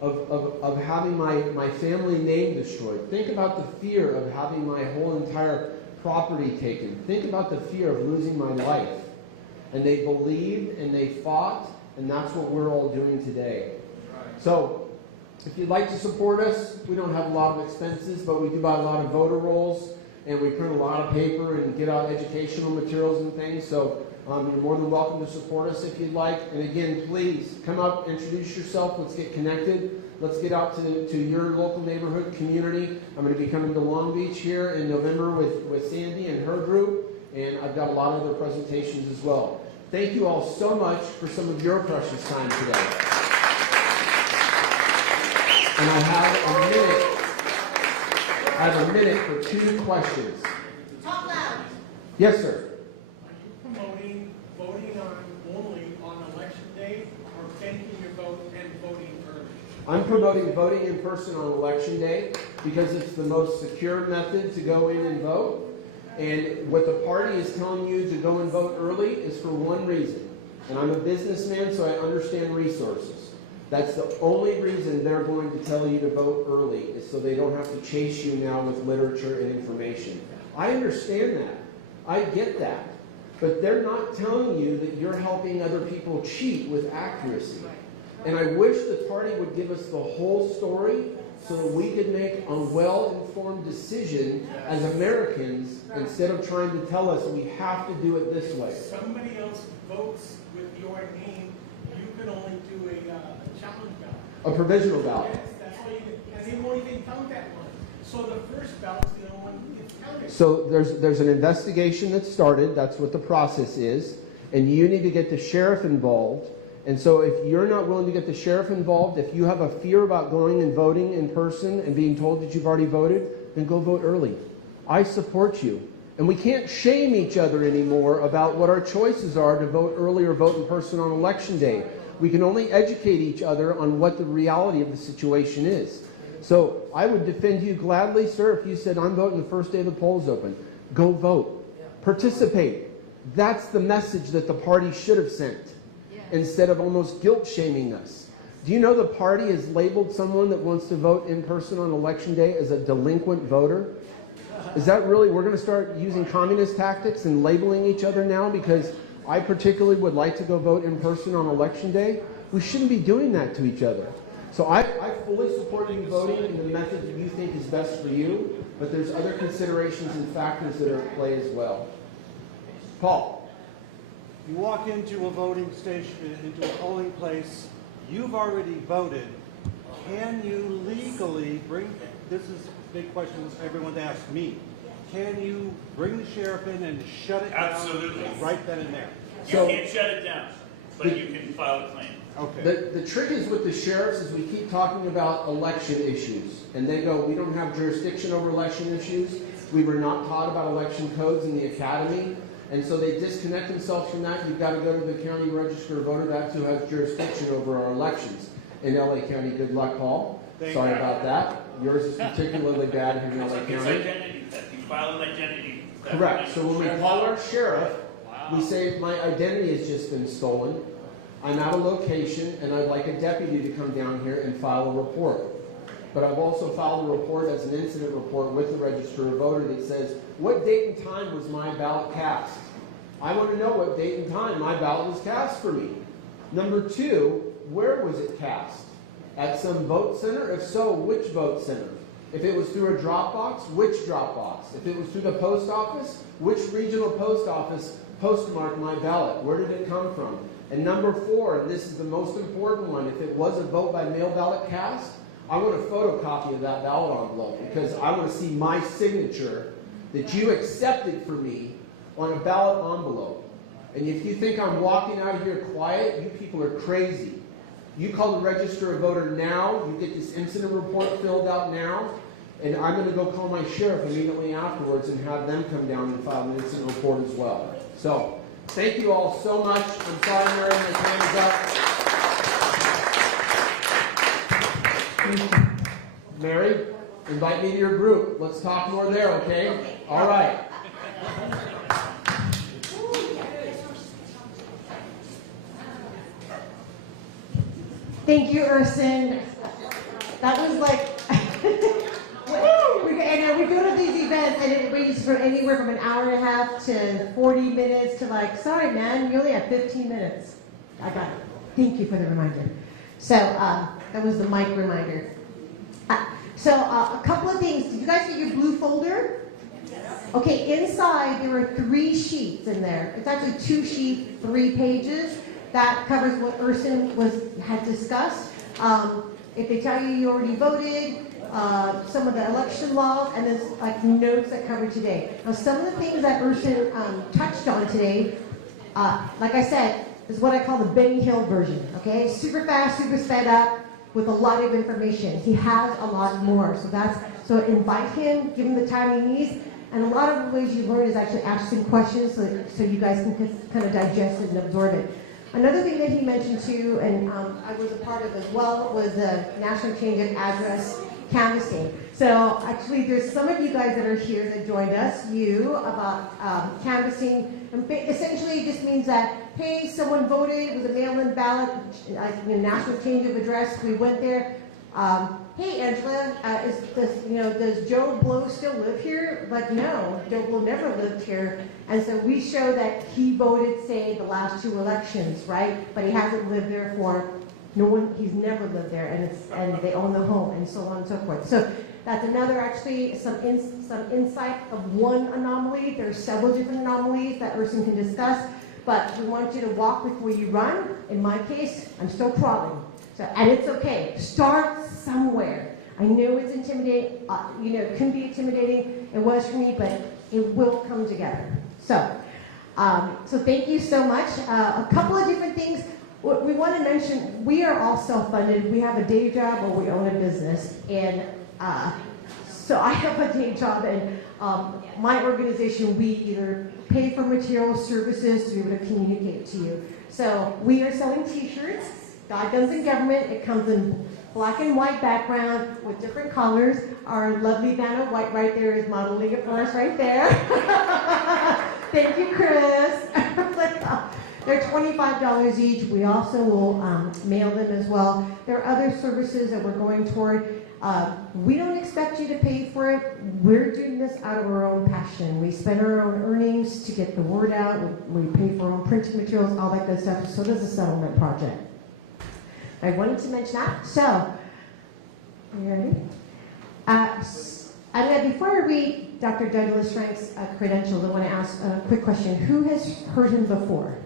of having my family name destroyed. Think about the fear of having my whole entire property taken. Think about the fear of losing my life. And they believed and they fought, and that's what we're all doing today. So, if you'd like to support us, we don't have a lot of expenses, but we do buy a lot of voter rolls, and we print a lot of paper and get out educational materials and things. So you're more than welcome to support us if you'd like. And again, please come up, introduce yourself. Let's get connected. Let's get out to your local neighborhood community. I'm going to be coming to Long Beach here in November with Sandy and her group. And I've got a lot of other presentations as well. Thank you all so much for some of your precious time today. And I have a minute for 2 questions. Talk loud. Yes, sir. Are you promoting voting only on election day, or banking your vote and voting early? I'm promoting voting in person on election day because it's the most secure method to go in and vote. And what the party is telling you to go and vote early is for one reason. And I'm a businessman, so I understand resources. That's the only reason they're going to tell you to vote early, is so they don't have to chase you now with literature and information. I understand that. I get that. But they're not telling you that you're helping other people cheat with accuracy. And I wish the party would give us the whole story so that we could make a well-informed decision as Americans instead of trying to tell us we have to do it this way. Somebody else votes with your name, you can only do a challenge ballot. A provisional ballot. Yes, that's what you do. And they won't even count that one. So the first ballot's the only one that gets counted. So there's an investigation that started. That's what the process is. And you need to get the sheriff involved. And so if you're not willing to get the sheriff involved, if you have a fear about going and voting in person and being told that you've already voted, then go vote early. I support you. And we can't shame each other anymore about what our choices are to vote early or vote in person on election day. We can only educate each other on what the reality of the situation is. So I would defend you gladly, sir, if you said, I'm voting the first day the polls open. Go vote. Participate. That's the message that the party should have sent, instead of almost guilt-shaming us. Do you know the party has labeled someone that wants to vote in person on election day as a delinquent voter? Is that really, we're going to start using communist tactics and labeling each other now because I particularly would like to go vote in person on election day? We shouldn't be doing that to each other. So I fully support you voting in the method that you think is best for you, but there's other considerations and factors that are at play as well. Paul. You walk into a voting station, into a polling place, you've already voted. Can you legally bring, this is a big question everyone asks me, can you bring the sheriff in and shut it down? Absolutely. Right then and there? You can't shut it down, but you can file a claim. Okay. The trick is with the sheriffs is we keep talking about election issues, and they go, we don't have jurisdiction over election issues. We were not taught about election codes in the academy, and so they disconnect themselves from that. You've got to go to the county register of voter. That's who has jurisdiction over our elections. In LA County, good luck, Paul. Sorry about that. Yours is particularly bad here in LA County. It's identity theft. You file an identity theft. Correct. So when we call our sheriff, we say, my identity has just been stolen. I'm at a location, and I'd like a deputy to come down here and file a report. But I've also filed a report as an incident report with the Register of Voter that says, what date and time was my ballot cast? I want to know what date and time my ballot was cast for me. Number two, where was it cast? At some vote center? If so, which vote center? If it was through a drop box, which drop box? If it was through the post office, which regional post office postmarked my ballot? Where did it come from? And number four, and this is the most important one, if it was a vote by mail ballot cast, I want a photocopy of that ballot envelope because I want to see my signature that you accepted for me on a ballot envelope. And if you think I'm walking out of here quiet, you people are crazy. You call the Register of Voter now, you get this incident report filled out now, and I'm going to go call my sheriff immediately afterwards and have them come down and file an incident report as well. So, Thank you all so much. I'm sorry, Mary, my time is up. Mary, invite me to your group. Let's talk more there, okay? All right. Thank you, Urson. That was like, and we go to these events and it ranges from anywhere from an hour and a half to 40 minutes to like, sorry man, you only have 15 minutes. I got it. Thank you for the reminder. So that was the mic reminder. So a couple of things. Did you guys get your blue folder? Okay, inside there were 3 sheets in there. It's actually 2 sheets, 3 pages. That covers what Urson had discussed. If they tell you already voted, some of the election laws, and then like notes that cover today. Now, some of the things that Urson touched on today, like I said, is what I call the Benny Hill version. Okay, super fast, super sped up, with a lot of information. He has a lot more, so invite him, give him the time he needs. And a lot of the ways you learn is actually asking questions so you guys can kind of digest it and absorb it. Another thing that he mentioned too, and I was a part of as well, was the National Change of Address canvassing. So actually there's some of you guys that are here that joined us, about canvassing. And essentially it just means that, hey, someone voted, it was a mail-in ballot, national change of address, we went there. Hey Angela, does Joe Blow still live here? Like, no, Joe Blow never lived here. And so we show that he voted, say, the last 2 elections, right? But he hasn't lived there he's never lived there, and they own the home, and so on and so forth. So that's another, actually, some insight of one anomaly. There are several different anomalies that Urson can discuss, but we want you to walk before you run. In my case, I'm still crawling. And it's okay. Start somewhere. I know it's intimidating. It can be intimidating. It was for me, but it will come together. So thank you so much. A couple of different things. What we want to mention, we are all self-funded. We have a day job or we own a business. And so I have a day job, and my organization, we either pay for material services to be able to communicate to you. So we are selling t-shirts. God Guns and Government. It comes in black and white background with different colors. Our lovely Vanna White right there is modeling it for us right there. Thank you, Chris. They're $25 each. We also will mail them as well. There are other services that we're going toward. We don't expect you to pay for it. We're doing this out of our own passion. We spend our own earnings to get the word out. We pay for our own printing materials, all that good stuff. So does the settlement project. I wanted to mention that. So, you ready? Before I read Dr. Douglas Frank's credentials, I want to ask a quick question. Who has heard him before?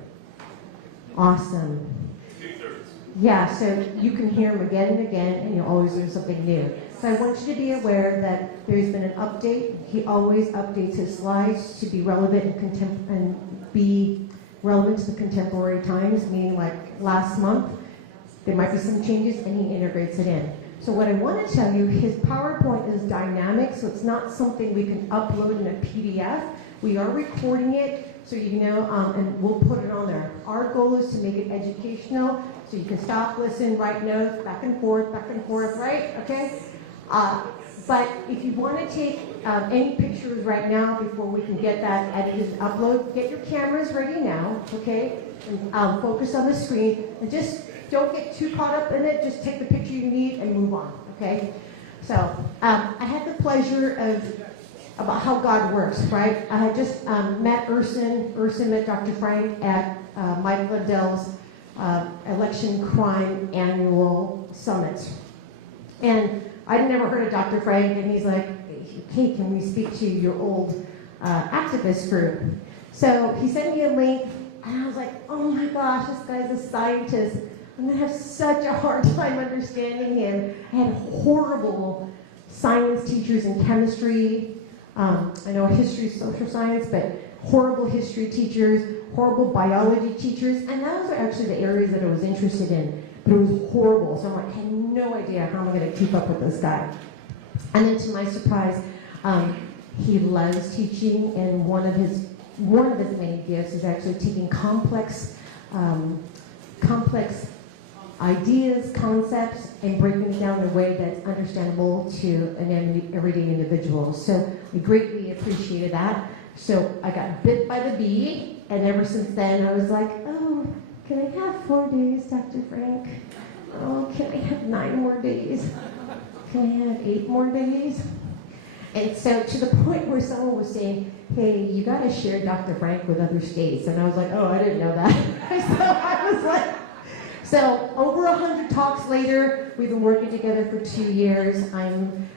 Awesome. 2/3. Yeah, so you can hear him again and again, and you'll always learn something new. So I want you to be aware that there's been an update. He always updates his slides to be relevant and be relevant to the contemporary times, meaning like last month, there might be some changes and he integrates it in. So what I want to tell you, his PowerPoint is dynamic, so it's not something we can upload in a PDF. We are recording it, so you know, and we'll put it on there. Our goal is to make it educational, so you can stop, listen, write notes, back and forth, right? Okay? But if you want to take any pictures right now before we can get that edited and upload, get your cameras ready now, okay? And focus on the screen, and just don't get too caught up in it. Just take the picture you need and move on, okay? So I had the pleasure about how God works, right? I had just met Urson met Dr. Frank at Mike Liddell's Election Crime Annual Summit. And I'd never heard of Dr. Frank, and he's like, hey, can we speak to your old activist group? So he sent me a link, and I was like, oh my gosh, this guy's a scientist. I'm going to have such a hard time understanding him. I had horrible science teachers in chemistry. I know history, social science, but horrible history teachers, horrible biology teachers, and those are actually the areas that I was interested in. But it was horrible, so I'm like, I had no idea how I'm going to keep up with this guy. And then to my surprise, he loves teaching, and one of his one of his many gifts is actually taking complex ideas, concepts, and breaking it down in a way that's understandable to an everyday individual. So we greatly appreciated that. So I got bit by the bee, and ever since then I was like, oh, can I have 4 days, Dr. Frank? Oh, can I have 9 more days? Can I have 8 more days? And so to the point where someone was saying, hey, you got to share Dr. Frank with other states. And I was like, oh, I didn't know that. So I was like, so over 100 talks later, we've been working together for 2 years. I'm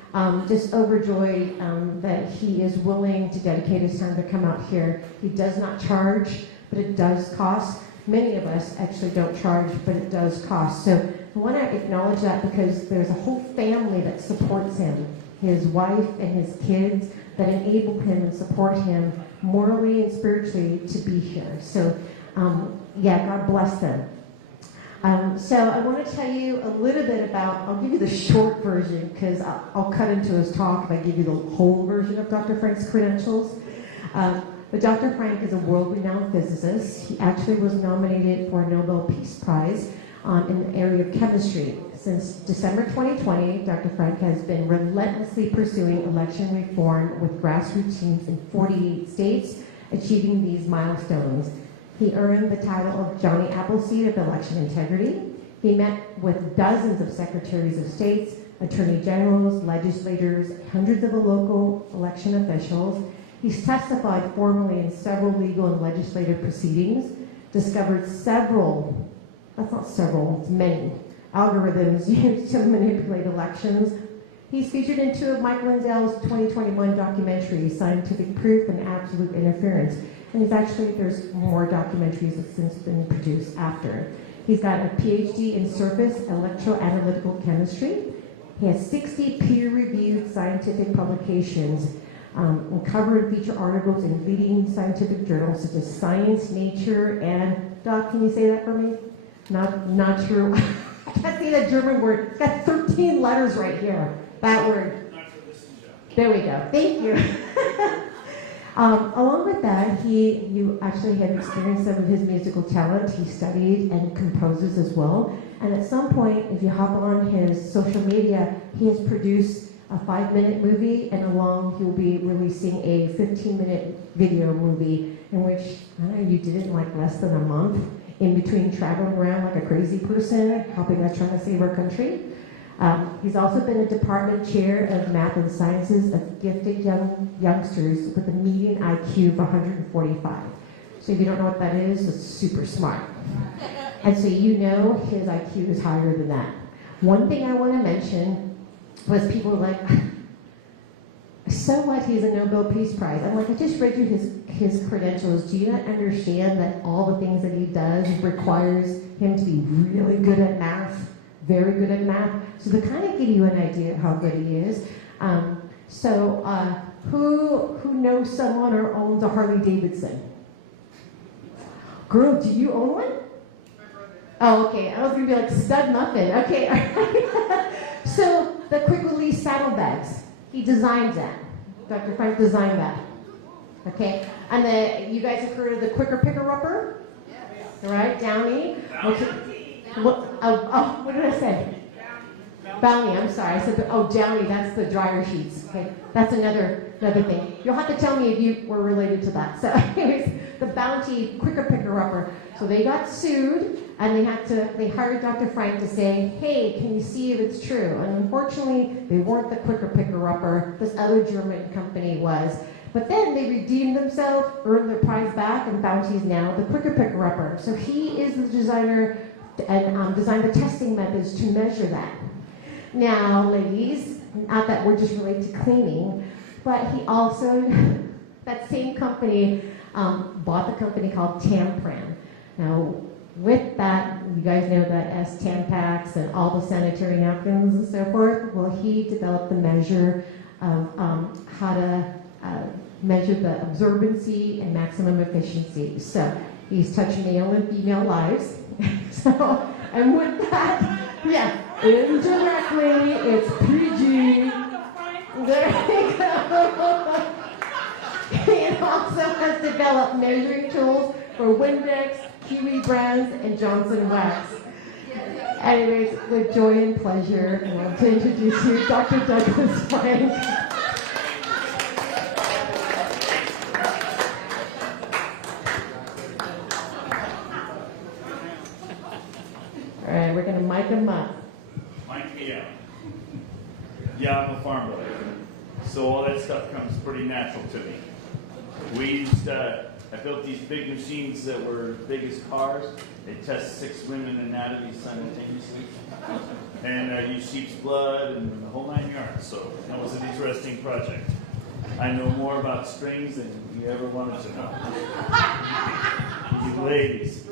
just overjoyed that he is willing to dedicate his time to come out here. He does not charge, but it does cost. Many of us actually don't charge, but it does cost. So I want to acknowledge that because there's a whole family that supports him, his wife and his kids, that enable him and support him morally and spiritually to be here. So yeah, God bless them. So I want to tell you a little bit about, I'll give you the short version because I'll cut into his talk if I give you the whole version of Dr. Frank's credentials. But Dr. Frank is a world-renowned physicist. He actually was nominated for a Nobel Peace Prize in the area of chemistry. Since December 2020, Dr. Frank has been relentlessly pursuing election reform with grassroots teams in 48 states, achieving these milestones. He earned the title of Johnny Appleseed of election integrity. He met with dozens of secretaries of states, attorney generals, legislators, hundreds of local election officials. He's testified formally in several legal and legislative proceedings, discovered several, that's not several, it's many, algorithms used to manipulate elections. He's featured in 2 of Mike Lindell's 2021 documentaries, Scientific Proof and Absolute Interference. And there's more documentaries that have since been produced after. He's got a PhD in surface electroanalytical chemistry. He has 60 peer-reviewed scientific publications, and cover and feature articles in leading scientific journals such as Science, Nature, and, Doc, can you say that for me? Not true. I can't say that German word. It's got 13 letters right here. That word. There we go. Thank you. Along with that, you actually have experienced some of his musical talent. He studied and composes as well. And at some point, if you hop on his social media, he has produced a 5-minute movie, and along he'll be releasing a 15-minute video movie in which you did it in like less than a month, in between traveling around like a crazy person, helping us trying to save our country. He's also been a department chair of math and sciences of gifted youngsters with a median IQ of 145. So if you don't know what that is, it's super smart. And so you know his IQ is higher than that. One thing I want to mention was people were like, so what, he's a Nobel Peace Prize. I'm like, I just read you his credentials. Do you not understand that all the things that he does requires him to be really good at math, very good at math? So to kind of give you an idea of how good he is. Who knows someone or owns a Harley Davidson? Girl, do you own one? Oh, okay. I was going to be like stud muffin. Okay. So the quick release saddlebags, he designed that. Dr. Frank designed that. Okay. And you guys have heard of the quicker picker upper? Yes. Right, Downy. What did I say? Bounty, I'm sorry. I said, Downy, that's the dryer sheets. Okay, that's another thing. You'll have to tell me if you were related to that. So anyways, the Bounty quicker picker upper. So they got sued, and they hired Dr. Frank to say, hey, can you see if it's true? And unfortunately, they weren't the quicker picker upper. This other German company was. But then they redeemed themselves, earned their prize back, and Bounty is now the quicker picker upper. So he is the designer and designed the testing methods to measure that. Now, ladies, not that we're just related to cleaning, but he also, that same company bought the company called Tampran. Now, with that, you guys know that as Tampax and all the sanitary napkins and so forth, well, he developed the measure of how to measure the absorbency and maximum efficiency. So he's touching male and female lives. So, and with that, yeah, indirectly, it's PG. There you go. You know, also has developed measuring tools for Windex, Kiwi Brands, and Johnson Wax. Anyways, with joy and pleasure, I want to introduce you Dr. Douglas Frank. All right, we're going to mic him up. Mic me out. Yeah, I'm a farm boy, so all that stuff comes pretty natural to me. I built these big machines that were big as cars. They test 6 women anatomies simultaneously, and use sheep's blood and the whole 9 yards. So that was an interesting project. I know more about strings than you ever wanted to know. You ladies.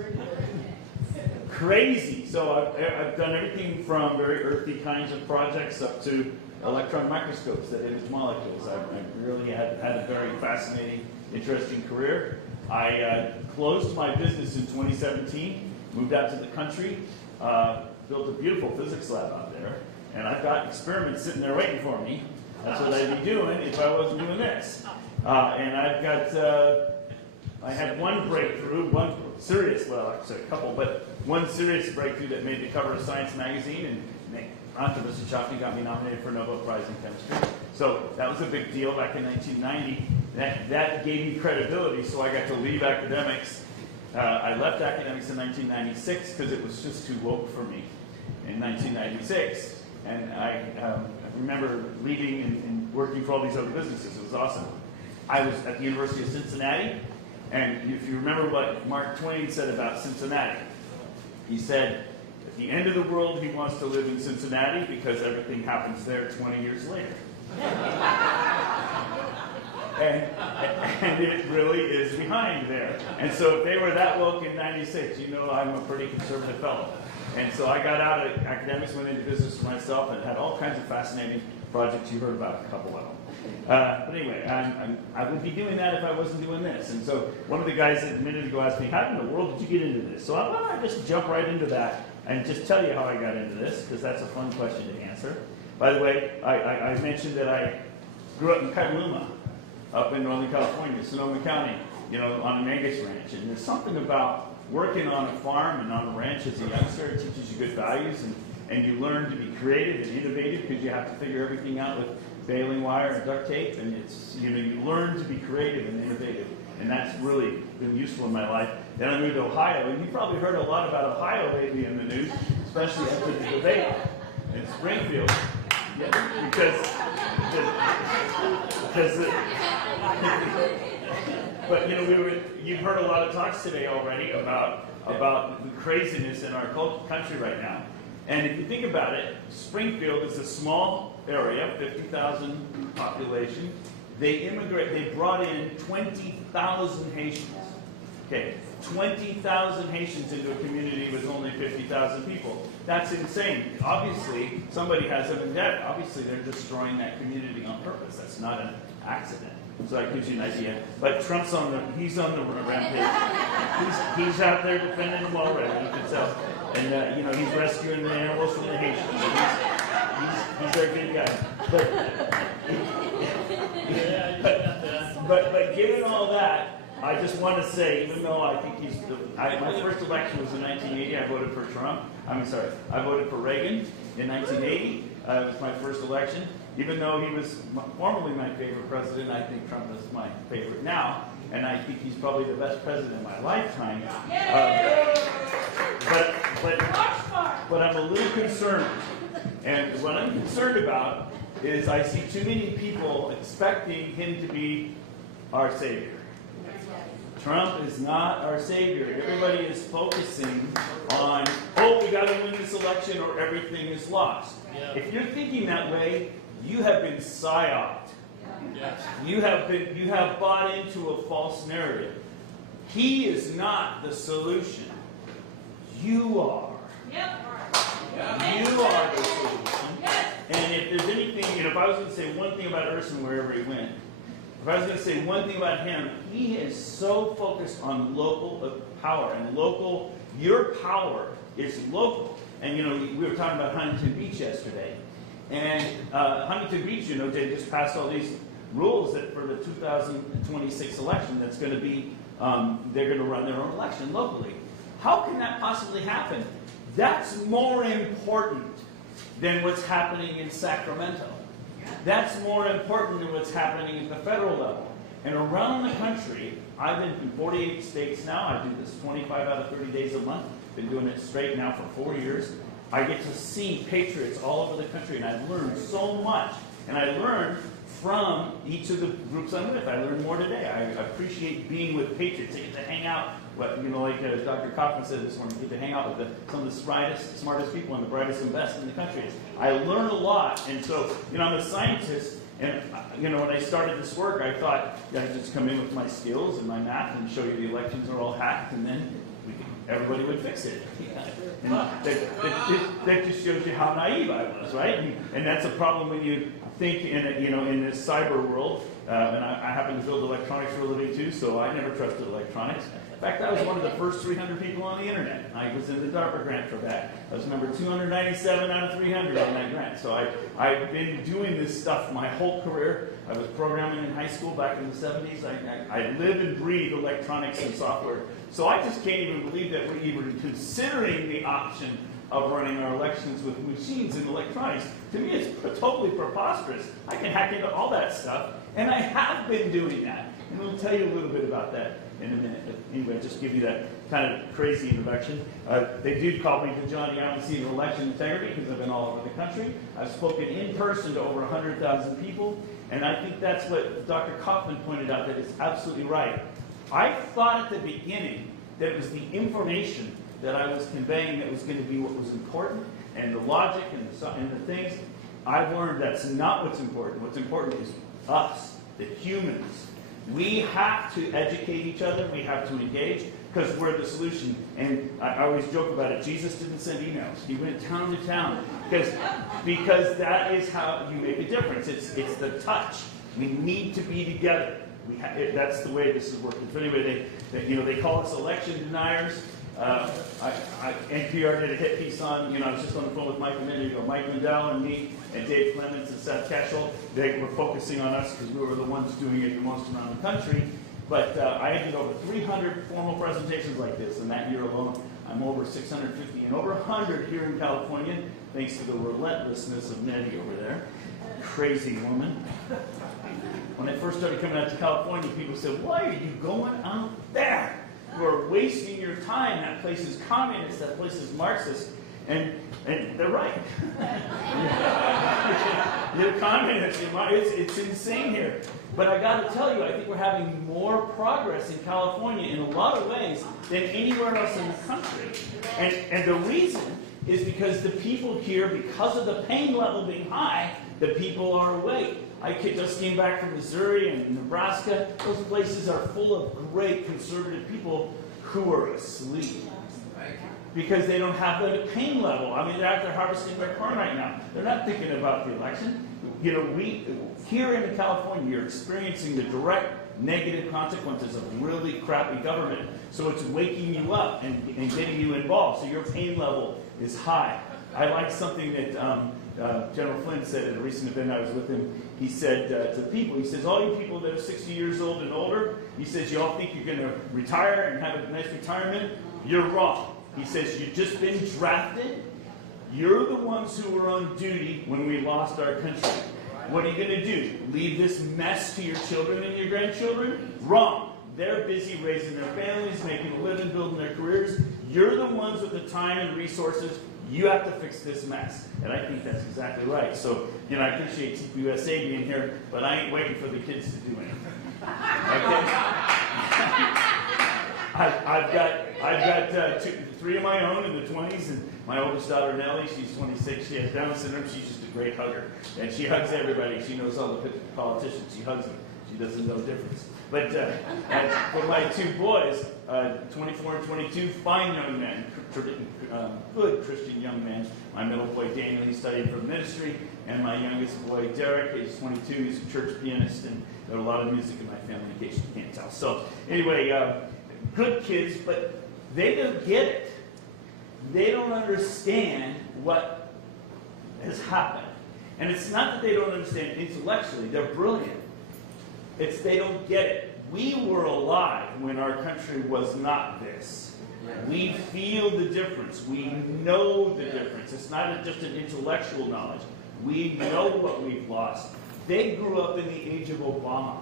Crazy. So I've done everything from very earthy kinds of projects up to electron microscopes that image molecules. I really had a very fascinating, interesting career. I closed my business in 2017, moved out to the country, built a beautiful physics lab out there, and I've got experiments sitting there waiting for me. That's what I'd be doing if I wasn't doing this. And I've got, I had one breakthrough, one serious, well, actually a couple, but one serious breakthrough that made the cover of Science magazine, and Mr. Chaffee got me nominated for a Nobel Prize in Chemistry. So that was a big deal back in 1990. That gave me credibility, so I got to leave academics. I left academics in 1996 because it was just too woke for me in 1996. And I remember leaving and working for all these other businesses. It was awesome. I was at the University of Cincinnati, and if you remember what Mark Twain said about Cincinnati, he said, at the end of the world, he wants to live in Cincinnati because everything happens there 20 years later. And it really is behind there. And so if they were that woke in 96, you know I'm a pretty conservative fellow. And so I got out of academics, went into business for myself, and had all kinds of fascinating projects. You heard about a couple of them. But anyway, I would be doing that if I wasn't doing this. And so one of the guys a minute ago asked me, how in the world did you get into this? So I just jump right into that and just tell you how I got into this, because that's a fun question to answer. By the way, I mentioned that I grew up in Petaluma, up in Northern California, Sonoma County, on an Angus ranch. And there's something about working on a farm and on a ranch as a youngster. It teaches you good values, and you learn to be creative and innovative because you have to figure everything out with baling wire and duct tape. And it's, you learn to be creative and innovative. And that's really been useful in my life. Then I moved to Ohio, and you probably heard a lot about Ohio lately in the news, especially after the debate in Springfield. Yeah, but you've heard a lot of talks today already about the craziness in our country right now. And if you think about it, Springfield is a small area, 50,000 population. They brought in 20,000 Haitians. Okay, 20,000 Haitians into a community with only 50,000 people. That's insane. Obviously, somebody has them in debt. Obviously, they're destroying that community on purpose. That's not an accident. So that gives you an idea. But Trump's he's on the rampage. He's out there defending them already, you can tell. And, he's rescuing the animals from the Haitians. He's our good guy. But given all that, I just want to say, even though I think my first election was in 1980, I voted for Trump. I voted for Reagan in 1980. It was my first election. Even though he was formerly my favorite president, I think Trump is my favorite now. And I think he's probably the best president in my lifetime. But I'm a little concerned. And what I'm concerned about is I see too many people expecting him to be our savior. Trump is not our savior. Everybody is focusing on, we got to win this election or everything is lost. Yeah. If you're thinking that way, you have been psyoped. Yeah. You have bought into a false narrative. He is not the solution. You are. Yep. You are the solution. And if there's anything, if I was going to say one thing about Urson wherever he went, if I was going to say one thing about him, he is so focused on local power and your power is local. And we were talking about Huntington Beach yesterday. And Huntington Beach, they just passed all these rules that for the 2026 election, that's going to be, they're going to run their own election locally. How can that possibly happen? That's more important than what's happening in Sacramento. That's more important than what's happening at the federal level. And around the country, I've been in 48 states now. I do this 25 out of 30 days a month. Been doing it straight now for 4 years. I get to see patriots all over the country, and I've learned so much. And I learned from each of the groups I'm with. I learned more today. I appreciate being with patriots. I get to hang out, like Dr. Kaufman said this morning, I get to hang out with some of the smartest people and the brightest and best in the country. I learn a lot. And so, I'm a scientist. And, when I started this work, I thought I'd just come in with my skills and my math and show you the elections are all hacked, and then everybody would fix it. And that just shows you how naive I was, right? And that's a problem when you think in this cyber world. And I happen to build electronics for a living too, so I never trusted electronics. In fact, I was one of the first 300 people on the internet. I was in the DARPA grant for that. I was number 297 out of 300 on that grant. So I've been doing this stuff my whole career. I was programming in high school back in the 70s. I live and breathe electronics and software. So I just can't even believe that we're even considering the option of running our elections with machines and electronics. To me, it's totally preposterous. I can hack into all that stuff, and I have been doing that. And we'll tell you a little bit about that in a minute. But anyway, just give you that kind of crazy introduction. They do call me the Johnny Allen of election integrity because I've been all over the country. I've spoken in person to over 100,000 people, and I think that's what Dr. Kaufman pointed out, that is absolutely right. I thought at the beginning that it was the information that I was conveying that was going to be what was important, and the logic and the things. I've learned that's not what's important. What's important is us, the humans. We have to educate each other. We have to engage because we're the solution. And I always joke about it. Jesus didn't send emails. He went town to town because that is how you make a difference. It's the touch. We need to be together. That's the way this is working. So anyway, they call us election deniers. NPR did a hit piece on, I was just on the phone with Mike a minute ago. Mike Lindell and me and Dave Clemens and Sept Cashel, they were focusing on us because we were the ones doing it the most around the country. But I did over 300 formal presentations like this, and that year alone, I'm over 650 and over 100 here in California, thanks to the relentlessness of Nettie over there. Crazy woman. When I first started coming out to California, people said, "Why are you going out there? You are wasting your time. That place is communist. That place is Marxist." And they're right. You're communist. It's insane here. But I got to tell you, I think we're having more progress in California in a lot of ways than anywhere else in the country. And the reason is because the people here, because of the pain level being high, the people are awake. I just came back from Missouri and Nebraska. Those places are full of great conservative people who are asleep because they don't have the pain level. I mean, they're out there harvesting their corn right now. They're not thinking about the election. We here in California, you're experiencing the direct negative consequences of really crappy government. So it's waking you up and getting you involved. So your pain level is high. I like something that General Flynn said at a recent event I was with him. He said to the people, he says, all you people that are 60 years old and older, he says, you all think you're going to retire and have a nice retirement? You're wrong. He says, you've just been drafted. You're the ones who were on duty when we lost our country. What are you going to do? Leave this mess to your children and your grandchildren? Wrong. They're busy raising their families, making a living, building their careers. You're the ones with the time and resources. You have to fix this mess. And I think that's exactly right. So, I appreciate TPUSA being here, but I ain't waiting for the kids to do anything. Okay? I've got three of my own in the 20s, and my oldest daughter, Nellie, she's 26. She has Down syndrome. She's just a great hugger. And she hugs everybody. She knows all the politicians. She hugs them. She doesn't know the difference. But for my two boys, 24 and 22, fine young men, good Christian young men. My middle boy, Daniel, he's studying for ministry. And my youngest boy, Derek, he's 22. He's a church pianist. And there's a lot of music in my family, in case you can't tell. So anyway, good kids, but they don't get it. They don't understand what has happened. And it's not that they don't understand intellectually. They're brilliant. They don't get it. We were alive when our country was not this. We feel the difference. We know the difference. It's not just an intellectual knowledge. We know what we've lost. They grew up in the age of Obama.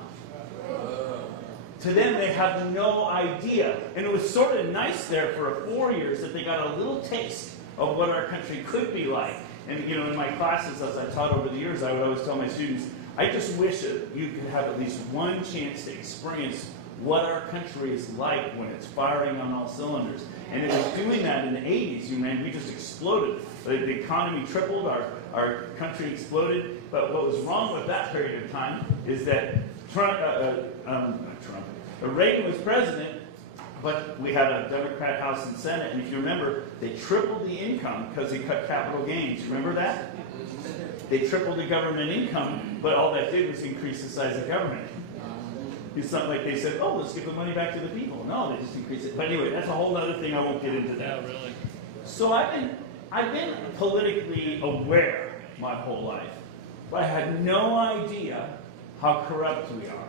To them, they have no idea. And it was sort of nice there for 4 years that they got a little taste of what our country could be like. And you know, in my classes, as I taught over the years, I would always tell my students, I just wish that you could have at least one chance to experience what our country is like when it's firing on all cylinders. And it was doing that in the 80s. We just exploded. The economy tripled, our country exploded. But what was wrong with that period of time is that Reagan was president, but we had a Democrat House and Senate. And if you remember, they tripled the income because they cut capital gains. Remember that? They tripled the government income, but all that did was increase the size of government. It's not like they said, oh, let's give the money back to the people. No, they just increased it. But anyway, that's a whole other thing. I won't get into that. Yeah, really. So I've been politically aware my whole life, but I had no idea how corrupt we are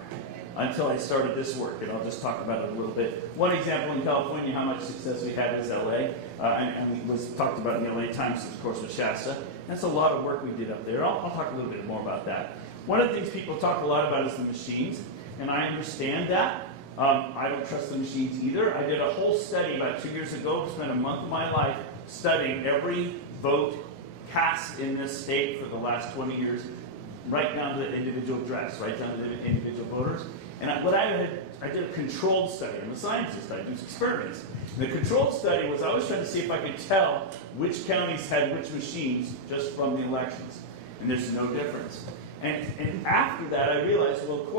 until I started this work, and I'll just talk about it a little bit. One example in California, how much success we had is LA, and it was talked about in the LA Times, of course, with Shasta. That's a lot of work we did up there. I'll talk a little bit more about that. One of the things people talk a lot about is the machines, and I understand that. I don't trust the machines either. I did a whole study about 2 years ago, spent a month of my life studying every vote cast in this state for the last 20 years, right down to the individual address, right down to the individual voters. And I did a controlled study. I'm a scientist. I do experiments. And the controlled study was I was trying to see if I could tell which counties had which machines just from the elections. And there's no difference. And after that, I realized, well, of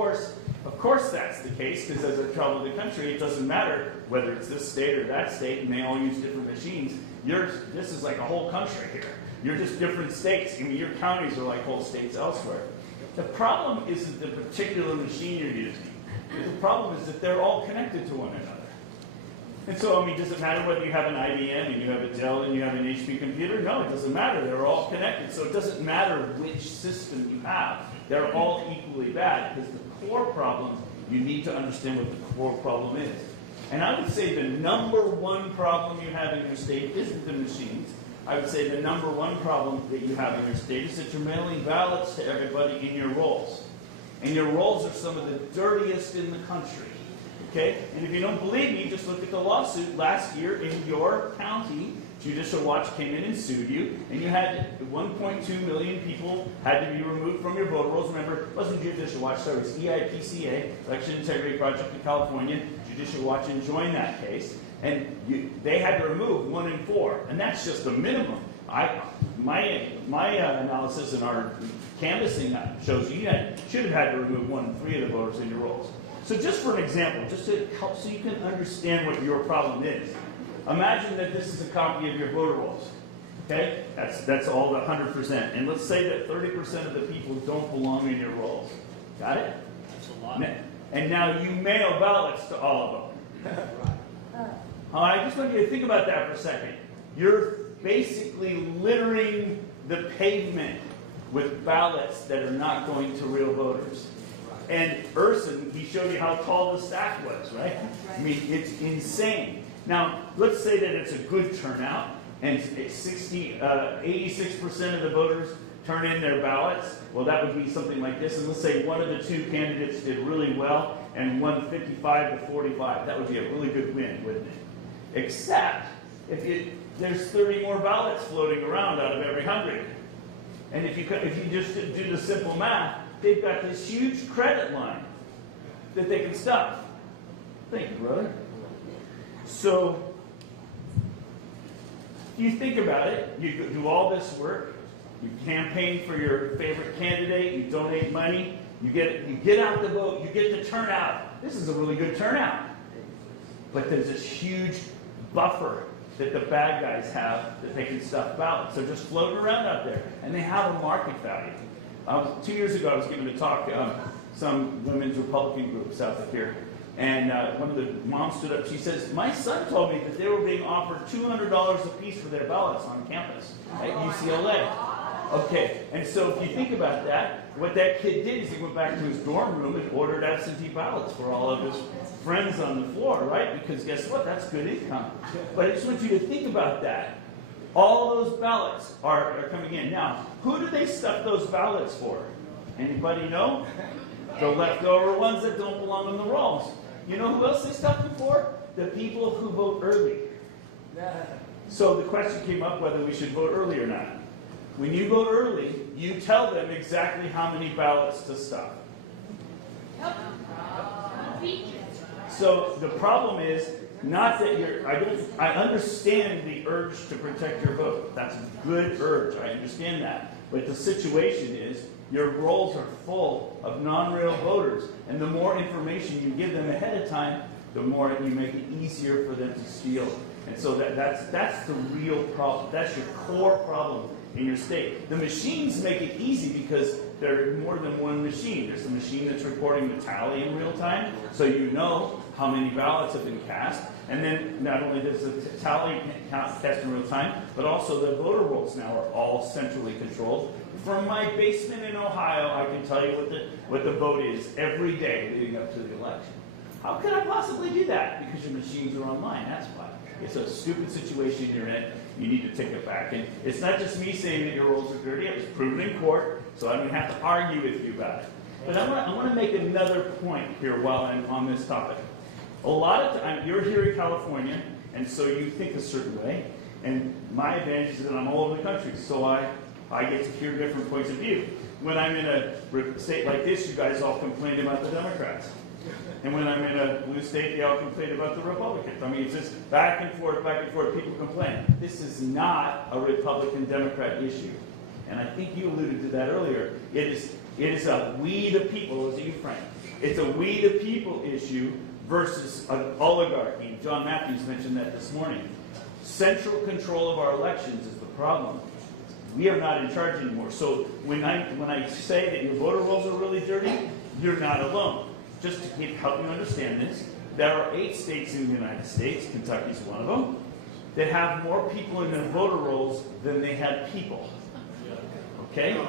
course that's the case, because as I travel the country, it doesn't matter whether it's this state or that state, and they all use different machines. This is like a whole country here. You're just different states. I mean, your counties are like whole states elsewhere. The problem isn't the particular machine you're using. The problem is that they're all connected to one another. And so, I mean, does it matter whether you have an IBM and you have a Dell and you have an HP computer? No, it doesn't matter. They're all connected. So it doesn't matter which system you have. They're all equally bad, because the core problem, you need to understand what the core problem is. And I would say the number one problem you have in your state isn't the machines. I would say the number one problem that you have in your state is that you're mailing ballots to everybody in your rolls. And your rolls are some of the dirtiest in the country. Okay? And if you don't believe me, just look at the lawsuit last year in your county. Judicial Watch came in and sued you, and you had 1.2 million people had to be removed from your voter rolls. Remember, it wasn't Judicial Watch, sorry, it was EIPCA, Election Integrity Project in California. Judicial Watch joined that case, and they had to remove 1 in 4, and that's just the minimum. My analysis and our canvassing shows you should have had to remove 1 in 3 of the voters in your rolls. So just for an example, just to help so you can understand what your problem is, imagine that this is a copy of your voter rolls. Okay? That's all the 100%. And let's say that 30% of the people don't belong in your rolls. Got it? That's a lot. And now you mail ballots to all of them. I just want you to think about that for a second. You're basically littering the pavement with ballots that are not going to real voters. And Urson, he showed you how tall the stack was, right? I mean, it's insane. Now, let's say that it's a good turnout, and 86% of the voters turn in their ballots. Well, that would be something like this. And let's say one of the two candidates did really well and won 55 to 45. That would be a really good win, wouldn't it? Except if there's 30 more ballots floating around out of every 100. And if you just do the simple math, they've got this huge credit line that they can stuff. Thank you, brother. So, you think about it, you do all this work, you campaign for your favorite candidate, you donate money, you get out the vote, you get the turnout. This is a really good turnout. But there's this huge buffer that the bad guys have that they can stuff ballots. They're just floating around out there, and they have a market value. 2 years ago, I was giving a talk to some women's Republican group south of here, and one of the moms stood up. She says, my son told me that they were being offered $200 a piece for their ballots on campus at UCLA. Okay, and so if you think about that, what that kid did is he went back to his dorm room and ordered absentee ballots for all of his friends on the floor, right? Because guess what? That's good income. But I just want you to think about that. All those ballots are coming in. Now, who do they stuff those ballots for? Anybody know? The leftover ones that don't belong on the rolls. You know who else they stuff them for? The people who vote early. So the question came up whether we should vote early or not. When you vote early, you tell them exactly how many ballots to stuff. So the problem is not that I understand the urge to protect your vote. That's a good urge. I understand that. But the situation is your rolls are full of non-real voters. And the more information you give them ahead of time, the more you make it easier for them to steal. And so that's the real problem. That's your core problem in your state. The machines make it easy because there are more than one machine. There's a machine that's recording the tally in real time, so you know how many ballots have been cast. And then not only does the tally cast in real time, but also the voter rolls now are all centrally controlled. From my basement in Ohio, I can tell you what the vote is every day leading up to the election. How can I possibly do that? Because your machines are online, that's why. It's a stupid situation you're in. You need to take it back. And it's not just me saying that your rolls are dirty. It was proven in court, so I don't have to argue with you about it. But I want to make another point here while I'm on this topic. A lot of times, you're here in California, and so you think a certain way. And my advantage is that I'm all over the country, so I get to hear different points of view. When I'm in a state like this, you guys all complain about the Democrats. And when I'm in a blue state, they all complain about the Republicans. I mean, it's just back and forth, people complain. This is not a Republican-Democrat issue. And I think you alluded to that earlier. It is a we the people, is it you, Frank? It's a we the people issue versus an oligarchy. John Matthews mentioned that this morning. Central control of our elections is the problem. We are not in charge anymore. So when I say that your voter rolls are really dirty, you're not alone. Just to help you understand this, there are 8 states in the United States, Kentucky's one of them, that have more people in their voter rolls than they had people. Okay?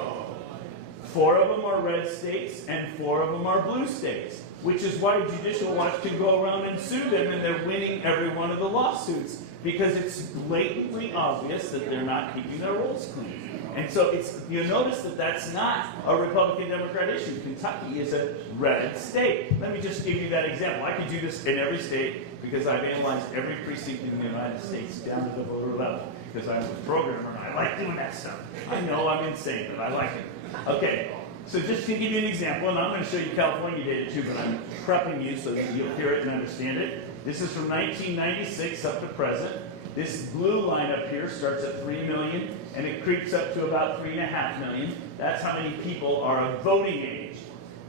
4 of them are red states and 4 of them are blue states, which is why Judicial Watch can go around and sue them, and they're winning every one of the lawsuits because it's blatantly obvious that they're not keeping their rolls clean. And so you notice that that's not a Republican-Democrat issue. Kentucky is a red state. Let me just give you that example. I could do this in every state because I've analyzed every precinct in the United States down to the voter level because I'm a programmer and I like doing that stuff. I know I'm insane, but I like it. Okay, so just to give you an example, and I'm going to show you California data too, but I'm prepping you so that you'll hear it and understand it. This is from 1996 up to present. This blue line up here starts at 3 million, and it creeps up to about 3.5 million. That's how many people are of voting age.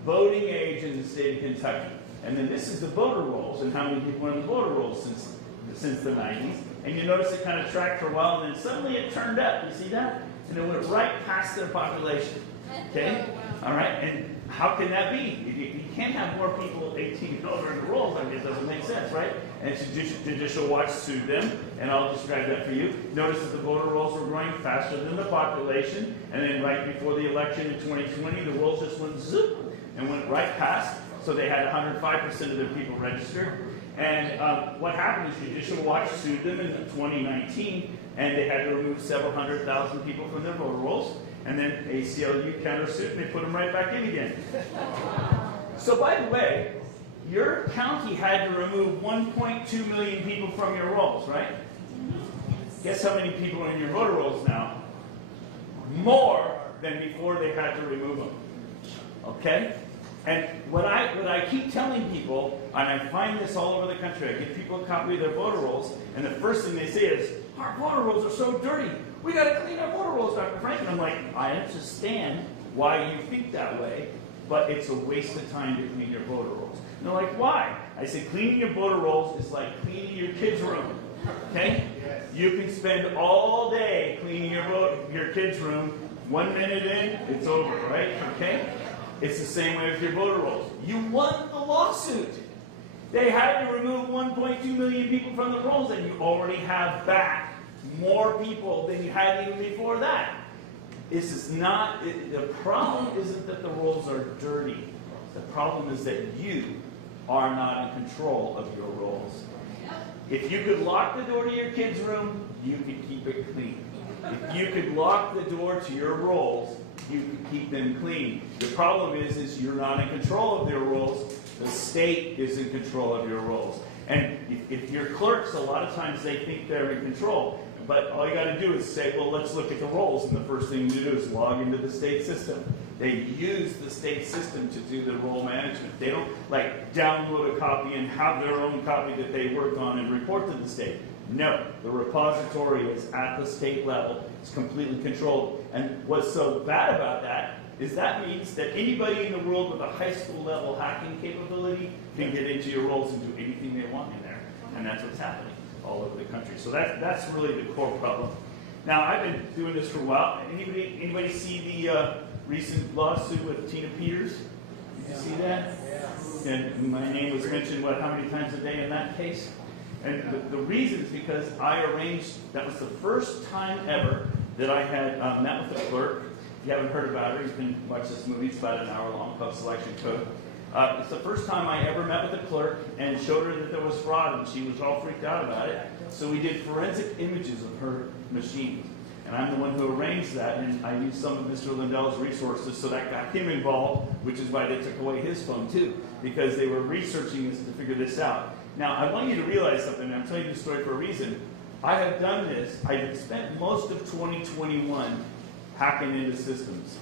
Voting age in the state of Kentucky. And then this is the voter rolls, and how many people are in the voter rolls since the 90s. And you notice it kind of tracked for a while, and then suddenly it turned up. You see that? And it went right past their population. Okay? All right? And how can that be? You can't have more people 18 and over in the rolls. I mean, it doesn't make sense, right? And Judicial Watch sued them, and I'll describe that for you. Notice that the voter rolls were growing faster than the population, and then right before the election in 2020, the rolls just went zoop and went right past, so they had 105% of their people registered. And what happened is Judicial Watch sued them in 2019, and they had to remove several 100,000 people from their voter rolls. And then ACLU countersued, and they put them right back in again. So by the way, your county had to remove 1.2 million people from your rolls, right? Guess how many people are in your voter rolls now? More than before they had to remove them. Okay? And what I keep telling people, and I find this all over the country, I give people a copy of their voter rolls, and the first thing they say is, our voter rolls are so dirty. We got to clean our voter rolls, Dr. Frank. And I'm like, I understand why you think that way, but it's a waste of time to clean your voter rolls. And they're like, why? I say, cleaning your voter rolls is like cleaning your kid's room. Okay? Yes. You can spend all day cleaning your kid's room. 1 minute in, it's over, right? Okay? It's the same way with your voter rolls. You won the lawsuit. They had to remove 1.2 million people from the rolls, and you already have back more people than you had even before that. This is not, the problem isn't that the rolls are dirty. The problem is that you are not in control of your rolls. If you could lock the door to your kid's room, you could keep it clean. If you could lock the door to your rolls, you could keep them clean. The problem is you're not in control of your rolls. The state is in control of your rolls. And if your clerks, a lot of times they think they're in control. But all you got to do is say, well, let's look at the rolls. And the first thing you do is log into the state system. They use the state system to do the roll management. They don't like download a copy and have their own copy that they work on and report to the state. No, the repository is at the state level. It's completely controlled. And what's so bad about that is that means that anybody in the world with a high school level hacking capability can get into your rolls and do anything they want in there. And that's what's happening all over the country. So that's really the core problem. Now, I've been doing this for a while. Anybody see the recent lawsuit with Tina Peters? Did you see that? Yeah. And my name was mentioned, how many times a day in that case? And the reason is because I arranged, that was the first time ever that I had met with a clerk. If you haven't heard about her, you can watch this movie. It's about an hour long called Selection Code. It's the first time I ever met with a clerk and showed her that there was fraud, and she was all freaked out about it. So we did forensic images of her machines. And I'm the one who arranged that, and I used some of Mr. Lindell's resources, so that got him involved, which is why they took away his phone too, because they were researching this to figure this out. Now, I want you to realize something, and I'm telling you this story for a reason. I have done this. I spent most of 2021 hacking into systems.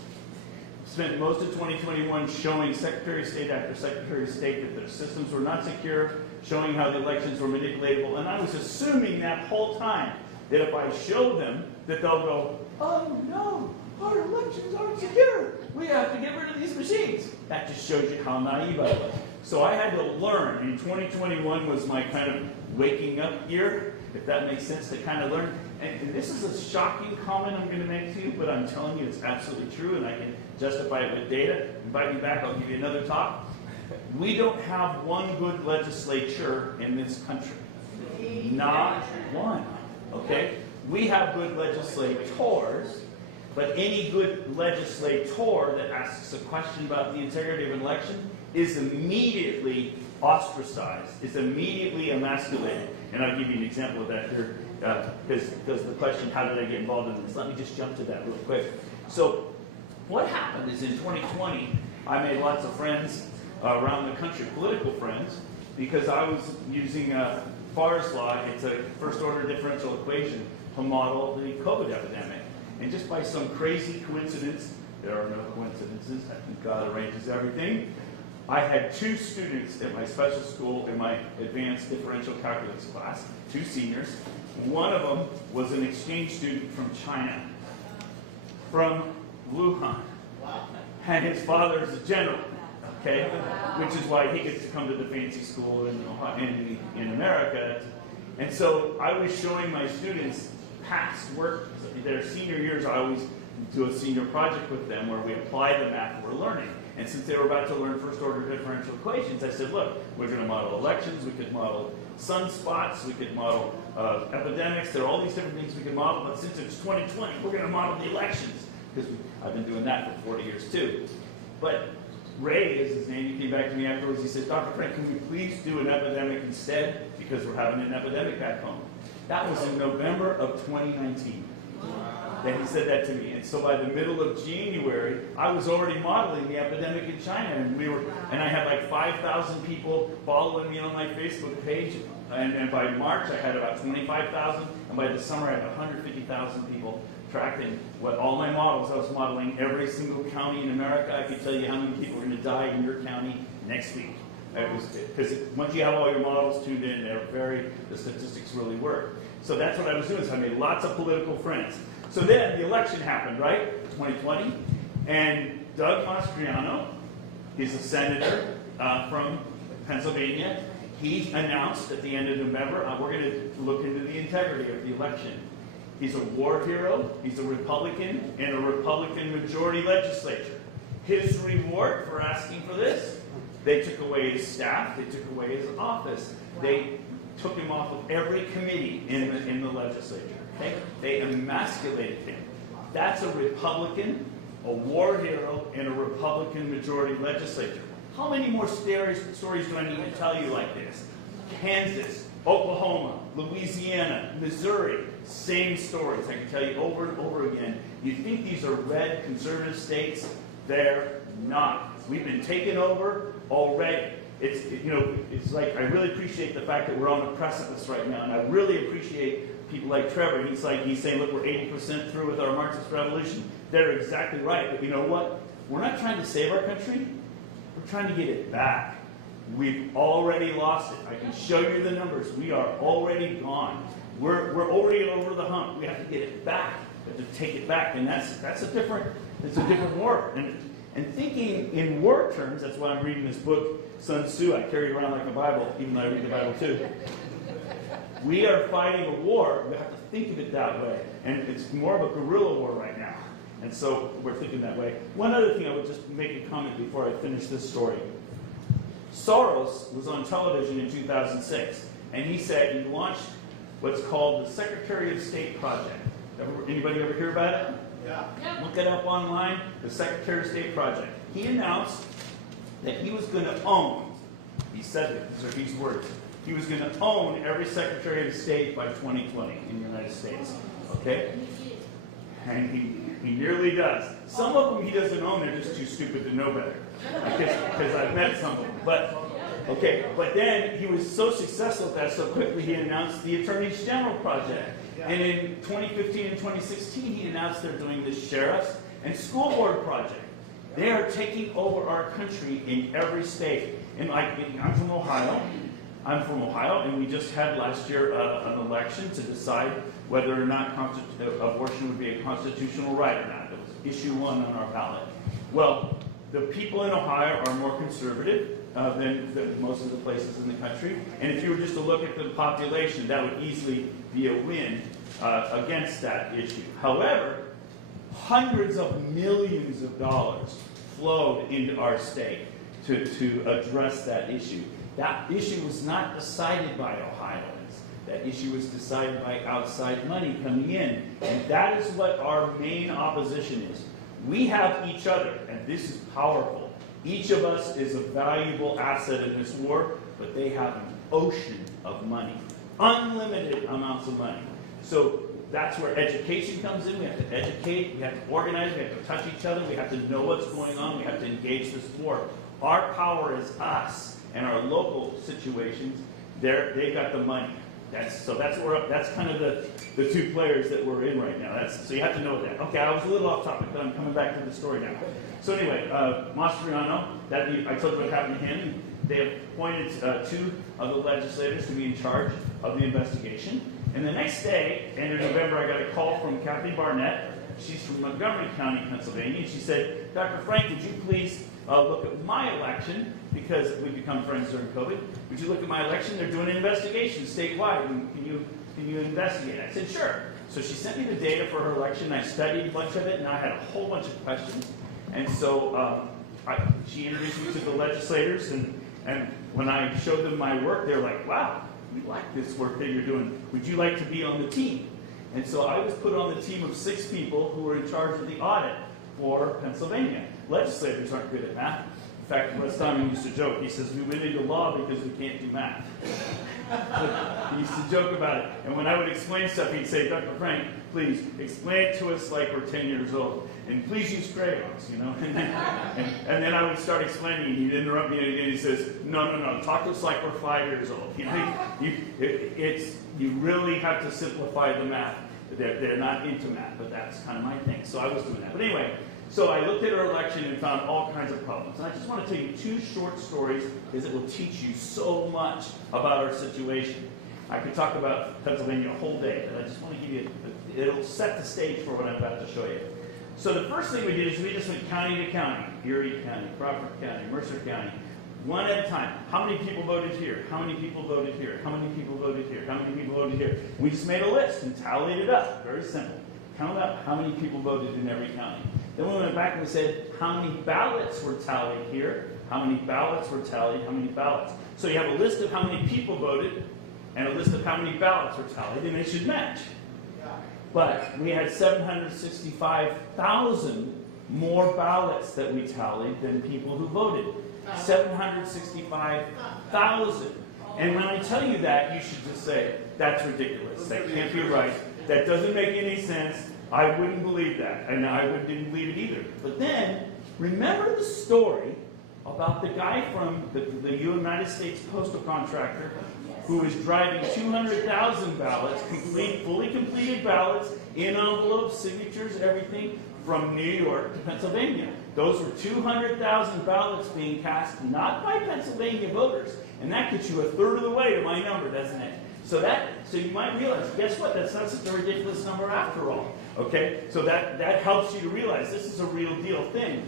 Spent most of 2021 showing Secretary of State after Secretary of State that their systems were not secure, showing how the elections were manipulatable, and I was assuming that whole time that if I show them, that they'll go, oh no, our elections aren't secure. We have to get rid of these machines. That just shows you how naive I was. So I had to learn, and 2021 was my kind of waking up year, if that makes sense, to kind of learn. And this is a shocking comment I'm going to make to you, but I'm telling you it's absolutely true, and I can justify it with data. Invite me back, I'll give you another talk. We don't have one good legislature in this country. Not one. Okay? We have good legislators, but any good legislator that asks a question about the integrity of an election is immediately ostracized, is immediately emasculated. And I'll give you an example of that here, because the question, how did I get involved in this? Let me just jump to that real quick. So what happened is in 2020, I made lots of friends around the country, political friends, because I was using Farr's law. It's a first-order differential equation to model the COVID epidemic. And just by some crazy coincidence, there are no coincidences, I think God arranges everything, I had two students at my special school in my advanced differential calculus class, two seniors. One of them was an exchange student from China, from Wuhan. And his father is a general, okay? Which is why he gets to come to the fancy school in America. And so I was showing my students past work, their senior years. I always do a senior project with them where we apply the math we're learning. And since they were about to learn first-order differential equations, I said, look, we're going to model elections, we could model sunspots, we could model epidemics. There are all these different things we can model, but since it's 2020, we're going to model the elections, because I've been doing that for 40 years too. But Ray is his name. He came back to me afterwards. He said, Dr. Frank, can we please do an epidemic instead, because we're having an epidemic back home. That was in November of 2019. Then he said that to me. And so by the middle of January, I was already modeling the epidemic in China. And I had like 5,000 people following me on my Facebook page. And by March, I had about 25,000. And by the summer, I had 150,000 people tracking all my models. I was modeling every single county in America. I could tell you how many people are going to die in your county next week. Because once you have all your models tuned in, the statistics really work. So that's what I was doing. So I made lots of political friends. So then the election happened, right? 2020. And Doug Mastriano, he's a senator from Pennsylvania. He announced at the end of November, we're going to look into the integrity of the election. He's a war hero. He's a Republican in a Republican majority legislature. His reward for asking for this, they took away his staff. They took away his office. They took him off of every committee in the legislature. Okay? They emasculated him. That's a Republican, a war hero, and a Republican majority legislature. How many more stories do I need to tell you like this? Kansas, Oklahoma, Louisiana, Missouri, same stories. I can tell you over and over again. You think these are red conservative states? They're not. We've been taken over already. It's like, I really appreciate the fact that we're on the precipice right now, and I really appreciate people like Trevor. He's saying, look, we're 80% through with our Marxist revolution. They're exactly right, but you know what? We're not trying to save our country. We're trying to get it back. We've already lost it. I can show you the numbers. We are already gone. We're already over the hump. We have to get it back. We have to take it back, and that's a different war. And thinking in war terms, that's why I'm reading this book, Sun Tzu. I carry it around like a Bible, even though I read the Bible too. We are fighting a war. We have to think of it that way. And it's more of a guerrilla war right now. And so we're thinking that way. One other thing I would just make a comment before I finish this story. Soros was on television in 2006, and he said he launched what's called the Secretary of State Project. Anybody ever hear about it? Yeah. Look it up online, the Secretary of State Project. He announced that he was going to own, he said it, these are his words, he was going to own every Secretary of State by 2020 in the United States. Okay? And he nearly does. Some of them he doesn't own, they're just too stupid to know better. Because I've met some of them. But then he was so successful at that so quickly he announced the Attorney General Project. And in 2015 and 2016 he announced they're doing the Sheriff's and School Board Project. They are taking over our country in every state. And I'm from Ohio. And we just had last year an election to decide whether or not abortion would be a constitutional right or not. It was issue 1 on our ballot. Well, the people in Ohio are more conservative than most of the places in the country. And if you were just to look at the population, that would easily be a win against that issue. However, hundreds of millions of dollars flowed into our state to address that issue. That issue was not decided by Ohioans. That issue was decided by outside money coming in. And that is what our main opposition is. We have each other, and this is powerful. Each of us is a valuable asset in this war, but they have an ocean of money. Unlimited amounts of money. So that's where education comes in. We have to educate, we have to organize, we have to touch each other, we have to know what's going on, we have to engage this war. Our power is us, and our local situations, they've got the money. That's kind of the two players that we're in right now. So you have to know that. Okay, I was a little off topic, but I'm coming back to the story now. So anyway, Mastriano, I told you what happened to him. They appointed 2 of the legislators to be in charge of the investigation. And the next day, end of November, I got a call from Kathy Barnett. She's from Montgomery County, Pennsylvania. And she said, Dr. Frank, would you please look at my election, because we've become friends during COVID. Would you look at my election? They're doing an investigation statewide. Can you investigate? I said, sure. So she sent me the data for her election. I studied a bunch of it, and I had a whole bunch of questions. And so she introduced me to the legislators, and when I showed them my work, they're like, wow, we like this work that you're doing. Would you like to be on the team? And so I was put on the team of 6 people who were in charge of the audit for Pennsylvania. Legislators aren't good at math. In fact, Russ Diamond used to joke. He says, we went into law because we can't do math. He used to joke about it. And when I would explain stuff, he'd say, Dr. Frank, please explain it to us like we're 10 years old. And please use crayons, you know. And then I would start explaining, and he'd interrupt me again. He says, no, talk to us like we're 5 years old. You know, you really have to simplify the math. They're not into math, but that's kind of my thing. So I was doing that. But anyway, so I looked at her election and found all kinds of problems. And I just want to tell you 2 short stories because it will teach you so much about our situation. I could talk about Pennsylvania a whole day, but I just want to give you, it'll set the stage for what I'm about to show you. So the first thing we did is we just went county to county, Erie County, Crawford County, Mercer County, one at a time. How many people voted here? How many people voted here? How many people voted here? How many people voted here? We just made a list and tallied it up. Very simple. Count up how many people voted in every county. Then we went back and we said, how many ballots were tallied here? How many ballots were tallied? How many ballots? So you have a list of how many people voted and a list of how many ballots were tallied, and they should match. But we had 765,000 more ballots that we tallied than people who voted. 765,000. And when I tell you that, you should just say, that's ridiculous. That can't be right. That doesn't make any sense. I wouldn't believe that. And I didn't believe it either. But then, remember the story about the guy from the United States postal contractor who was driving 200,000 ballots, fully completed ballots, in envelopes, signatures, everything, from New York to Pennsylvania. Those were 200,000 ballots being cast, not by Pennsylvania voters. And that gets you a third of the way to my number, doesn't it? So you might realize, guess what? That's not such a ridiculous number after all. Okay? So that helps you to realize this is a real deal thing.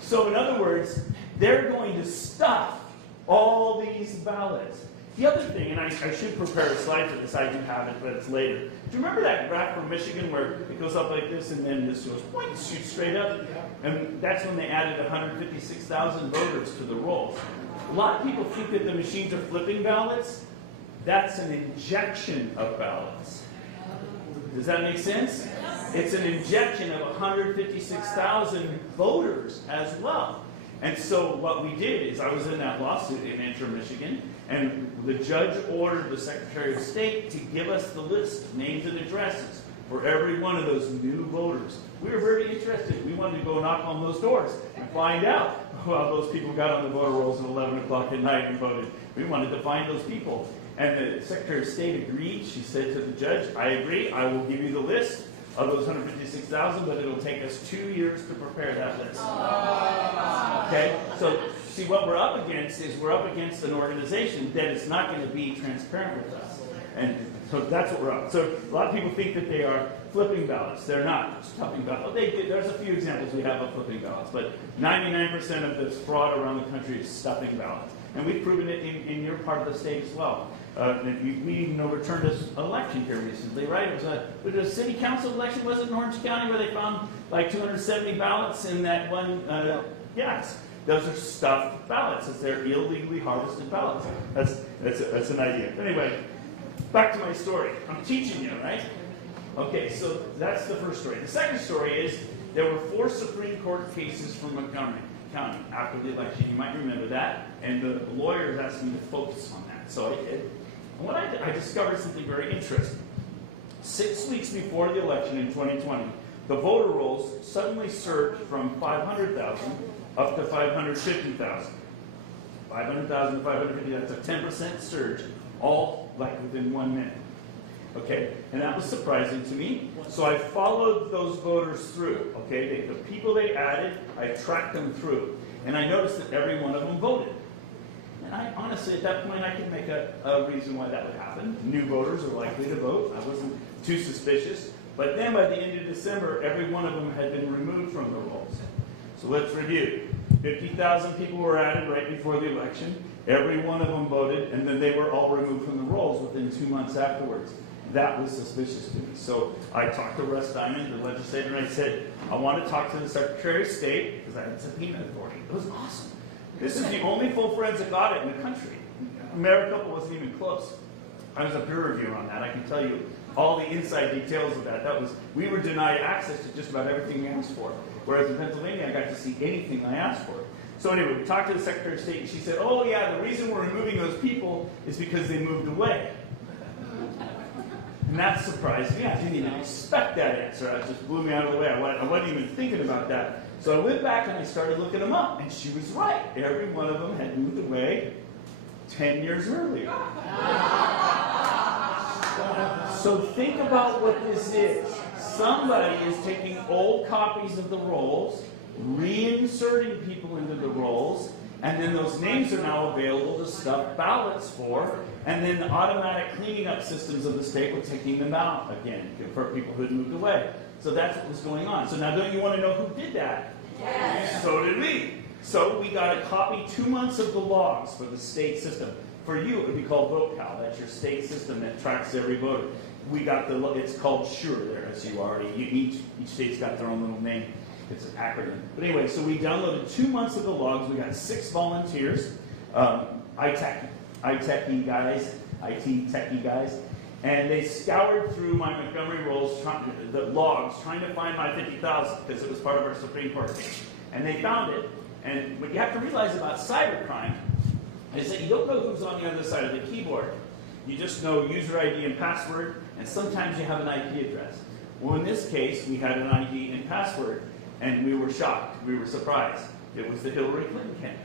So in other words, they're going to stuff all these ballots. The other thing, and I should prepare a slide for this, I do have it, but it's later. Do you remember that graph from Michigan where it goes up like this and then this goes, point, shoots straight up? And that's when they added 156,000 voters to the rolls. A lot of people think that the machines are flipping ballots. That's an injection of ballots. Does that make sense? It's an injection of 156,000 voters as well. And so what we did is, I was in that lawsuit in Antrim, Michigan, and the judge ordered the Secretary of State to give us the list of names and addresses for every one of those new voters. We were very interested. We wanted to go knock on those doors and find out how those people got on the voter rolls at 11 o'clock at night and voted. We wanted to find those people. And the Secretary of State agreed. She said to the judge, I agree, I will give you the list of those 156,000, but it'll take us 2 years to prepare that list. Okay? So, see, what we're up against is we're up against an organization that is not going to be transparent with us. And so that's what we're up. So a lot of people think that they are flipping ballots. They're not. Stuffing ballots. There's a few examples we have of flipping ballots, but 99% of this fraud around the country is stuffing ballots. And we've proven it in your part of the state as well. We even overturned an election here recently, right? It was a city council election, was it, in Orange County, where they found like 270 ballots in that one? Yes. Those are stuffed ballots. They're illegally harvested ballots. That's an idea. But anyway, back to my story. I'm teaching you, right? Okay, so that's the first story. The second story is there were 4 Supreme Court cases from Montgomery County after the election. You might remember that. And the lawyers asked me to focus on that. So I did. And what I did, I discovered something very interesting. 6 weeks before the election in 2020, the voter rolls suddenly surged from 500,000 up to 550,000. 500,000 to 550,000, that's a 10% surge, all like within 1 minute. Okay, and that was surprising to me. So I followed those voters through. Okay, the people they added, I tracked them through. And I noticed that every one of them voted. And I honestly, at that point, I could make a reason why that would happen. New voters are likely to vote. I wasn't too suspicious. But then by the end of December, every one of them had been removed from the rolls. So let's review. 50,000 people were added right before the election. Every one of them voted, and then they were all removed from the rolls within 2 months afterwards. That was suspicious to me. So I talked to Russ Diamond, the legislator, and I said, I want to talk to the Secretary of State, because I had subpoena authority. It was awesome. This is the only full forensic audit in the country. Maricopa wasn't even close. I was a peer reviewer on that. I can tell you all the inside details of that. We were denied access to just about everything we asked for. Whereas in Pennsylvania, I got to see anything I asked for. So anyway, we talked to the Secretary of State, and she said, oh yeah, the reason we're removing those people is because they moved away. And that surprised me. I didn't even expect that answer. It just blew me out of the way. I wasn't even thinking about that. So I went back and I started looking them up, and she was right. Every one of them had moved away 10 years earlier. So think about what this is. Somebody is taking old copies of the rolls, reinserting people into the rolls, and then those names are now available to stuff ballots for, and then the automatic cleaning up systems of the state were taking them out again for people who had moved away. So that's what was going on. So now don't you want to know who did that? Yes. So did we. So we got a copy 2 months of the logs for the state system. For you, it would be called VoteCal. That's your state system that tracks every voter. We got it's called SURE there, S-U-R-E. Each state's got their own little name. It's an acronym. But anyway, so we downloaded 2 months of the logs. We got 6 volunteers, IT techie guys, And they scoured through my Montgomery rolls, the logs, trying to find my 50,000 because it was part of our Supreme Court case. And they found it. And what you have to realize about cybercrime is that you don't know who's on the other side of the keyboard. You just know user ID and password, and sometimes you have an IP address. Well, in this case, we had an ID and password, and we were shocked. We were surprised. It was the Hillary Clinton campaign.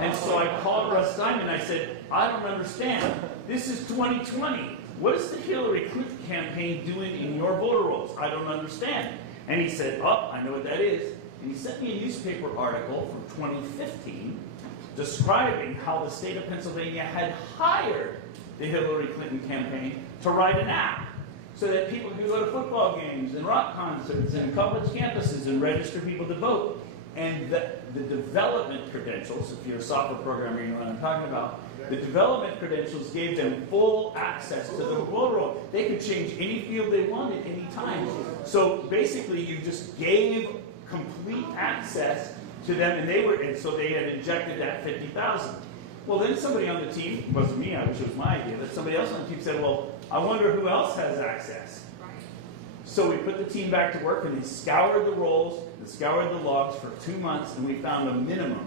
And so I called Russ Diamond and I said, I don't understand. This is 2020. What is the Hillary Clinton campaign doing in your voter rolls? I don't understand. And he said, oh, I know what that is. And he sent me a newspaper article from 2015 describing how the state of Pennsylvania had hired the Hillary Clinton campaign to write an app so that people could go to football games and rock concerts and college campuses and register people to vote. And the development credentials, if you're a software programmer, you know what I'm talking about, the development credentials gave them full access to the voter roll. They could change any field they wanted any time. So basically you just gave complete access to them, and so they had injected that 50,000. Well, then somebody on the team, it wasn't me, I wish it was my idea, but somebody else on the team said, well, I wonder who else has access. So we put the team back to work, and they scoured the rolls, and scoured the logs for 2 months, and we found a minimum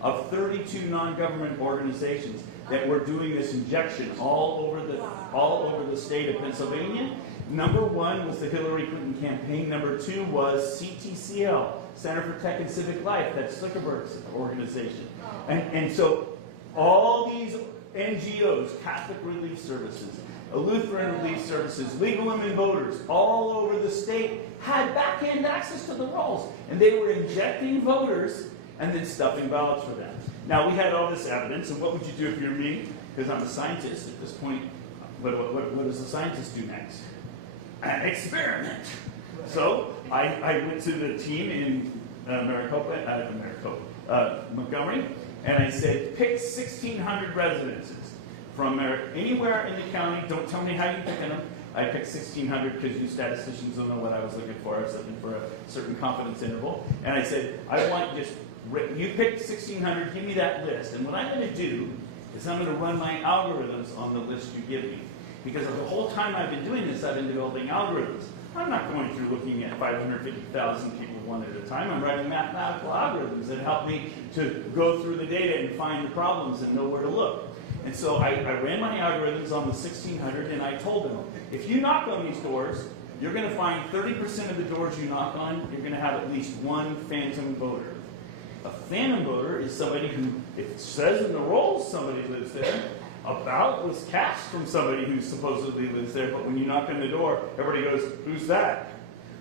of 32 non-government organizations that were doing this injection all over the state of Pennsylvania. Number one was the Hillary Clinton campaign. Number two was CTCL, Center for Tech and Civic Life. That's Zuckerberg's organization. And so all these NGOs, Catholic Relief Services, Lutheran Relief Services, Legal Women Voters, all over the state had back-end access to the rolls. And they were injecting voters and then stuffing ballots for them. Now, we had all this evidence, and what would you do if you're me? Because I'm a scientist at this point. What does a scientist do next? An experiment. So I went to the team in Montgomery, and I said, pick 1,600 residences from anywhere in the county. Don't tell me how you're picking them. I picked 1,600 because you statisticians don't know what I was looking for. I was looking for a certain confidence interval. And I said, I want you picked 1,600, give me that list. And what I'm going to do is I'm going to run my algorithms on the list you give me. Because the whole time I've been doing this, I've been developing algorithms. I'm not going through looking at 550,000 people one at a time. I'm writing mathematical algorithms that help me to go through the data and find the problems and know where to look. And so I ran my algorithms on the 1,600, and I told them, if you knock on these doors, you're going to find 30% of the doors you knock on, you're going to have at least one phantom voter. A phantom voter is somebody who, if it says in the rolls somebody lives there, a ballot was cast from somebody who supposedly lives there, but when you knock on the door, everybody goes, who's that?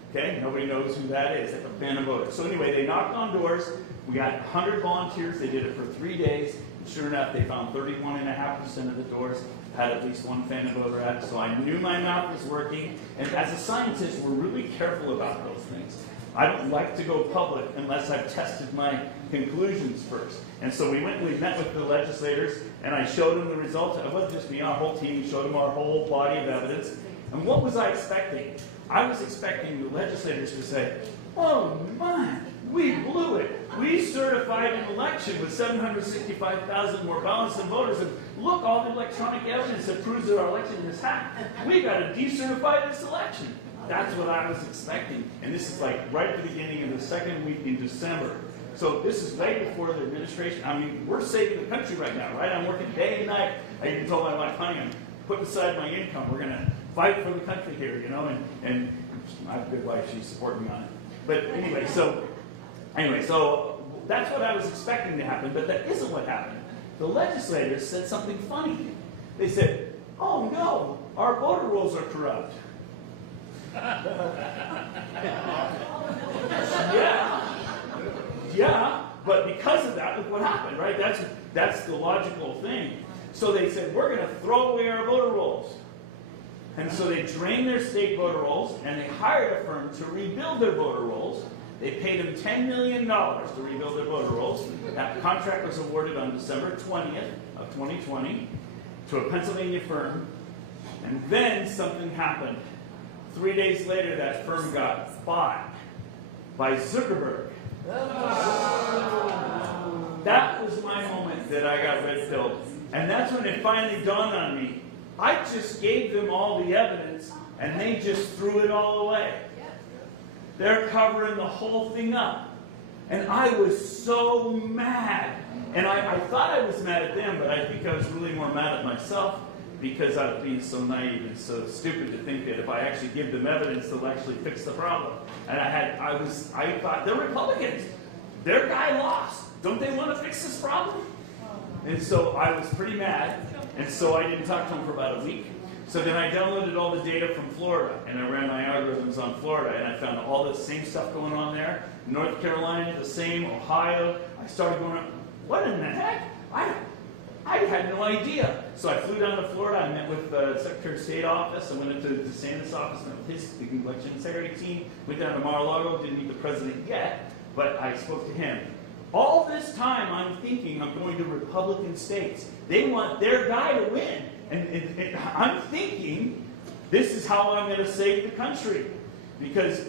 Okay, nobody knows who that is. That's a phantom voter. So anyway, they knocked on doors. We got 100 volunteers. They did it for 3 days. And sure enough, they found 31.5% of the doors had at least one phantom voter at it. So I knew my math was working. And as a scientist, we're really careful about those things. I don't like to go public unless I've tested my conclusions first. And so we met with the legislators, and I showed them the results. It wasn't just me, our whole team showed them our whole body of evidence. And what was I expecting? I was expecting the legislators to say, oh man, we blew it. We certified an election with 765,000 more ballots than voters, and look, all the electronic evidence that proves that our election is hacked. We got to decertify this election. That's what I was expecting. And this is like right at the beginning of the second week in December. So this is way before the administration. I mean, we're saving the country right now, right? I'm working day and night. I even told my wife, honey, I'm putting aside my income. We're going to fight for the country here, you know, and I have a good wife. She's supporting me on it. But anyway, so that's what I was expecting to happen, but that isn't what happened. The legislators said something funny. They said, oh no, our voter rolls are corrupt. Yeah, but because of that, look what happened, right? That's the logical thing. So they said, we're going to throw away our voter rolls. And so they drained their state voter rolls, and they hired a firm to rebuild their voter rolls. They paid them $10 million to rebuild their voter rolls. That contract was awarded on December 20th of 2020 to a Pennsylvania firm. And then something happened. 3 days later, that firm got bought by Zuckerberg. That was my moment that I got red-pilled. And that's when it finally dawned on me. I just gave them all the evidence, and they just threw it all away. They're covering the whole thing up. And I was so mad. And I thought I was mad at them, but I think I was really more mad at myself because I was being so naive and so stupid to think that if I actually give them evidence, they'll actually fix the problem. And I thought, they're Republicans. Their guy lost. Don't they want to fix this problem? And so I was pretty mad. And so I didn't talk to them for about a week. So then I downloaded all the data from Florida, and I ran my algorithms on Florida, and I found all the same stuff going on there. North Carolina, the same. Ohio. I started going, what in the heck? I had no idea. So I flew down to Florida. I met with the Secretary of State office. I went into the DeSantis office, met with his election integrity team. Went down to Mar-a-Lago. Didn't meet the president yet, but I spoke to him. All this time, I'm thinking I'm going to Republican states. They want their guy to win. And I'm thinking, this is how I'm going to save the country. Because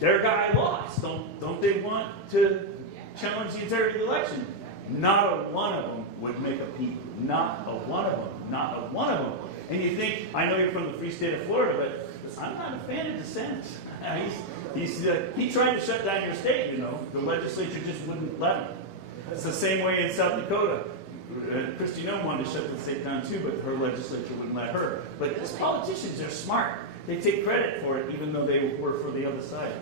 their guy lost. Don't they want to challenge the integrity of the election? Not a one of them would make a peep. Not a one of them. Not a one of them. And you think, I know you're from the free state of Florida, but I'm not a fan of dissent. He tried to shut down your state, you know. The legislature just wouldn't let him. It's the same way in South Dakota. Kristi Noem wanted to shut the state down too, but her legislature wouldn't let her. But these politicians are smart. They take credit for it, even though they were for the other side.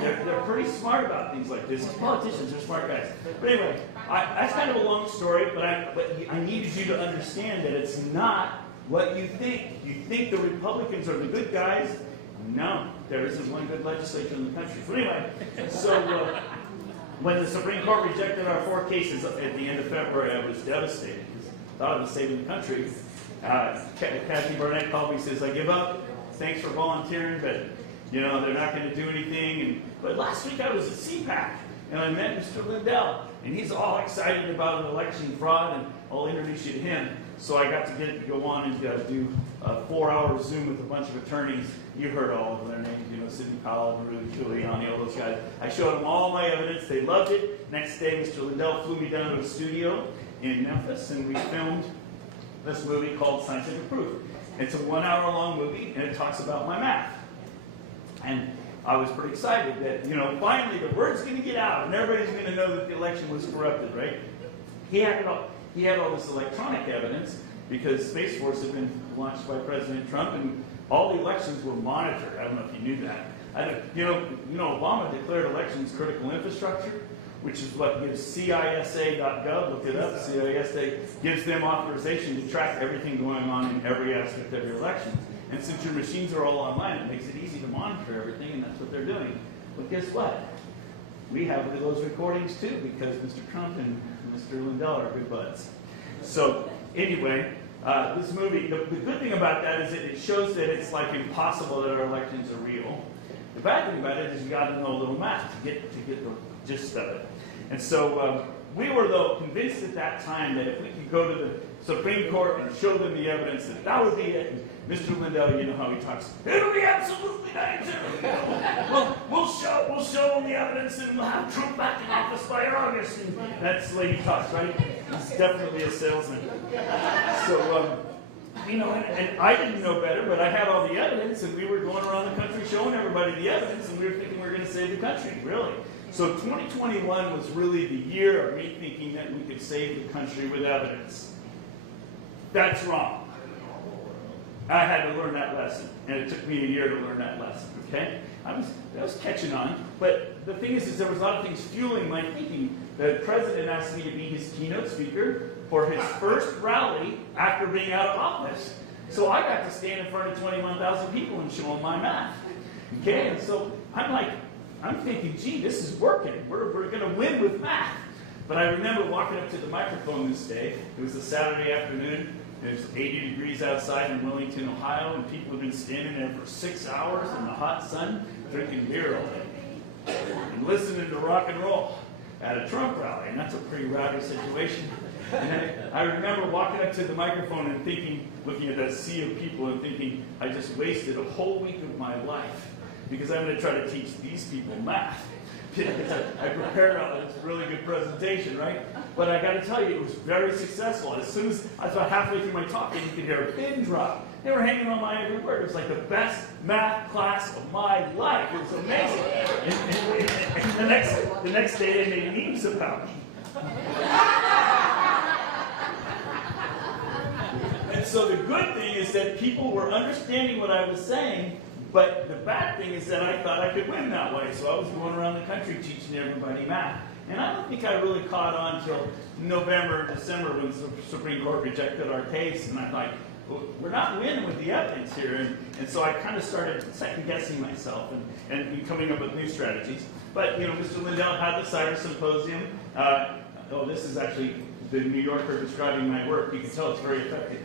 They're pretty smart about things like this. These politicians are smart guys. But anyway, that's kind of a long story, but I needed you to understand that it's not what you think. You think the Republicans are the good guys. No, there isn't one good legislature in the country. But anyway, so when the Supreme Court rejected our 4 cases at the end of February, I was devastated because I thought I was saving the country. Kathy Barnett called me and says, I give up. Thanks for volunteering, but you know, they're not going to do anything. But last week I was at CPAC, and I met Mr. Lindell, and he's all excited about an election fraud, and I'll introduce you to him. So I got to go on and do a 4-hour Zoom with a bunch of attorneys. You heard all of their names, you know, Sidney Powell, Rudy Giuliani, all those guys. I showed them all my evidence. They loved it. Next day, Mr. Lindell flew me down to a studio in Memphis, and we filmed this movie called Scientific Proof. It's a 1-hour-long movie, and it talks about my math. And I was pretty excited that, you know, finally the word's going to get out, and everybody's going to know that the election was corrupted, right? He had all this electronic evidence because Space Force had been launched by President Trump, and all the elections were monitored. I don't know if you knew that. You know, Obama declared elections critical infrastructure, which is what gives CISA.gov, look it up, CISA gives them authorization to track everything going on in every aspect of your election. And since your machines are all online, it makes it easy to monitor everything, and that's what they're doing. But guess what? We have those recordings too, because Mr. Trump and Mr. Lindell are good buds. So anyway, this movie, the good thing about that is that it shows that it's like impossible that our elections are real. The bad thing about it is you got to know a little math to get the gist of it. And so we were, though, convinced at that time that if we could go to the Supreme Court and show them the evidence, that would be it. And Mr. Lindell, you know how he talks. It'll be absolutely nice. We'll show them the evidence, and we'll have Trump back in office by August. And that's the way he talks, right? He's definitely a salesman. So, you know, and I didn't know better, but I had all the evidence, and we were going around the country showing everybody the evidence, and we were thinking we were going to save the country, really. So 2021 was really the year of me thinking that we could save the country with evidence. That's wrong. I had to learn that lesson, and it took me a year to learn that lesson, okay? I was catching on, but the thing is there was a lot of things fueling my thinking. The president asked me to be his keynote speaker for his first rally after being out of office. So I got to stand in front of 21,000 people and show them my math, okay? And so I'm thinking, gee, this is working. We're going to win with math. But I remember walking up to the microphone this day. It was a Saturday afternoon. It was 80 degrees outside in Wellington, Ohio, and people had been standing there for 6 hours in the hot sun, drinking beer all day, and listening to rock and roll at a Trump rally, and that's a pretty rowdy situation. And I remember walking up to the microphone and thinking, looking at that sea of people and thinking, I just wasted a whole week of my life because I'm going to try to teach these people math. I prepared a really good presentation, right? But I got to tell you, it was very successful. As soon as I was about halfway through my talk, and you could hear a pin drop. They were hanging on my every word. It was like the best math class of my life. It was amazing. And the next day, they made memes about me. And so the good thing is that people were understanding what I was saying, but the bad thing is that I thought I could win that way. So I was going around the country teaching everybody math. And I don't think I really caught on until November, December, when the Supreme Court rejected our case. And I'm like, well, we're not winning with the evidence here. And so I kind of started second-guessing myself and coming up with new strategies. But, you know, Mr. Lindell had the Cyber Symposium. This is actually the New Yorker describing my work. You can tell it's very effective.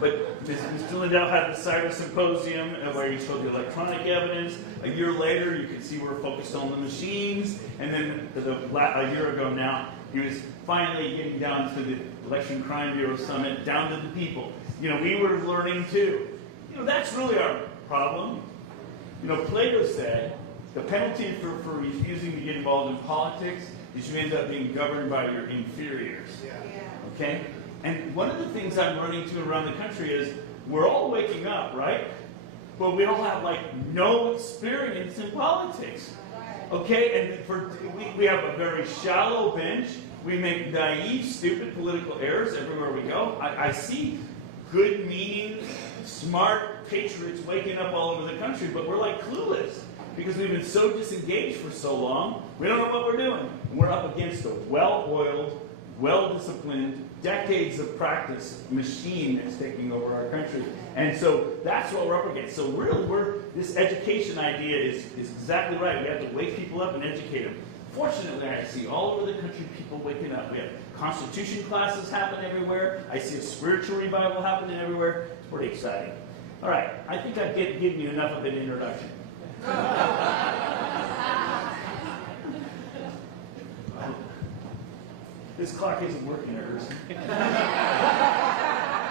But Mr. Lindell had the Cyber Symposium where he showed the electronic evidence. A year later, you can see we're focused on the machines. And then a year ago now, he was finally getting down to the Election Crime Bureau Summit, down to the people. You know, we were learning too. You know, that's really our problem. You know, Plato said the penalty for refusing to get involved in politics is you end up being governed by your inferiors. Okay? And one of the things I'm learning too around the country is we're all waking up, right? But we all have like no experience in politics. Okay? And we have a very shallow bench. We make naive, stupid political errors everywhere we go. I see good-meaning, smart patriots waking up all over the country, but we're like clueless because we've been so disengaged for so long. We don't know what we're doing. And we're up against a well-oiled, well-disciplined, decades of practice machine that's taking over our country. And so that's what we're up against. So really, this education idea is exactly right. We have to wake people up and educate them. Fortunately, I see all over the country people waking up. We have Constitution classes happen everywhere. I see a spiritual revival happening everywhere. It's pretty exciting. All right, I think I've given you enough of an introduction. This clock isn't working, Erskine.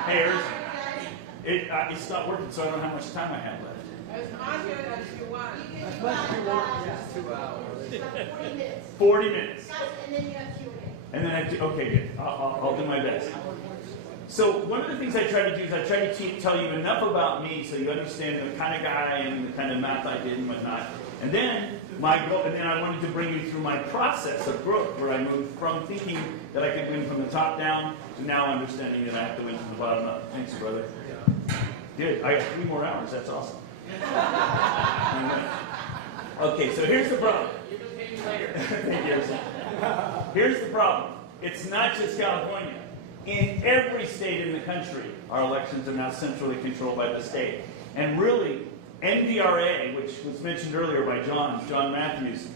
Hey, Erskine. It's not working, so I don't know how much time I have left. As much as you want. As much as you want, just 2 hours. About 40 minutes. 40 minutes. And then you have Q&A. And then okay, good. I'll do my best. So one of the things I try to do is I try to tell you enough about me so you understand the kind of guy I am and the kind of math I did and whatnot. And then I wanted to bring you through my process of growth, where I moved from thinking that I could win from the top down to now understanding that I have to win from the bottom up. Thanks, brother. Good. I got 3 more hours. That's awesome. Okay, so here's the problem. You can pay me later. Thank you. Here's the problem. It's not just California. In every state in the country, our elections are now centrally controlled by the state. And really, NDRA, which was mentioned earlier by John Matthews,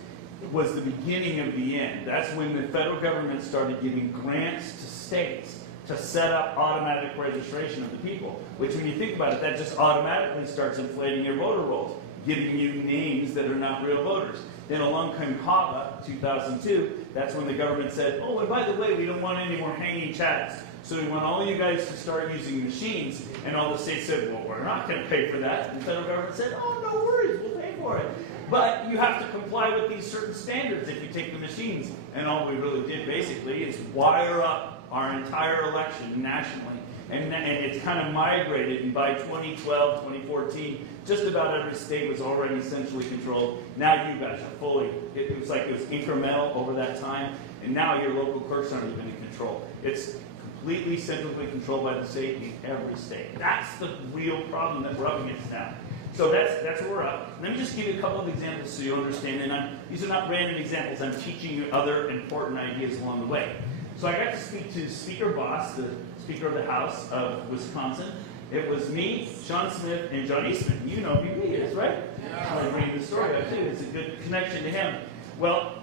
was the beginning of the end. That's when the federal government started giving grants to states to set up automatic registration of the people, which when you think about it, that just automatically starts inflating your voter rolls, giving you names that are not real voters. Then along came HAVA, 2002. That's when the government said, oh, and by the way, we don't want any more hanging chads. So we want all you guys to start using machines. And all the states said, well, we're not going to pay for that. And the federal government said, oh, no worries, we'll pay for it. But you have to comply with these certain standards if you take the machines. And all we really did basically is wire up our entire election nationally. And it's kind of migrated, and by 2012, 2014, just about every state was already centrally controlled. Now you guys are fully, it was like it was incremental over that time, and now your local clerks aren't even in control. It's completely centrally controlled by the state in every state. That's the real problem that we're up against now. So that's where we're up. Let me just give you a couple of examples so you understand, and these are not random examples. I'm teaching you other important ideas along the way. So I got to speak to Speaker Boss, the Speaker of the House of Wisconsin. It was me, Sean Smith, and John Eastman. You know who he is, right? Yeah. I'm reading the story up too. It's a good connection to him. Well,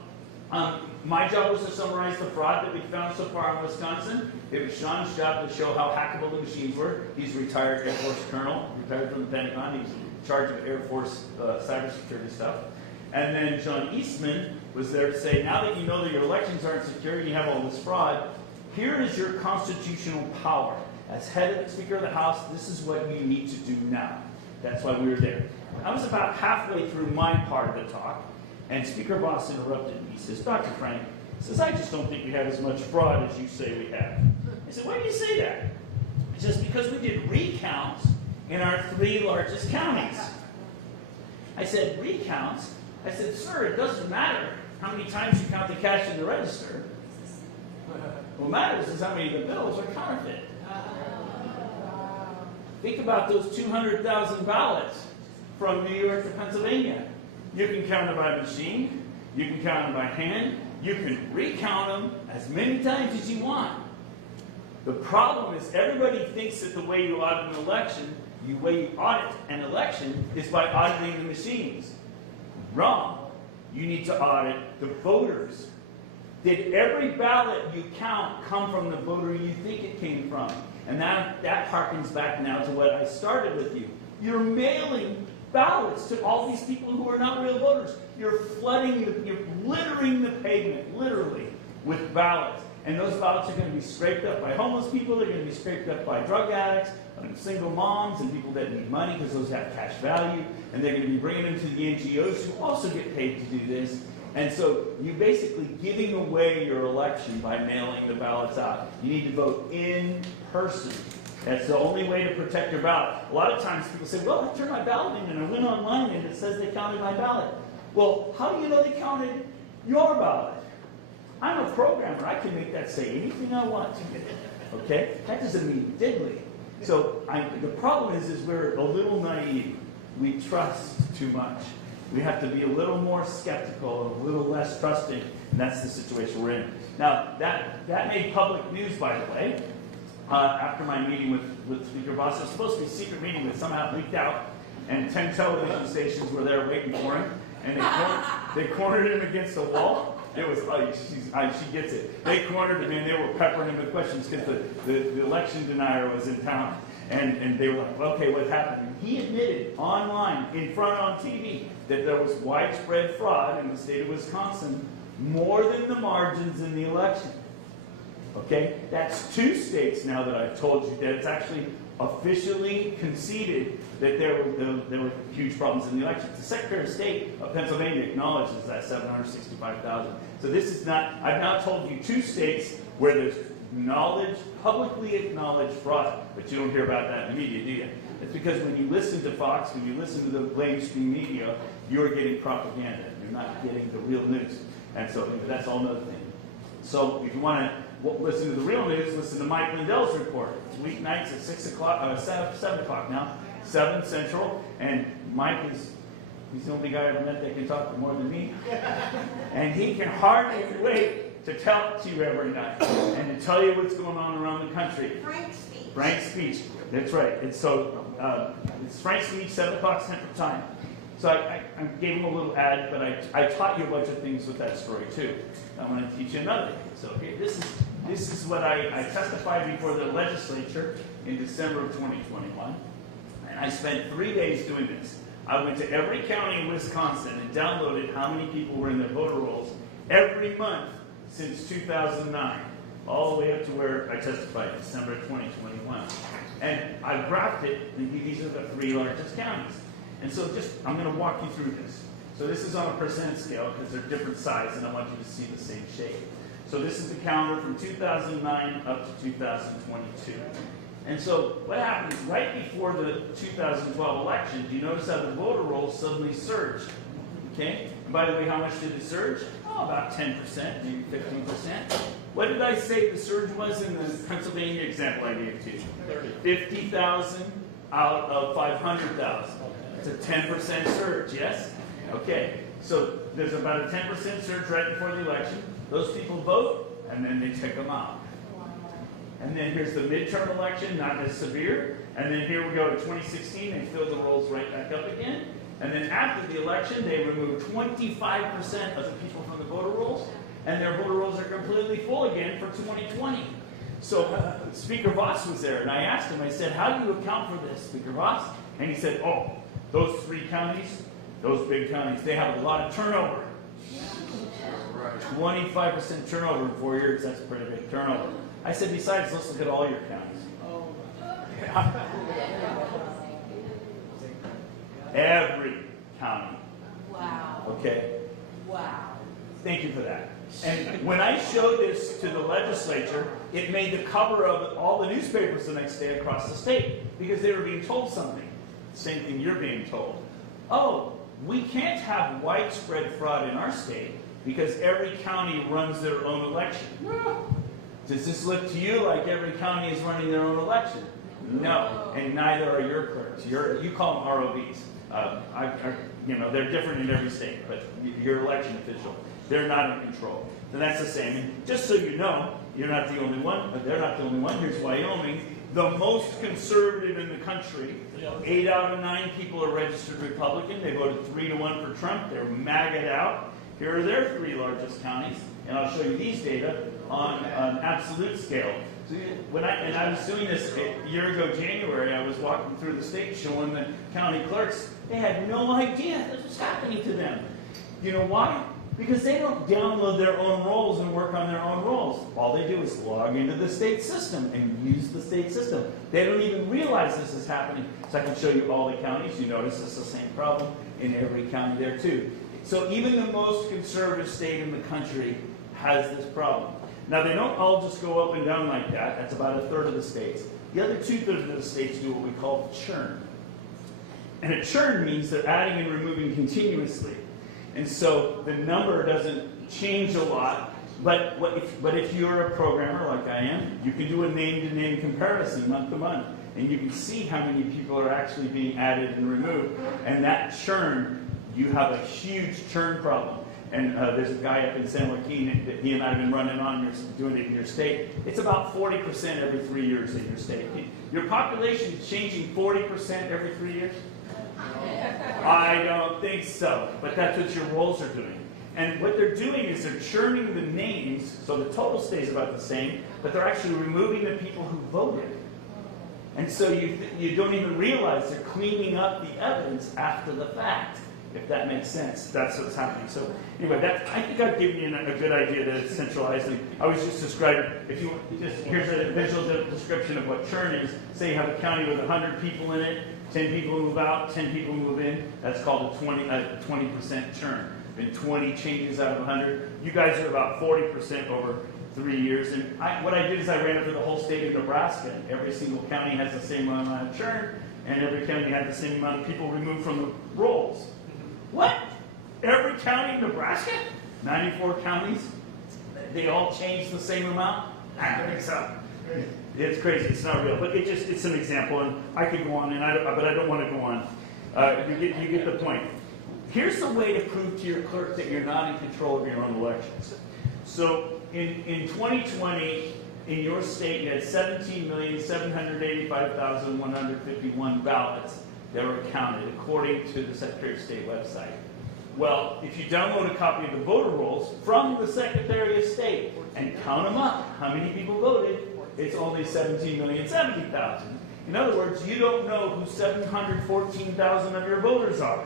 my job was to summarize the fraud that we found so far in Wisconsin. It was Sean's job to show how hackable the machines were. He's a retired Air Force colonel, retired from the Pentagon. He's in charge of Air Force cybersecurity stuff. And then John Eastman was there to say, now that you know that your elections aren't secure and you have all this fraud, here is your constitutional power. As head of the Speaker of the House, this is what you need to do now. That's why we were there. I was about halfway through my part of the talk, And Speaker Voss interrupted me. He says, Dr. Frank, says, I just don't think we have as much fraud as you say we have. I said, why do you say that? He says, because we did recounts in our 3 largest counties. I said, recounts? I said, sir, it doesn't matter how many times you count the cash in the register. What matters is how many of the bills are counterfeit. Think about those 200,000 ballots from New York to Pennsylvania. You can count them by machine. You can count them by hand. You can recount them as many times as you want. The problem is everybody thinks that the way you audit an election, the way you audit an election is by auditing the machines. Wrong. You need to audit the voters. Did every ballot you count come from the voter you think it came from? And that harkens back now to what I started with you. You're mailing ballots to all these people who are not real voters. You're you're littering the pavement, literally, with ballots. And those ballots are going to be scraped up by homeless people. They're going to be scraped up by drug addicts, and single moms, and people that need money because those have cash value. And they're going to be bringing them to the NGOs who also get paid to do this. And so you're basically giving away your election by mailing the ballots out. You need to vote in person. That's the only way to protect your ballot. A lot of times people say, well, I turned my ballot in and I went online and it says they counted my ballot. Well, how do you know they counted your ballot? I'm a programmer. I can make that say anything I want to. Okay? That doesn't mean diddly. So the problem is we're a little naive. We trust too much. We have to be a little more skeptical and a little less trusting, and that's the situation we're in. Now, that made public news, by the way, after my meeting with Speaker Voss. It was supposed to be a secret meeting, but somehow it leaked out, and 10 television stations were there waiting for him, and they cornered him against the wall. It was, she gets it. They cornered him, and they were peppering him with questions because the election denier was in town. And they were like, well, okay, what happened? And he admitted online, in front on TV, that there was widespread fraud in the state of Wisconsin, more than the margins in the election. Okay? That's 2 states now that I've told you that it's actually officially conceded that there were huge problems in the election. The Secretary of State of Pennsylvania acknowledges that 765,000. So this is not, I've now told you 2 states where there's publicly acknowledged fraud, but you don't hear about that in the media, do you? It's because when you listen to Fox, when you listen to the mainstream media, you're getting propaganda. You're not getting the real news. And so that's all another thing. So if you want to listen to the real news, listen to Mike Lindell's report. It's weeknights at 6 o'clock, 7 o'clock now, 7 Central, and Mike he's the only guy I ever met that can talk for more than me. And he can hardly wait to tell it to you every night and to tell you what's going on around the country. Frank's speech. Frank's speech. That's right. And so it's Frank's speech, 7 o'clock Central Time. So I gave him a little ad, but I taught you a bunch of things with that story too. I'm going to teach you another thing. So okay, this is what I testified before the legislature in December of 2021. And I spent 3 days doing this. I went to every county in Wisconsin and downloaded how many people were in their voter rolls every month since 2009, all the way up to where I testified, December 2021. And I graphed it, and these are the 3 largest counties. And so I'm going to walk you through this. So this is on a percent scale because they're different size, and I want you to see the same shape. So this is the counter from 2009 up to 2022. And so what happens right before the 2012 election, do you notice how the voter rolls suddenly surged? Okay? And by the way, how much did it surge? Oh, about 10%, maybe 15%. What did I say the surge was in the Pennsylvania example I gave to you? 50,000 out of 500,000. It's a 10% surge, yes? Okay, so there's about a 10% surge right before the election. Those people vote, and then they take them out. And then here's the midterm election, not as severe. And then here we go to 2016, they fill the rolls right back up again. And then after the election, they remove 25% of the people from the voter rolls, and their voter rolls are completely full again for 2020. So Speaker Voss was there, and I asked him, I said, how do you account for this, Speaker Voss? And he said, oh, those 3 counties, those big counties, they have a lot of turnover. 25% turnover in 4 years, that's a pretty big turnover. I said, besides, let's look at all your counties. Every county. Wow. Okay? Wow. Thank you for that. And when I showed this to the legislature, it made the cover of all the newspapers the next day across the state because they were being told something. Same thing you're being told. Oh, we can't have widespread fraud in our state because every county runs their own election. Does this look to you like every county is running their own election? No, and neither are your clerks. You call them ROVs. They're different in every state, but your election official, they're not in control. So that's the same. And just so you know, you're not the only one, but they're not the only one. Here's Wyoming, the most conservative in the country. 8 out of 9 people are registered Republican. They voted 3-1 for Trump. They're MAGA'd out. Here are their 3 largest counties, and I'll show you these data on an absolute scale. So I was doing this a year ago, January, I was walking through the state showing the county clerks, they had no idea this was happening to them. You know why? Because they don't download their own rolls and work on their own rolls. All they do is log into the state system and use the state system. They don't even realize this is happening. So I can show you all the counties. You notice it's the same problem in every county there too. So even the most conservative state in the country has this problem. Now they don't all just go up and down like that. That's about 1/3 of the states. The other 2/3 of the states do what we call churn. And a churn means they're adding and removing continuously. And so the number doesn't change a lot, but if you're a programmer like I am, you can do a name-to-name comparison month to month, and you can see how many people are actually being added and removed. And that churn, you have a huge churn problem. And there's a guy up in San Joaquin that he and I have been running on, doing it in your state. It's about 40% every 3 years in your state. Your population is changing 40% every 3 years? I don't think so, but that's what your rolls are doing. And what they're doing is they're churning the names, so the total stays about the same, but they're actually removing the people who voted. And so you don't even realize they're cleaning up the evidence after the fact, if that makes sense. That's what's happening. So anyway, I think I've given you a good idea to centralize them. I was just describing, here's a visual description of what churn is. Say you have a county with 100 people in it, 10 people move out, 10 people move in. That's called a 20% churn. Been 20 changes out of 100. You guys are about 40% over 3 years. And what I did is I ran it for the whole state of Nebraska. Every single county has the same amount of churn, and every county had the same amount of people removed from the rolls. What? Every county in Nebraska? 94 counties? They all changed the same amount? I don't think so. It's crazy. It's not real. But it's an example, and I could go on, but I don't want to go on. You get the point. Here's the way to prove to your clerk that you're not in control of your own elections. So in 2020, in your state, you had 17,785,151 ballots that were counted, according to the Secretary of State website. Well, if you download a copy of the voter rolls from the Secretary of State and count them up, how many people voted, it's only 17,070,000. In other words, you don't know who 714,000 of your voters are.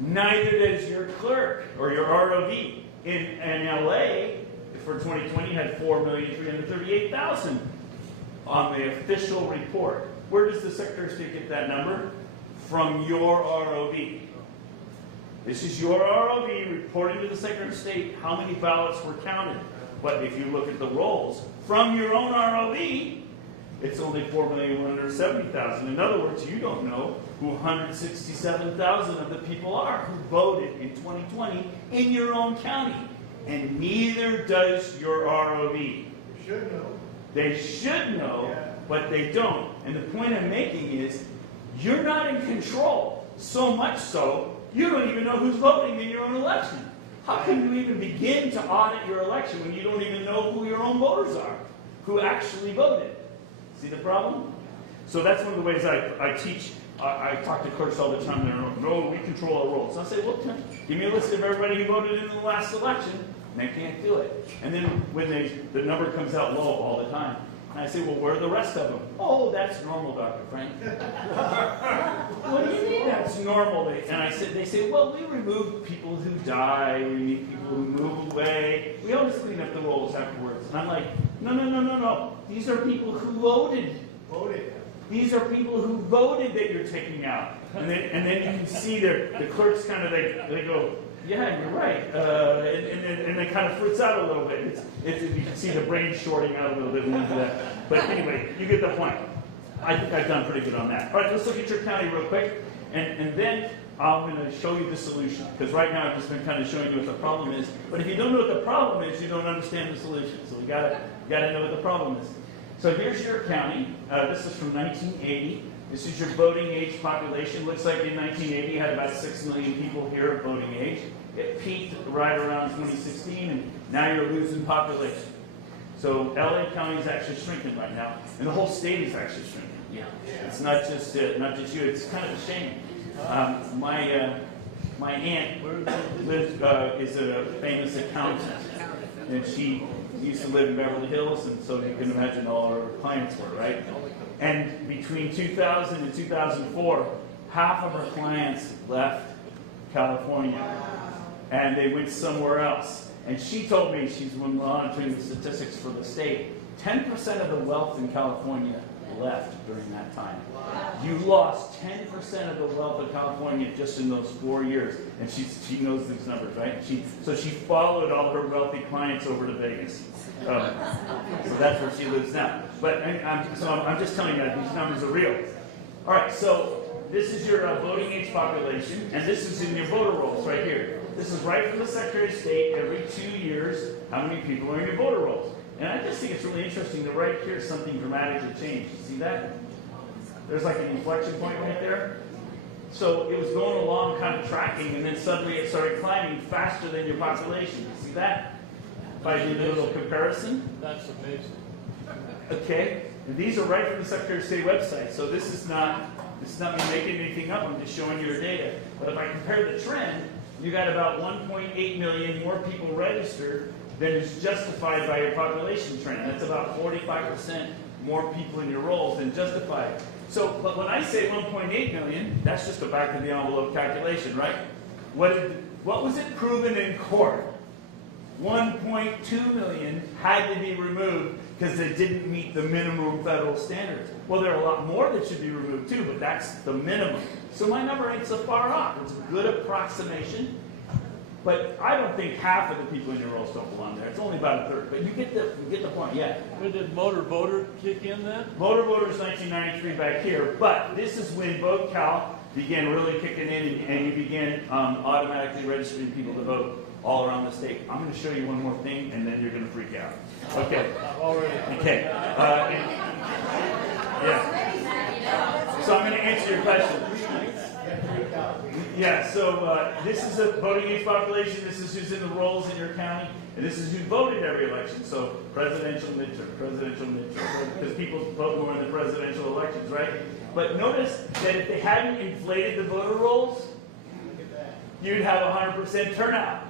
Neither does your clerk or your ROV. In LA, for 2020, had 4,338,000 on the official report. Where does the Secretary of State get that number? From your ROV. This is your ROV reporting to the Secretary of State how many ballots were counted. But if you look at the rolls from your own ROV, it's only 4,170,000. In other words, you don't know who 167,000 of the people are who voted in 2020 in your own county. And neither does your ROV. They should know. They should know, but they don't. And the point I'm making is, you're not in control. So much so, you don't even know who's voting in your own election. How can you even begin to audit your election when you don't even know who your own voters are, who actually voted? See the problem? So that's one of the ways I teach. I talk to clerks all the time. They're, no, we control our rolls. I say, well, give me a list of everybody who voted in the last election. And they can't do it. And then when the number comes out low all the time, and I say, well, where are the rest of them? Oh, that's normal, Dr. Frank. What do you mean that's normal? They say, well, we remove people who die. We need people who move away. We always clean up the rolls afterwards. And I'm like, no. These are people who voted. These are people who voted that you're taking out. And then you can see the clerks kind of, they go, Yeah, you're right. And it kind of fruits out a little bit. You can see the brain shorting out a little bit when we do that. But anyway, you get the point. I think I've done pretty good on that. All right, let's look at your county real quick. And then I'm going to show you the solution. Because right now I've just been kind of showing you what the problem is. But if you don't know what the problem is, you don't understand the solution. So we gotta know what the problem is. So here's your county. This is from 1980. This is your voting age population. Looks like in 1980 you had about 6 million people here of voting age. It peaked right around 2016, and now you're losing population. So LA County is actually shrinking right now, and the whole state is actually shrinking. Yeah. It's not just you. It's kind of a shame. My aunt is a famous accountant, and she used to live in Beverly Hills, and so you can imagine all her clients were, right? And between 2000 and 2004, half of her clients left California, and they went somewhere else. And she told me, she's monitoring the statistics for the state, 10% of the wealth in California left during that time. You lost 10% of the wealth of California just in those 4 years. And she knows these numbers, right? So she followed all her wealthy clients over to Vegas. So that's where she lives now. But I'm just telling you that these numbers are real. All right, so this is your voting age population, and this is in your voter rolls right here. This is right from the Secretary of State. Every 2 years, how many people are in your voter rolls? And I just think it's really interesting that right here something dramatically changed. You see that? There's like an inflection point right there. So it was going along kind of tracking, and then suddenly it started climbing faster than your population. You see that? If I do a little comparison. That's amazing. Okay. And these are right from the Secretary of State website. So this is not me making anything up. I'm just showing you your data. But if I compare the trend, you got about 1.8 million more people registered than is justified by your population trend. That's about 45% more people in your rolls than justified. So, but when I say 1.8 million, that's just a back of the envelope calculation, right? What was it proven in court? 1.2 million had to be removed because they didn't meet the minimum federal standards. Well, there are a lot more that should be removed too, but that's the minimum. So my number ain't so far off. It's a good approximation. But I don't think half of the people in your rolls don't belong there. It's only about a third. But you get the point, yeah. When did motor voter kick in then? Motor voter is 1993 back here. But this is when Vote Cal began really kicking in, and you began automatically registering people to vote all around the state. I'm going to show you one more thing, and then you're going to freak out. Okay. Okay. Yeah. So I'm going to answer your question. Yeah, so this is a voting age population. This is who's in the rolls in your county. And this is who voted every election. So presidential, midterm, because people vote more in the presidential elections, right? But notice that if they hadn't inflated the voter rolls, you'd have 100% turnout.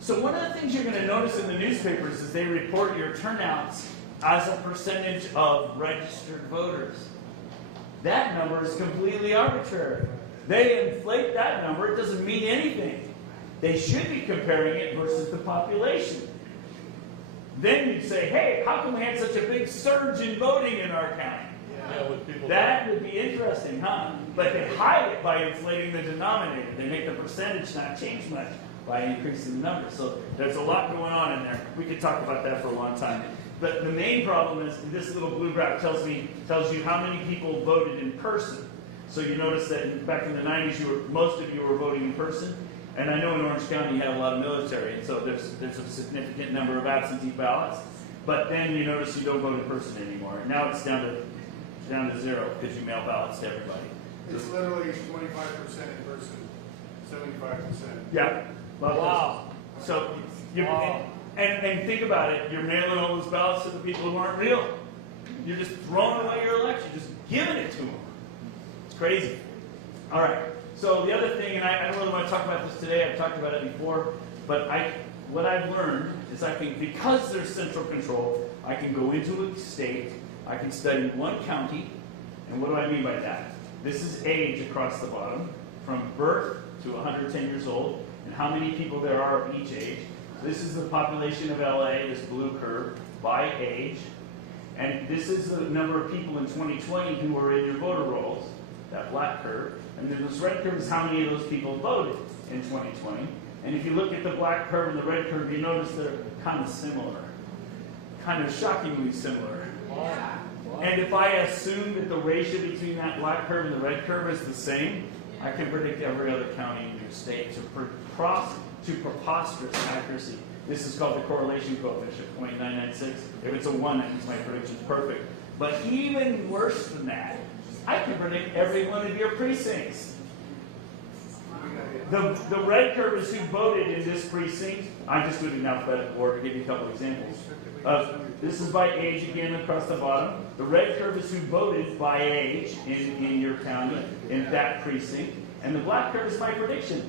So one of the things you're going to notice in the newspapers is they report your turnouts as a percentage of registered voters. That number is completely arbitrary. They inflate that number. It doesn't mean anything. They should be comparing it versus the population. Then you'd say, hey, how come we had such a big surge in voting in our county? That would be interesting, huh? But they hide it by inflating the denominator. They make the percentage not change much by increasing the number. So there's a lot going on in there. We could talk about that for a long time. But the main problem is this little blue graph tells you how many people voted in person. So you notice that back in the 90s, most of you were voting in person. And I know in Orange County you have a lot of military, and so there's a significant number of absentee ballots. But then you notice you don't vote in person anymore. Now it's down to zero because you mail ballots to everybody. It's literally 25% in person, 75%. Yeah. Wow. So and think about it. You're mailing all those ballots to the people who aren't real. You're just throwing away your election, just giving it to them. It's crazy. All right. So the other thing, and I don't really want to talk about this today. I've talked about it before, but what I've learned is I think because there's central control, I can go into a state, I can study one county, and what do I mean by that? This is age across the bottom, from birth to 110 years old, and how many people there are of each age. This is the population of LA, this blue curve, by age. And this is the number of people in 2020 who were in your voter rolls, that black curve. And then this red curve is how many of those people voted in 2020. And if you look at the black curve and the red curve, you notice they're kind of similar. Kind of shockingly similar. And if I assume that the ratio between that black curve and the red curve is the same, I can predict every other county in your state to preposterous accuracy. This is called the correlation coefficient, 0.996. If it's a 1, that means my prediction's perfect. But even worse than that, I can predict every one of your precincts. The red curve is who voted in this precinct. I'm just doing it in alphabetical order to give you a couple examples. This is by age again across the bottom. The red curve is who voted by age in your county, in that precinct. And the black curve is my prediction.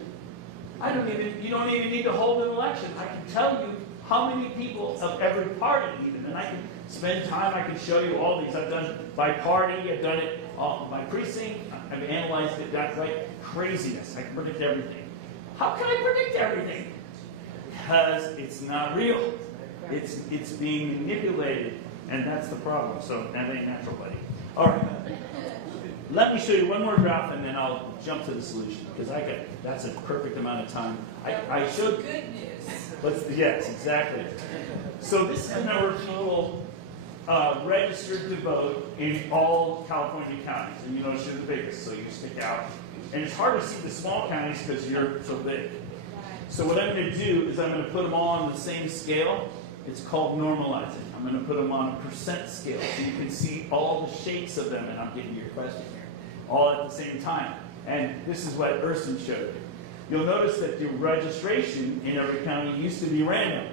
You don't even need to hold an election. I can tell you how many people of every party even. And I can spend time, I can show you all these. I've done by party, I've done it by precinct, I've analyzed it, that's like craziness. I can predict everything. How can I predict everything? Because it's not real. It's being manipulated, and that's the problem. So that ain't natural, buddy. All right. Let me show you one more graph, and then I'll jump to the solution, because that's a perfect amount of time. I showed good news. Yes, exactly. So this is the number of people registered to vote in all California counties, and you notice you're the biggest, so you stick out. And it's hard to see the small counties because you're so big. So what I'm going to do is I'm going to put them all on the same scale. It's called normalizing. I'm going to put them on a percent scale so you can see all the shapes of them, and I'm getting to your question here, all at the same time. And this is what Urson showed. You'll notice that the registration in every county used to be random.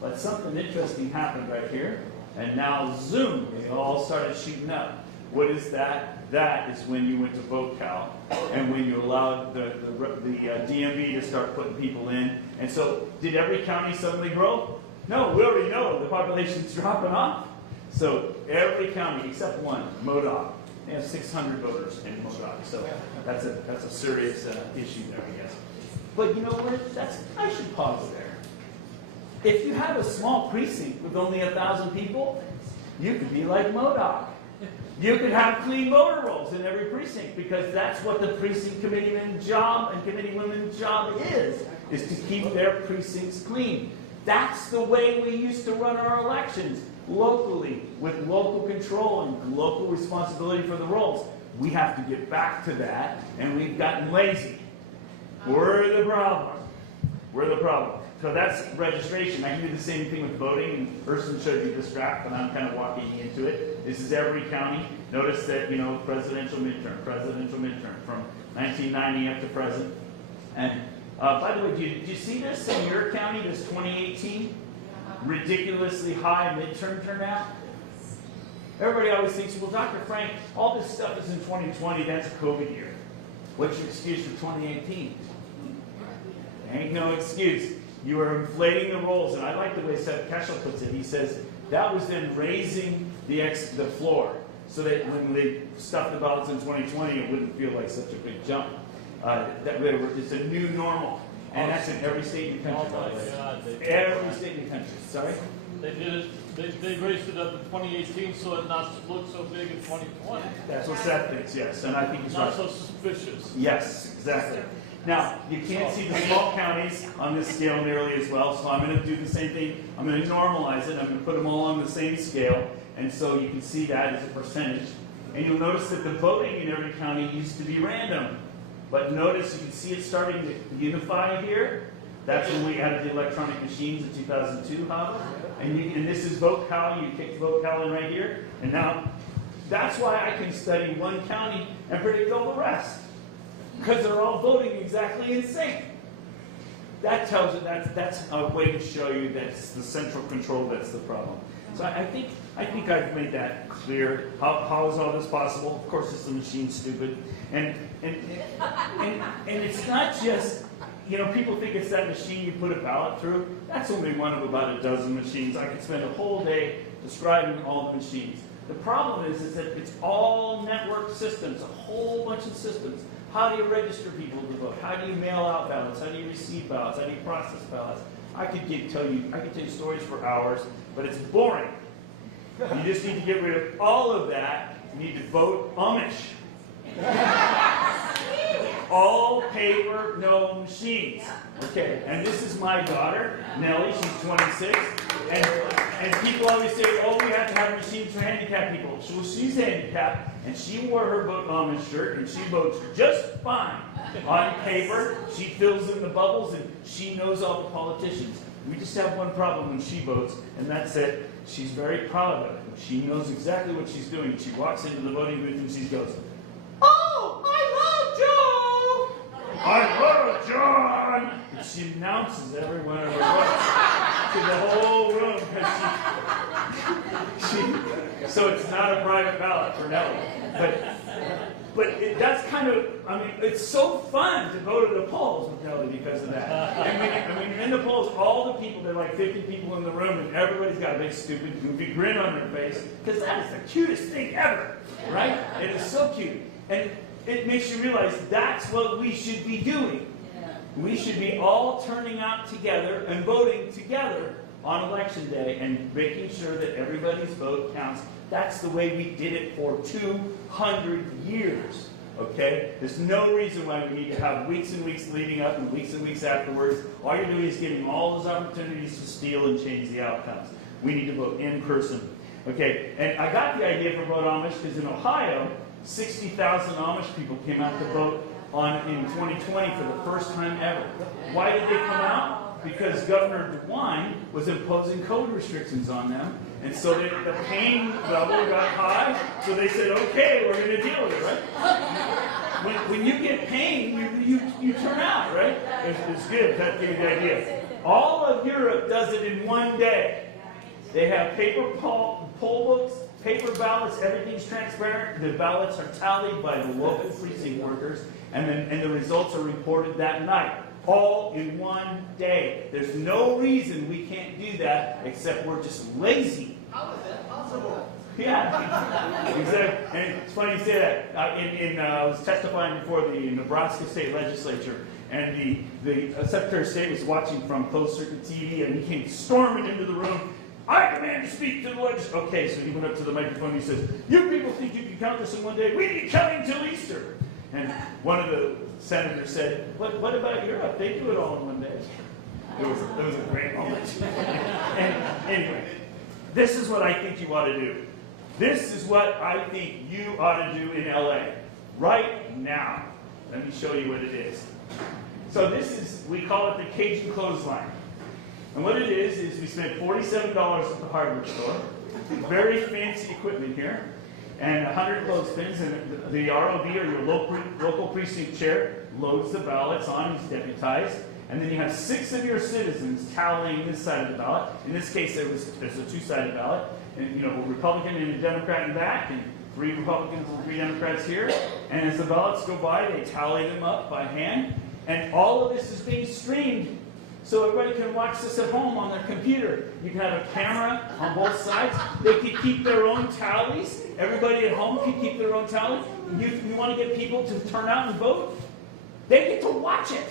But something interesting happened right here, and now zoom, they all started shooting up. What is that? That is when you went to VoteCal, and when you allowed the DMV to start putting people in. And so, did every county suddenly grow? No, we already know the population's dropping off. So every county except one, Modoc, they have 600 voters in Modoc. So that's a serious issue there, I guess. But you know what? I should pause there. If you have a small precinct with only 1,000 people, you could be like Modoc. You could have clean voter rolls in every precinct, because that's what the precinct committeeman's job and committeewoman's job is to keep their precincts clean. That's the way we used to run our elections, locally, with local control and local responsibility for the rolls. We have to get back to that, and we've gotten lazy. We're the problem. We're the problem. So that's registration. I can do the same thing with voting, and Urson showed you this graph, and I'm kind of walking into it. This is every county. Notice that, presidential midterm, from 1990 up to present. And by the way, did you see this in your county, this 2018? Ridiculously high midterm turnout? Everybody always thinks, well, Dr. Frank, all this stuff is in 2020, that's a COVID year. What's your excuse for 2018? There ain't no excuse. You are inflating the rolls, and I like the way Sept puts it. He says that was then raising the floor, so that when they stuffed the ballots in 2020, it wouldn't feel like such a big jump. It's a new normal, and that's in every state in the country. Oh my God! Every state in the country. Sorry. They did it. They raised it up in 2018, so it not look so big in 2020. That's what Sept thinks. Yes, and I think he's right. Not so suspicious. Yes, exactly. Now, you can't see the small counties on this scale nearly as well, so I'm going to do the same thing. I'm going to normalize it. I'm going to put them all on the same scale, and so you can see that as a percentage. And you'll notice that the voting in every county used to be random. But notice, you can see it starting to unify here. That's when we added the electronic machines in 2002, huh? And this is VoteCal. You kicked VoteCal in right here. And now, that's why I can study one county and predict all the rest. Because they're all voting exactly in sync. That tells you that's a way to show you that it's the central control that's the problem. So I think I've made that clear. How is all this possible? Of course, it's the machine's stupid, and it's not just people think it's that machine you put a ballot through. That's only one of about a dozen machines. I could spend a whole day describing all the machines. The problem is that it's all network systems, a whole bunch of systems. How do you register people to vote? How do you mail out ballots? How do you receive ballots? How do you process ballots? I could tell you stories for hours, but it's boring. You just need to get rid of all of that. You need to vote Amish. all paper, no machines. Okay, and this is my daughter, Nellie, she's 26, and people always say, oh, we have to have machines for handicapped people. So she's handicapped, and she wore her Vote Amish shirt, and she votes just fine on paper. She fills in the bubbles, and she knows all the politicians. We just have one problem when she votes, and that's it. She's very proud of it. She knows exactly what she's doing. She walks into the voting booth, and she goes, oh, I love John! And she announces every one of her votes to the whole room because so it's not a private ballot for Nellie. But that's kind of, I mean, it's so fun to go to the polls with Nellie because of that. And when you're in the polls, all the people, there are like 50 people in the room, and everybody's got a big, stupid, goofy grin on their face because that is the cutest thing ever, right? It is so cute. And it makes you realize that's what we should be doing. We should be all turning out together and voting together on election day and making sure that everybody's vote counts. That's the way we did it for 200 years. Okay? There's no reason why we need to have weeks and weeks leading up and weeks afterwards. All you're doing is getting all those opportunities to steal and change the outcomes. We need to vote in person. Okay? And I got the idea for Vote Amish because in Ohio, 60,000 Amish people came out to vote in 2020 for the first time ever. Why did they come out? Because Governor DeWine was imposing code restrictions on them, and so the pain level got high, so they said, okay, we're going to deal with it, right? When you get pain, you turn out, right? It's good, that gave you the idea. All of Europe does it in one day. They have paper poll books, paper ballots, everything's transparent. The ballots are tallied by the local precinct workers, and the results are reported that night. All in one day. There's no reason we can't do that except we're just lazy. How is that possible? Yeah, exactly. And it's funny you say that. I was testifying before the Nebraska State Legislature, and the Secretary of State was watching from closed circuit TV, and he came storming into the room. I demand to speak to the legislature. Okay, so he went up to the microphone and he says, you people think you can count this in one day? We need counting till Easter. And one of the senators said, what about Europe? They do it all in one day. It was a great moment. And anyway, this is what I think you ought to do. This is what I think you ought to do in LA right now. Let me show you what it is. So this is, we call it the Cajun clothesline. And what it is we spent $47 at the hardware store, very fancy equipment here, and 100 clothespins, and the ROB, or your local precinct chair, loads the ballots on, he's deputized, and then you have 6 of your citizens tallying this side of the ballot. In this case, there's a 2-sided ballot, and a Republican and a Democrat in back, and 3 Republicans and 3 Democrats here, and as the ballots go by, they tally them up by hand, and all of this is being streamed. So everybody can watch this at home on their computer. You can have a camera on both sides. They can keep their own tallies. Everybody at home can keep their own tallies. You want to get people to turn out and vote? They get to watch it.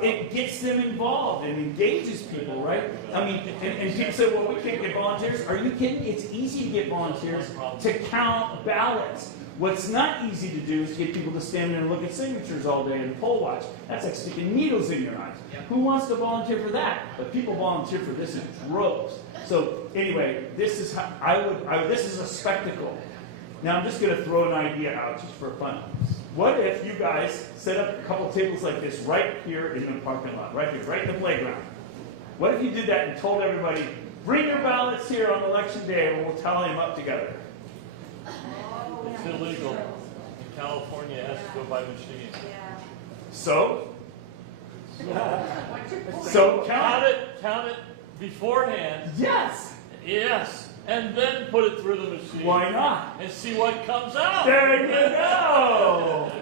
It gets them involved and engages people, right? I mean, and people say, well, we can't get volunteers. Are you kidding? It's easy to get volunteers to count ballots. What's not easy to do is get people to stand there and look at signatures all day and poll watch. That's like sticking needles in your eyes. Who wants to volunteer for that? But people volunteer for this in droves. So anyway, this is how this is a spectacle. Now I'm just going to throw an idea out just for fun. What if you guys set up a couple tables like this right here in the parking lot, right here, right in the playground? What if you did that and told everybody, bring your ballots here on election day and we'll tally them up together? It's illegal. In California, it has to go by machine. So count it beforehand. Yes. Yes. And then put it through the machine. Why not? And see what comes out. There you go.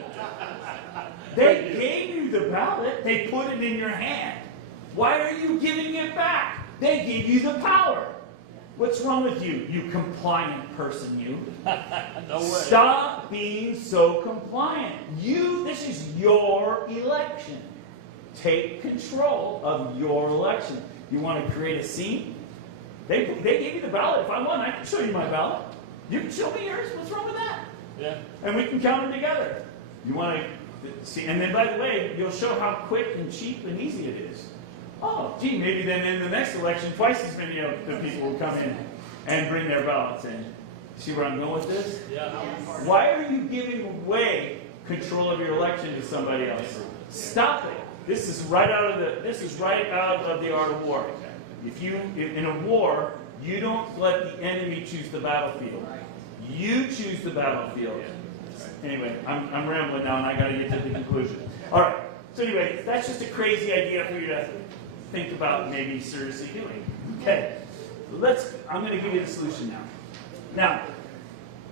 They gave you the ballot. They put it in your hand. Why are you giving it back? They gave you the power. What's wrong with you, you compliant person, you? No way. Stop being so compliant. This is your election. Take control of your election. You want to create a scene? They gave you the ballot. If I want, I can show you my ballot. You can show me yours. What's wrong with that? Yeah. And we can count them together. You want to See, and then by the way, you'll show how quick and cheap and easy it is. Oh, gee, maybe then in the next election, twice as many of the people will come in and bring their ballots in. See where I'm going with this? Yeah. Why are you giving away control of your election to somebody else? Stop it. This is right out of the art of war. In a war, you don't let the enemy choose the battlefield. You choose the battlefield. Anyway, I'm rambling now, and I got to get to the conclusion. All right. So anyway, that's just a crazy idea for you to think about maybe seriously doing. Okay. I'm going to give you the solution now. Now,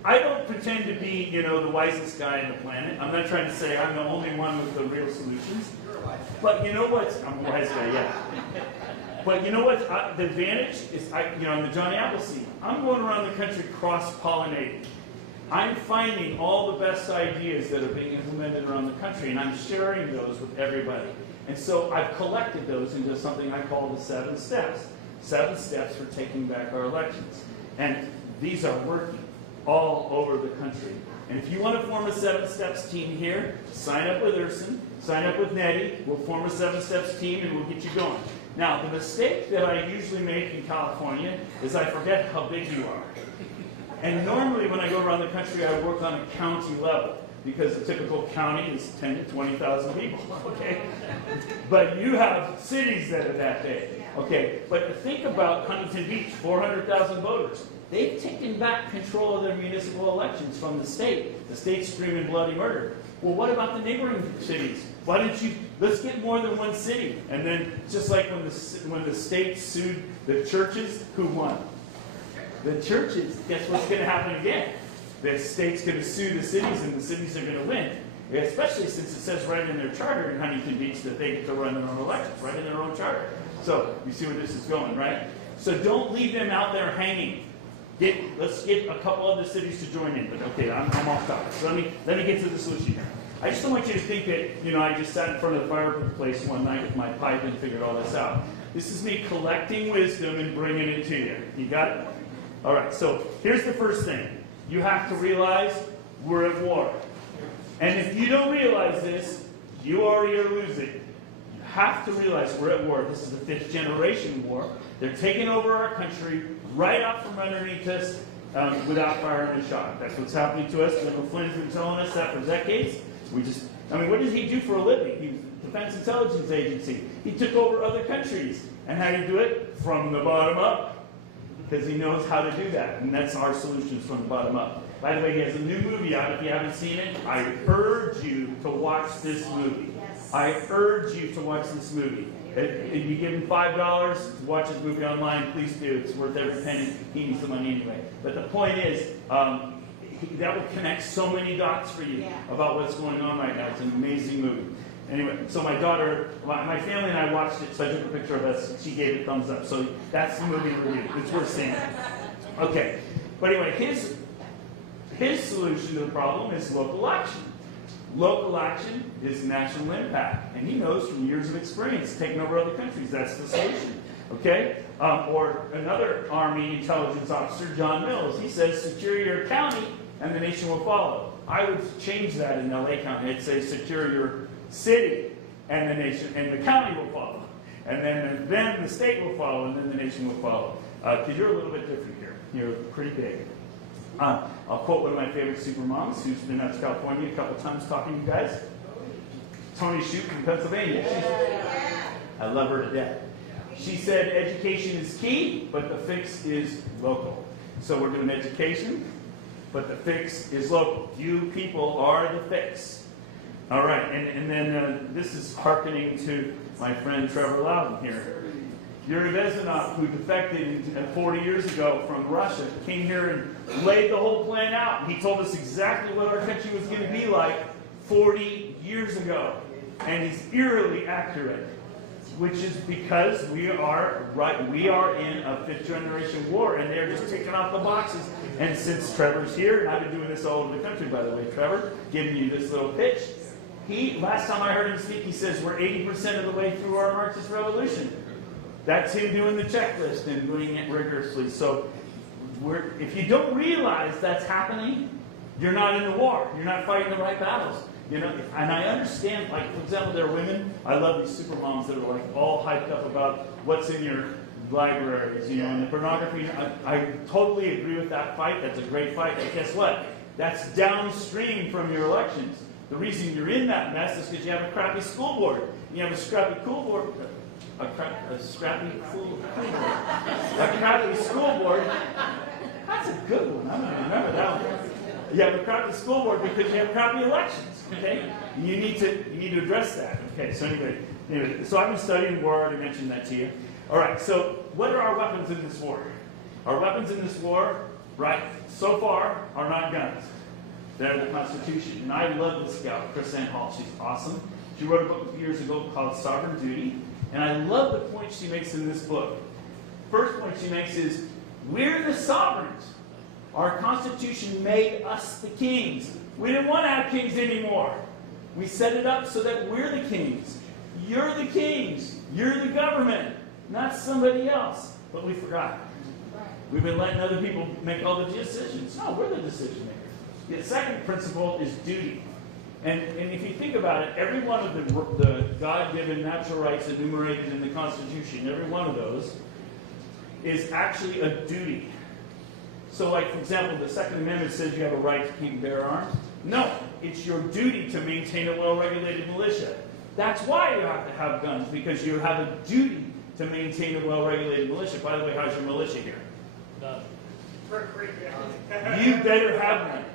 I don't pretend to be, the wisest guy on the planet. I'm not trying to say I'm the only one with the real solutions. But you know what? I'm a wise guy, yeah. But you know what? The advantage is, I'm the Johnny Appleseed. I'm going around the country cross-pollinating. I'm finding all the best ideas that are being implemented around the country, and I'm sharing those with everybody. And so I've collected those into something I call the 7 steps. 7 steps for taking back our elections. And these are working all over the country. And if you want to form a 7 steps team here, sign up with Urson, sign up with Nettie, we'll form a 7 steps team and we'll get you going. Now, the mistake that I usually make in California is I forget how big you are. And normally when I go around the country, I work on a county level, because a typical county is 10 to 20,000 people, okay? But you have cities that are that big, okay? But think about Huntington Beach, 400,000 voters. They've taken back control of their municipal elections from the state. The state's screaming bloody murder. Well, what about the neighboring cities? Why don't you, let's get more than one city. And then, just like when the state sued the churches, who won? The churches. Guess what's going to happen again? The state's going to sue the cities, and the cities are going to win. Especially since it says right in their charter in Huntington Beach that they get to run their own elections, right in their own charter. So, you see where this is going, right? So don't leave them out there hanging. Let's get a couple other cities to join in. But okay, I'm off topic. So let me get to the solution here. I just don't want you to think that, I just sat in front of the fireplace one night with my pipe and figured all this out. This is me collecting wisdom and bringing it to you. You got it? All right, so here's the first thing. You have to realize we're at war. And if you don't realize this, you already are losing. You have to realize we're at war. This is a 5th generation war. They're taking over our country right out from underneath us without firing a shot. That's what's happening to us. General Flynn's been telling us that for decades. What did he do for a living? He was Defense Intelligence Agency. He took over other countries. And how do you do it? From the bottom up. Because he knows how to do that. And that's our solutions from the bottom up. By the way, he has a new movie out. If you haven't seen it, I urge you to watch this movie. I urge you to watch this movie. If you give him $5 to watch this movie online, please do. It's worth every penny. He needs the money anyway. But the point is, that will connect so many dots for you about what's going on right now. It's an amazing movie. Anyway, so my daughter, my family and I watched it, so I took a picture of us. She gave it thumbs up. So that's the movie review. It's worth seeing. Okay. But anyway, his solution to the problem is local action. Local action is national impact. And he knows from years of experience taking over other countries. That's the solution. Okay? Or another Army intelligence officer, John Mills, he says, secure your county and the nation will follow. I would change that in LA County. I'd say secure your city and the nation, and the county will follow. And then the state will follow, and then the nation will follow. Because you're a little bit different here. You're pretty big. I'll quote one of my favorite supermoms who's been out to California a couple times talking to you guys. Tony Shute from Pennsylvania. I love her to death. She said education is key, but the fix is local. So we're doing education, but the fix is local. You people are the fix. All right, and then this is hearkening to my friend Trevor Loudon here. Yuri Bezmenov, who defected 40 years ago from Russia, came here and laid the whole plan out. He told us exactly what our country was going to be like 40 years ago. And he's eerily accurate, which is because we are in a 5th generation war, and they're just ticking off the boxes. And since Trevor's here, and I've been doing this all over the country, by the way, Trevor, giving you this little pitch, last time I heard him speak, he says we're 80% of the way through our Marxist revolution. That's him doing the checklist and doing it rigorously. So if you don't realize that's happening, you're not in the war. You're not fighting the right battles. You know, and I understand, like, for example, there are women, I love these super moms that are like all hyped up about what's in your libraries, you know, and the pornography. I totally agree with that fight. That's a great fight. But guess what? That's downstream from your elections. The reason you're in that mess is because you have a crappy school board. You have a scrappy school board. A crappy school board. That's a good one. I'm going to remember that one. You have a crappy school board because you have crappy elections. Okay, you need to address that. Okay, so anyway, so I've been studying war. I already mentioned that to you. All right. So what are our weapons in this war? Our weapons in this war, right, so far, are not guns. They're the Constitution. And I love this gal, Chris Ann Hall. She's awesome. She wrote a book a few years ago called Sovereign Duty. And I love the point she makes in this book. First point she makes is, we're the sovereigns. Our Constitution made us the kings. We didn't want to have kings anymore. We set it up so that we're the kings. You're the kings. You're the government, not somebody else. But we forgot. We've been letting other people make all the decisions. No, we're the decision makers. The second principle is duty. And if you think about it, every one of the God-given natural rights enumerated in the Constitution, every one of those, is actually a duty. So like, for example, the Second Amendment says you have a right to keep and bear arms. No, it's your duty to maintain a well-regulated militia. That's why you have to have guns, because you have a duty to maintain a well-regulated militia. By the way, how's your militia here? None. You better have one.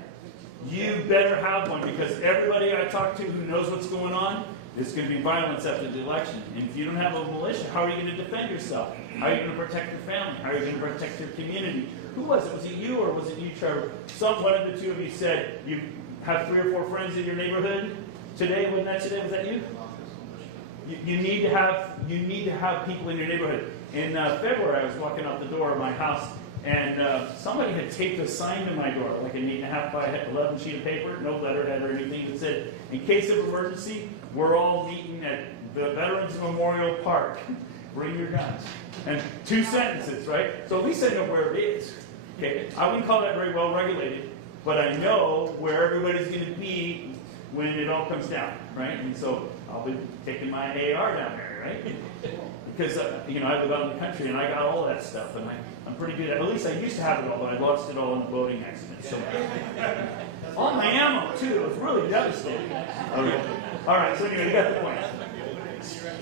You better have one, because everybody I talk to who knows what's going on, there's going to be violence after the election. And if you don't have a militia, how are you going to defend yourself? How are you going to protect your family? How are you going to protect your community? Who was it? Was it you or was it you, Trevor? One of the two of you said you have 3 or 4 friends in your neighborhood today. Wasn't that today? Was that you? You need to have people in your neighborhood. In February, I was walking out the door of my house, and somebody had taped a sign to my door, like an 8.5 by 11 sheet of paper, no letterhead or anything, that said, "In case of emergency, we're all meeting at the Veterans Memorial Park. Bring your guns." And 2 sentences, right? So at least I know where it is. Okay, I wouldn't call that very well regulated, but I know where everybody's going to be when it all comes down, right? And so I'll be taking my AR down there, right? Because I live out in the country and I got all that stuff, and I'm pretty good at least I used to have it all, but I lost it all in a boating accident. So all my ammo too. It was really devastating. Okay. All right. So anyway, you got the point.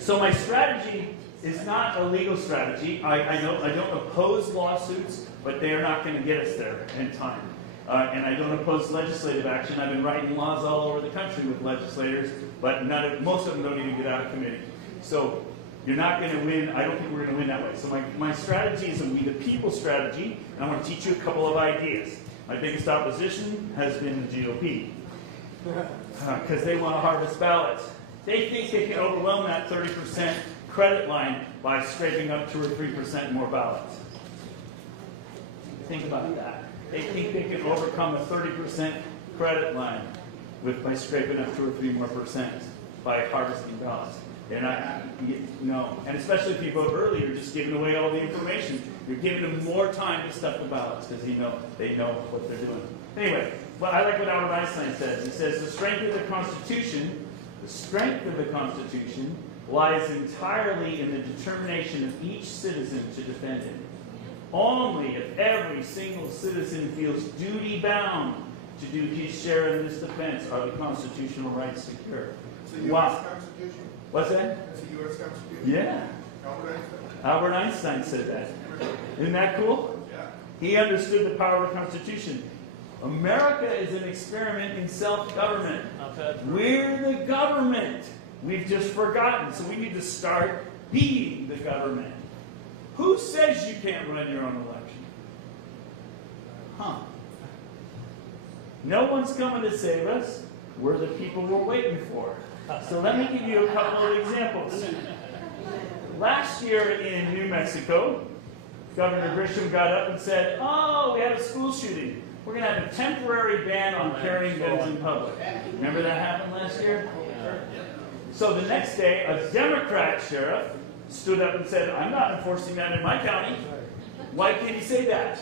So my strategy is not a legal strategy. I don't oppose lawsuits, but they are not going to get us there in time. And I don't oppose legislative action. I've been writing laws all over the country with legislators, but most of them don't even get out of committee. So you're not going to win. I don't think we're going to win that way. So my strategy is a We the People strategy, and I want to teach you a couple of ideas. My biggest opposition has been the GOP, because they want to harvest ballots. They think they can overwhelm that 30% credit line by scraping up 2 or 3% more ballots. Think about that. They think they can overcome a 30% credit line by scraping up 2 or 3 more percent by harvesting ballots. They're not, no. And especially if you vote early, you're just giving away all the information. You're giving them more time to stuff the ballots because they know what they're doing. Anyway, well, I like what Albert Einstein says. He says the strength of the Constitution lies entirely in the determination of each citizen to defend it. Only if every single citizen feels duty-bound to do his share in this defense are the constitutional rights secure. It's a U.S. Constitution? What's that? It's a U.S. Constitution? Yeah. Albert Einstein said that. Isn't that cool? Yeah. He understood the power of the Constitution. America is an experiment in self-government. We're the government. We've just forgotten, so we need to start being the government. Who says you can't run your own election? Huh. No one's coming to save us. We're the people we're waiting for. So let me give you a couple of examples. Last year in New Mexico, Governor Grisham got up and said, "Oh, we had a school shooting. We're going to have a temporary ban on carrying guns in public." Remember that happened last year? So the next day, a Democrat sheriff stood up and said, "I'm not enforcing that in my county." Why can't he say that?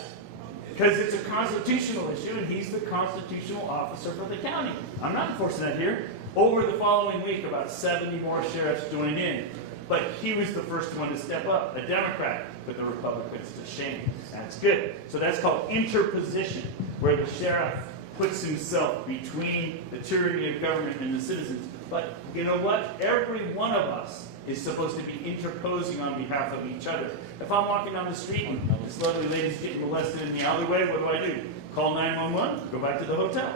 Because it's a constitutional issue and he's the constitutional officer for the county. I'm not enforcing that here. Over the following week, about 70 more sheriffs joined in. But he was the first one to step up, a Democrat, put the Republicans to shame. That's good. So that's called interposition, where the sheriff puts himself between the tyranny of government and the citizens. But you know what? Every one of us is supposed to be interposing on behalf of each other. If I'm walking down the street and this lovely lady's getting molested in the alleyway, what do? Call 911, go back to the hotel.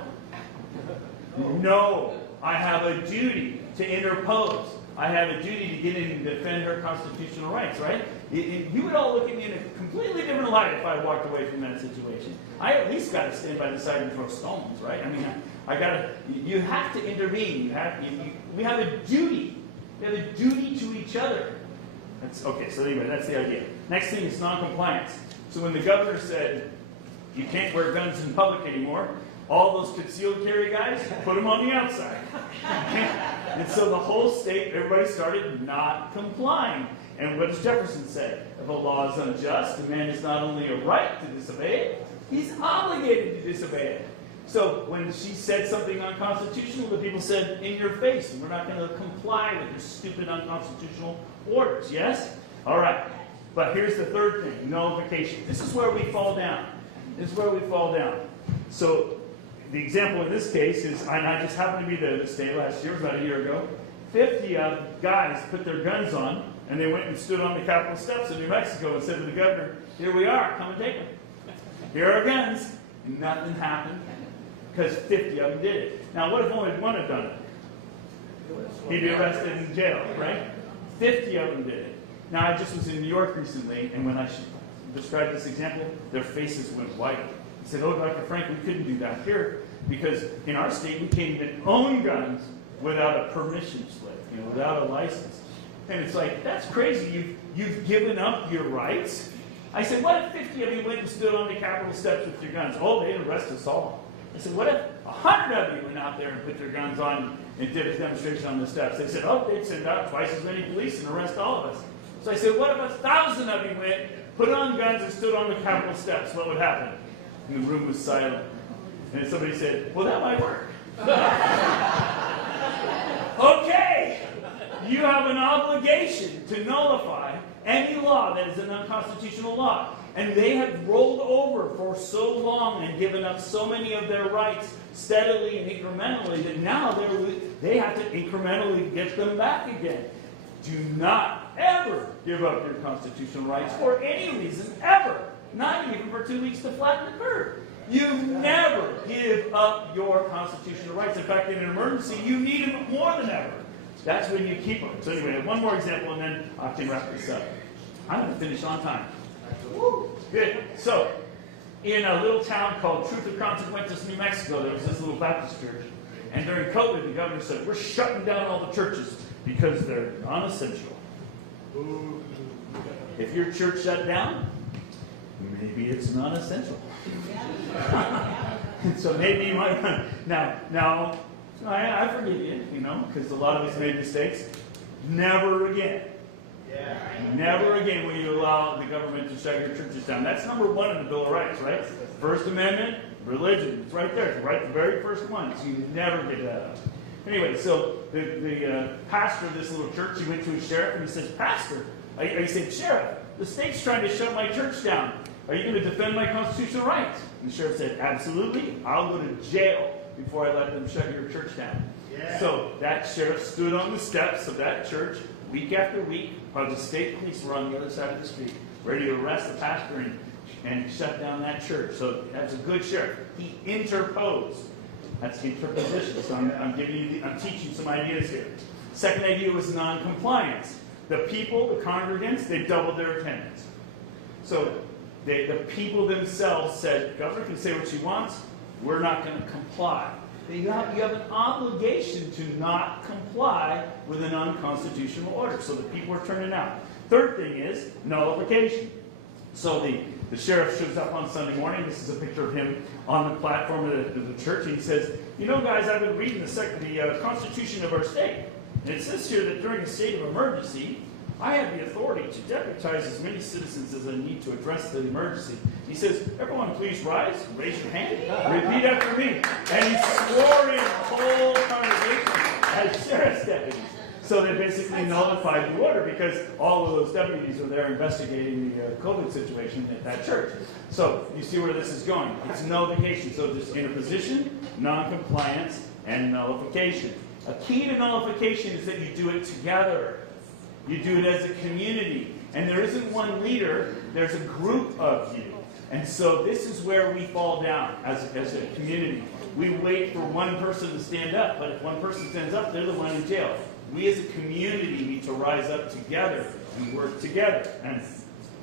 No, I have a duty to interpose. I have a duty to get in and defend her constitutional rights, right? You would all look at me in a completely different light if I walked away from that situation. I at least got to stand by the side and throw stones, right? I mean, you have to intervene. We have a duty. We have a duty to each other. Okay, so anyway, that's the idea. Next thing is noncompliance. So when the governor said, you can't wear guns in public anymore, all those concealed carry guys, put them on the outside. And so the whole state, everybody started not complying. And what does Jefferson say? If a law is unjust, a man has not only a right to disobey it, he's obligated to disobey it. So when she said something unconstitutional, the people said, in your face, we're not going to comply with your stupid unconstitutional orders, yes? All right. But here's the third thing, nullification. This is where we fall down. This is where we fall down. So the example in this case is, and I just happened to be there this day last year, about a year ago, 50 guys put their guns on, and they went and stood on the Capitol steps in New Mexico and said to the governor, here we are, come and take them. Here are our guns. And nothing happened, because 50 of them did it. Now, what if only one had done it? He'd be arrested and jailed, right? 50 of them did it. Now, I just was in New York recently, and when I described this example, their faces went white. He said, oh, Dr. Frank, we couldn't do that here, because in our state, we can't even own guns without a permission slip, without a license. And it's like, that's crazy. You've given up your rights? I said, what if 50 of you went and stood on the Capitol steps with your guns? Oh, they'd arrest us all. I said, what if 100 of you went out there and put their guns on and did a demonstration on the steps? They said, oh, they'd send out twice as many police and arrest all of us. So I said, what if 1,000 of you went, put on guns and stood on the Capitol steps? What would happen? And the room was silent. And somebody said, well, that might work. Okay, you have an obligation to nullify any law that is an unconstitutional law. And they have rolled over for so long and given up so many of their rights steadily and incrementally that now they have to incrementally get them back again. Do not ever give up your constitutional rights for any reason, ever. Not even for 2 weeks to flatten the curve. You never give up your constitutional rights. In fact, in an emergency, you need them more than ever. That's when you keep them. So anyway, one more example, and then I can wrap this up. I'm going to finish on time. Woo. Good. So, in a little town called Truth or Consequences, New Mexico, there was this little Baptist church. And during COVID, the governor said, we're shutting down all the churches because they're non-essential. If your church shut down, maybe it's non-essential. So maybe you might want now, I forgive you, because a lot of us made mistakes. Never again. Never again will you allow the government to shut your churches down. That's number 1 in the Bill of Rights, right? First Amendment, religion. It's right there. It's right, the very first one. So you never get that up. Anyway, so the pastor of this little church, he went to his sheriff and he says, Pastor, he said, Sheriff, the state's trying to shut my church down. Are you going to defend my constitutional rights? And the sheriff said, absolutely. I'll go to jail before I let them shut your church down. Yeah. So that sheriff stood on the steps of that church week after week while the state police were on the other side of the street, ready to arrest the pastor and shut down that church. So that's a good sheriff. He interposed. That's interposition. So I'm teaching some ideas here. Second idea was non-compliance. The people, the congregants, they doubled their attendance. So the people themselves said, governor can say what she wants, we're not going to comply. You have an obligation to not comply with an unconstitutional order. So the people are turning out. Third thing is nullification. So the sheriff shows up on Sunday morning. This is a picture of him on the platform of the church. And he says, guys, I've been reading the Constitution of our state. And it says here that during a state of emergency, I have the authority to deputize as many citizens as I need to address the emergency. He says, everyone please rise, raise your hand, repeat after me. And he swore in the whole congregation. as sheriff's deputies. So they basically nullified the order because all of those deputies were there investigating the COVID situation at that church. So you see where this is going. It's nullification. So there's interposition, non-compliance, and nullification. A key to nullification is that you do it together. You do it as a community. And there isn't one leader, there's a group of you. And so this is where we fall down as a community. We wait for one person to stand up, but if one person stands up, they're the one in jail. We as a community need to rise up together and work together. And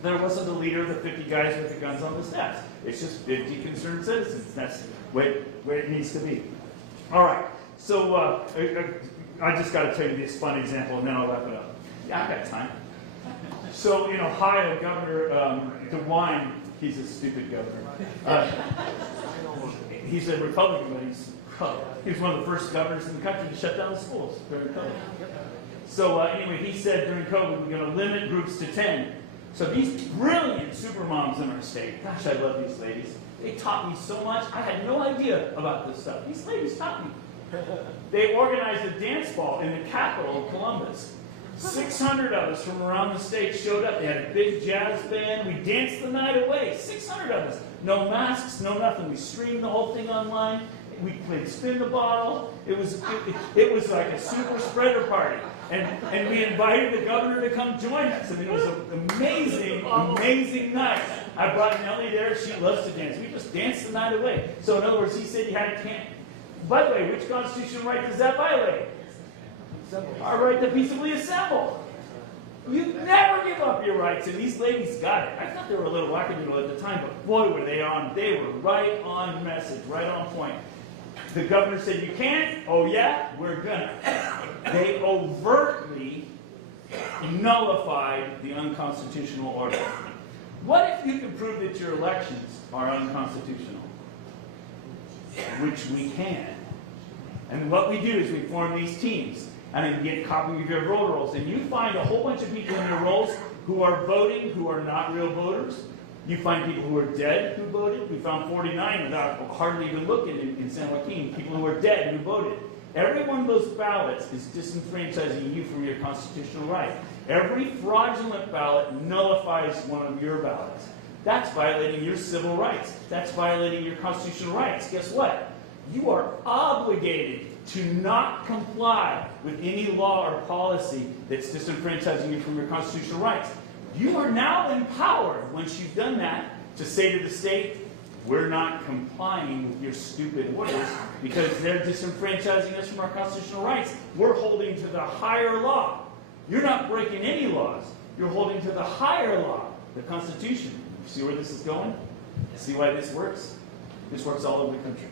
there wasn't a leader of the 50 guys with the guns on the steps. It's just 50 concerned citizens. That's where it needs to be. All right. So I just got to tell you this fun example, and then I'll wrap it up. Yeah, I got time. So in Ohio, Governor DeWine, he's a stupid governor. He's a Republican, but he was one of the first governors in the country to shut down the schools during COVID. So anyway, he said during COVID, we're going to limit groups to 10. So these brilliant super moms in our state, gosh, I love these ladies. They taught me so much. I had no idea about this stuff. These ladies taught me. They organized a dance ball in the capital of Columbus. 600 of us from around the state showed up. They had a big jazz band. We danced the night away. 600 of us. No masks, no nothing. We streamed the whole thing online. We played spin the bottle. It was like a super spreader party. And we invited the governor to come join us. I mean, it was an amazing, amazing night. I brought Nellie there. She loves to dance. We just danced the night away. So in other words, he said you had to camp. By the way, which constitutional right does that violate? Our right to peaceably assemble. You never give up your rights, and these ladies got it. I thought they were a little wackadoodle at the time, but boy, were they on. They were right on message, right on point. The governor said, you can't? Oh yeah? We're gonna. They overtly nullified the unconstitutional order. What if you can prove that your elections are unconstitutional? Which we can. And what we do is we form these teams. And then you get a copy of your voter rolls. And you find a whole bunch of people in your rolls who are voting, who are not real voters. You find people who are dead who voted. We found 49 without hardly even looking in San Joaquin. People who are dead who voted. Every one of those ballots is disenfranchising you from your constitutional right. Every fraudulent ballot nullifies one of your ballots. That's violating your civil rights. That's violating your constitutional rights. Guess what? You are obligated to not comply with any law or policy that's disenfranchising you from your constitutional rights. You are now empowered, once you've done that, to say to the state, we're not complying with your stupid orders because they're disenfranchising us from our constitutional rights. We're holding to the higher law. You're not breaking any laws. You're holding to the higher law, the Constitution. You see where this is going? See why this works? This works all over the country.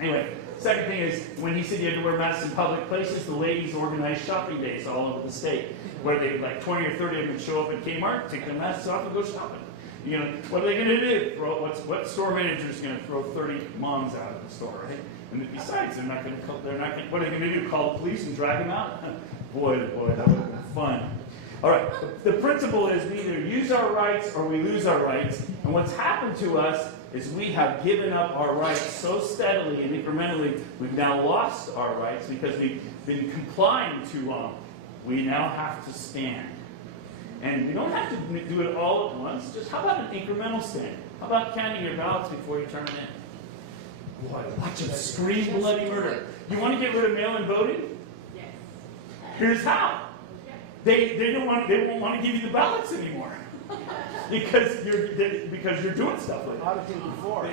Anyway, second thing is, when he said you had to wear masks in public places, the ladies organized shopping days all over the state, where they, like 20 or 30 of them would show up at Kmart, take their masks off and go shopping. You know, what are they going to do? What store manager is going to throw 30 moms out of the store, right? And besides, what are they going to do? Call the police and drag them out? boy, that would have been fun. All right, the principle is we either use our rights or we lose our rights. And what's happened to us is we have given up our rights so steadily and incrementally, we've now lost our rights because we've been complying too long. We now have to stand. And you don't have to do it all at once. Just how about an incremental stand? How about counting your ballots before you turn it in? Boy, watch them scream bloody murder. You want to get rid of mail-in voting? Yes. Here's how. They won't want to give you the ballots anymore. because you're doing stuff like that. Before.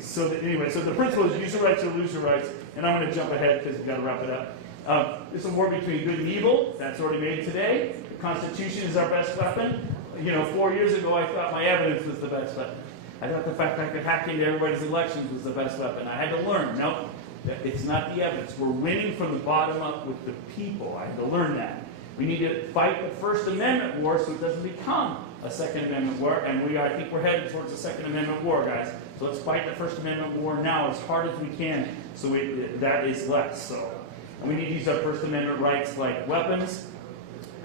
So the principle is use your rights or lose your rights. And I'm going to jump ahead because we've got to wrap it up. It's a war between good and evil. That's already made today. The Constitution is our best weapon. You know, 4 years ago I thought my evidence was the best weapon. I thought the fact I could hack into everybody's elections was the best weapon. I had to learn. No, it's not the evidence. We're winning from the bottom up with the people. I had to learn that. We need to fight the First Amendment war so it doesn't become a Second Amendment war. And I think we're headed towards a Second Amendment war, guys. So let's fight the First Amendment war now as hard as we can so that is less. And we need to use our First Amendment rights like weapons.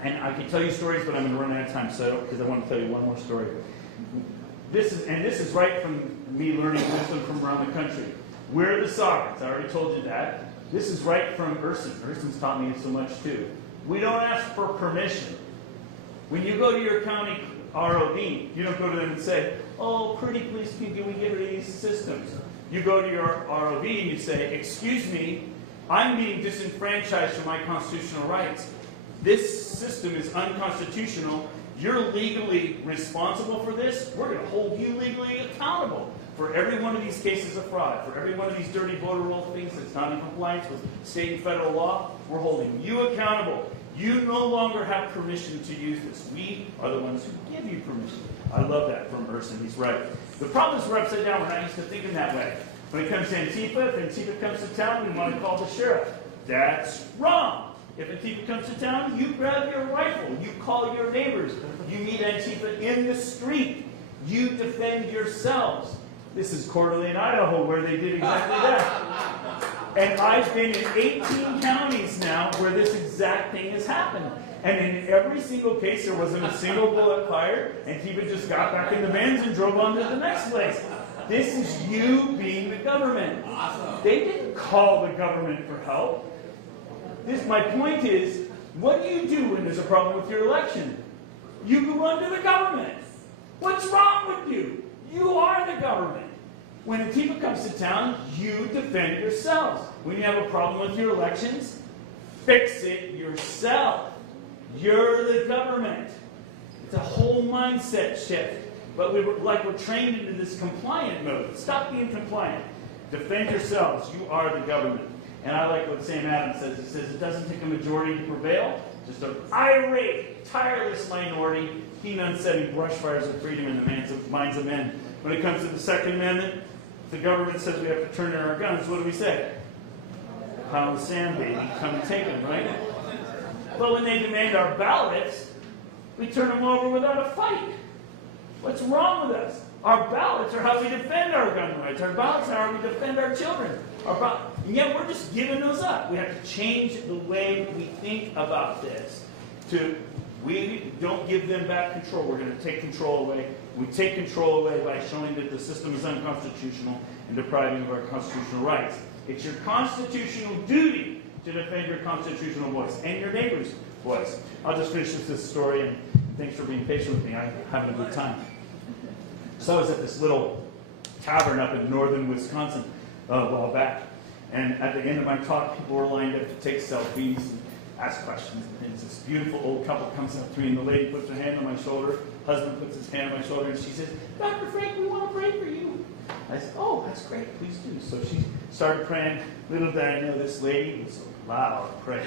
And I can tell you stories, but I'm going to run out of time because I want to tell you one more story. This is right from me learning wisdom from around the country. We're the sovereigns. I already told you that. This is right from Urson. Urson's taught me so much too. We don't ask for permission. When you go to your county ROV, you don't go to them and say, oh, pretty please, can we get rid of these systems? You go to your ROV and you say, excuse me, I'm being disenfranchised from my constitutional rights. This system is unconstitutional. You're legally responsible for this. We're going to hold you legally accountable for every one of these cases of fraud, for every one of these dirty voter roll things that's not in compliance with state and federal law. We're holding you accountable. You no longer have permission to use this. We are the ones who give you permission. I love that from Urson. He's right. The problem is we're upside down. We're not used to thinking that way. When it comes to Antifa, if Antifa comes to town, we want to call the sheriff. That's wrong. If Antifa comes to town, you grab your rifle. You call your neighbors. You meet Antifa in the street. You defend yourselves. This is Coeur d'Alene, Idaho, where they did exactly that. And I've been in 18 counties now where this exact thing has happened. And in every single case, there wasn't a single bullet fired. Antifa just got back in the vans and drove on to the next place. This is you being the government. They didn't call the government for help. My point is, what do you do when there's a problem with your election? You go run to the government. What's wrong with you? You are the government. When Antifa comes to town, you defend yourselves. When you have a problem with your elections, fix it yourself. You're the government. It's a whole mindset shift. But we're trained into this compliant mode. Stop being compliant. Defend yourselves. You are the government. And I like what Sam Adams says. He says, it doesn't take a majority to prevail, just an irate, tireless minority, keen on setting brush fires of freedom in the minds of men. When it comes to the Second Amendment, the government says we have to turn in our guns. What do we say? Pound the sand, baby. Come and take them, right? But when they demand our ballots, we turn them over without a fight. What's wrong with us? Our ballots are how we defend our gun rights. Our ballots are how we defend our children. And yet we're just giving those up. We have to change the way we think about this. We don't give them back control. We're going to take control away. We take control away by showing that the system is unconstitutional and depriving of our constitutional rights. It's your constitutional duty to defend your constitutional voice and your neighbor's voice. I'll just finish with this story, and thanks for being patient with me. I'm having a good time. So I was at this little tavern up in northern Wisconsin a while back, and at the end of my talk, people were lined up to take selfies and ask questions. And this beautiful old couple comes up to me, and the lady puts her hand on my shoulder, husband puts his hand on my shoulder, and she says, Dr. Frank, we want to pray for you. I said, oh, that's great, please do. So she started praying. Little did I know this lady was a loud prayer.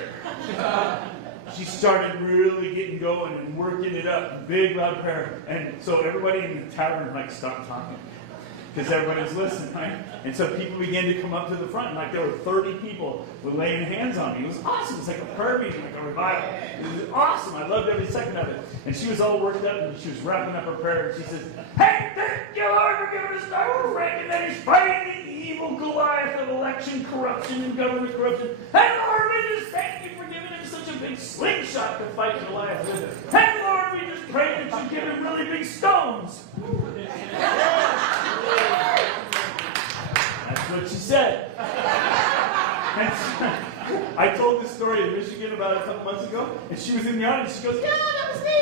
She started really getting going and working it up, big loud prayer. And so everybody in the tavern stopped talking because everybody was listening, right? And so people began to come up to the front, and there were 30 people with laying hands on me. It was awesome. It was like a prayer meeting, like a revival. It was awesome. I loved every second of it. And she was all worked up, and she was wrapping up her prayer, and she says, hey, thank you, Lord, for giving us Dr. Frank, and that he's fighting the evil Goliath of election corruption and government corruption. And Lord, we just thank you for giving him such a big slingshot to fight Goliath with. And Lord, we just pray that you give him really big stones. That's what she said. And I told this story in Michigan about a couple months ago, and she was in the audience. She goes, yeah, that was me.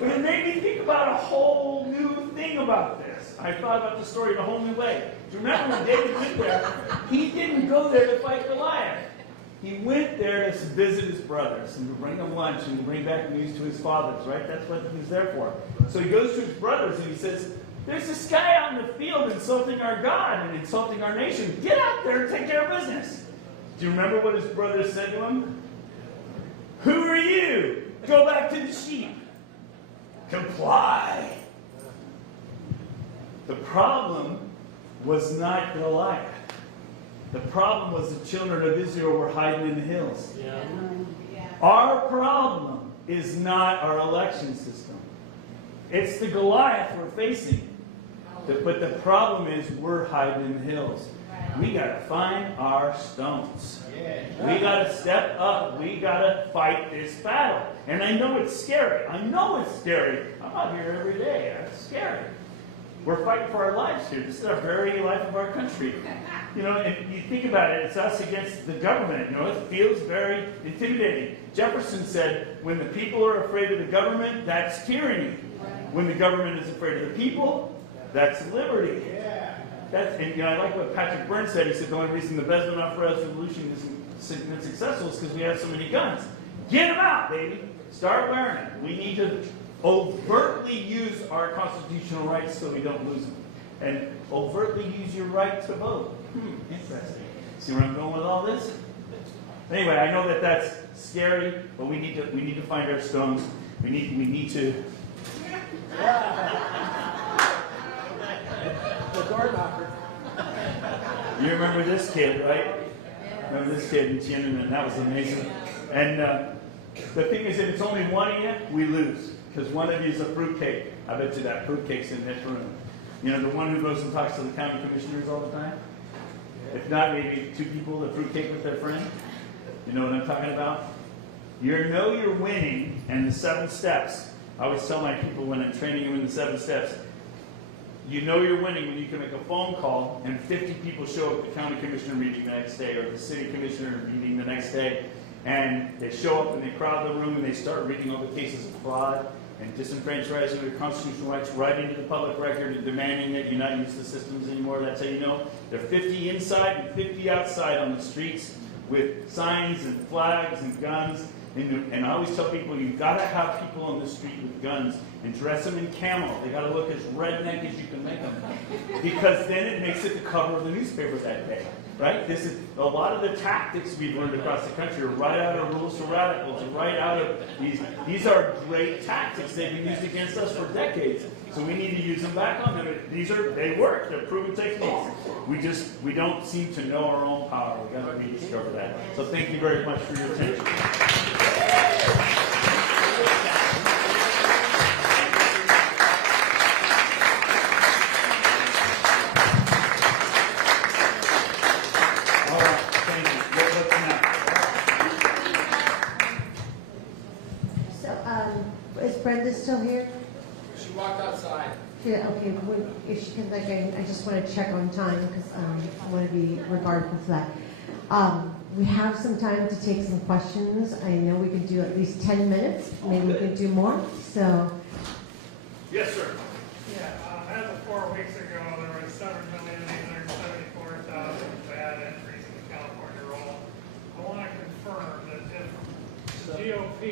But it made me think about a whole new thing about this. I thought about the story in a whole new way. Do you remember when David went there? He didn't go there to fight Goliath. He went there to visit his brothers and to bring them lunch and to bring back news to his fathers, right? That's what he was there for. So he goes to his brothers and he says, there's this guy out in the field insulting our God and insulting our nation. Get out there and take care of business. Do you remember what his brothers said to him? Who are you? Go back to the sheep. Comply. The problem was not Goliath. The problem was the children of Israel were hiding in the hills. Yeah. Our problem is not our election system. It's the Goliath we're facing. But the problem is we're hiding in the hills. We got to find our stones. We got to step up. We got to fight this battle. And I know it's scary. I know it's scary. I'm out here every day. It's scary. We're fighting for our lives here. This is our very life of our country. You know, and you think about it, it's us against the government. You know, it feels very intimidating. Jefferson said, when the people are afraid of the government, that's tyranny. When the government is afraid of the people, that's liberty. And you know, I like what Patrick Byrne said. He said the only reason the Besmanoff Revolution isn't been successful is because we have so many guns. Get them out, baby. Start wearing them. We need to overtly use our constitutional rights so we don't lose them. And overtly use your right to vote. Interesting. See where I'm going with all this? Anyway, I know that that's scary, but we need to find our stones. We need to. The door knocker. You remember this kid, right? Remember this kid in Tiananmen? That was amazing. And the thing is, if it's only one of you, we lose. Because one of you is a fruitcake. I bet you that fruitcake's in this room. You know, the one who goes and talks to the county commissioners all the time? If not, maybe two people, the fruitcake with their friend. You know what I'm talking about? You know you're winning, and the 7 steps. I always tell my people when I'm training them in the 7 steps, you know you're winning when you can make a phone call and 50 people show up at the county commissioner meeting the next day or the city commissioner meeting the next day, and they show up and they crowd the room and they start reading all the cases of fraud and disenfranchising their constitutional rights right into the public record and demanding that you not use the systems anymore. That's how you know. There are 50 inside and 50 outside on the streets with signs and flags and guns. And I always tell people, you've got to have people on the street with guns and dress them in camo. They got to look as redneck as you can make them. Because then it makes it the cover of the newspaper that day. Right? This is a lot of the tactics we've learned across the country are right out of Rules for Radicals and right out of these are great tactics. They've been used against us for decades. So we need to use them back on them. They work. They're proven techniques. We don't seem to know our own power. We've got to rediscover that. So thank you very much for your attention. Brenda's still here? She walked outside. Yeah, okay, if she can, like, I just want to check on time because I want to be regardful to that. We have some time to take some questions. I know we can do at least 10 minutes. Maybe we can do more. So. Yes, sir. Yeah, as of 4 weeks ago, there was 7,874,000 bad entries in the California roll. I want to confirm that if the GOP,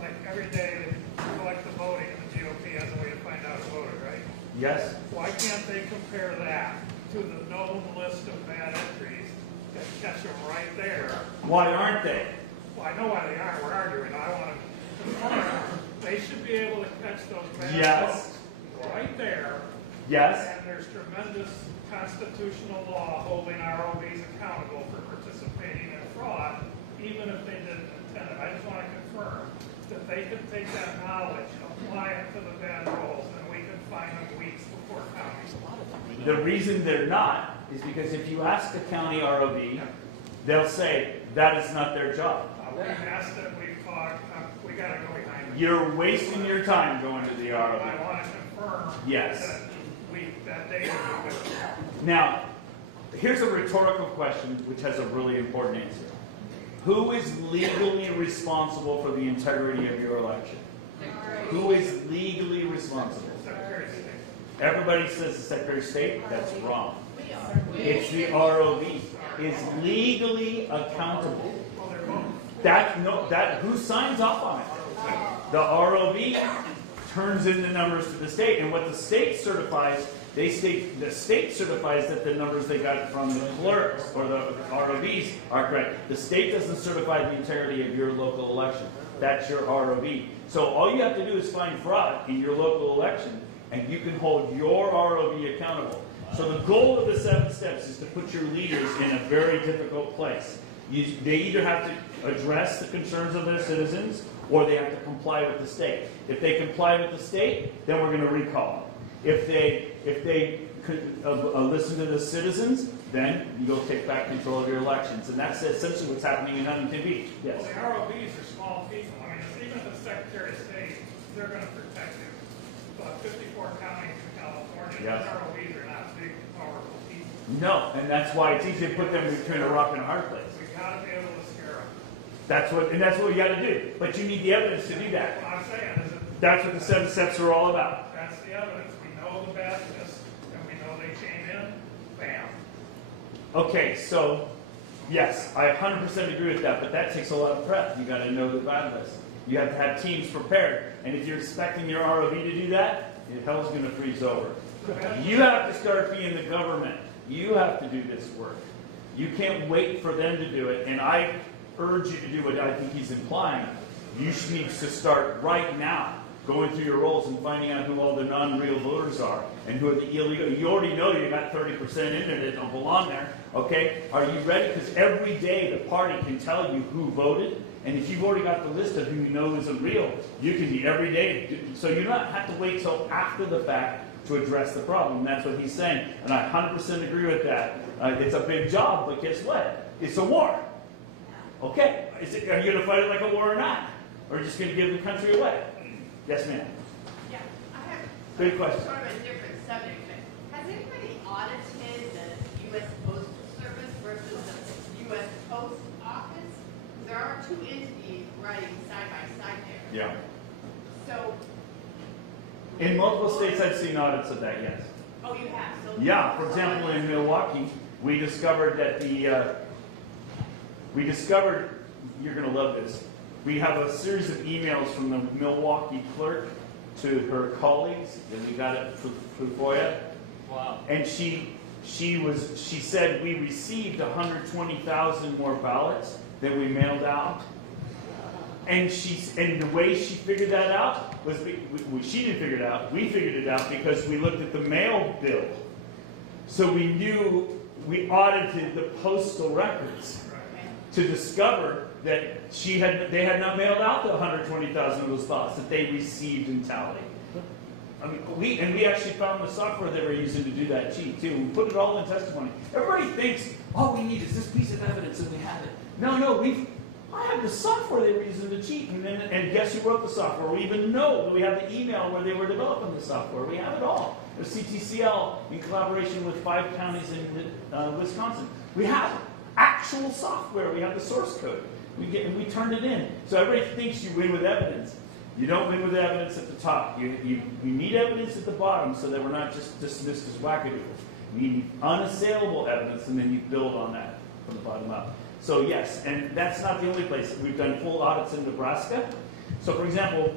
like every day they collect the voting, and the GOP has a way to find out who voted, right? Yes. Why can't they compare that to the known list of bad entries and catch them right there? Why aren't they? Well, I know why they aren't. We're arguing. I want to confirm they should be able to catch those bad votes right there. Yes. And there's tremendous constitutional law holding ROVs accountable for participating in fraud, even if they didn't intend it. I just want to confirm that they can take that knowledge, apply it to the bad rolls, and we can find them weeks before counting. The reason they're not is because if you ask the county ROV, they'll say that is not their job. We've asked it, we've talked, we got to go behind it. You're wasting your time going to the ROV. I want to confirm Yes. that data is good. Now, here's a rhetorical question which has a really important answer. Who is legally responsible for the integrity of your election? Who is legally responsible? Everybody says the Secretary of State. That's wrong. It's the ROV. Is legally accountable. Who signs off on it? The ROV turns in the numbers to the state, and what the state certifies, the state certifies that the numbers they got from the clerks or the ROVs are correct. The state doesn't certify the integrity of your local election. That's your ROV. So all you have to do is find fraud in your local election, and you can hold your ROV accountable. So the goal of the 7 steps is to put your leaders in a very difficult place. They either have to address the concerns of their citizens, or they have to comply with the state. If they comply with the state, then we're going to recall them. If they listen to the citizens, then you go take back control of your elections. And that's essentially what's happening in Huntington Beach. Yes. Well, the ROVs are small people. I mean, even if the Secretary of State, they're going to protect you. But 54 counties in California, Yes. ROEs are not big, powerful people. No, and that's why it's easy to put them between a rock and a hard place. We gotta be able to scare them. That's what you got to do. But you need the evidence to do that. What I'm saying is that That's what the 7 steps are all about. that's the evidence. We know the badness, and we know they came in, bam. Okay, so yes, I 100% agree with that, but that takes a lot of prep. You got to know the badness. You have to have teams prepared, and if you're expecting your ROV to do that, hell's going to freeze over. You have to start being the government. You have to do this work. You can't wait for them to do it, and I urge you to do what I think he's implying. You need to start right now, going through your roles and finding out who all the non-real voters are and who are the illegal. You already know you got 30% in there that don't belong there. Okay? Are you ready? Because every day the party can tell you who voted, and if you've already got the list of who you know isn't real, you can meet every day. So you don't have to wait till after the fact to address the problem. That's what he's saying, and I 100% agree with that. It's a big job, but guess what? It's a war. Okay? Are you going to fight it like a war or not? Or are you just going to give the country away? Yes, ma'am. Yeah, I have Good question. sort of a different subject, but has anybody audited the U.S. Postal Service versus the U.S. Post Office? There are two entities running side by side there. Yeah. So, In multiple states, I've seen audits of that, yes. oh, you have? So Yeah, for example, in Milwaukee, we discovered that you're going to love this, we have a series of emails from the Milwaukee clerk to her colleagues, and we got it for FOIA. Wow. And she said we received 120,000 more ballots than we mailed out. And the way she figured that out was, she didn't figure it out, we figured it out because we looked at the mail bill. So we knew, we audited the postal records to discover that they had not mailed out the 120,000 of those ballots that they received in tally. I mean, we actually found the software they were using to do that cheat too. We put it all in testimony. Everybody thinks all we need is this piece of evidence and we have it. No, I have the software they were using to cheat, and guess who wrote the software? We even know that we have the email where they were developing the software. We have it all. There's CTCL in collaboration with 5 counties in Wisconsin. We have actual software. We have the source code. We turned it in. So everybody thinks you win with evidence. You don't win with evidence at the top. You need evidence at the bottom so that we're not just dismissed as wackadoodles. You need unassailable evidence, and then you build on that from the bottom up. So yes, and that's not the only place. We've done full audits in Nebraska. So for example,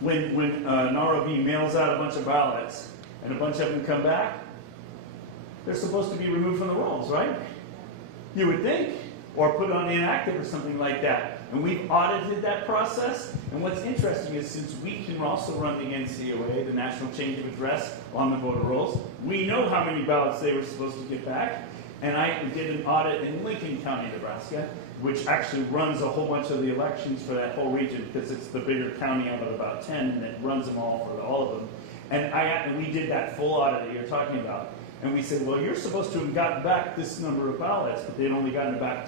when an ROV mails out a bunch of ballots and a bunch of them come back, they're supposed to be removed from the rolls, right? You would think. Or put on inactive or something like that. And we've audited that process. And what's interesting is since we can also run the NCOA, the National Change of Address, on the voter rolls, we know how many ballots they were supposed to get back. And I did an audit in Lincoln County, Nebraska, which actually runs a whole bunch of the elections for that whole region because it's the bigger county out of about 10, and it runs them all for all of them. And we did that full audit that you're talking about. And we said, well, you're supposed to have gotten back this number of ballots, but they'd only gotten back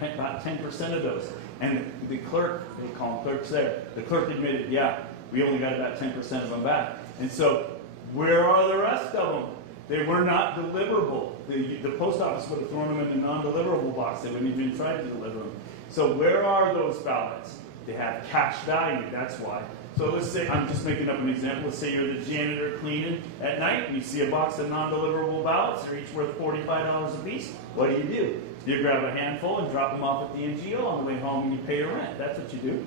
about 10% of those. And the clerk, they call them clerks there, the clerk admitted, yeah, we only got about 10% of them back. And so, where are the rest of them? They were not deliverable. The post office would have thrown them in the non-deliverable box. They wouldn't even try to deliver them. So where are those ballots? They have cash value, that's why. So let's say, I'm just making up an example, let's say you're the janitor cleaning at night, and you see a box of non-deliverable ballots, they're each worth $45 a piece. What do? You grab a handful and drop them off at the NGO on the way home and you pay your rent. That's what you do.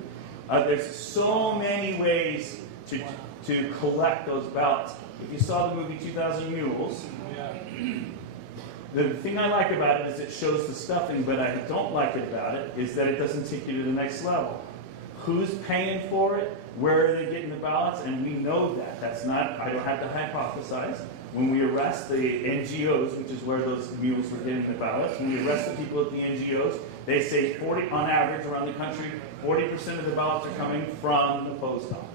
There's so many ways to collect those ballots. If you saw the movie 2000 Mules, the thing I like about it is it shows the stuffing, but I don't like it about it is that it doesn't take you to the next level. Who's paying for it? Where are they getting the ballots? And we know that. That's not, I don't have to hypothesize. When we arrest the NGOs, which is where those mules were getting the ballots, when we arrest the people at the NGOs, they say 40, on average around the country, 40% of the ballots are coming from the post office.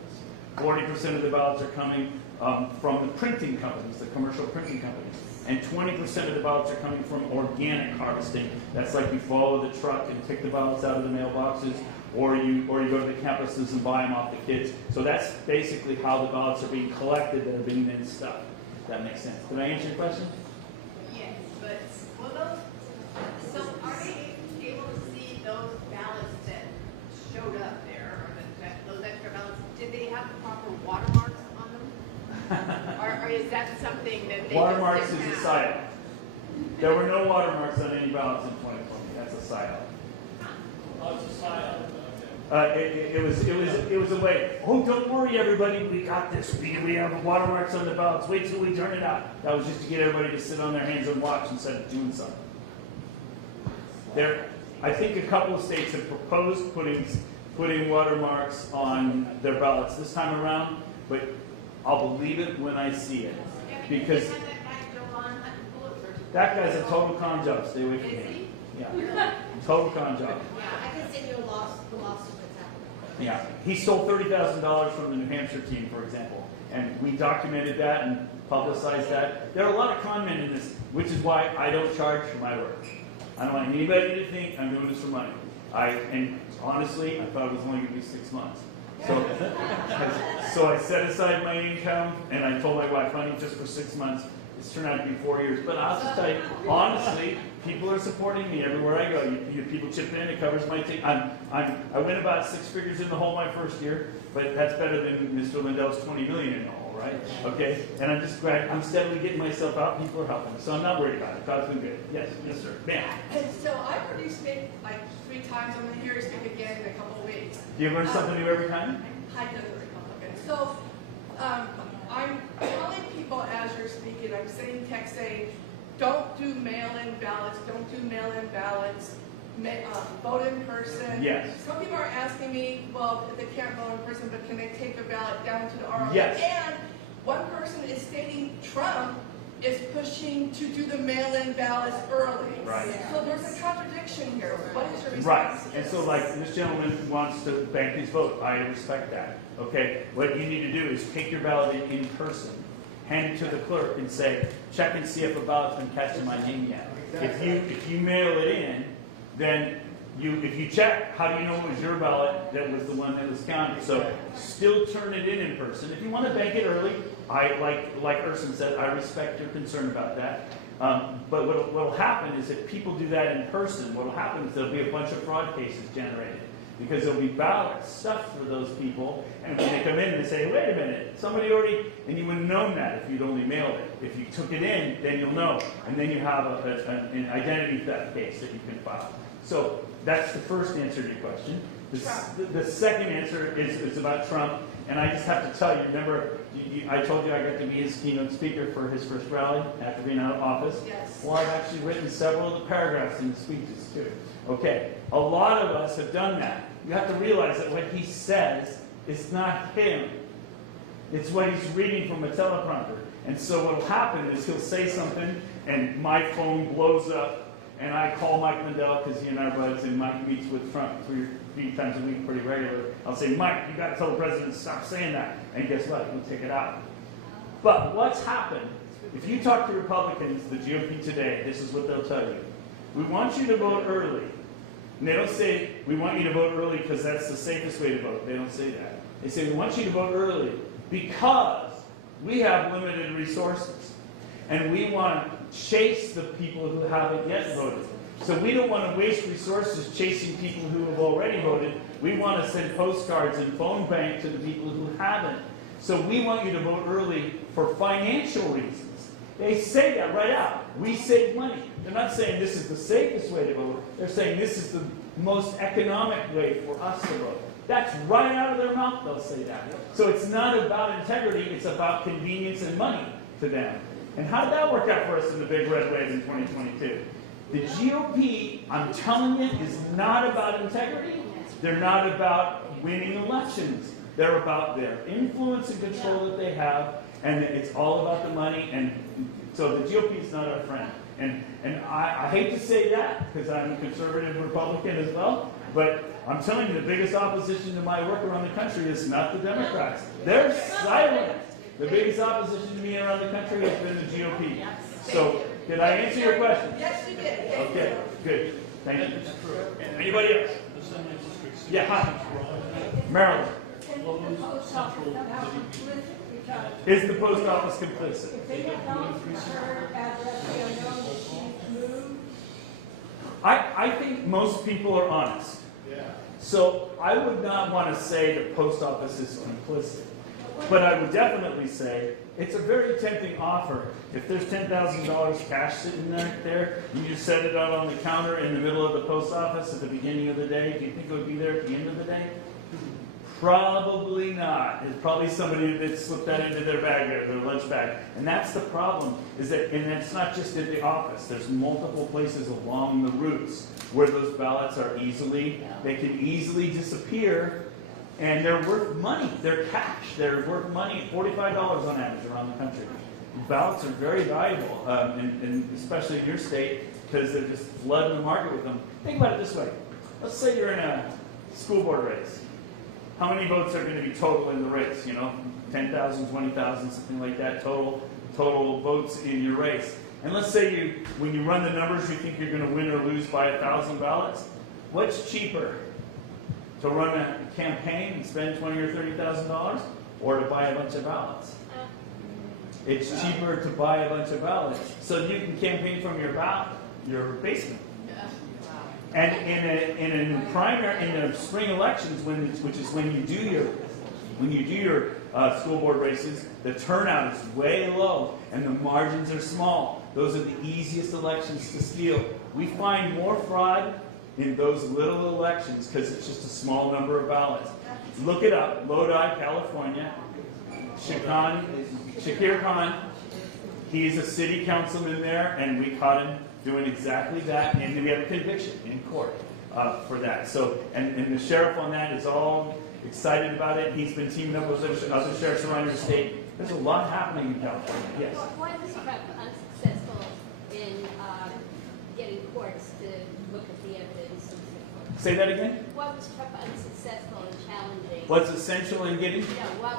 40% of the ballots are coming from the printing companies, the commercial printing companies. And 20% of the ballots are coming from organic harvesting. That's like you follow the truck and take the ballots out of the mailboxes, or you go to the campuses and buy them off the kids. So that's basically how the ballots are being collected that are being then stuffed. That makes sense. Did I answer your question? Yes, but will those, so are they able to see those ballots that showed up there, or those extra ballots? Did they have the proper watermarks on them? or is that something that they Watermarks just is a didn't have? psyop. There were no watermarks on any ballots in 2020. That's a psyop. Oh, it's a psyop. It was a way. Oh, don't worry, everybody. We got this. We have watermarks on the ballots. Wait till we turn it out. That was just to get everybody to sit on their hands and watch instead of doing something. I think a couple of states have proposed putting watermarks on their ballots this time around, but I'll believe it when I see it, because that guy's a total con job. Stay away from him. Yeah, total con job. Yeah, I can send you a lawsuit that's happening. Yeah, he stole $30,000 from the New Hampshire team, for example, and we documented that and publicized that. There are a lot of con men in this, which is why I don't charge for my work. I don't want anybody to think I'm doing this for money. And honestly, I thought it was only going to be 6 months. So I set aside my income, and I told my wife, honey, just for 6 months. It's turned out to be 4 years. But I'll just tell you, honestly, people are supporting me everywhere I go. People chip in, it covers my ticket. I went about 6 figures in the hole my first year, but that's better than Mr. Lindell's 20 million in the hole, right? Okay? And I'm just glad I'm steadily getting myself out. People are helping. So I'm not worried about it. God's been good. Yes, sir. Ma'am. And so I've already speak like 3 times. I'm going to hear you speak again in a couple of weeks. Do you learn something new every time? I know the Republican. So I'm telling people as you're speaking, I'm sending text saying, don't do mail-in ballots, don't do mail-in ballots, vote in person. Yes. Some people are asking me, well, if they can't vote in person, but can they take a ballot down to the RO? Yes. And one person is stating Trump is pushing to do the mail-in ballots early. Right. So there's a contradiction here. What is your response? Right. to And this? so, like, this gentleman wants to bank his vote. I respect that. Okay? What you need to do is take your ballot in person, hand it to the clerk, and say, check and see if a ballot's been catching my name yet. If you mail it in, then if you check, how do you know it was your ballot that was the one that was counted? So still turn it in person. If you want to bank it early, like Urson said, I respect your concern about that. But what will happen is if people do that in person, what will happen is there'll be a bunch of fraud cases generated. Because there'll be ballots stuffed for those people, and when they come in and they say, wait a minute, somebody already, and you wouldn't have known that if you'd only mailed it. If you took it in, then you'll know. And then you have an identity theft case that you can file. So that's the first answer to your question. The second answer is about Trump, and I just have to tell you, remember, I told you I got to be his keynote speaker for his first rally after being out of office? Yes. Well, I've actually written several of the paragraphs in the speeches, too. Okay, a lot of us have done that. You have to realize that what he says is not him. It's what he's reading from a teleprompter. And so what will happen is he'll say something, and my phone blows up, and I call Mike Lindell, because he and I are buds, and Mike meets with Trump three times a week pretty regular. I'll say, Mike, you got to tell the president to stop saying that. And guess what? He'll take it out. But what's happened, if you talk to Republicans, the GOP today, this is what they'll tell you. We want you to vote early. And they don't say, we want you to vote early because that's the safest way to vote. They don't say that. They say, we want you to vote early because we have limited resources. And we want to chase the people who haven't yet voted. So we don't want to waste resources chasing people who have already voted. We want to send postcards and phone bank to the people who haven't. So we want you to vote early for financial reasons. They say that right out. We save money. They're not saying this is the safest way to vote. They're saying this is the most economic way for us to vote. That's right out of their mouth, they'll say that. So it's not about integrity, it's about convenience and money to them. And how did that work out for us in the big red wave in 2022? The GOP, I'm telling you, is not about integrity. They're not about winning elections. They're about their influence and control that they have, and it's all about the money. And so the GOP is not our friend. And I hate to say that, because I'm a conservative Republican as well, but I'm telling you, the biggest opposition to my work around the country is not the Democrats. They're silent. The biggest opposition to me around the country has been the GOP. So, did I answer your question? Yes, you did. Okay, good. Thank you. Anybody else? Yeah, hi. Maryland. Is the post office complicit? If they have not her address, they are known that she's moved. I think most people are honest. So I would not want to say the post office is complicit. But I would definitely say it's a very tempting offer. If there's $10,000 cash sitting there, you just set it out on the counter in the middle of the post office at the beginning of the day. Do you think it would be there at the end of the day? Probably not. It's probably somebody that slipped that into their bag, their lunch bag. And that's the problem, is that, and it's not just at the office. There's multiple places along the routes where those ballots are they can easily disappear, and they're worth money. They're cash. They're worth money, $45 on average around the country. Ballots are very valuable, and especially in your state, because they're just flooding the market with them. Think about it this way. Let's say you're in a school board race. How many votes are going to be total in the race? 10,000, 20,000, something like that, total votes in your race. And let's say when you run the numbers, you think you're going to win or lose by 1,000 ballots. What's cheaper? To run a campaign and spend $20,000 or $30,000, or to buy a bunch of ballots? It's cheaper to buy a bunch of ballots, so you can campaign from your basement. And in the spring elections, which is when you do your school board races, the turnout is way low and the margins are small. Those are the easiest elections to steal. We find more fraud in those little elections because it's just a small number of ballots. Look it up. Lodi, California. Shakir Khan. He's a city councilman there, and we caught him doing exactly that, and we have a conviction in court for that. So, and the sheriff on that is all excited about it. He's been teaming up with other sheriffs around your state. There's a lot happening in California. Yes. Why was Trump unsuccessful in getting courts to look at the evidence and so forth? Say that again? Why was Trump unsuccessful in challenging? What's essential in getting? Why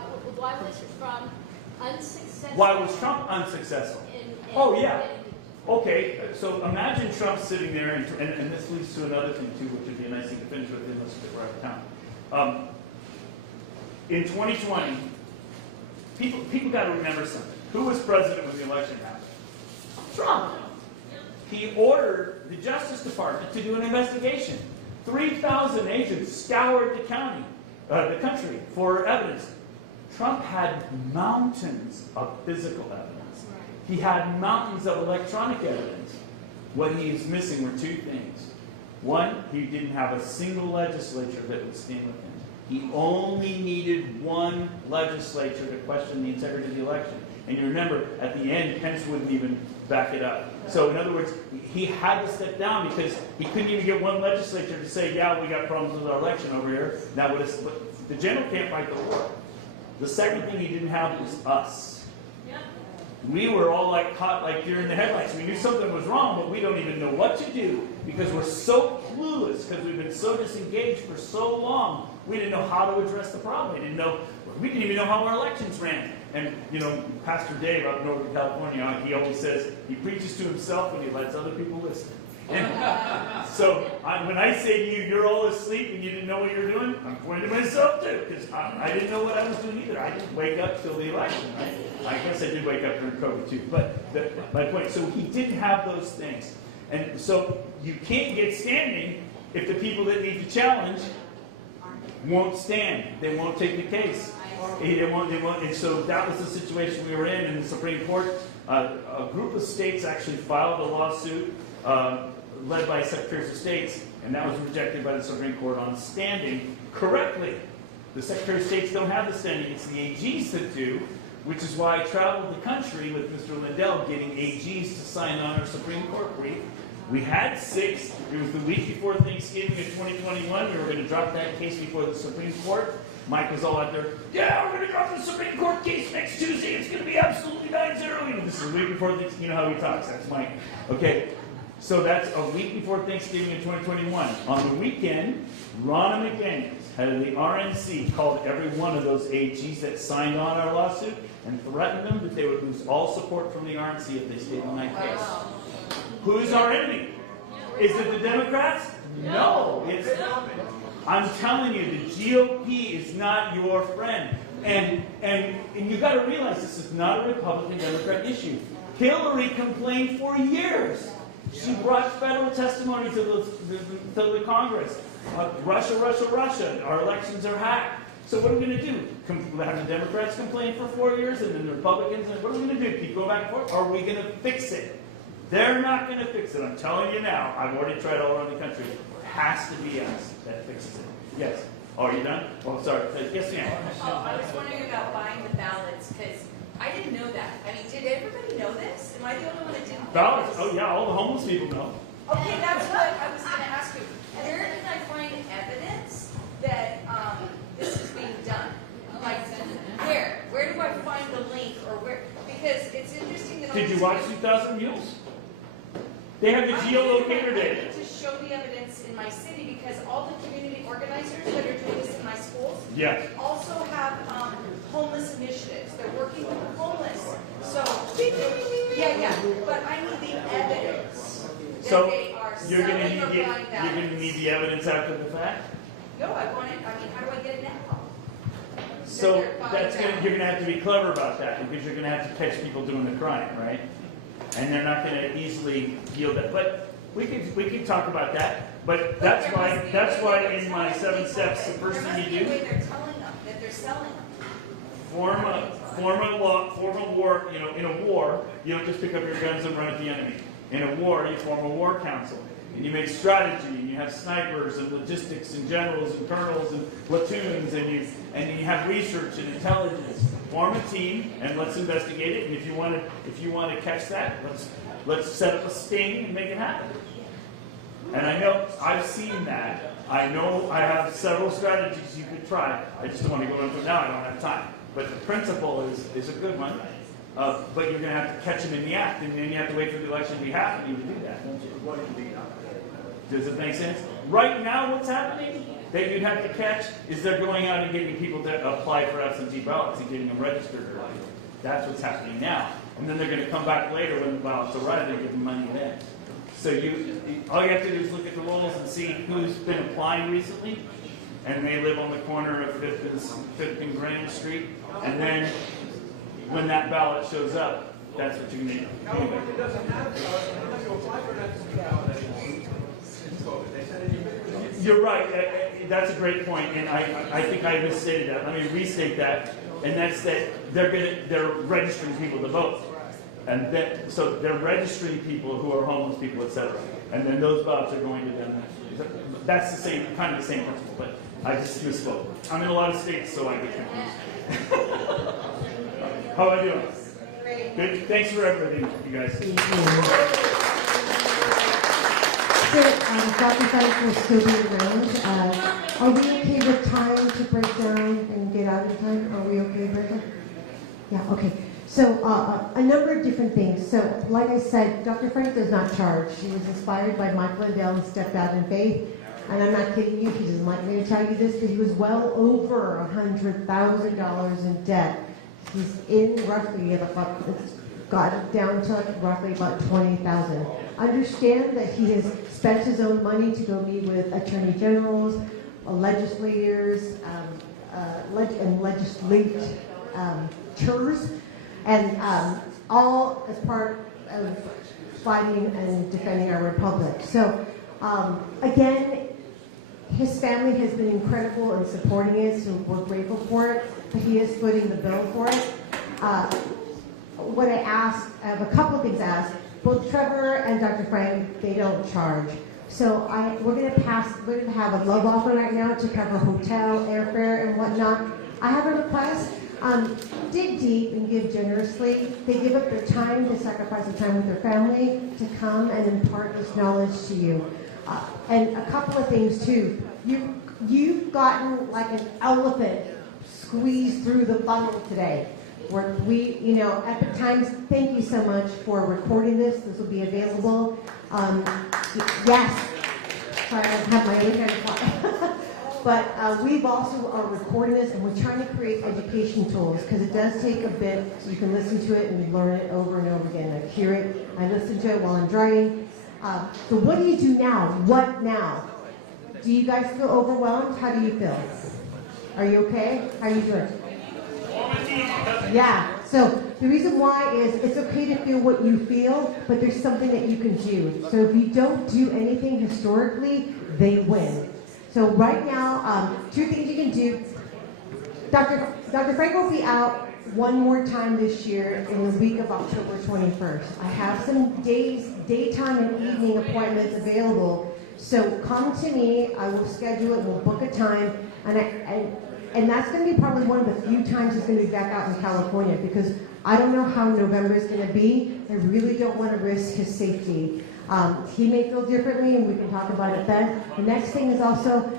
was Trump unsuccessful? Why was Trump unsuccessful? Oh, yeah. Okay, so imagine Trump sitting there, and this leads to another thing, too, which would be a nice thing to finish with, unless we're out of town. In 2020, people got to remember something. Who was president when the election happened? Trump. He ordered the Justice Department to do an investigation. 3,000 agents scoured the country for evidence. Trump had mountains of physical evidence. He had mountains of electronic evidence. What he is missing were two things. One, he didn't have a single legislature that would stand with him. He only needed one legislature to question the integrity of the election. And you remember, at the end, Pence wouldn't even back it up. So in other words, he had to step down because he couldn't even get one legislature to say, yeah, we got problems with our election over here. Now, the general can't fight the war. The second thing he didn't have was us. We were all caught like deer in the headlights. We knew something was wrong, but we don't even know what to do because we're so clueless, because we've been so disengaged for so long. We didn't know how to address the problem. We didn't even know how our elections ran. And, Pastor Dave up in Northern California, he always says he preaches to himself and he lets other people listen. And so when I say to you, you're all asleep and you didn't know what you were doing, I'm pointing to myself too, because I didn't know what I was doing either. I didn't wake up till the election. I guess I did wake up during COVID too. But my point, so he didn't have those things. And so you can't get standing if the people that need to challenge won't stand. They won't take the case. They won't. And so that was the situation we were in the Supreme Court. A group of states actually filed a lawsuit led by Secretaries of States, and that was rejected by the Supreme Court on standing correctly. The Secretary of States don't have the standing. It's the AGs that do, which is why I traveled the country with Mr. Lindell getting AGs to sign on our Supreme Court brief. We had 6. It was the week before Thanksgiving of 2021. We were going to drop that case before the Supreme Court. Mike was all out there, yeah, we're going to drop the Supreme Court case next Tuesday. It's going to be absolutely 9-0. This is a week before, you know how he talks. That's Mike. Okay, so that's a week before Thanksgiving in 2021. On the weekend, Ronna McDaniels, head of the RNC, called every one of those AGs that signed on our lawsuit and threatened them that they would lose all support from the RNC if they stayed on that case. Who's our enemy? Is it the Democrats? No, it's I'm telling you, the GOP is not your friend. And you got to realize this is not a Republican-Democrat issue. Hillary complained for years. She brought federal testimony to the Congress. Russia, Russia, Russia. Our elections are hacked. So what are we going to do? Have the Democrats complain for 4 years and then the Republicans? And what are we going to do? Keep going back and forth? Or are we going to fix it? They're not going to fix it. I'm telling you now. I've already tried all around the country. It has to be us that fixes it. Yes. Oh, are you done? Oh, sorry. Yes, ma'am. Oh, I was wondering about buying the ballots, because I didn't know that. I mean, did everybody know this? Am I the only one that didn't know Ballots? this? Oh, yeah. All the homeless people know. Okay, that's what I was going to ask you. Where can I find evidence that this is being done? Like, where? Where do I find the link, or where? Because it's interesting that. Did you watch 2,000 Mules? They have the geolocator I data. need to show the evidence in my city, because all the community organizers that are doing this in my schools Yes. also have homeless initiatives. They're working with the homeless. So, yeah, but I need the evidence that So they are you're going selling or buying to ballots. need the evidence after the fact. No, I want it. I mean, how do I get it now? So they're buying ballots. you're going to have to be clever about that, because you're going to have to catch people doing the crime, right? And they're not going to easily yield that. But we can talk about that. But that's why in my 7 steps, the first thing you do. They're telling them that they're selling them. Form a war, in a war, you don't just pick up your guns and run at the enemy. In a war, you form a war council. And you make strategy, and you have snipers and logistics and generals and colonels and platoons, and you have research and intelligence. Form a team and let's investigate it. And if you want to catch that, let's set up a sting and make it happen. And I know I've seen that. I know I have several strategies you could try. I just don't want to go into it now. I don't have time. But the principle is a good one. But you're going to have to catch them in the act, and then you have to wait for the election to be happening to do that, don't you? Does it make sense? Right now, what's happening that you'd have to catch is they're going out and getting people to apply for absentee ballots and getting them registered early. That's what's happening now. And then they're going to come back later when the ballots arrive and give them money then. So all you have to do is look at the rolls and see who's been applying recently, and they live on the corner of 5th and Grand Street. And then when that ballot shows up, that's what you're going to do. California doesn't have, unless you apply for an absentee ballot. You're right. That's a great point, and I think I misstated that. Let me restate that, and that's that they're registering people to vote, and so they're registering people who are homeless people, etc. And then those ballots are going to them. That's the same kind of the same principle, but I just misspoke. I'm in a lot of states, so I get confused. How are you doing? Good. Thanks for everything, you guys. Dr. Frank will still be around. Are we okay with time to break down and get out of time? Are we okay, Bertha? Yeah, okay. So a number of different things. So like I said, Dr. Frank does not charge. She was inspired by Mike Lindell and stepped out in faith. And I'm not kidding you, he doesn't like me to tell you this, but he was well over $100,000 in debt. He's in roughly, got it down to roughly about $20,000. Understand that he has spent his own money to go meet with attorney generals, legislators, and legislators, and all as part of fighting and defending our republic. So again, his family has been incredible in supporting it, so we're grateful for it, but he is footing the bill for it. What I asked, I have a couple of things to ask. Both Trevor and Dr. Frank, they don't charge. So we're going to have a love offer right now to cover hotel, airfare, and whatnot. I have a request. Dig deep and give generously. They give up their time, they sacrifice their time with their family to come and impart this knowledge to you. And a couple of things too. You've gotten like an elephant squeezed through the funnel today. Epic Times, thank you so much for recording this. This will be available. Yes. Sorry, I don't have my own kind of But we've also are recording this, and we're trying to create education tools because it does take a bit, so you can listen to it and learn it over and over again. I hear it, I listen to it while I'm driving. So what do you do now? What now? Do you guys feel overwhelmed? How do you feel? Are you okay? How are you doing? Yeah, so the reason why is it's okay to feel what you feel, but there's something that you can do. So if you don't do anything historically, they win. So right now, 2 things you can do. Dr. Frank will be out one more time this year in the week of October 21st. I have some daytime and evening appointments available. So come to me, I will schedule it, we'll book a time, and that's going to be probably one of the few times he's going to be back out in California, because I don't know how November is going to be. I really don't want to risk his safety. He may feel differently, and we can talk about it then. The next thing is also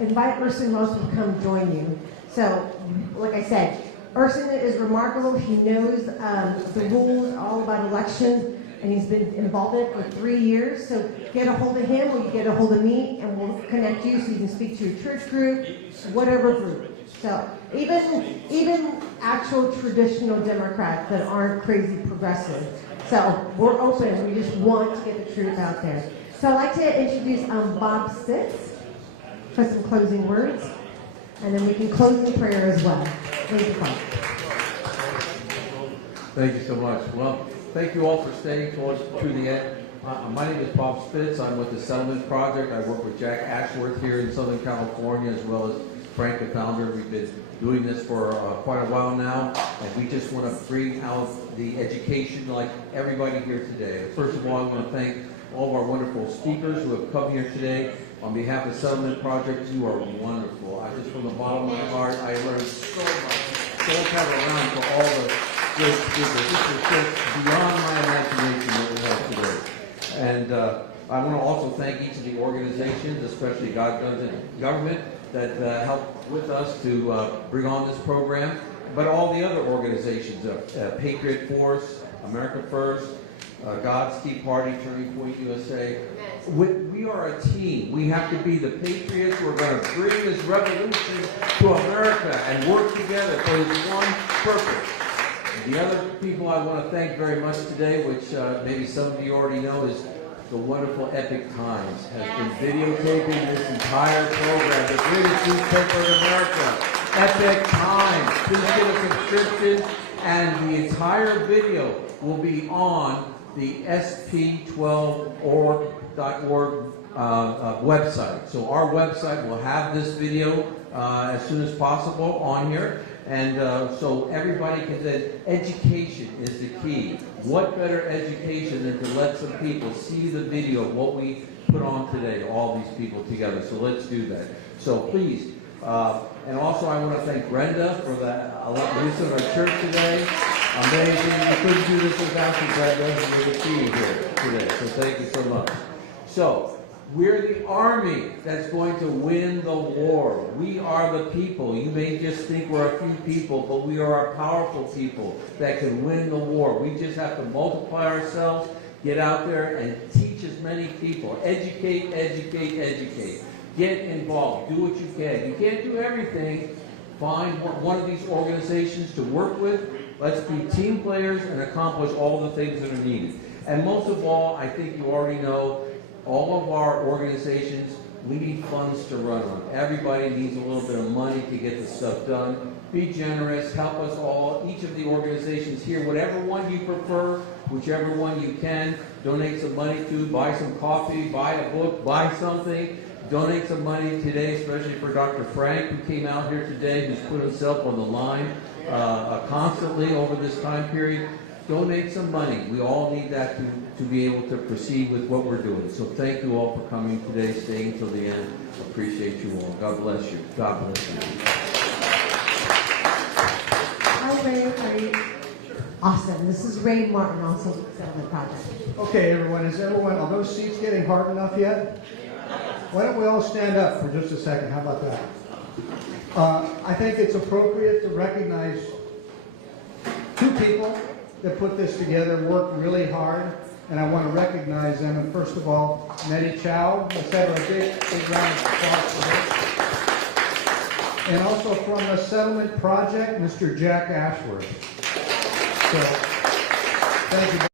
invite Urson Rose to come join you. So, like I said, Urson is remarkable. He knows the rules all about elections, and he's been involved in it for 3 years. So get a hold of him, or you get a hold of me, and we'll connect you so you can speak to your church group, whatever group. So even actual traditional Democrats that aren't crazy progressive. So we're open. We just want to get the truth out there. So I'd like to introduce Bob Spitz for some closing words, and then we can close in prayer as well. Thank you, Bob. Thank you so much. Well, thank you all for staying to the end. My name is Bob Spitz. I'm with the Settlement Project. I work with Jack Ashworth here in Southern California, as well as Frank, the founder. We've been doing this for quite a while now, and we just want to bring out the education like everybody here today. First of all, I want to thank all of our wonderful speakers who have come here today. On behalf of the Settlement Project, you are wonderful. I just, from the bottom of my heart, I learned so much. So let's have a round for all the great speakers. This is just beyond my imagination that we have today. And I want to also thank each of the organizations, especially God Guns and Government, that helped with us to bring on this program, but all the other organizations, Patriot Force, America First, God's Tea Party, Turning Point USA. We are a team. We have to be the patriots who are going to bring this revolution to America and work together for this one purpose. The other people I want to thank very much today, which maybe some of you already know, is the wonderful Epic Times has been videotaping this entire program, the greatest newspaper in America, Epic Times. Please get a subscription, and the entire video will be on the sp12org.org website. So our website will have this video as soon as possible on here. And so everybody can then, education is the key. What better education than to let some people see the video of what we put on today, all these people together. So let's do that. So please, and also I want to thank Brenda for the use of our church today. Amazing. We couldn't do this without you, Brenda, and we could see you here today. So thank you so much. So, we're the army that's going to win the war. We are the people. You may just think we're a few people, but we are a powerful people that can win the war. We just have to multiply ourselves, get out there and teach as many people. Educate, educate, educate. Get involved. Do what you can. You can't do everything. Find one of these organizations to work with. Let's be team players and accomplish all the things that are needed. And most of all, I think you already know, all of our organizations, we need funds to run on. Everybody needs a little bit of money to get this stuff done. Be generous, help us all. Each of the organizations here, whatever one you prefer, whichever one you can, donate some money to, buy some coffee, buy a book, buy something. Donate some money today, especially for Dr. Frank, who came out here today, who's put himself on the line constantly over this time period. Donate some money. We all need that to be able to proceed with what we're doing. So thank you all for coming today, staying till the end. Appreciate you all. God bless you. God bless you. Hi, Ray. Awesome. This is Ray Martin, also with the Settlement Project. Okay, everyone. Are those seats getting hard enough yet? Why don't we all stand up for just a second? How about that? I think it's appropriate to recognize two people that put this together, worked really hard, and I want to recognize them. And first of all, Nettie Chow. Let's have a big round of applause for her. And also from the Settlement Project, Mr. Jack Ashworth. So, thank you.